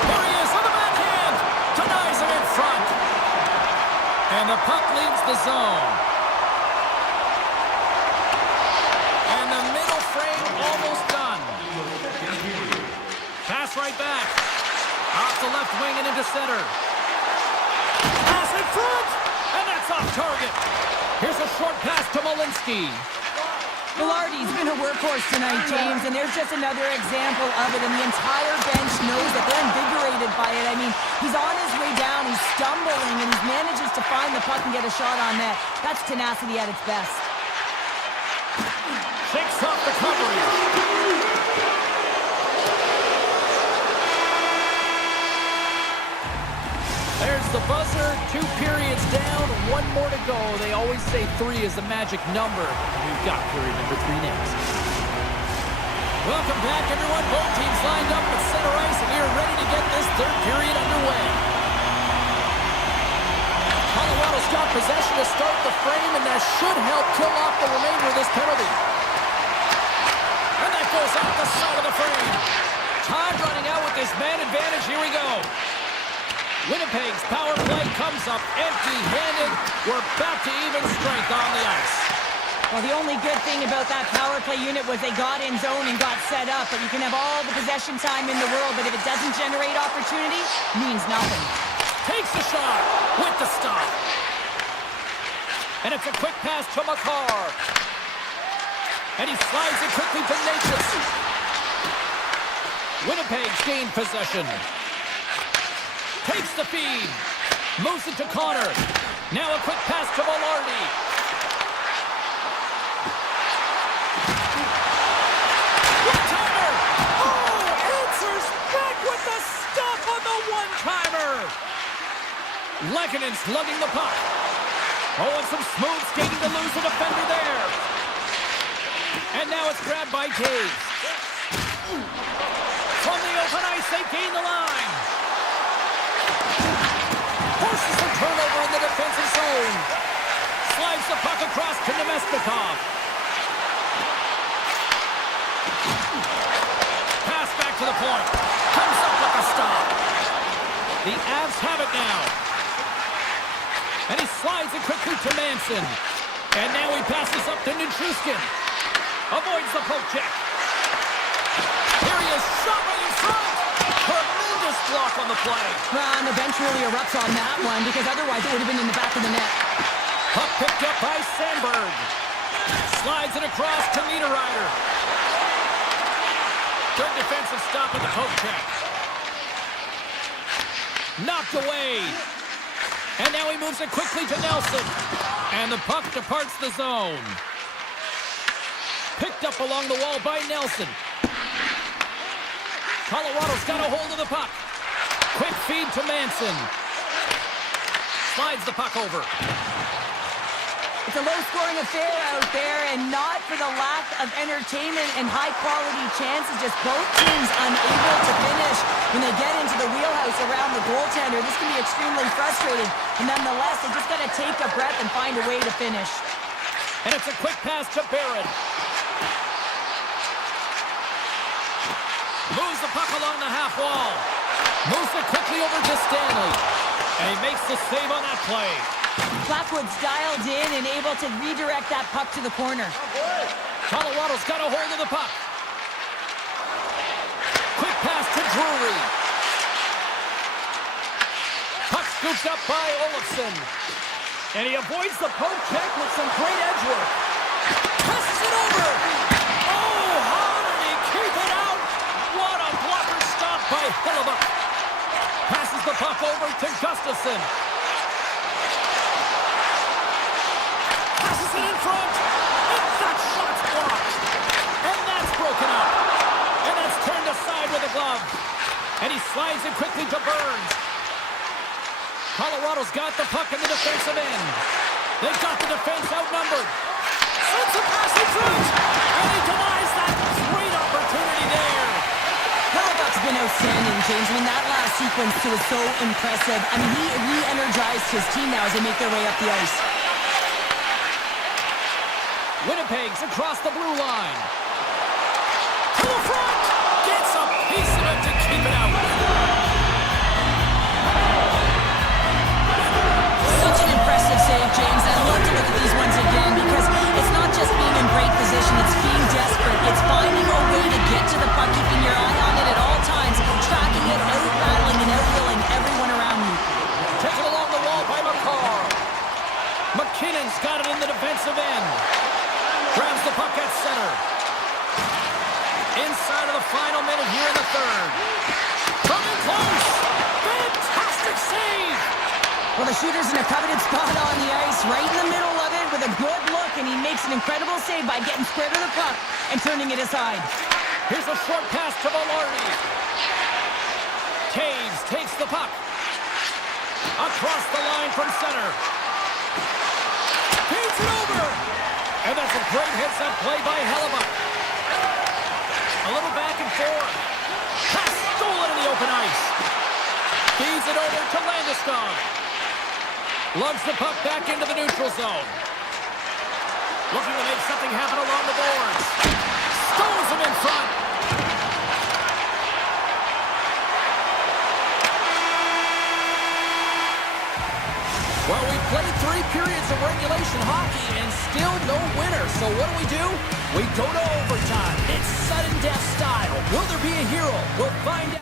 Here he is with the backhand. Denies him in front. And the puck leaves the zone. And the middle frame almost done. Pass right back. Off the left wing and into center. Pass in front. And that's off target. Here's a short pass to Malinsky. Velarde's been a workhorse tonight, James, and there's just another example of it, and the entire bench knows that they're invigorated by it. I mean, he's on his way down, he's stumbling, and he manages to find the puck and get a shot on net. That's tenacity at its best. Shakes off the coverage. There's the buzzer. 2 periods down, 1 more to go. They always say 3 is the magic number. We've got period number 3 next. Welcome back, everyone. Both teams lined up at center ice, and we are ready to get this 3rd period underway. Colorado's got possession to start the frame, and that should help kill off the remainder of this penalty. And that goes off the side of the frame. Time running out with this man advantage. Here we go. Winnipeg's power play comes up empty-handed. We're back to even strength on the ice. Well, the only good thing about that power play unit was they got in zone and got set up. But you can have all the possession time in the world, but if it doesn't generate opportunity, it means nothing. Takes the shot with the stop. And it's a quick pass to Makar. And he slides it quickly to Natchez. Winnipeg's gained possession. Takes the feed. Moves it to Connor. Now a quick pass to Velarde. One-timer! Oh, answers back with the stop on the one-timer! Lekkonen's lugging the puck. Oh, and some smooth skating to lose the defender there. And now it's grabbed by Taves. From the open ice, they gain the line. Forces the turnover in the defensive zone. Slides the puck across to Nemestikov. Pass back to the point. Comes up with a stop. The Avs have it now. And he slides it quickly to Manson. And now he passes up to Nichushkin. Avoids the poke check. Here he is, shot right in front. Tremendous block on the play. Well, and the bench really erupts on that one, because otherwise it would have been in the back of the net. Puck picked up by Sandberg. Slides it across to Niederreiter. Good defensive stop at the poke check. Knocked away. And now he moves it quickly to Nelson. And the puck departs the zone. Picked up along the wall by Nelson. Colorado's got a hold of the puck. Quick feed to Manson. Slides the puck over. It's a low-scoring affair out there, and not for the lack of entertainment and high-quality chances. Just both teams unable to finish when they get into the wheelhouse around the goaltender. This can be extremely frustrating. And nonetheless, they just got to take a breath and find a way to finish. And it's a quick pass to Barrett. Moves the puck along the half wall. Moves it quickly over to Stanley. And he makes the save on that play. Blackwood's dialed in and able to redirect that puck to the corner. Colorado's got a hold of the puck. Quick pass to Drury. Puck scooped up by Olofsson. And he avoids the poke check with some great edge work. Passes it over. Oh, how did he keep it out? What a blocker stop by Hellebuyck. Passes the puck over to Gustafsson. Passes it in front. And that shot's blocked. And he slides it quickly to Burns. Colorado's got the puck in the defensive end. They've got the defense outnumbered. Sends a pass in front. And he denies that great opportunity there. Hellebuyck's been outstanding, James. I mean, that last sequence too was so impressive. I mean, he re-energized his team now as they make their way up the ice. Winnipeg's across the blue line. To the front. Gets a piece of it to keep it out. Such an impressive save, James. I'd love to look at these ones again because it's not just being in great position, it's being desperate. It's finding a way to get to the puck, keeping your eye on it at all times, tracking it, out-battling and out-willing everyone around you. Taken along the wall by McCarr. McKinnon's got it in the defensive end. Grabs the puck at center. Inside of the final minute here in the third. Coming close. Fantastic save. Well, the shooter's in a coveted spot on the ice, right in the middle of it with a good look, and he makes an incredible save by getting square to the puck and turning it aside. Here's a short pass to Velarde. Taves takes the puck. Across the line from center. Feeds it over. And that's a great heads-up play by Hellebuyck. A little back and forth. Pass stolen in the open ice. Feeds it over to Landeskog. Lugs the puck back into the neutral zone. Looking to make something happen along the boards. Stones him in front. Well, we played 3 periods of regulation hockey and still no winner. So what do? We go to overtime. It's sudden death style. Will there be a hero? We'll find out.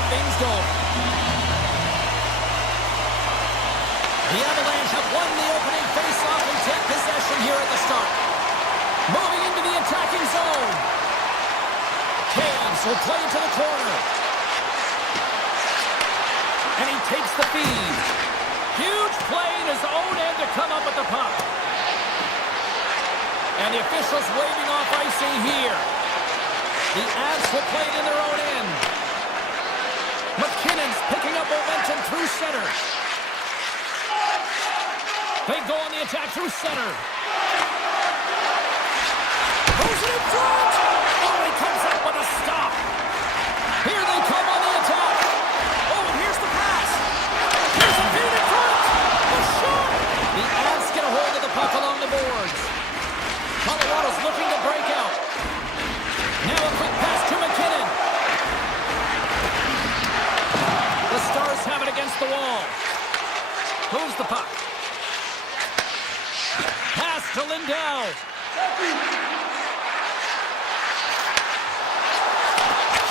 get things going. The Avalanche have won the opening face-off and take possession here at the start. Moving into the attacking zone. Caves will play to the corner. And he takes the feed. Huge play in his own end to come up with the puck. And the officials waving off icing here. The Avs will play it in their own end. McKinnon's picking up momentum through center. They go on the attack through center. Goes it in front! Oh, he comes up with a stop. Here they come on the attack. Oh, and here's the pass. Here's a feed in front. The shot. The Avs get a hold of the puck along the boards. Colorado's looking to break out. Now a quick pass to McKinnon. The Stars have it against the wall. Moves the puck. Pass to Lindell.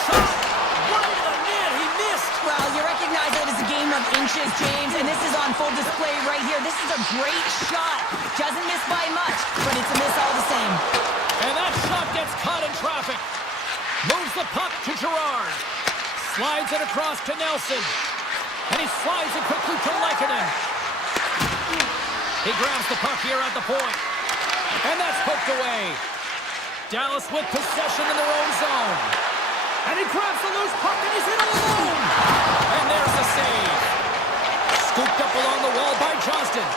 Shot right to the net. He missed. Well, you recognize it as a game of inches, James, and this is on full display right here. This is a great shot. Doesn't miss by much, but it's a miss all the same. And that shot gets caught in traffic. Moves the puck to Gerard. Slides it across to Nelson. And he slides it quickly to Lehkonen. He grabs the puck here at the point. And that's poked away. Dallas with possession in their own zone. And he grabs the loose puck and he's in alone. And there's the save. Scooped up along the wall by Johnston.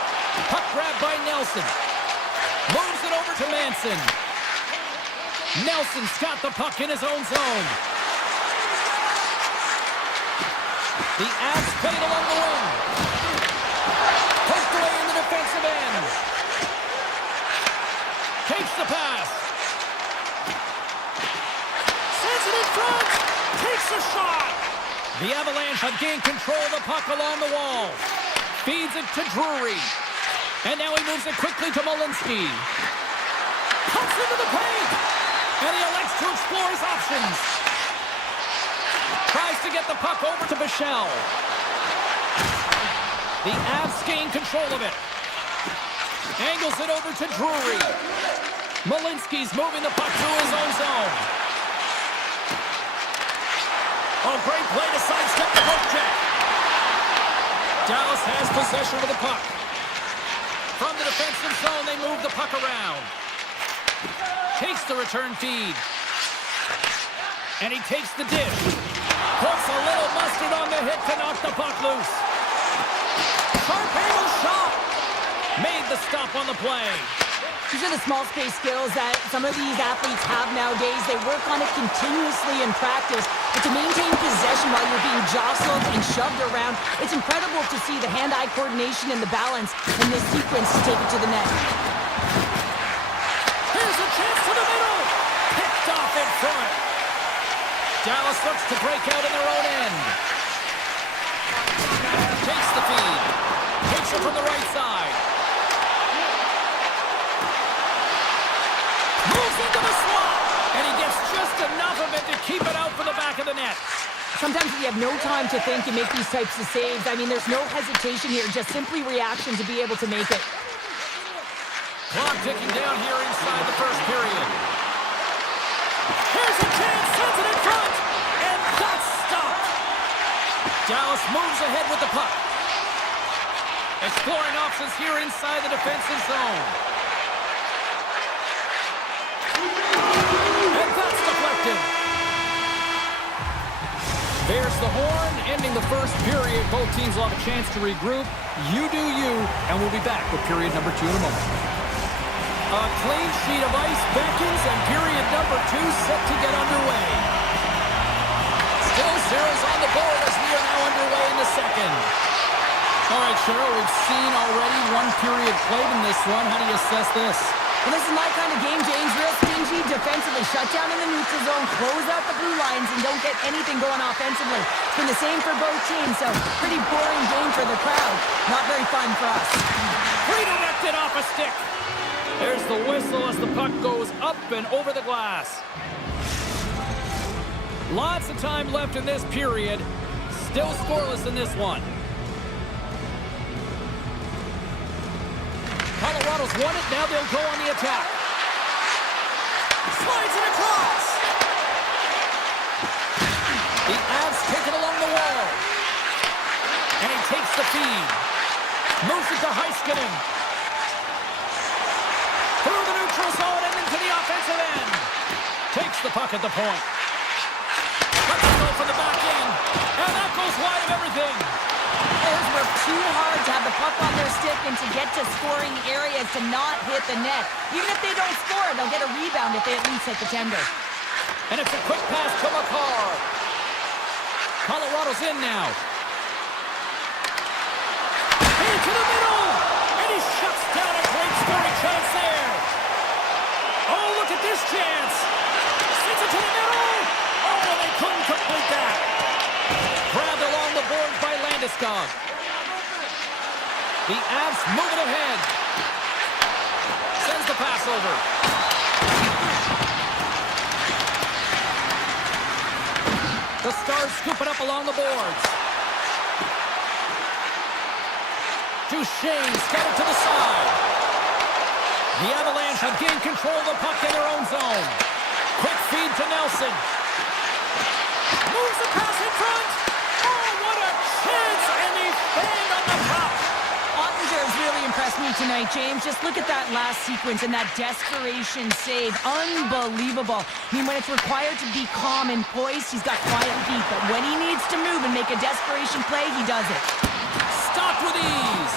Puck grabbed by Nelson. Moves it over to Manson. Nelson's got the puck in his own zone. The Avs play it along the wing. Poked away in the defensive end. Takes the pass. Sends it in front. Takes a shot. The Avalanche have gained control of the puck along the wall. Feeds it to Drury. And now he moves it quickly to Malinsky. Cuts into the paint. And he elects to explore his options. Tries to get the puck over to Bichelle. The Avs gain control of it. Angles it over to Drury. Malinsky's moving the puck through his own zone. Oh, great play to sidestep the poke check. Dallas has possession of the puck. From the defensive zone, they move the puck around. Takes the return feed. And he takes the dish. Puts a little mustard on the hit to knock the puck loose. Sharp angle shot. Made the stop on the play. These are the small space skills that some of these athletes have nowadays. They work on it continuously in practice. But to maintain possession while you're being jostled and shoved around, it's incredible to see the hand-eye coordination and the balance in this sequence to take it to the net. Here's a chance to the middle. Picked off in front. Dallas looks to break out in their own end. Takes the feed. Takes it from the right side. Moves into the slot. And he gets just enough of it to keep it out for the back of the net. Sometimes we have no time to think and make these types of saves. I mean, there's no hesitation here, just simply reaction to be able to make it. Clock ticking down here inside the first period. Here's a chance, sends it in front, and that's stopped. Dallas moves ahead with the puck. Exploring options here inside the defensive zone. And that's deflected. There's the horn, ending the first period. Both teams will have a chance to regroup. You do you, and we'll be back with period number 2 in a moment. A clean sheet of ice beckons, and period number 2 set to get underway. Still zeros on the board as we are now underway in the second. All right, Cheryl, we've seen already one period played in this one. How do you assess this? Well, this is my kind of game, James. Real stingy, defensively. Shut down in the neutral zone, close out the blue lines, and don't get anything going offensively. It's been the same for both teams, so pretty boring game for the crowd. Not very fun for us. Redirected off a stick. There's the whistle as the puck goes up and over the glass. Lots of time left in this period. Still scoreless in this one. Colorado's won it. Now they'll go on the attack. Slides it across. The Avs take it along the wall. And he takes the feed. Moves it to Heiskanen. Through the neutral zone and into the offensive end. Takes the puck at the point. Let's go for the back end. And that goes wide of everything. Players work too hard to have the puck on their stick and to get to scoring areas to not hit the net. Even if they don't score, they'll get a rebound if they at least hit the tender. And it's a quick pass to McCarr. Colorado's in now. Into the middle. And he shuts down a great scoring chance there. Oh, look at this chance. Sends it to the middle. Oh, they couldn't complete that. Grabbed along the boards by Landeskog. The Avs move it ahead. Sends the pass over. The Stars scoop it up along the boards. Duchesne scattered to the side. The Avalanche have gained control of the puck in their own zone. Quick feed to Nelson. Moves the pass in front. Oh, what a chance! And he banged on the puck. Ottinger has really impressed me tonight, James. Just look at that last sequence and that desperation save. Unbelievable. I mean, when it's required to be calm and poised, he's got quiet feet. But when he needs to move and make a desperation play, he does it. Stopped with ease.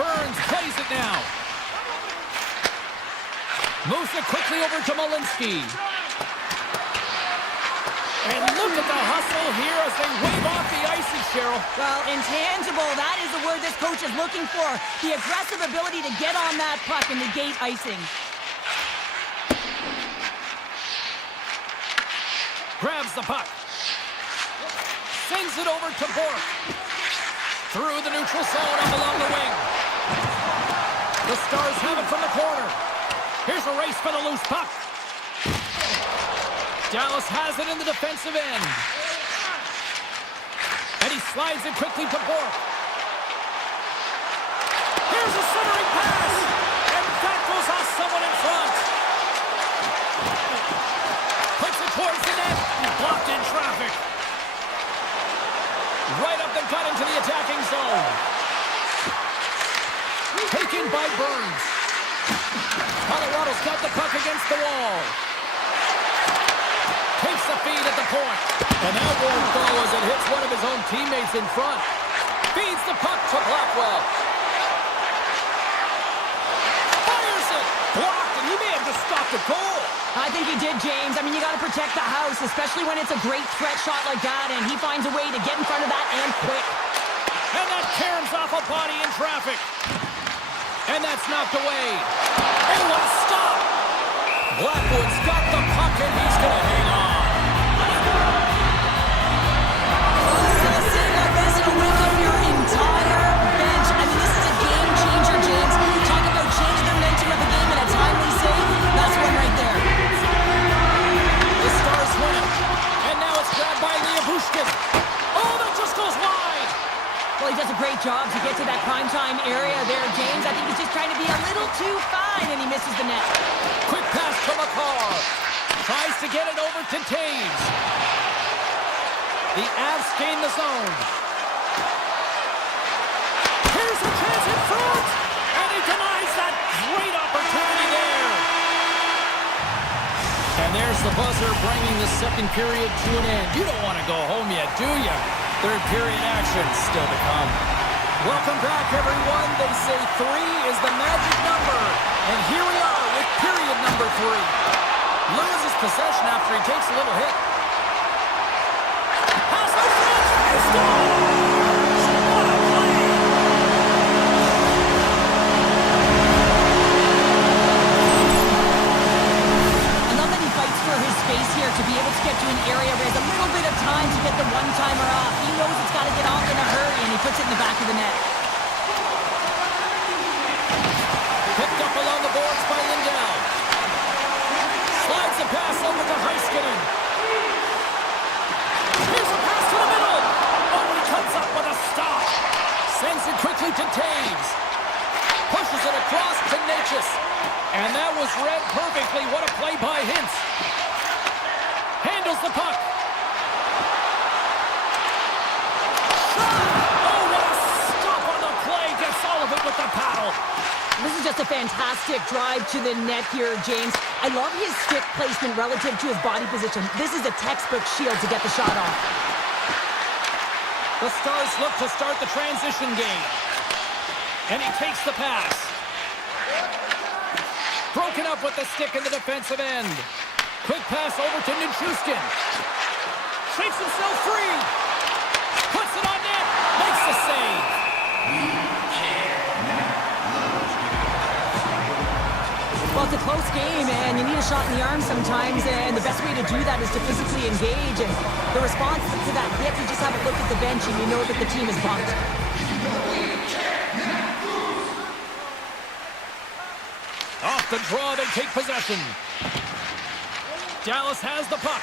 Burns plays it now. Moves it quickly over to Malinsky. And look at the hustle here as they wave off the icing, Cheryl. Well, intangible, that is the word this coach is looking for. The aggressive ability to get on that puck and negate icing. Grabs the puck. Sends it over to Bork. Through the neutral zone up along the wing. The Stars have it from the corner. Here's a race for the loose puck. Dallas has it in the defensive end. And he slides it quickly to Bork. Here's a centering pass. And that goes off someone in front. Puts it towards the net. Blocked in traffic. Right up the gut into the attacking zone. Taken by Burns. Colorado's got the puck against the wall. Takes the feed at the point. And that won't go as it hits one of his own teammates in front. Feeds the puck to Blackwell. Fires it. Blocked, and he may have just stopped the goal. I think he did, James. I mean, you got to protect the house, especially when it's a great threat shot like that, and he finds a way to get in front of that and quick. And that caroms off a body in traffic. And that's knocked away. And what a stop! Blackwood's got the puck, and he's going to hang on. A save like this, it'll wake up your entire bench. I mean, this is a game changer, James. Talk about changing the momentum of the game in a timely save. That's one right there. The Stars win it. And now it's grabbed by Liabushkin. Oh, that just goes wide. Well, he does a great job to get to that primetime area there, James. I think he's just trying to be a little too fine, and he misses the net. Quick pass to McCarr. Tries to get it over to Taves. The Avs gain the zone. Here's a chance in front. And he denies that great opportunity there. And there's the buzzer bringing the second period to an end. You don't want to go home yet, do you? Third period action still to come. Welcome back, everyone. They say 3 is the magic number. And here we are with period number 3. Loses possession after he takes a little hit. Pass out front. And scores! What a play! I love that he fights for his space here to be able to get to an area where he has a little bit of time to get the one-timer off. He knows it's got to get off in a hurry, and he puts it in the back of the net. Picked up along the boards by Lindell. Slides the pass over to Heiskanen. And that was read perfectly. What a play by Hintz. Handles the puck. Oh, what a stop on the play. Gets all of it with the paddle. This is just a fantastic drive to the net here, James. I love his stick placement relative to his body position. This is a textbook shield to get the shot off. The Stars look to start the transition game. And he takes the pass. Broken up with the stick in the defensive end. Quick pass over to Nichushkin. Shakes himself free. Puts it on net. Makes the save. Well, it's a close game, and you need a shot in the arm sometimes, and the best way to do that is to physically engage. And the response to that hit, you just have a look at the bench, and you know that the team is bumped. Off the draw, they take possession. Dallas has the puck.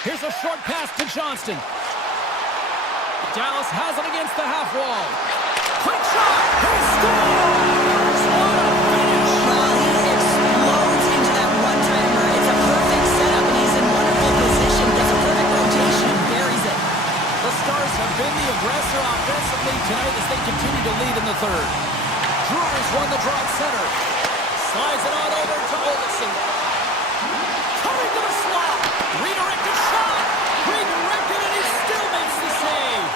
Here's a short pass to Johnston. Dallas has it against the half wall. Quick shot! He scores! What a finish! Well, he explodes into that one-timer. It's a perfect setup, and he's in wonderful position. Gets a perfect rotation and buries it. The Stars have been the aggressor offensively tonight as they continue to lead in the third. Brewers won the draw at center. Slides it on over to Olsen. Coming to the slot. Redirected shot. Redirected, and he still makes the save.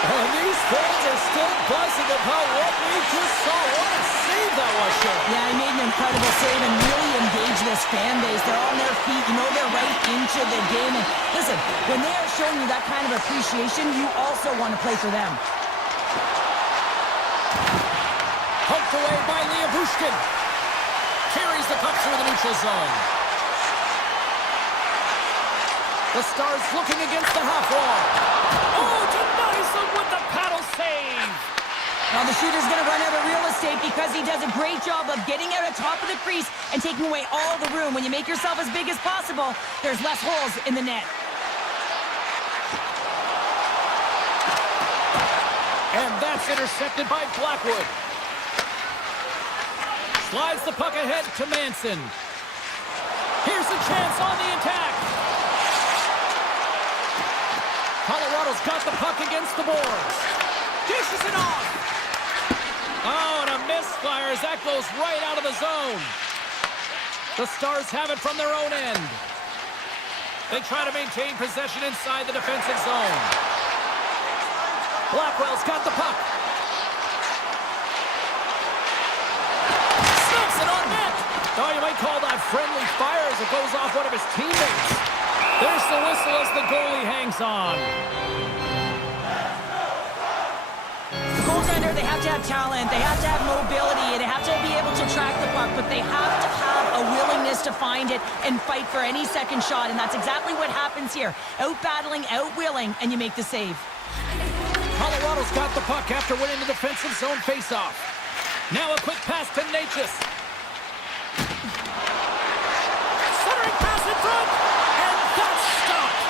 And these fans are still buzzing about what we just saw. What a save that was, Sharon. Yeah, he made an incredible save and really engaged this fan base. They're on their feet. You know they're right into the game. And listen, when they are showing you that kind of appreciation, you also want to play for them. Poked away by Leobushkin. Carries the puck through the neutral zone. The Stars looking against the half wall. Oh, denies them with the paddle save. Now the shooter's going to run out of real estate because he does a great job of getting out on top of the crease and taking away all the room. When you make yourself as big as possible, there's less holes in the net. And that's intercepted by Blackwood. Slides the puck ahead to Manson. Here's a chance on the attack. Colorado's got the puck against the boards. Dishes it off. Oh, and a misfire as that goes right out of the zone. The Stars have it from their own end. They try to maintain possession inside the defensive zone. Blackwell's got the puck. Oh, you might call that friendly fire as it goes off one of his teammates. There's the whistle as the goalie hangs on. The goaltender, they have to have talent, they have to have mobility, they have to be able to track the puck, but they have to have a willingness to find it and fight for any second shot, and that's exactly what happens here. Out-battling, out-willing, and you make the save. Colorado's got the puck after winning the defensive zone faceoff. Now a quick pass to Natchez. Centering pass in front, and that's stopped.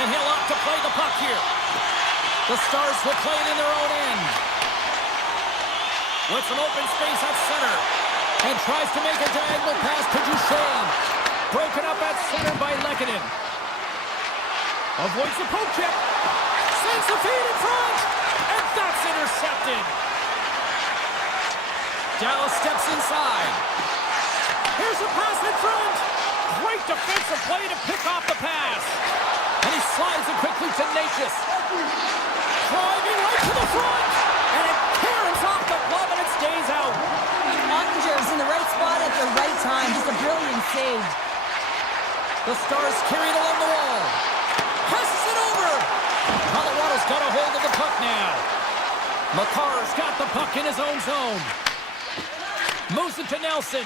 And he'll opt to play the puck here. The Stars will play it in their own end. With some open space at center. And tries to make a diagonal pass to Duchesne. Broken up at center by Lehkonen. Avoids the poke check. Sends the feed in front. And that's intercepted. Dallas steps inside. Here's a pass in front. Great defensive play to pick off the pass. And he slides it quickly to Natchez. Driving right to the front. And it caroms off the glove and it stays out. Ottinger's in the right spot at the right time. Just a brilliant save. The Stars carry it along the wall. Passes it over. Colorado's got a hold of the puck now. Makar's got the puck in his own zone. Moves it to Nelson.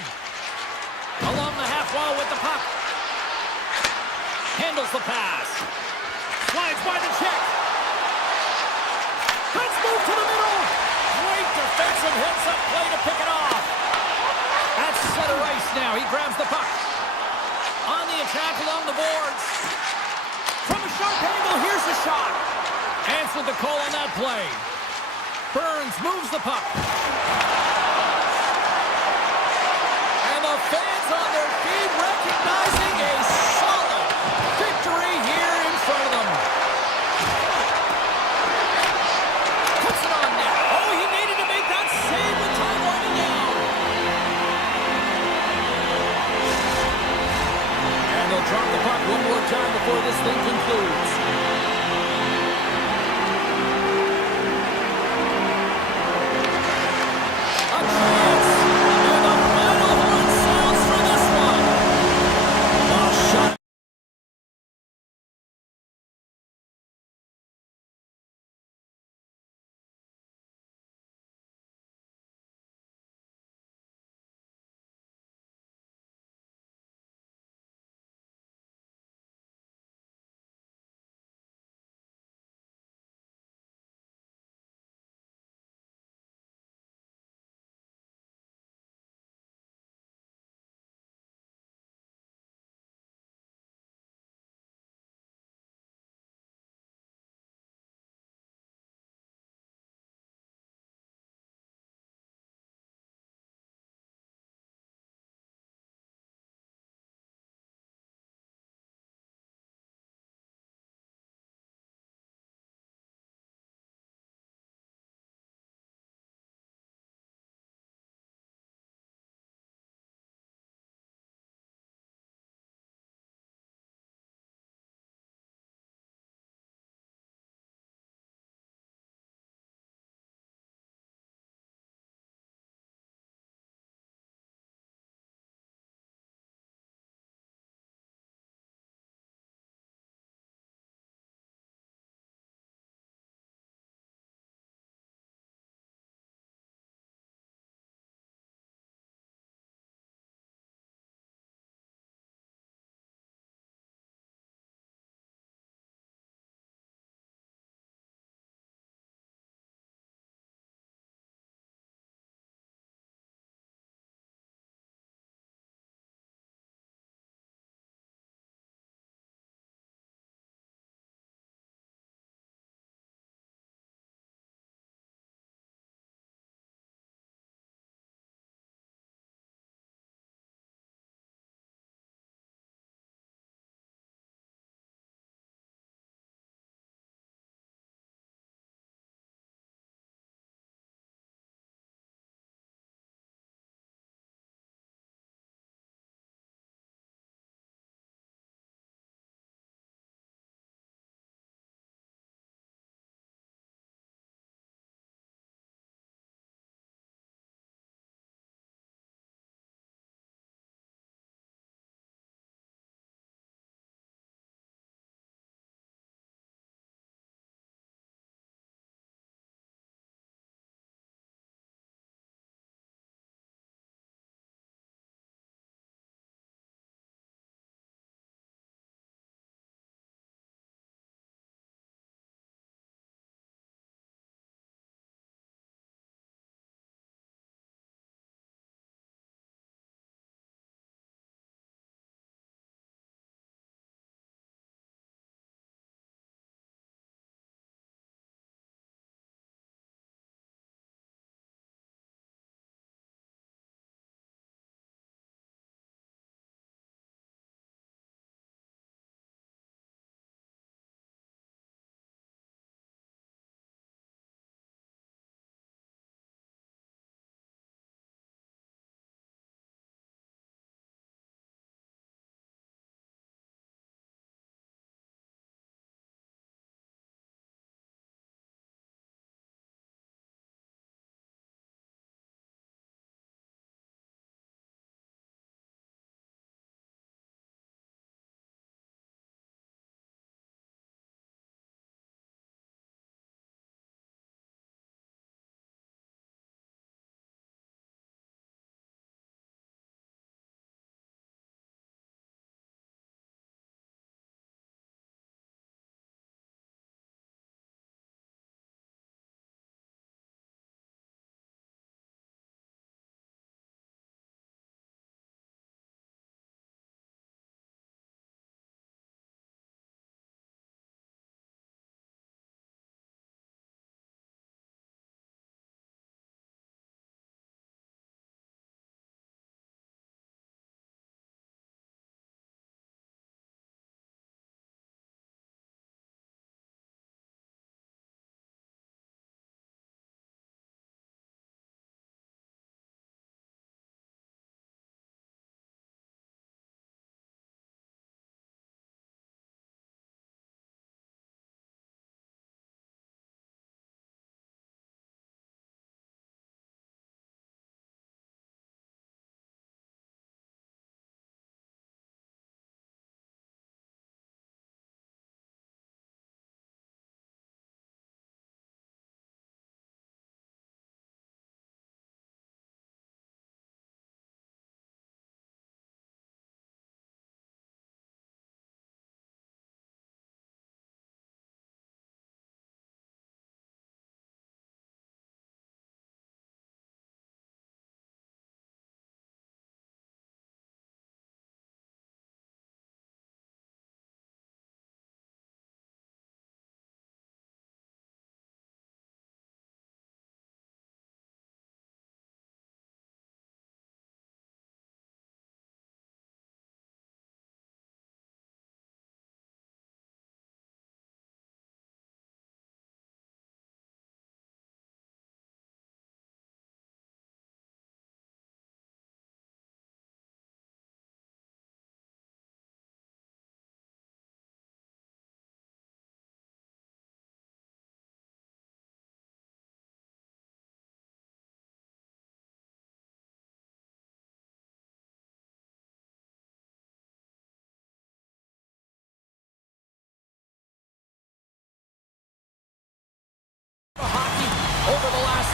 Along the half wall with the puck. Handles the pass. Slides by the check. Let's move to the middle. Great defensive heads-up play to pick it off. At center ice now. He grabs the puck. On the attack along the boards. From a sharp angle, here's the shot. Answered the call on that play. Burns moves the puck. before this thing concludes.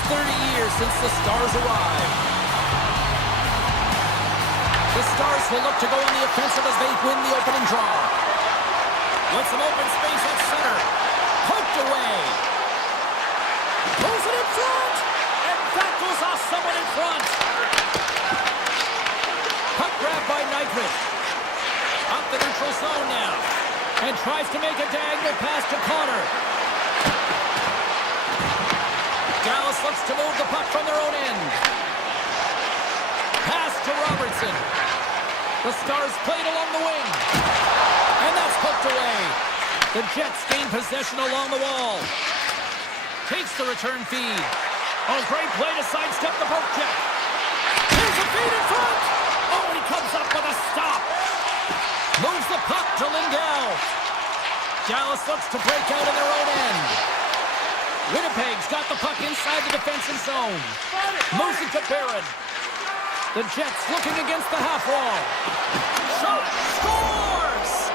30 years since the Stars arrived. The Stars will look to go on the offensive as they win the opening draw. With some open space at center. Poked away. Pulls it in front. And that goes off someone in front. Puck grab by Nyquist. Up the neutral zone now. And tries to make a diagonal pass to Connor. Dallas looks to move the puck from their own end. Pass to Robertson. The Stars played along the wing. And that's poked away. The Jets gain possession along the wall. Takes the return feed. Oh, great play to sidestep the poke check. Here's a feed in front. Oh, he comes up with a stop. Moves the puck to Lindell. Dallas looks to break out in their own end. Winnipeg's got the puck inside the defensive zone. Moves it to Barron. The Jets looking against the half wall. Shot! Scores!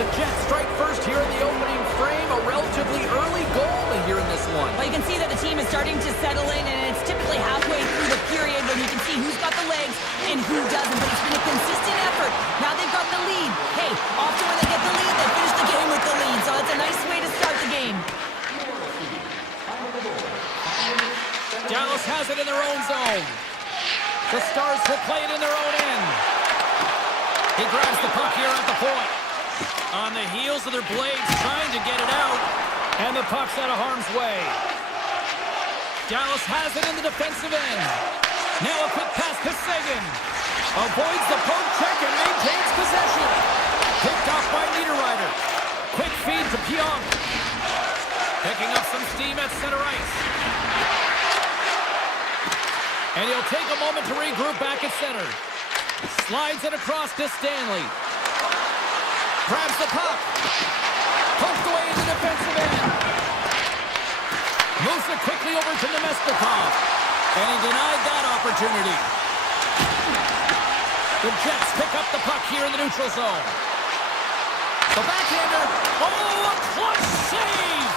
The Jets strike first here in the opening frame. A relatively early goal here in this one. Well, you can see that the team is starting to settle in, and it's typically halfway through the period when you can see who's got the legs and who doesn't. But it's been a consistent effort. Now they've got the lead. Hey, often when they get the lead, they finish the game with the lead. So it's a nice way to start the game. Dallas has it in their own zone. The Stars will play it in their own end. He grabs the puck here at the point. On the heels of their blades, trying to get it out. And the puck's out of harm's way. Dallas has it in the defensive end. Now a quick pass to Sagan. Avoids the poke check and maintains possession. Picked off by Niederreiter. Quick feed to Pionk. Picking up some steam at center ice. And he'll take a moment to regroup back at center. Slides it across to Stanley. Grabs the puck. Poked away in the defensive end. Moves it quickly over to Nemestikov. And he denied that opportunity. The Jets pick up the puck here in the neutral zone. The backhander. Oh, a clutch save!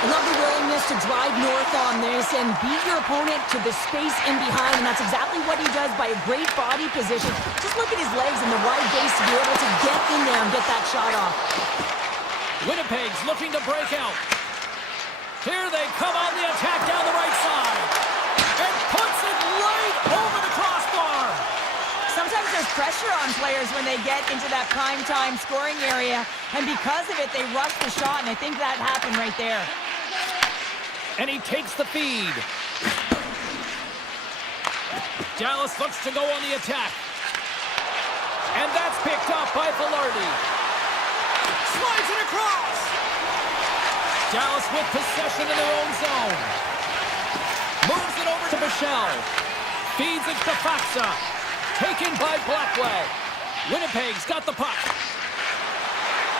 I love the willingness to drive north on this and beat your opponent to the space in behind, and that's exactly what he does by a great body position. Just look at his legs and the wide base to be able to get in there and get that shot off. Winnipeg's looking to break out. Here they come on the attack down the right side. And puts it right over the crossbar. Sometimes there's pressure on players when they get into that prime time scoring area, and because of it, they rush the shot, and I think that happened right there. And he takes the feed. Dallas looks to go on the attack. And that's picked up by Velarde. Slides it across. Dallas with possession in their own zone. Moves it over to Michel. Feeds it to Faxa. Taken by Blackwell. Winnipeg's got the puck.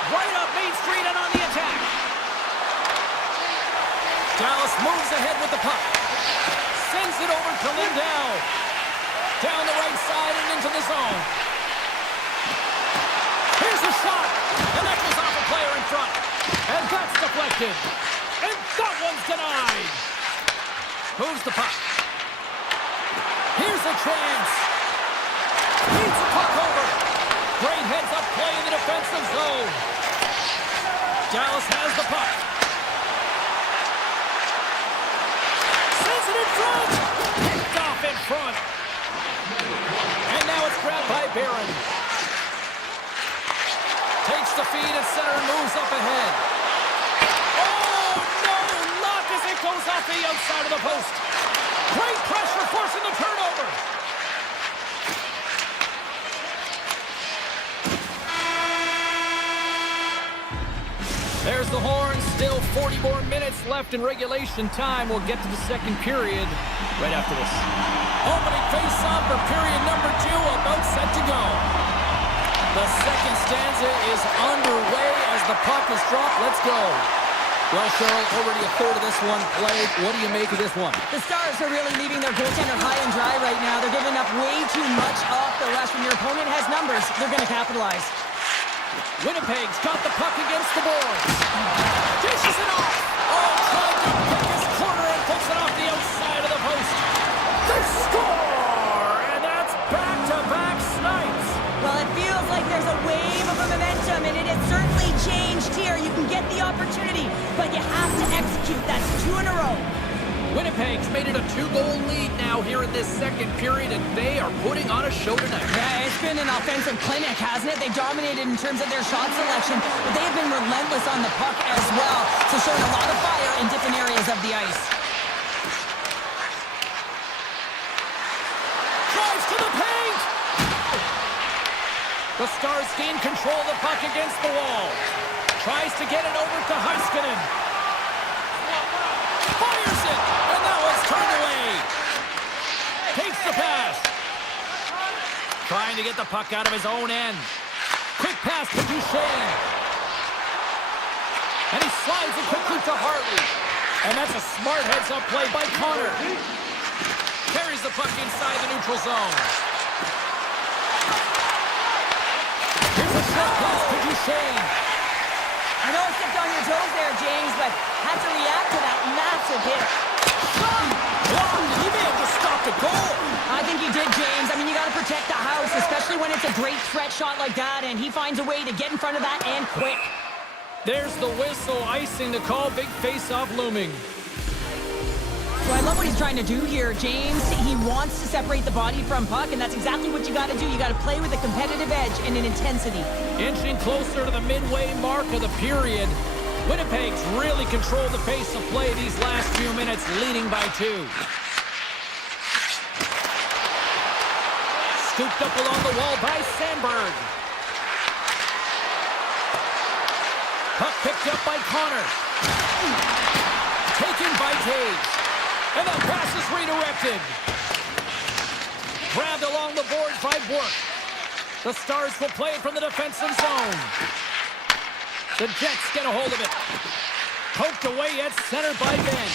Right up Main Street and on the attack. Dallas moves ahead with the puck. Sends it over to Lindell. Down the right side and into the zone. Here's a shot. And that goes off a player in front. And that's deflected. And that one's denied. Moves the puck. Here's a chance. Feeds the puck over. Great heads-up play in the defensive zone. Dallas has the puck. Sends it in front. Picked off in front. And now it's grabbed by Barron. Takes the feed at center and moves up ahead. Oh, no! Luck as it goes off the outside of the post. Great pressure forcing the turnover. There's the horn. Still 40 more minutes left in regulation time. We'll get to the second period right after this. Opening face-off for period number 2, about set to go. The second stanza is underway as the puck is dropped. Let's go. Well, Cheryl, already a third of this one played. What do you make of this one? The Stars are really leaving their goaltender high and dry right now. They're giving up way too much off the rush. When your opponent has numbers, they're going to capitalize. Winnipeg's got the puck against the boards. Dishes it off. Oh, trying to pick his corner and puts it off the outside of the post. They score! And that's back-to-back snipes. Well, it feels like there's a wave of momentum, and it has certainly changed here. You can get the opportunity, but you have to execute. That's 2 in a row. Winnipeg's made it a 2-goal lead now here in this second period, and they are putting on a show tonight. Yeah, it's been an offensive clinic, hasn't it? They dominated in terms of their shot selection, but they have been relentless on the puck as well, so showing a lot of fire in different areas of the ice. Drives to the paint! The Stars gain control of the puck against the wall. Tries to get it over to Heiskanen. Fires it! And that was turned away. Takes the pass. Trying to get the puck out of his own end. Quick pass to Duchesne. And he slides it quickly to Hartley. And that's a smart heads-up play by Connor. Carries the puck inside the neutral zone. Here's a short pass to Duchesne. I know I stepped on your toes there, James, but had to react to that massive hit. He may have just stopped a goal. I think he did, James. I mean, you got to protect the house, especially when it's a great threat shot like that, and he finds a way to get in front of that and quick. There's the whistle, icing the call, big face-off looming. So I love what he's trying to do here, James. He wants to separate the body from puck, and that's exactly what you got to do. You got to play with a competitive edge and an intensity. Inching closer to the midway mark of the period. Winnipeg's really controlled the pace of play these last few minutes, leading by 2. Scooped up along the wall by Sandberg. Puck picked up by Connor. Taken by Tage. And the pass is redirected. Grabbed along the boards by Bork. The Stars will play it from the defensive zone. The Jets get a hold of it. Poked away at center by Ben.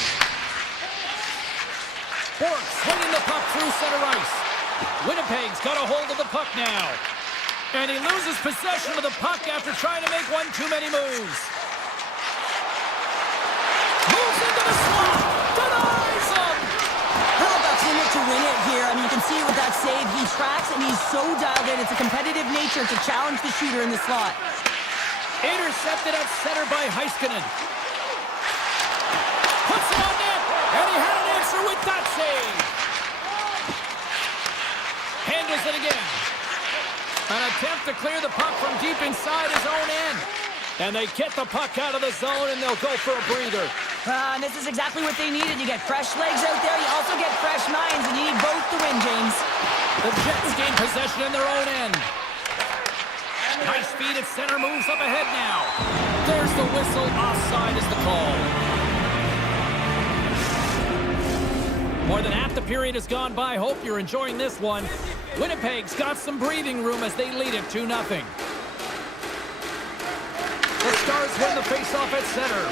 Bork swinging the puck through center ice. Winnipeg's got a hold of the puck now. And he loses possession of the puck after trying to make one too many moves. Moves into the slot. Denies him. How about in it to win it here? I mean, you can see it with that save. He tracks and he's so dialed in. It's a competitive nature to challenge the shooter in the slot. Intercepted at center by Heiskanen. Puts it on net, and he had an answer with that save. Handles it again. An attempt to clear the puck from deep inside his own end. And they get the puck out of the zone, and they'll go for a breather. And this is exactly what they needed. You get fresh legs out there. You also get fresh minds, and you need both to win, James. The Jets gain possession in their own end. Nice feed at center, moves up ahead now. There's the whistle. Offside is the call. More than half the period has gone by. Hope you're enjoying this one. Winnipeg's got some breathing room as they lead it 2-0. The Stars win the faceoff at center.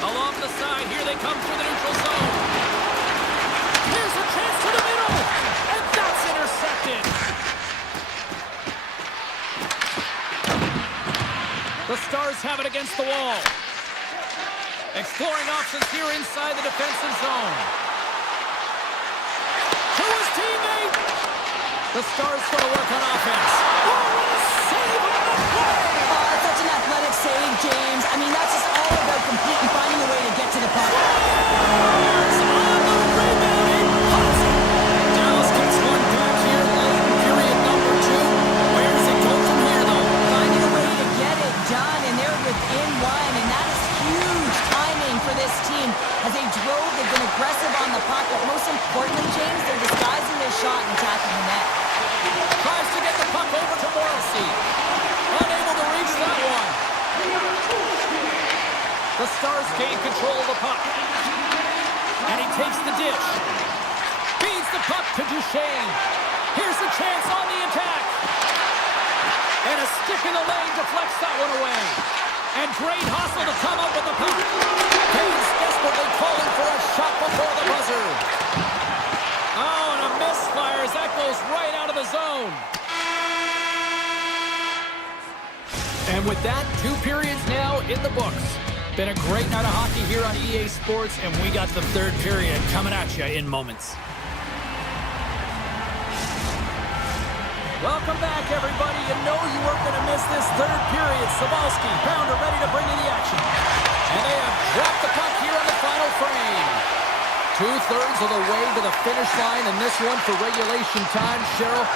Along the side, here they come through the neutral zone. Here's a chance to the middle, and that's intercepted. The Stars have it against the wall. Exploring options here inside the defensive zone. To his teammate. The Stars go to work on offense. Oh, what a save on the play! Oh, such an athletic save, James. I mean, that's just all about completing, finding a way to get to the puck. Stars on the rebounding puck. Dallas gets one back here late in period number 2. Where does it go from here, though? Finding a way to get it done, and they're within one, and that is huge timing for this team. As they drove, they've been aggressive on the puck, but most importantly, James, they're disguising their shot and attacking the net. Tries to get the puck over to Morrissey. Unable to reach that one. The Stars gain control of the puck. And he takes the dish. Feeds the puck to Duchesne. Here's the chance on the attack. And a stick in the lane deflects that one away. And great hustle to come up with the puck. Hayes desperately calling for a shot before the buzzer. Oh, and a misfire as that goes right out of the zone. And with that, 2 periods now in the books. Been a great night of hockey here on EA Sports, and we got the 3rd period coming at you in moments. Welcome back, everybody. You know you weren't going to miss this 3rd period. Sabalski, Pounder ready to bring in the action. And they have dropped the puck here on the final frame. 2/3 of the way to the finish line in this one for regulation time. Cheryl,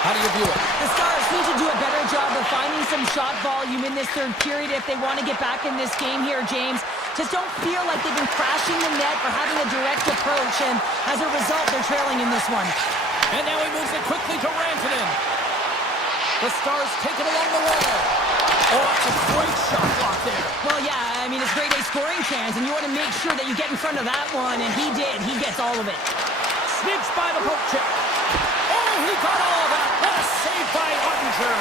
how do you view it? The Stars need to do a better job of finding some shot volume in this 3rd period if they want to get back in this game here, James. Just don't feel like they've been crashing the net or having a direct approach, and as a result, they're trailing in this one. And now he moves it quickly to Rantanen. The Stars take it along the wall. Oh, it's a great shot block there. Well, yeah, I mean, it's grade A scoring chance, and you want to make sure that you get in front of that one, and he did. He gets all of it. Snitched by the poke check. Oh, he got all of that. What a save by Ottinger.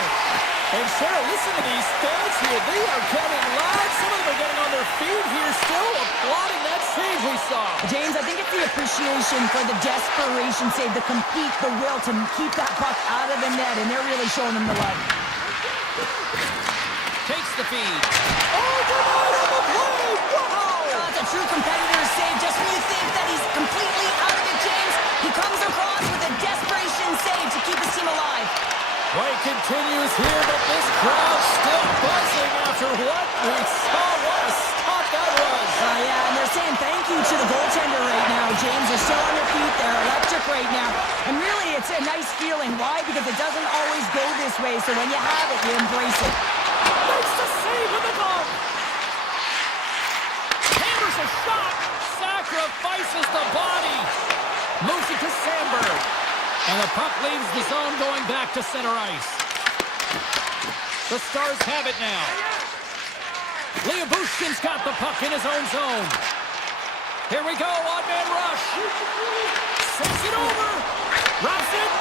And Cheryl, listen to these fans here. They are getting loud. Some of them are getting on their feet here still, applauding that save we saw. James, I think it's the appreciation for the desperation save, the complete, the will to keep that puck out of the net, and they're really showing them the love. Takes the feed. Oh, denied on the play. Wow. That's a true competitor's save. Just when you think that he's completely out of it, James, he comes across with a desperation save to keep his team alive. Play continues here, but this crowd still buzzing after what we saw. What a stop that was. Yeah, and they're saying thank you to the goaltender right now. James, they're still on their feet. They're electric right now. And really, it's a nice feeling. Why? Because it doesn't always go this way. So when you have it, you embrace it. Makes the save with the glove. Hammers a shot. Sacrifices the body. Moves it to Sandberg. And the puck leaves the zone going back to center ice. The Stars have it now. Liabushkin's got the puck in his own zone. Here we go, odd man rush. Sends it over. Wraps it.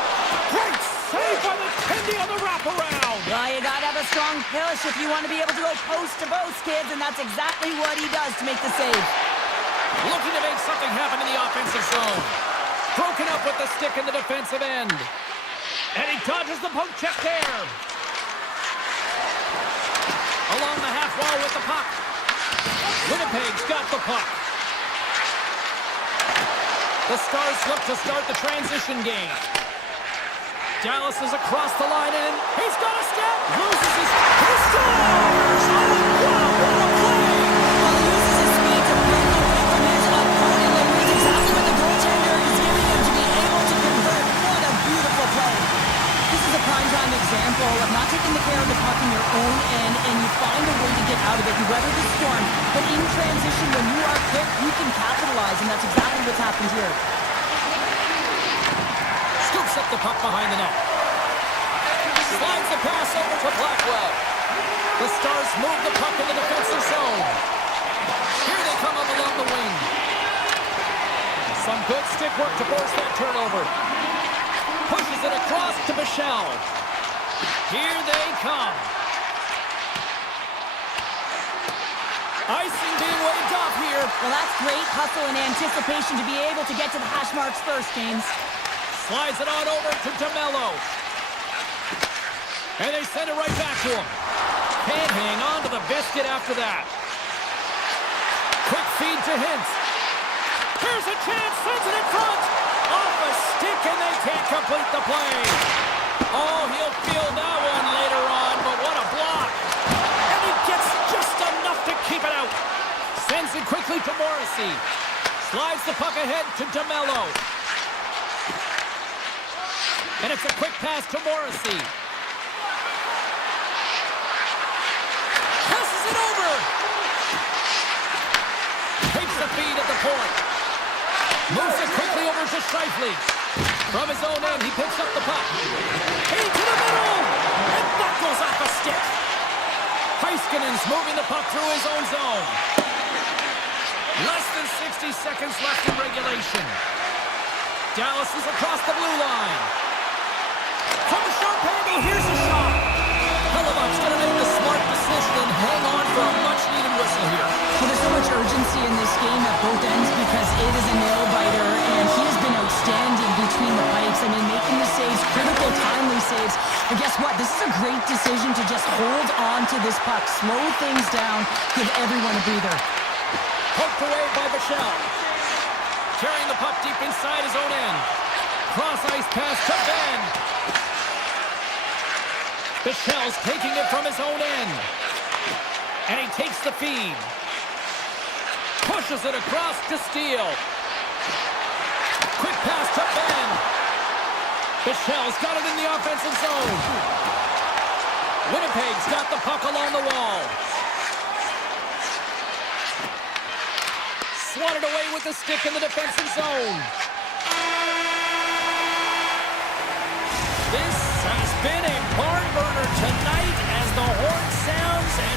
Great save by the Tendy on the wraparound. Well, you gotta have a strong push if you want to be able to go post to post, kids, and that's exactly what he does to make the save. Looking to make something happen in the offensive zone. Broken up with the stick in the defensive end. And he dodges the poke check there. Along the half wall with the puck. Winnipeg's got the puck. The Stars look to start the transition game. Dallas is across the line and he's got a step. Loses his... He scores! Oh, wow, what a play! Well, he uses his speed to break away from his opponent, and that's exactly what the goaltender is giving him to be able to convert. What a beautiful play. This is a prime-time example of not taking the care of the puck in your own end, and you find a way to get out of it. You weather the storm, but in transition, when you are quick, you can capitalize, and that's exactly what's happened here. Scoops up the puck behind the net. Slides the pass over to Blackwell. The Stars move the puck in the defensive zone. Here they come up along the wing. Some good stick work to force that turnover. Pushes it across to Michelle. Here they come. Icing being waved off here. Well, that's great hustle and anticipation to be able to get to the hash marks first, James. Slides it on over to DeMello. And they send it right back to him. Can't hang on to the biscuit after that. Quick feed to Hintz. Here's a chance, sends it in front. Off a stick and they can't complete the play. Oh, he'll feel that one later on, but what a block. And he gets just enough to keep it out. Sends it quickly to Morrissey. Slides the puck ahead to DeMello. And it's a quick pass to Morrissey. Passes it over. Takes the feed at the point. Moves it quickly over to Scheifele. From his own end, he picks up the puck. Into the middle. And that goes off a stick. Heiskanen's moving the puck through his own zone. Less than 60 seconds left in regulation. Dallas is across the blue line. From a sharp angle, here's a shot. Hellebuck's going to make the smart decision and hang on for a much-needed whistle here. Well, there's so much urgency in this game at both ends because it is a nail-biter, and he has been outstanding between the pipes. I mean, making the saves, critical, timely saves. But guess what? This is a great decision to just hold on to this puck, slow things down, give everyone a breather. Poked away by Bichelle. Carrying the puck deep inside his own end. Cross ice pass to Ben. Bichelle's taking it from his own end. And he takes the feed. Pushes it across to Steele. Quick pass to Ben. Bichelle's got it in the offensive zone. Winnipeg's got the puck along the wall. Swatted away with the stick in the defensive zone. This has been a barn burner tonight as the horn sounds and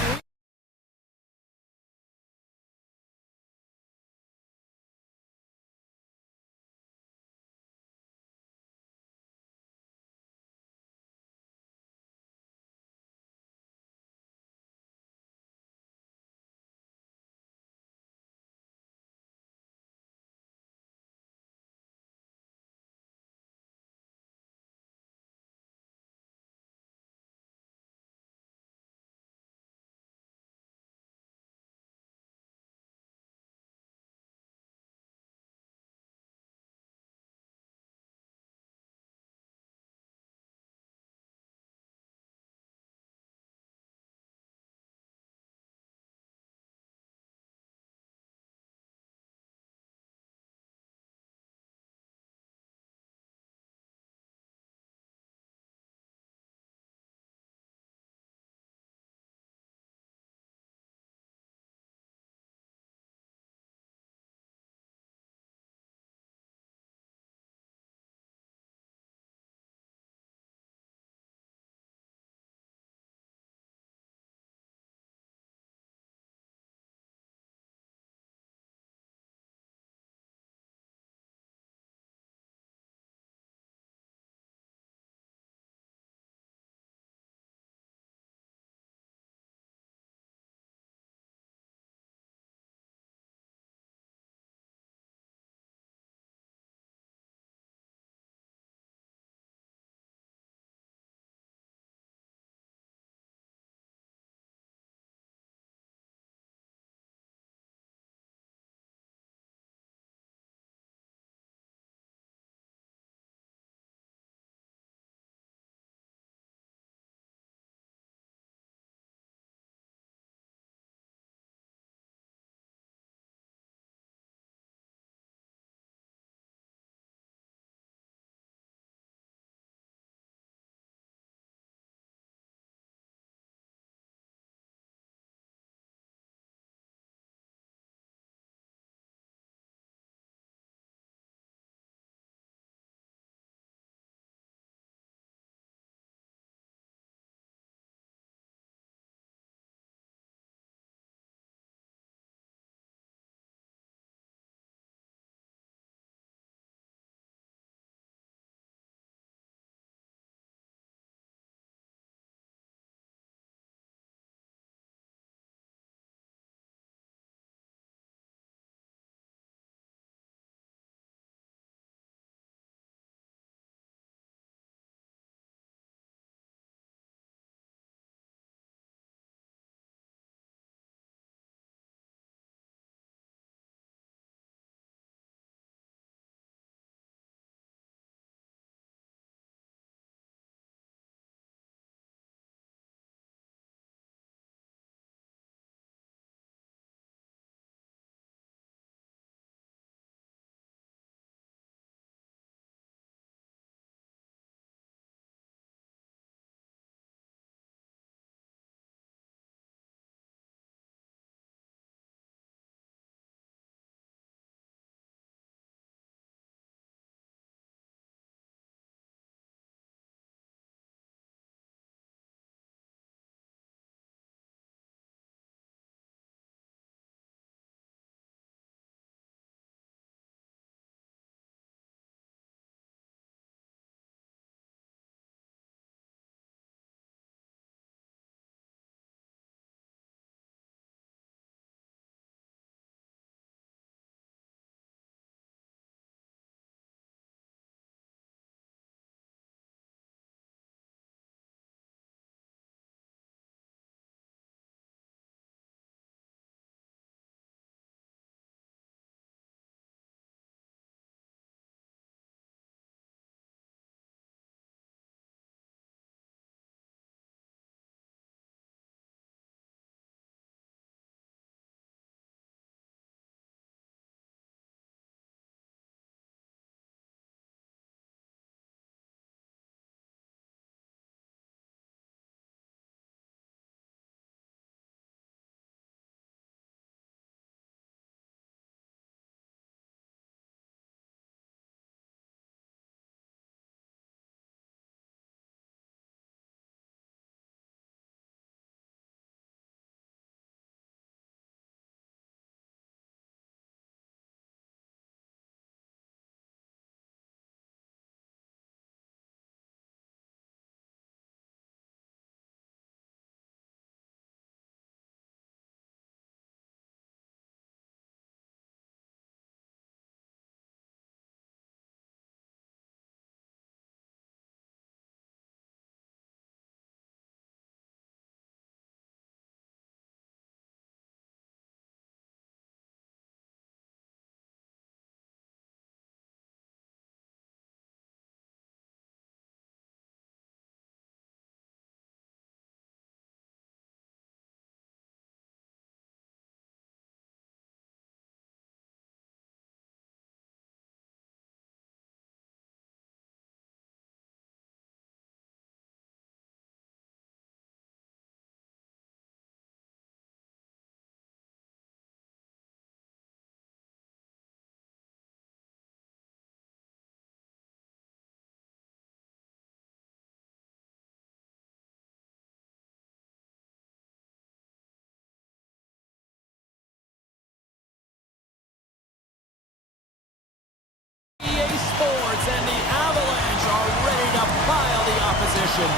possession.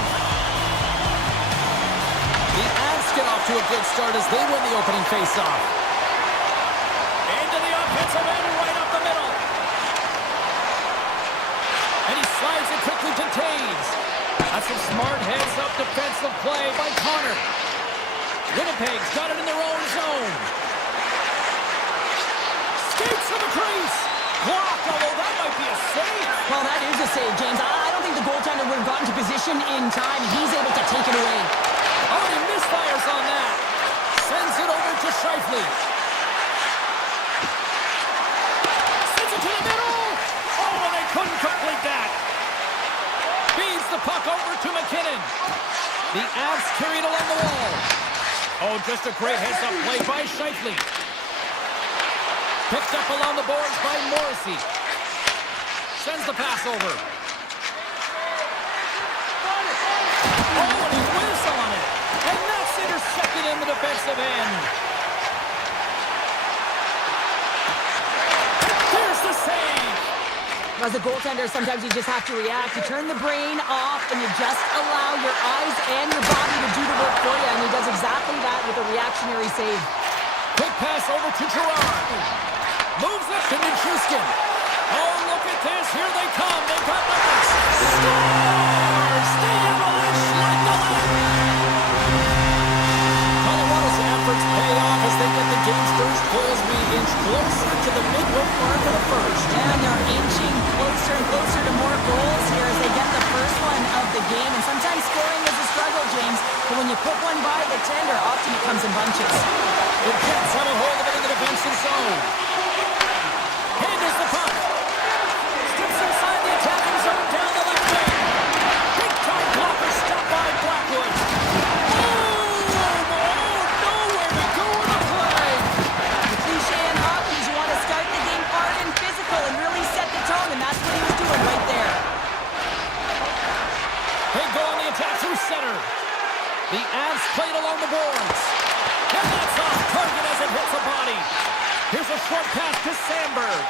The Avs get off to a good start as they win the opening faceoff. Into the offensive end, right up the middle. And he slides it quickly to Taves. That's some smart heads-up defensive play by Connor. Winnipeg's got it in their own zone. Skates to the crease. Blocked, although that might be a save. Well, that is a save, James. I don't think the goaltender would have gotten to position in time. He's able to take it away. Oh, he misfires on that. Sends it over to Scheifele. Sends it to the middle. Oh, and they couldn't complete that. Feeds the puck over to McKinnon. The Avs carried along the wall. Oh, just a great heads-up play by Scheifele. Picked up along the boards by Morrissey. Sends the pass over. Oh, and he whiffs on it. And that's intercepted in the defensive end. Here's the save. As a goaltender, sometimes you just have to react. You turn the brain off and you just allow your eyes and your body to do the work for you. And he does exactly that with a reactionary save. Quick pass over to Gerard. Moves up to Nichushkin. Oh, look at this. Here they come. They've got numbers. Scores! The Avalanche like the wind. Colorado's efforts pay off as they get the game's first goals being inched closer to the midway mark of the first. And they're inching closer and closer to more goals here as they get the first one of the game. And sometimes scoring is a struggle, James. But when you put one by the tender, often it comes in bunches. The Jets have a hold of it in the defensive zone. Handles the puck. Steps inside the attacking zone down the left wing. Big time blocker stopped by Blackwood. Nowhere to go in the play. The cliche in hockey is you want to start the game hard and physical and really set the tone, and that's what he was doing right there. They go on the attack through center. The Avs played along the boards. And that's off target as it hits a body. Here's a short pass to Sandberg.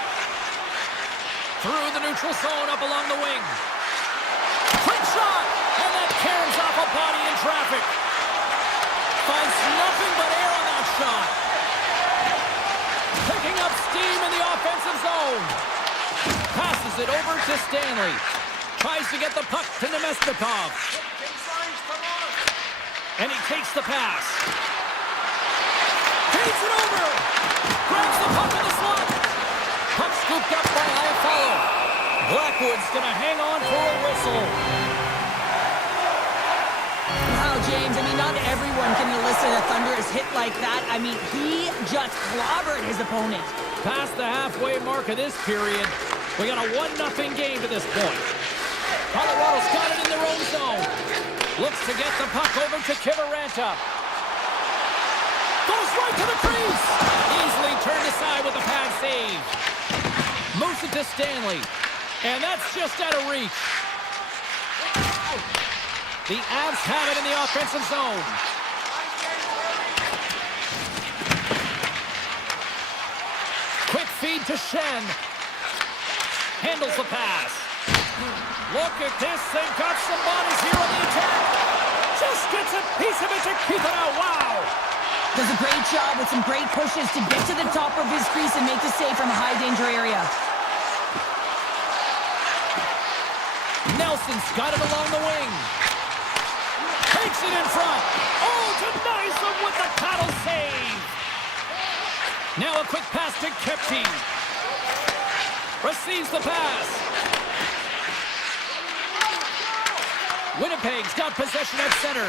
Through the neutral zone, up along the wing. Quick shot! And that caroms off a body in traffic. Finds nothing but air on that shot. Picking up steam in the offensive zone. Passes it over to Stanley. Tries to get the puck to Nemesnikov. And he takes the pass. Takes it over. Grabs the puck in the slot. Puck scooped up by Iafallo. Blackwood's going to hang on for a whistle. Wow, James, I mean, not everyone can elicit a thunderous hit like that. I mean, he just clobbered his opponent. Past the halfway mark of this period, we got a 1-0 game to this point. Colorado's got it in their own zone. Looks to get the puck over to Kiviranta. Goes right to the crease. Easily turned aside with the pad save. Moves it to Stanley. And that's just out of reach. The Avs have it in the offensive zone. Quick feed to Shen. Handles the pass. Look at this. They've got some bodies here on the attack. Just gets a piece of it to keep it out. Wow. Does a great job with some great pushes to get to the top of his crease and make the save from a high-danger area. Nelson's got it along the wing. Takes it in front. Oh, denies him with the paddle save. Now a quick pass to Kepke. Receives the pass. Winnipeg's got possession at center.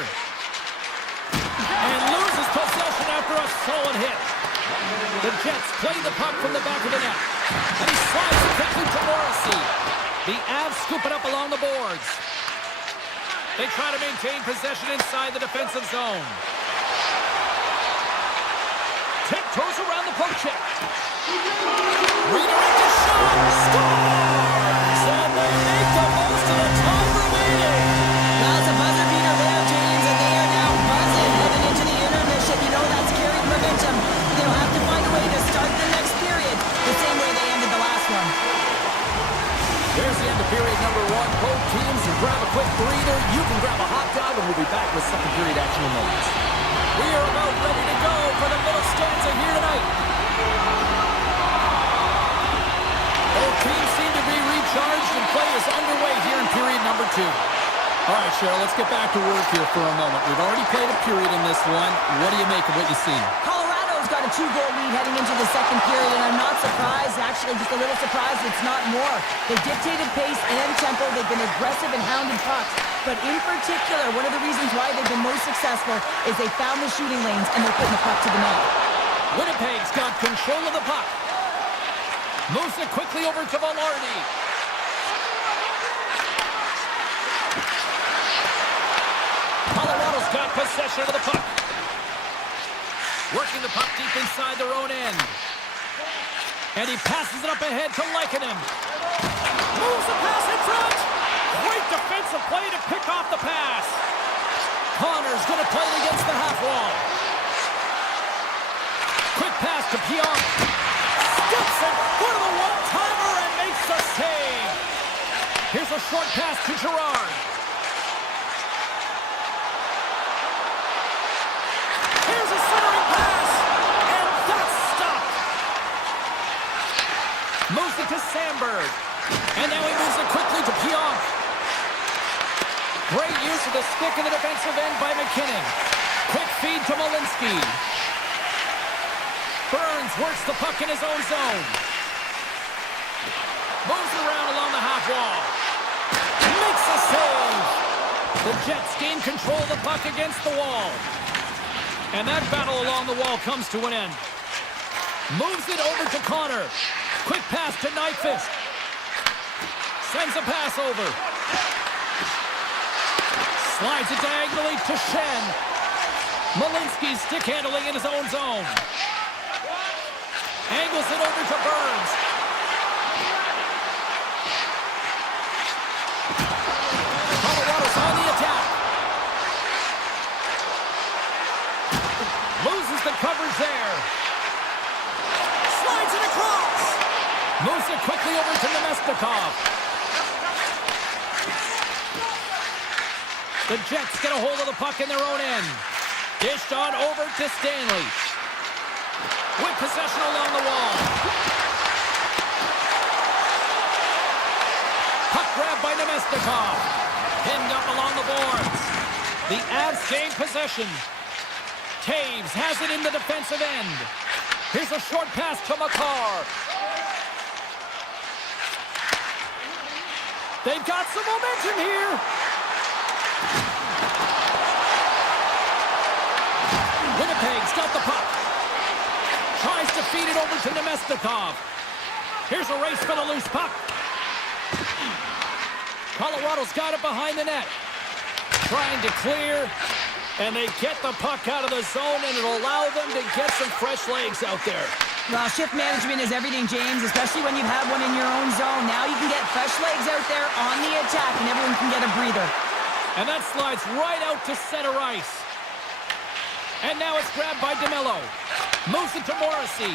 And loses possession after a solid hit. The Jets play the puck from the back of the net. And he slides it quickly to Morrissey. The Avs scoop it up along the boards. They try to maintain possession inside the defensive zone. Tiptoes around the poke check. Redirected shot. Scores! And they make the most of the time remaining. That's a buzzer beater there, James, and they are now buzzing heading into the intermission. You know that's carrying momentum. They'll have to find a way to start the next period the same way they ended the last one. There's the end of period number 1. Both teams grab a quick breather, you can grab a hot dog, and we'll be back with second period action in moments. We are about ready to go for the middle stanza here tonight. Both teams seem to be recharged, and play is underway here in period number 2. All right, Cheryl, let's get back to work here for a moment. We've already played a period in this one. What do you make of what you see? Colorado's got a 2-goal lead heading into the second period, and I'm not surprised, actually just a little surprised it's not more. They've dictated pace and tempo. They've been aggressive and hounded pucks. But in particular, one of the reasons why they've been most successful is they found the shooting lanes and they're putting the puck to the net. Winnipeg's got control of the puck. Moves it quickly over to Velarde. Colorado's got possession of the puck. Working the puck deep inside their own end. And he passes it up ahead to Lehkonen. Moves the pass in front. Great defensive play to pick off the pass. Connor's going to play it against the half wall. Quick pass to Pionk. Steps in front of the one-timer and makes the save. Here's a short pass to Girard. Here's a centering pass, and that's stopped. Moves it to Sandberg, and now he moves it quickly to Pionk. Great use of the stick in the defensive end by McKinnon. Quick feed to Malinsky. Burns works the puck in his own zone. Moves around along the half wall. Makes a save. The Jets gain control of the puck against the wall. And that battle along the wall comes to an end. Moves it over to Connor. Quick pass to Nyquist. Sends a pass over. Slides it diagonally to Shen. Malinsky stick handling in his own zone. Angles it over to Burns. Colorado's on the attack. Loses the coverage there. Slides it across. Moves it quickly over to Nemestikov. The Jets get a hold of the puck in their own end. Dished on over to Stanley. With possession along the wall. Puck grabbed by Nemestikov. Pinned up along the boards. The Avs gain possession. Taves has it in the defensive end. Here's a short pass to Makar. They've got some momentum here. Winnipeg's got the puck. Tries to feed it over to Nemestikov. Here's a race for the loose puck. Colorado's got it behind the net. Trying to clear. And they get the puck out of the zone, and it'll allow them to get some fresh legs out there. Well, shift management is everything, James, especially when you have one in your own zone. Now you can get fresh legs out there on the attack, and everyone can get a breather. And that slides right out to center ice. And now it's grabbed by DeMello. Moves it to Morrissey.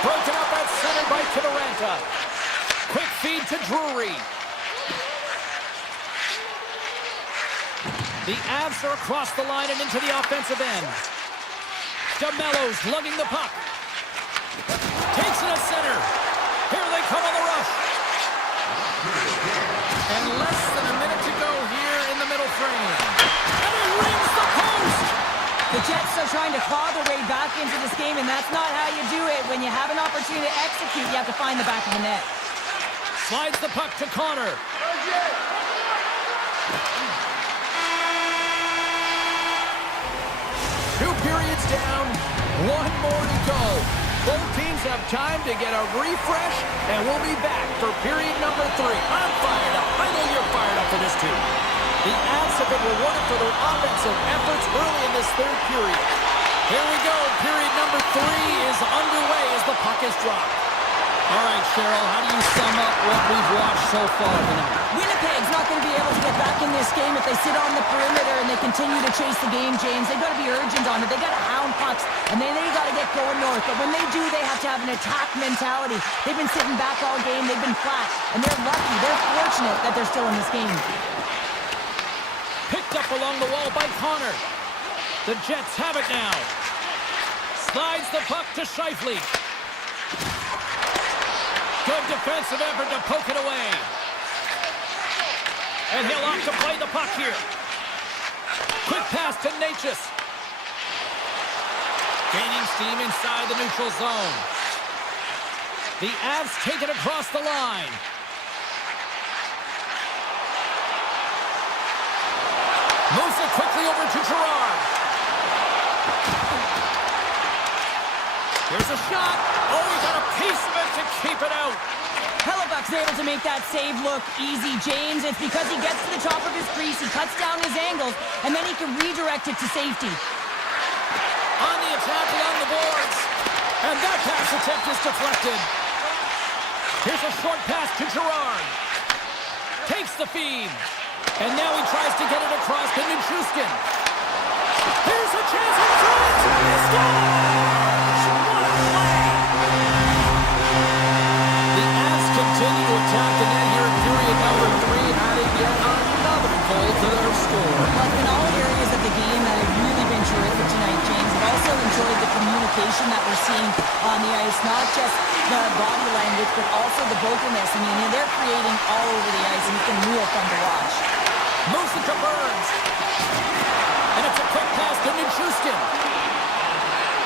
Broken up at center by Kiviranta. Quick feed to Drury. The Avs are across the line and into the offensive end. DeMello's lugging the puck. Takes it at center. Here they come on the rush. And less than a minute to go here in the middle frame. And he rings the post! The Jets are trying to claw their way back into this game, and that's not how you do it. When you have an opportunity to execute, you have to find the back of the net. Slides the puck to Connor. Two periods down, one more to go. Both teams have time to get a refresh, and we'll be back for period number 3. I'm fired up. I know you're fired up for this too. The Avs have been rewarded for their offensive efforts early in this third period. Here we go. Period number 3 is underway as the puck is dropped. All right, Cheryl, how do you sum up what we've watched so far tonight? Winnipeg's not going to be able to get back in this game if they sit on the perimeter and they continue to chase the game, James. They've got to be urgent on it. They've got to hound pucks, and then they got to get going north. But when they do, they have to have an attack mentality. They've been sitting back all game. They've been flat, and they're lucky. They're fortunate that they're still in this game. Picked up along the wall by Connor. The Jets have it now. Slides the puck to Scheifele. Good defensive effort to poke it away. And he'll opt to play the puck here. Quick pass to Natchez. Gaining steam inside the neutral zone. The Avs take it across the line. Moves it quickly over to Gerard. Here's a shot. Oh, he got a piece of it to keep it out. Hellebuck's able to make that save look easy, James. It's because he gets to the top of his crease, he cuts down his angles, and then he can redirect it to safety. On the attack along the boards. And that pass attempt is deflected. Here's a short pass to Gerard. Takes the feed. And now he tries to get it across to Nichushkin. Here's a chance in front. He scores! What a play! The Avs continue to attack the net here in period number 3, adding yet another goal to their score. But in all areas of the game that have really been terrific tonight, James. I've also enjoyed the communication that we're seeing on the ice. Not just the body language, but also the vocalness. I mean, they're creating all over the ice, and it's been real fun to watch. Moves it to Burns. And it's a quick pass to Nichushkin.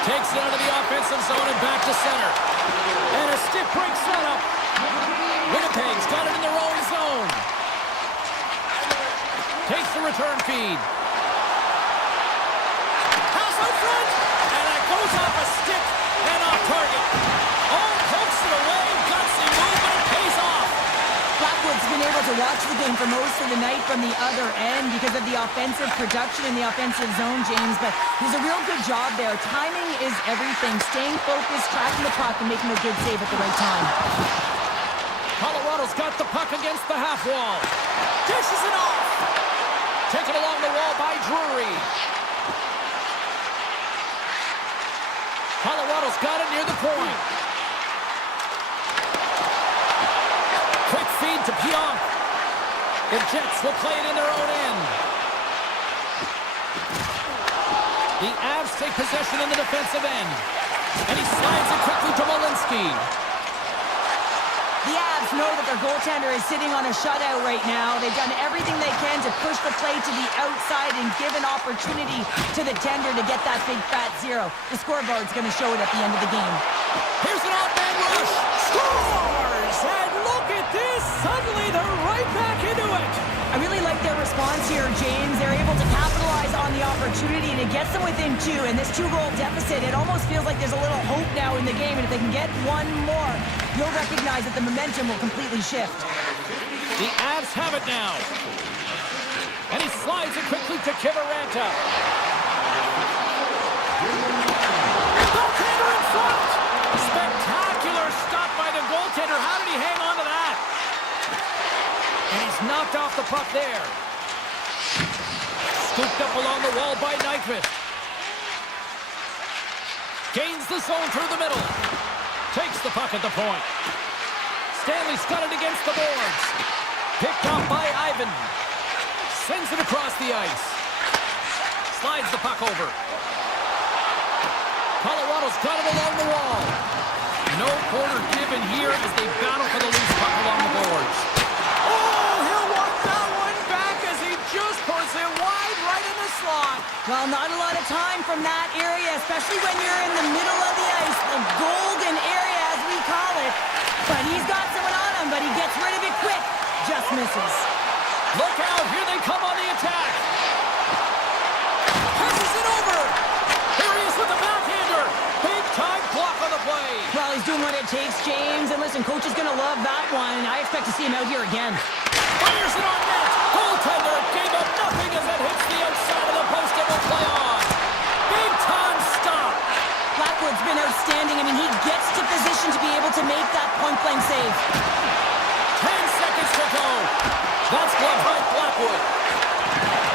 Takes it out of the offensive zone and back to center. And a stick break setup. Winnipeg's got it in their own zone. Takes the return feed. Pass out front. And it goes off a stick and off target. Oh, pokes it away. Gutsy move, but it pays off. Blackwood's been able to watch the game for most of the night from the other end because of the offensive production in the offensive zone, James. But he's a real good job there. Timing is everything. Staying focused, tracking the puck, and making a good save at the right time. Colorado's got the puck against the half wall. Dishes it off. Taken along the wall by Drury. Colorado's got it near the point. Quick feed to Pionk. The Jets will play it in their own end. The Avs take possession in the defensive end. And he slides it quickly to Walensky. The Avs know that their goaltender is sitting on a shutout right now. They've done everything they can to push the play to the outside and give an opportunity to the tender to get that big fat zero. The scoreboard's going to show it at the end of the game. Here's an off-man rush. Scores! And look at this. Suddenly they're right back into it. I really like their response here, James. They're able to capitalize on the opportunity, and it gets them within 2. And this 2-goal deficit, it almost feels like there's a little hope now in the game. And if they can get one more, you'll recognize that the momentum will completely shift. The Avs have it now. And he slides it quickly to Kiviranta. Goaltender in front. Spectacular stop by the goaltender. How did he hang on to that? And he's knocked off the puck there. Scooped up along the wall by Nyquist. Gains the zone through the middle. Takes the puck at the point. Stanley's got it against the boards. Picked off by Ivan. Sends it across the ice. Slides the puck over. Colorado's got it along the wall. No quarter given here as they battle for the loose puck along the boards. Oh, he'll want that one back as he just puts it wide right in the slot. Well, not a lot of time from that area, especially when you're in the middle of the ice, the golden area as we call it. But he's got someone on him, but he gets rid of it quick. Just misses. Look out, here they come on the attack. Passes it over. Here he is with the backhander. Big time block on the play. Well, he's doing what it takes, James. And listen, coach is going to love that one. I expect to see him out here again. Fires it on net. Goaltender gave up nothing as it hits the outside of the post and will play on. Big time stop. Blackwood's been outstanding. I mean, he gets to position to be able to make that point-blank save. 10 seconds to go. That's glove by Blackwood.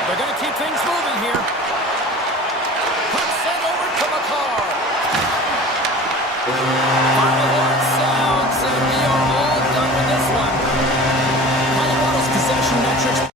They're going to keep things moving here. Puck sent over to McCarr. Final horn sounds, and we are all done with this one. Colorado's possession metrics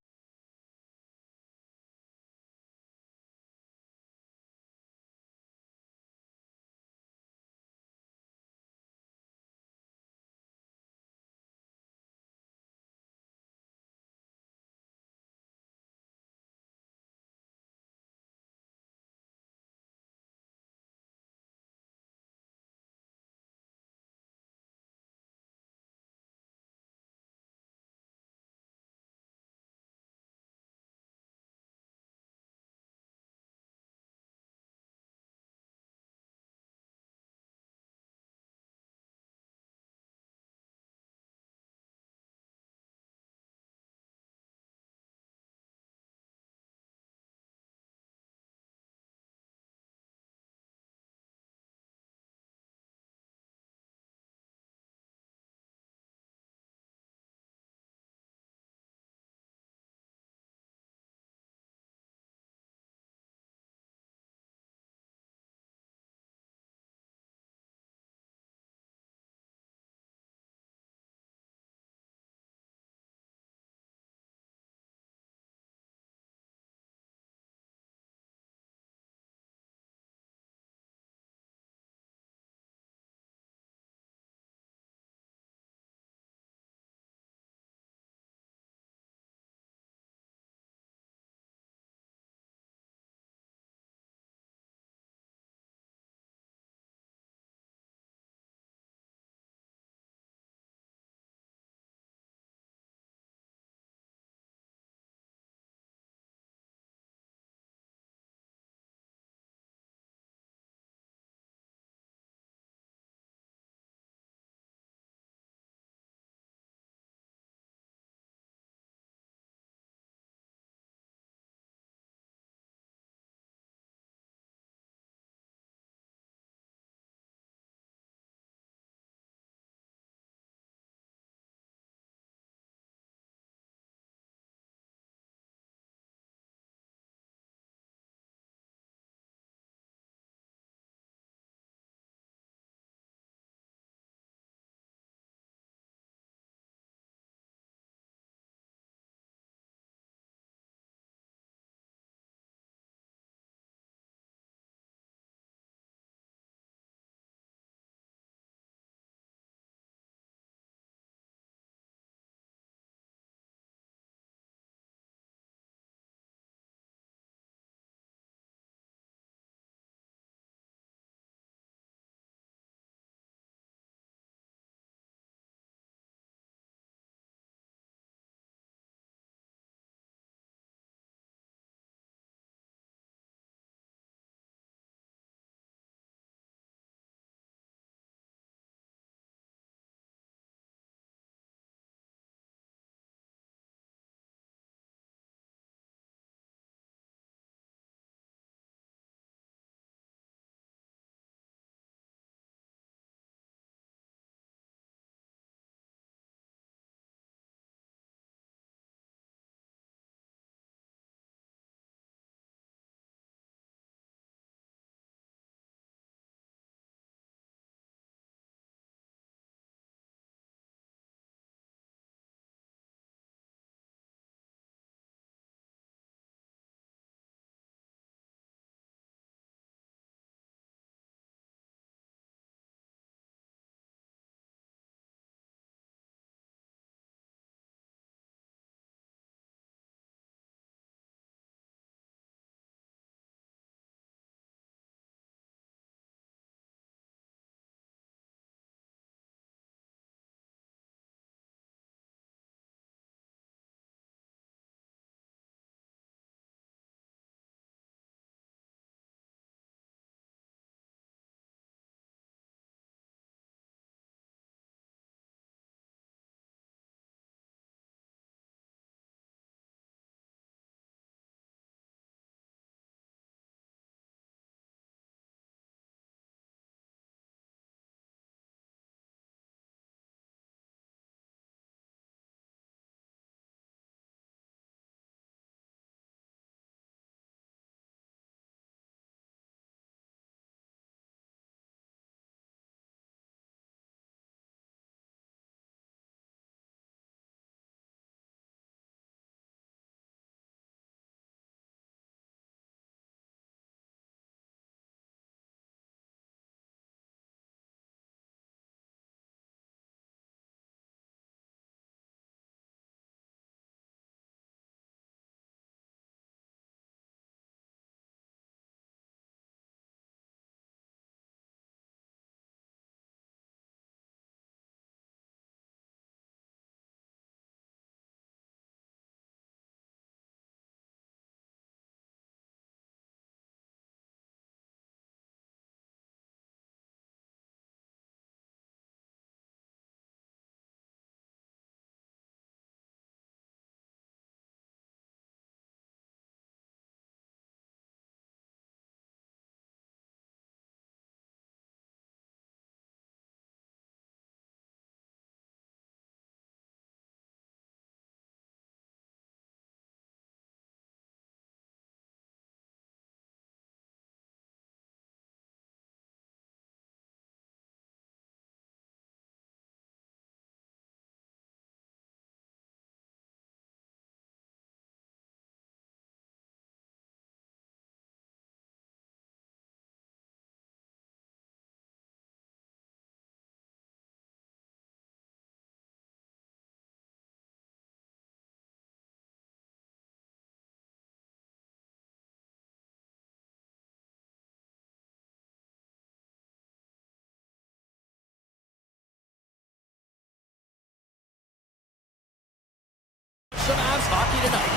some Avs hockey tonight.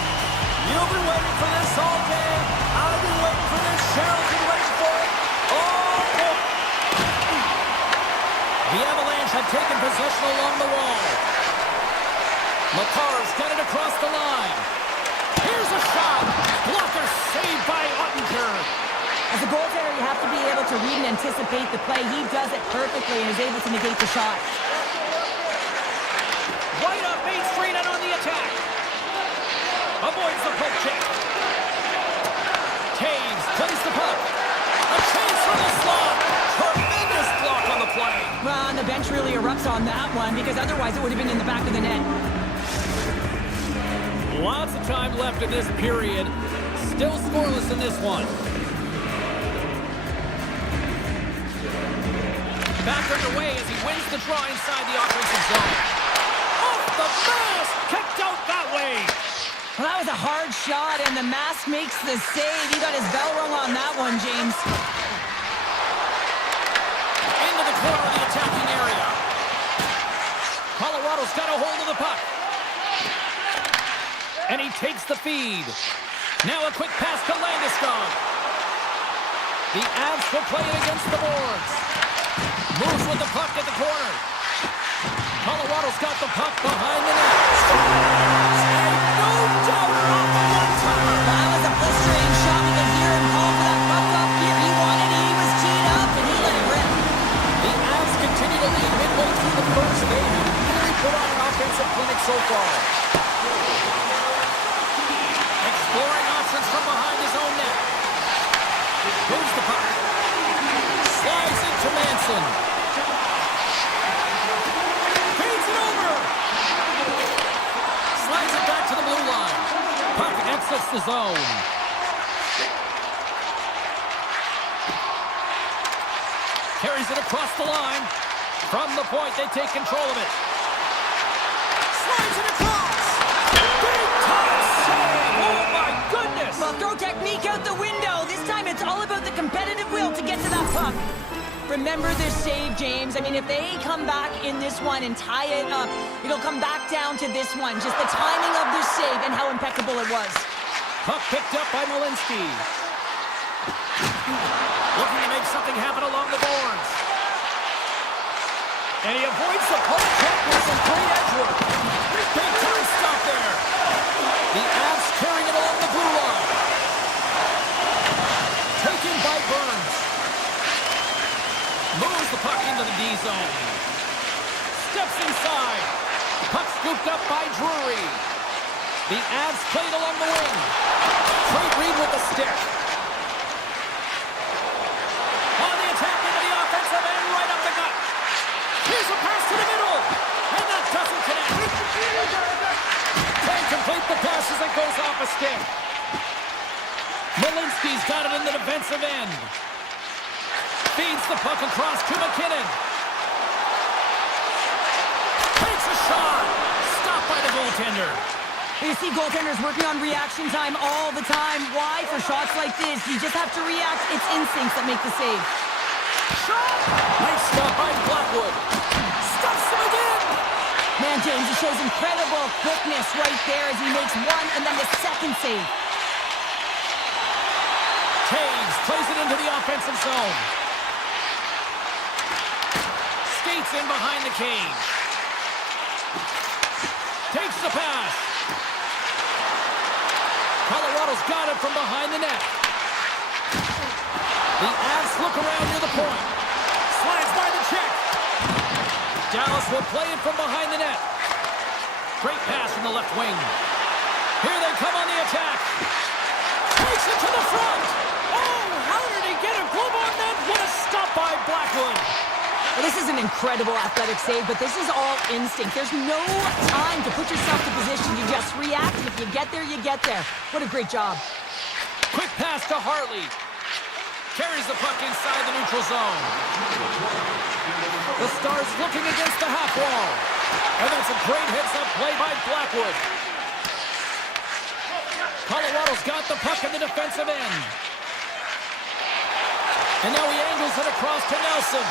You've been waiting for this all day. I've been waiting for this. Cheryl's been waiting for it. Oh, boy. The Avalanche have taken possession along the wall. McCarr's got it across the line. Here's a shot. Blocker saved by Ottinger. As a goaltender, you have to be able to read and anticipate the play. He does it perfectly and is able to negate the shot. Right up Main Street and on the attack. Avoids the poke check. Taves plays the puck. A chase from the slot. Tremendous block on the play. Well, and the bench really erupts on that one because otherwise it would have been in the back of the net. Lots of time left in this period. Still scoreless in this one. Back underway as he wins the draw inside the offensive zone. Off the mask! Kicked out that way! Well, that was a hard shot, and the mask makes the save. He got his bell rung on that one, James. Into the corner of the attacking area. Colorado's got a hold of the puck. And he takes the feed. Now a quick pass to Landeskog. The Avs will play it against the boards. Moves with the puck at the corner. Colorado's got the puck behind the net. And no doubt off the one-timer. That was a blistering shot because here in call for that puck up here. He wanted it, he was teed up, and he let it rip. The Avs continue to lead midway through the first. They have really put on an offensive clinic so far. Exploring options from behind his own net. Moves the puck. Slides into Manson. Feeds it over. Slides it back to the blue line. Puck exits the zone. Carries it across the line. From the point, they take control of it. Slides it across. Big time save. Oh, my goodness. Well, throw technique out the window. This time it's all about the competitive will to get to that puck. Remember this save, James. I mean, if they come back in this one and tie it up, it'll come back down to this one. Just the timing of this save and how impeccable it was. Puck picked up by Malinsky. Looking to make something happen along the boards. And he avoids the poke check with some great edge work. Big time stop there. The Avs carrying it along the blue line. Taken by Burns. Moves the puck into the D zone. Steps inside. Puck scooped up by Drury. The Avs played along the wing. Trey Reed with the stick. On the attack into the offensive end, right up the gut. Here's a pass to the middle. And that doesn't connect. Can't complete the pass as it goes off a stick. Malinsky's got it in the defensive end. Feeds the puck across to McKinnon. Takes a shot. Stopped by the goaltender. You see goaltenders working on reaction time all the time. Why? For shots like this, you just have to react. It's instincts that make the save. Shot! Nice stop by Blackwood. Stuffs him again! Man, James, he shows incredible quickness right there as he makes one and then the second save. Taves plays it into the offensive zone. Skates in behind the cage. Takes the pass. Colorado's got it from behind the net. The Avs look around near the point. Slides by the check. Dallas will play it from behind the net. Great pass from the left wing. Here they come on the attack. Takes it to the front. Oh, how did he get a glove on that? What a stop by Blackwood. Well, this is an incredible athletic save, but this is all instinct. There's no time to put yourself to position. You just react, and if you get there, you get there. What a great job. Quick pass to Hartley. Carries the puck inside the neutral zone. The Stars looking against the half wall. And that's a great heads-up play by Blackwood. Colorado's got the puck in the defensive end. And now he angles it across to Nelson.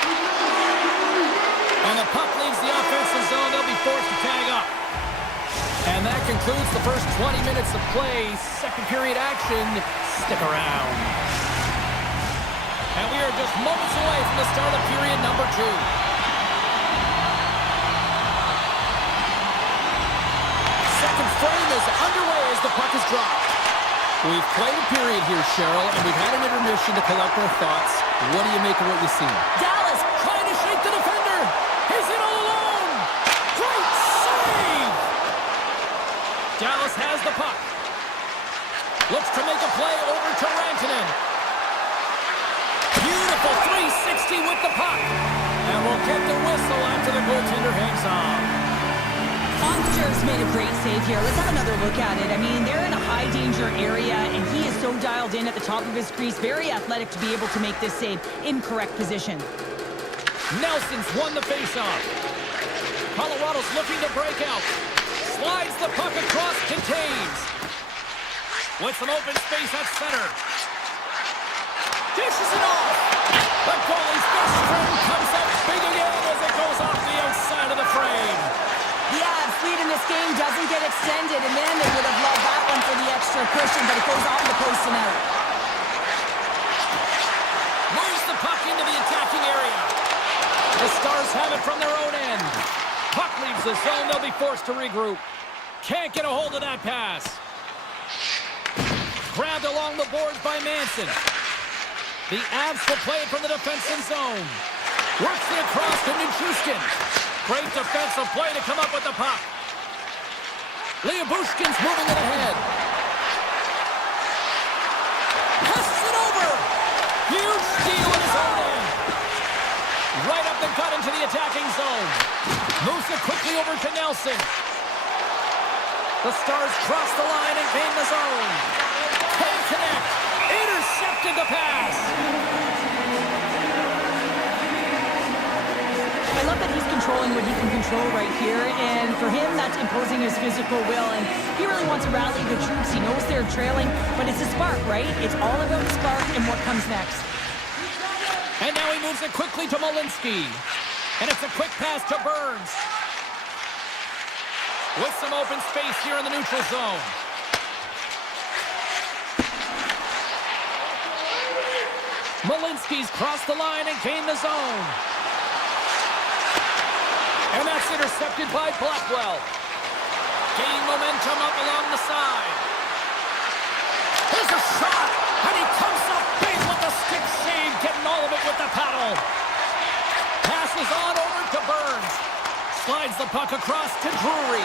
And the puck leaves the offensive zone. They'll be forced to tag up. And that concludes the first 20 minutes of play. Second period action. Stick around. And we are just moments away from the start of period number 2. Second frame is underway as the puck is dropped. We've played a period here, Cheryl, and we've had an intermission to collect our thoughts. What do you make of what you see? Dallas Trying to shake the defender. He's in all alone. Great save. Dallas has the puck. Looks to make a play over to Rantanen. Beautiful 360 with the puck. And we'll get the whistle after the goaltender hangs on. Otter's made a great save here. Let's have another look at it. I mean, they're in a high-danger area, and he is so dialed in at the top of his crease. Very athletic to be able to make this save in correct position. Nelson's won the faceoff. Colorado's looking to break out. Slides the puck across, contains. With some open space at center. Dishes it off. The goalie's best friend comes up big again as it goes off the outside of the frame. The Avs lead in this game doesn't get extended, and then they would have loved that one for the extra cushion, but it goes on the post and out. Moves the puck into the attacking area. The Stars have it from their own end. Puck leaves the zone. They'll be forced to regroup. Can't get a hold of that pass. Grabbed along the boards by Manson. The Avs will play it from the defensive zone. Works it across to Nichushkin. Great defensive play to come up with the puck. Liabushkin's moving it ahead. Passes it over. Huge steal in his own end. Right up the gut into the attacking zone. Moves it quickly over to Nelson. The Stars cross the line and gain the zone. Can't connect. Intercepted the pass. I love that he's controlling what he can control right here, and for him, that's imposing his physical will, and he really wants to rally the troops. He knows they're trailing, but it's a spark, right? It's all about spark and what comes next. And now he moves it quickly to Malinsky. And it's a quick pass to Burns. With some open space here in the neutral zone. Malinsky's crossed the line and gained the zone. And that's intercepted by Blackwell. Gaining momentum up along the side. Here's a shot, and he comes up big with the stick save, getting all of it with the paddle. Passes on over to Burns. Slides the puck across to Drury.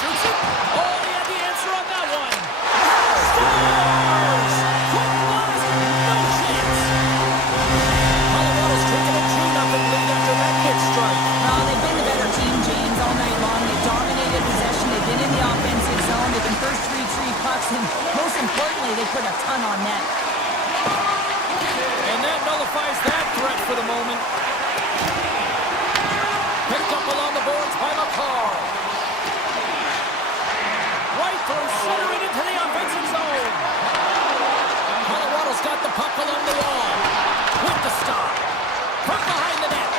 Shoots it. Oh, he had the answer on that one. Scores! Quick blast, no chance. Colorado's taking a 2-0 lead after that hit strike. They've been the better team, James, all night long. They've dominated possession. They've been in the offensive zone. They've been first retrieve pucks, and most importantly, they put a ton on net. And that nullifies that threat for the moment. Picked up along the boards by McCall. Right through center and into the offensive zone. Colorado's got the puck along the wall. With the stop. From behind the net.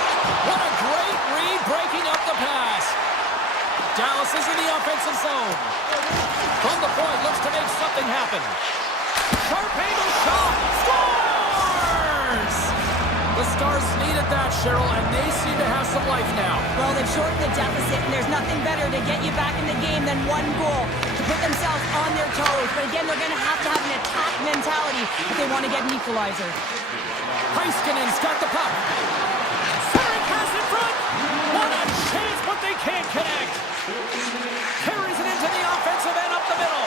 What a great read breaking up the pass. Dallas is in the offensive zone. From the point, looks to make something happen. Sharp angle shot. Scores! The Stars needed that, Cheryl, and they seem to have some life now. Well, they've shortened the deficit, and there's nothing better to get you back in the game than one goal to put themselves on their toes. But again, they're going to have an attack mentality if they want to get an equalizer. Heiskanen's got the puck. Centering pass in front. What a chance, but they can't connect. Carries it into the offensive end up the middle.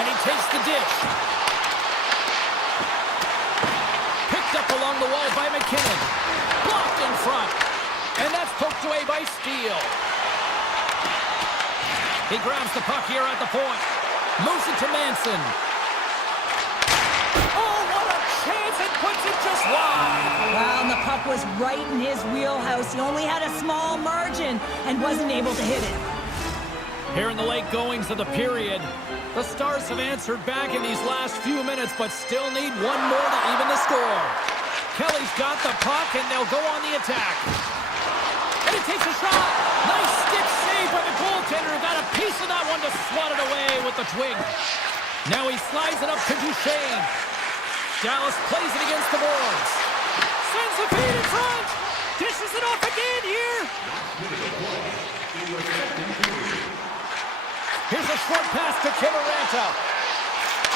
And he takes the dish. Picked up along the wall by McKinnon. Blocked in front. And that's poked away by Steele. He grabs the puck here at the point. Moves it to Manson. Oh, what a chance! It puts it just wide. Well, and the puck was right in his wheelhouse. He only had a small margin and wasn't able to hit it. Here in the late goings of the period, the Stars have answered back in these last few minutes, but still need one more to even the score. Kelly's got the puck, and they'll go on the attack. And he takes a shot. Nice goaltender got a piece of that one to swat it away with the twig. Now he slides it up to Duchesne. Dallas plays it against the boards. Sends the feed in front. Dishes it off again here. Here's a short pass to Kimaranta.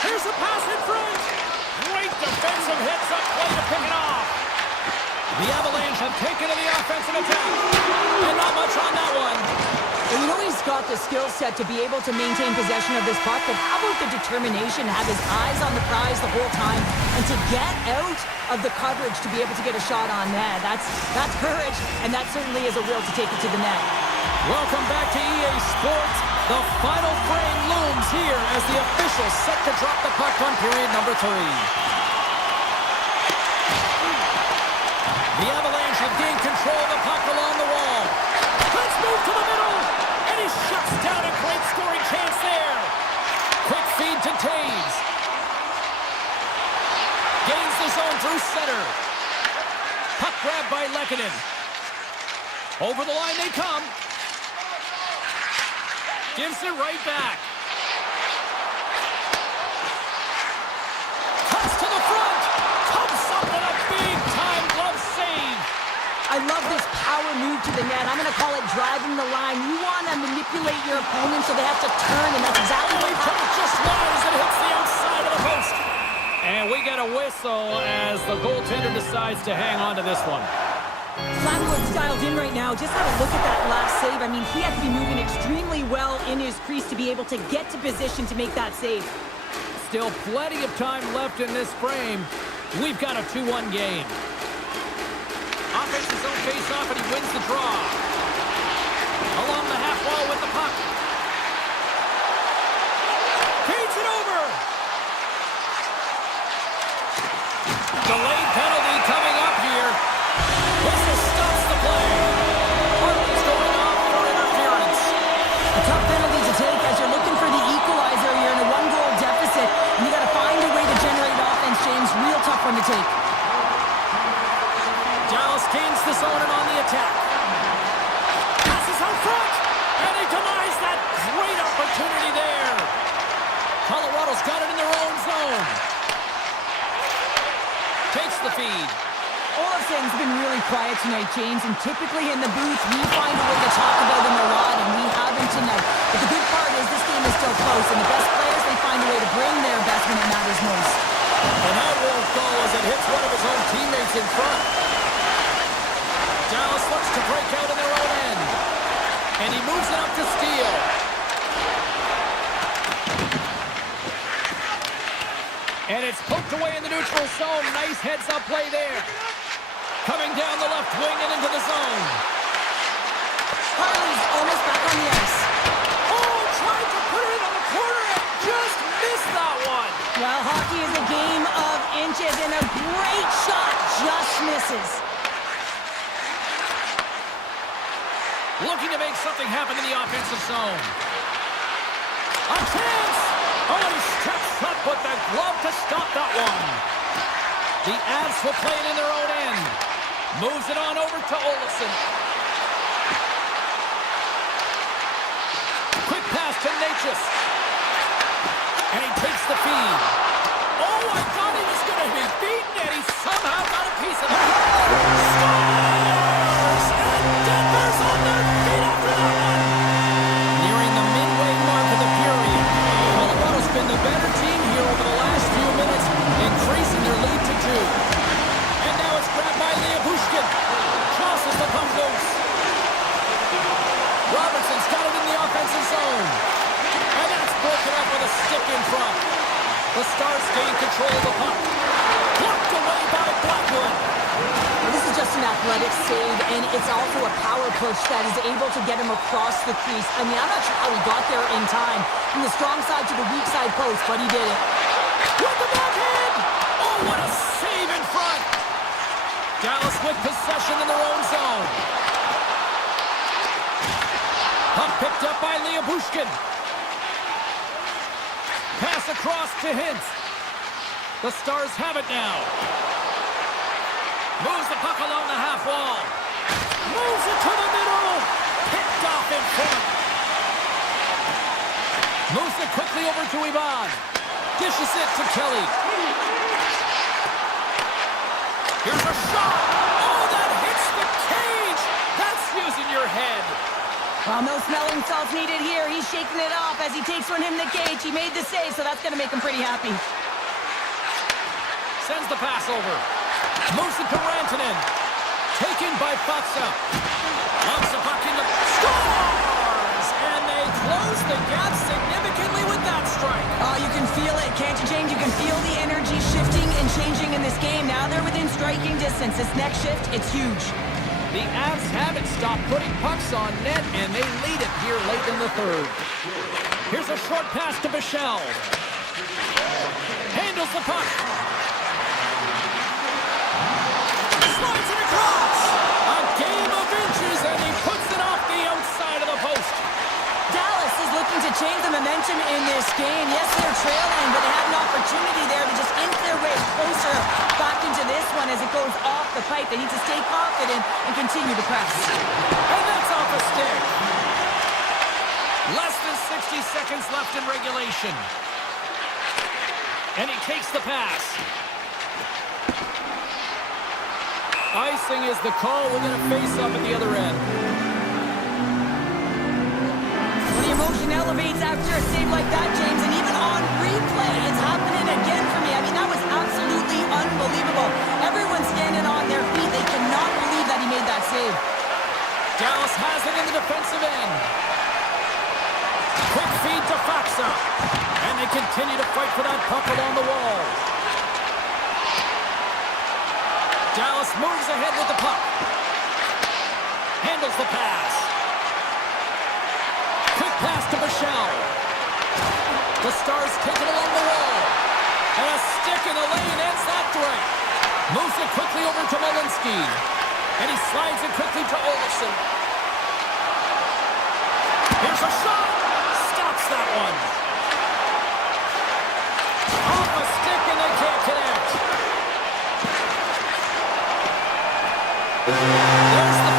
Here's a pass in front. Great defensive hits up play to pick it off. The Avalanche have taken to the offensive attack. And not much on that one. Well, you know he's got the skill set to be able to maintain possession of this puck, but how about the determination to have his eyes on the prize the whole time and to get out of the coverage to be able to get a shot on net? That's courage, and that certainly is a will to take it to the net. Welcome back to EA Sports. The final frame looms here as the officials set to drop the puck on period number 3. The Avalanche have gained control of the puck along the wall. Let's move to the middle. And he shuts down a great scoring chance there. Quick feed to Taves. Gains the zone through center. Puck grabbed by Lehkonen. Over the line they come. Gives it right back. Cuts to the front. Comes up with a big-time glove save. I love this power move to the net. I'm going to call it driving the line. You want to manipulate your opponent so they have to turn, and that's exactly what happened. Just wide as it hits the outside of the post. And we get a whistle as the goaltender decides to hang on to this one. Flatwood's dialed in right now. Just have a look at that last save. I mean, he had to be moving extremely well in his crease to be able to get to position to make that save. Still plenty of time left in this frame. We've got a 2-1 game. Offense his own face-off, and he wins the draw. Along the half wall with the puck. Feeds it over. Delayed penalty coming up here. Whistle stops the play. Hartley's going off for interference. A tough penalty to take as you're looking for the equalizer. You're in a 1-goal deficit, and you got to find a way to generate offense, James. Real tough one to take. Dallas gains the zone and on the attack. Passes out front, and he denies that great opportunity there. Colorado's got it in their own zone. Takes the feed. Olafson's been really quiet tonight, James, and typically in the booth, we find a way to talk about him a lot, and we haven't tonight. But the good part is this game is still close, and the best players, they find a way to bring their best when it matters most. And that won't go as it hits one of his own teammates in front. Dallas looks to break out in their own end. And he moves it up to Steele. And it's poked away in the neutral zone. Nice heads-up play there. Coming down the left wing and into the zone. Harley's almost back on the ice. Oh, tried to put it on the corner and just missed that one. Well, hockey is a game of inches, and a great shot just misses. Looking to make something happen in the offensive zone. A chance! Oh, and he steps up with the glove to stop that one. The Avs will play it in their own end. Moves it on over to Olofsson. Quick pass to Natchez. And he takes the feed. Oh, I thought he was going to be beaten, and he somehow got a piece of it. Scores! And Denver's on their feet after that one. Nearing the midway mark of the period. Colorado's been the better team here over the last few minutes, increasing their lead to 2. And now it's grabbed by Leobushkin. Crosses the puck loose. Robertson's got it in the offensive zone. And that's broken up with a stick in front. The Stars gain control of the puck. Blocked away by Blackwood. This is just an athletic save, and it's also a power push that is able to get him across the crease. I mean, I'm not sure how he got there in time. From the strong side to the weak side post, but he did it. With the backhand! Oh, what a save in front! Dallas with possession in their own zone. Puck picked up by Leobushkin. Pass across to Hintz. The Stars have it now. Moves the puck along the half wall. Moves it to the middle. Picked off in front. to Ivan. Dishes it to Kelly. Here's a shot. Oh, that hits the cage. That's using your head. Well, no smelling salts needed here. He's shaking it off as he takes one in the cage. He made the save, so that's going to make him pretty happy. Sends the pass over. Moves it to Rantanen. Taken by Faksa. Loves the puck in the... Scores! And they close the gap significantly with that strike. Oh, you can feel it, can't you, James? You can feel the energy shifting and changing in this game. Now they're within striking distance. This next shift, it's huge. The Avs haven't stopped putting pucks on net, and they lead it here late in the third. Here's a short pass to Bichelle. Handles the puck. Slides it across. A game of inches, and he puts it off the outside of the post. Dallas is looking to change the momentum in this game. Yes, they're trailing, but they have an opportunity there to just inch their way closer back into this one as it goes off the pipe. They need to stay confident and continue to press. And that's off a stick. Less than 60 seconds left in regulation. And he takes the pass. Icing is the call. We're going to face up at the other end. The emotion elevates after a save like that, James, and even on replay, it's happening again for me. I mean, that was absolutely unbelievable. Everyone's standing on their feet. They cannot believe that he made that save. Dallas has it in the defensive end. Quick feed to Faksa. And they continue to fight for that puck along the wall. Dallas moves ahead with the puck. Handles the pass. Quick pass to Bichelle. The Stars take it along the wall. And a stick in the lane ends that threat. Moves it quickly over to Malinsky. And he slides it quickly to Olofsson. Here's a shot. Stops that one. Off a stick and they can't connect. There's the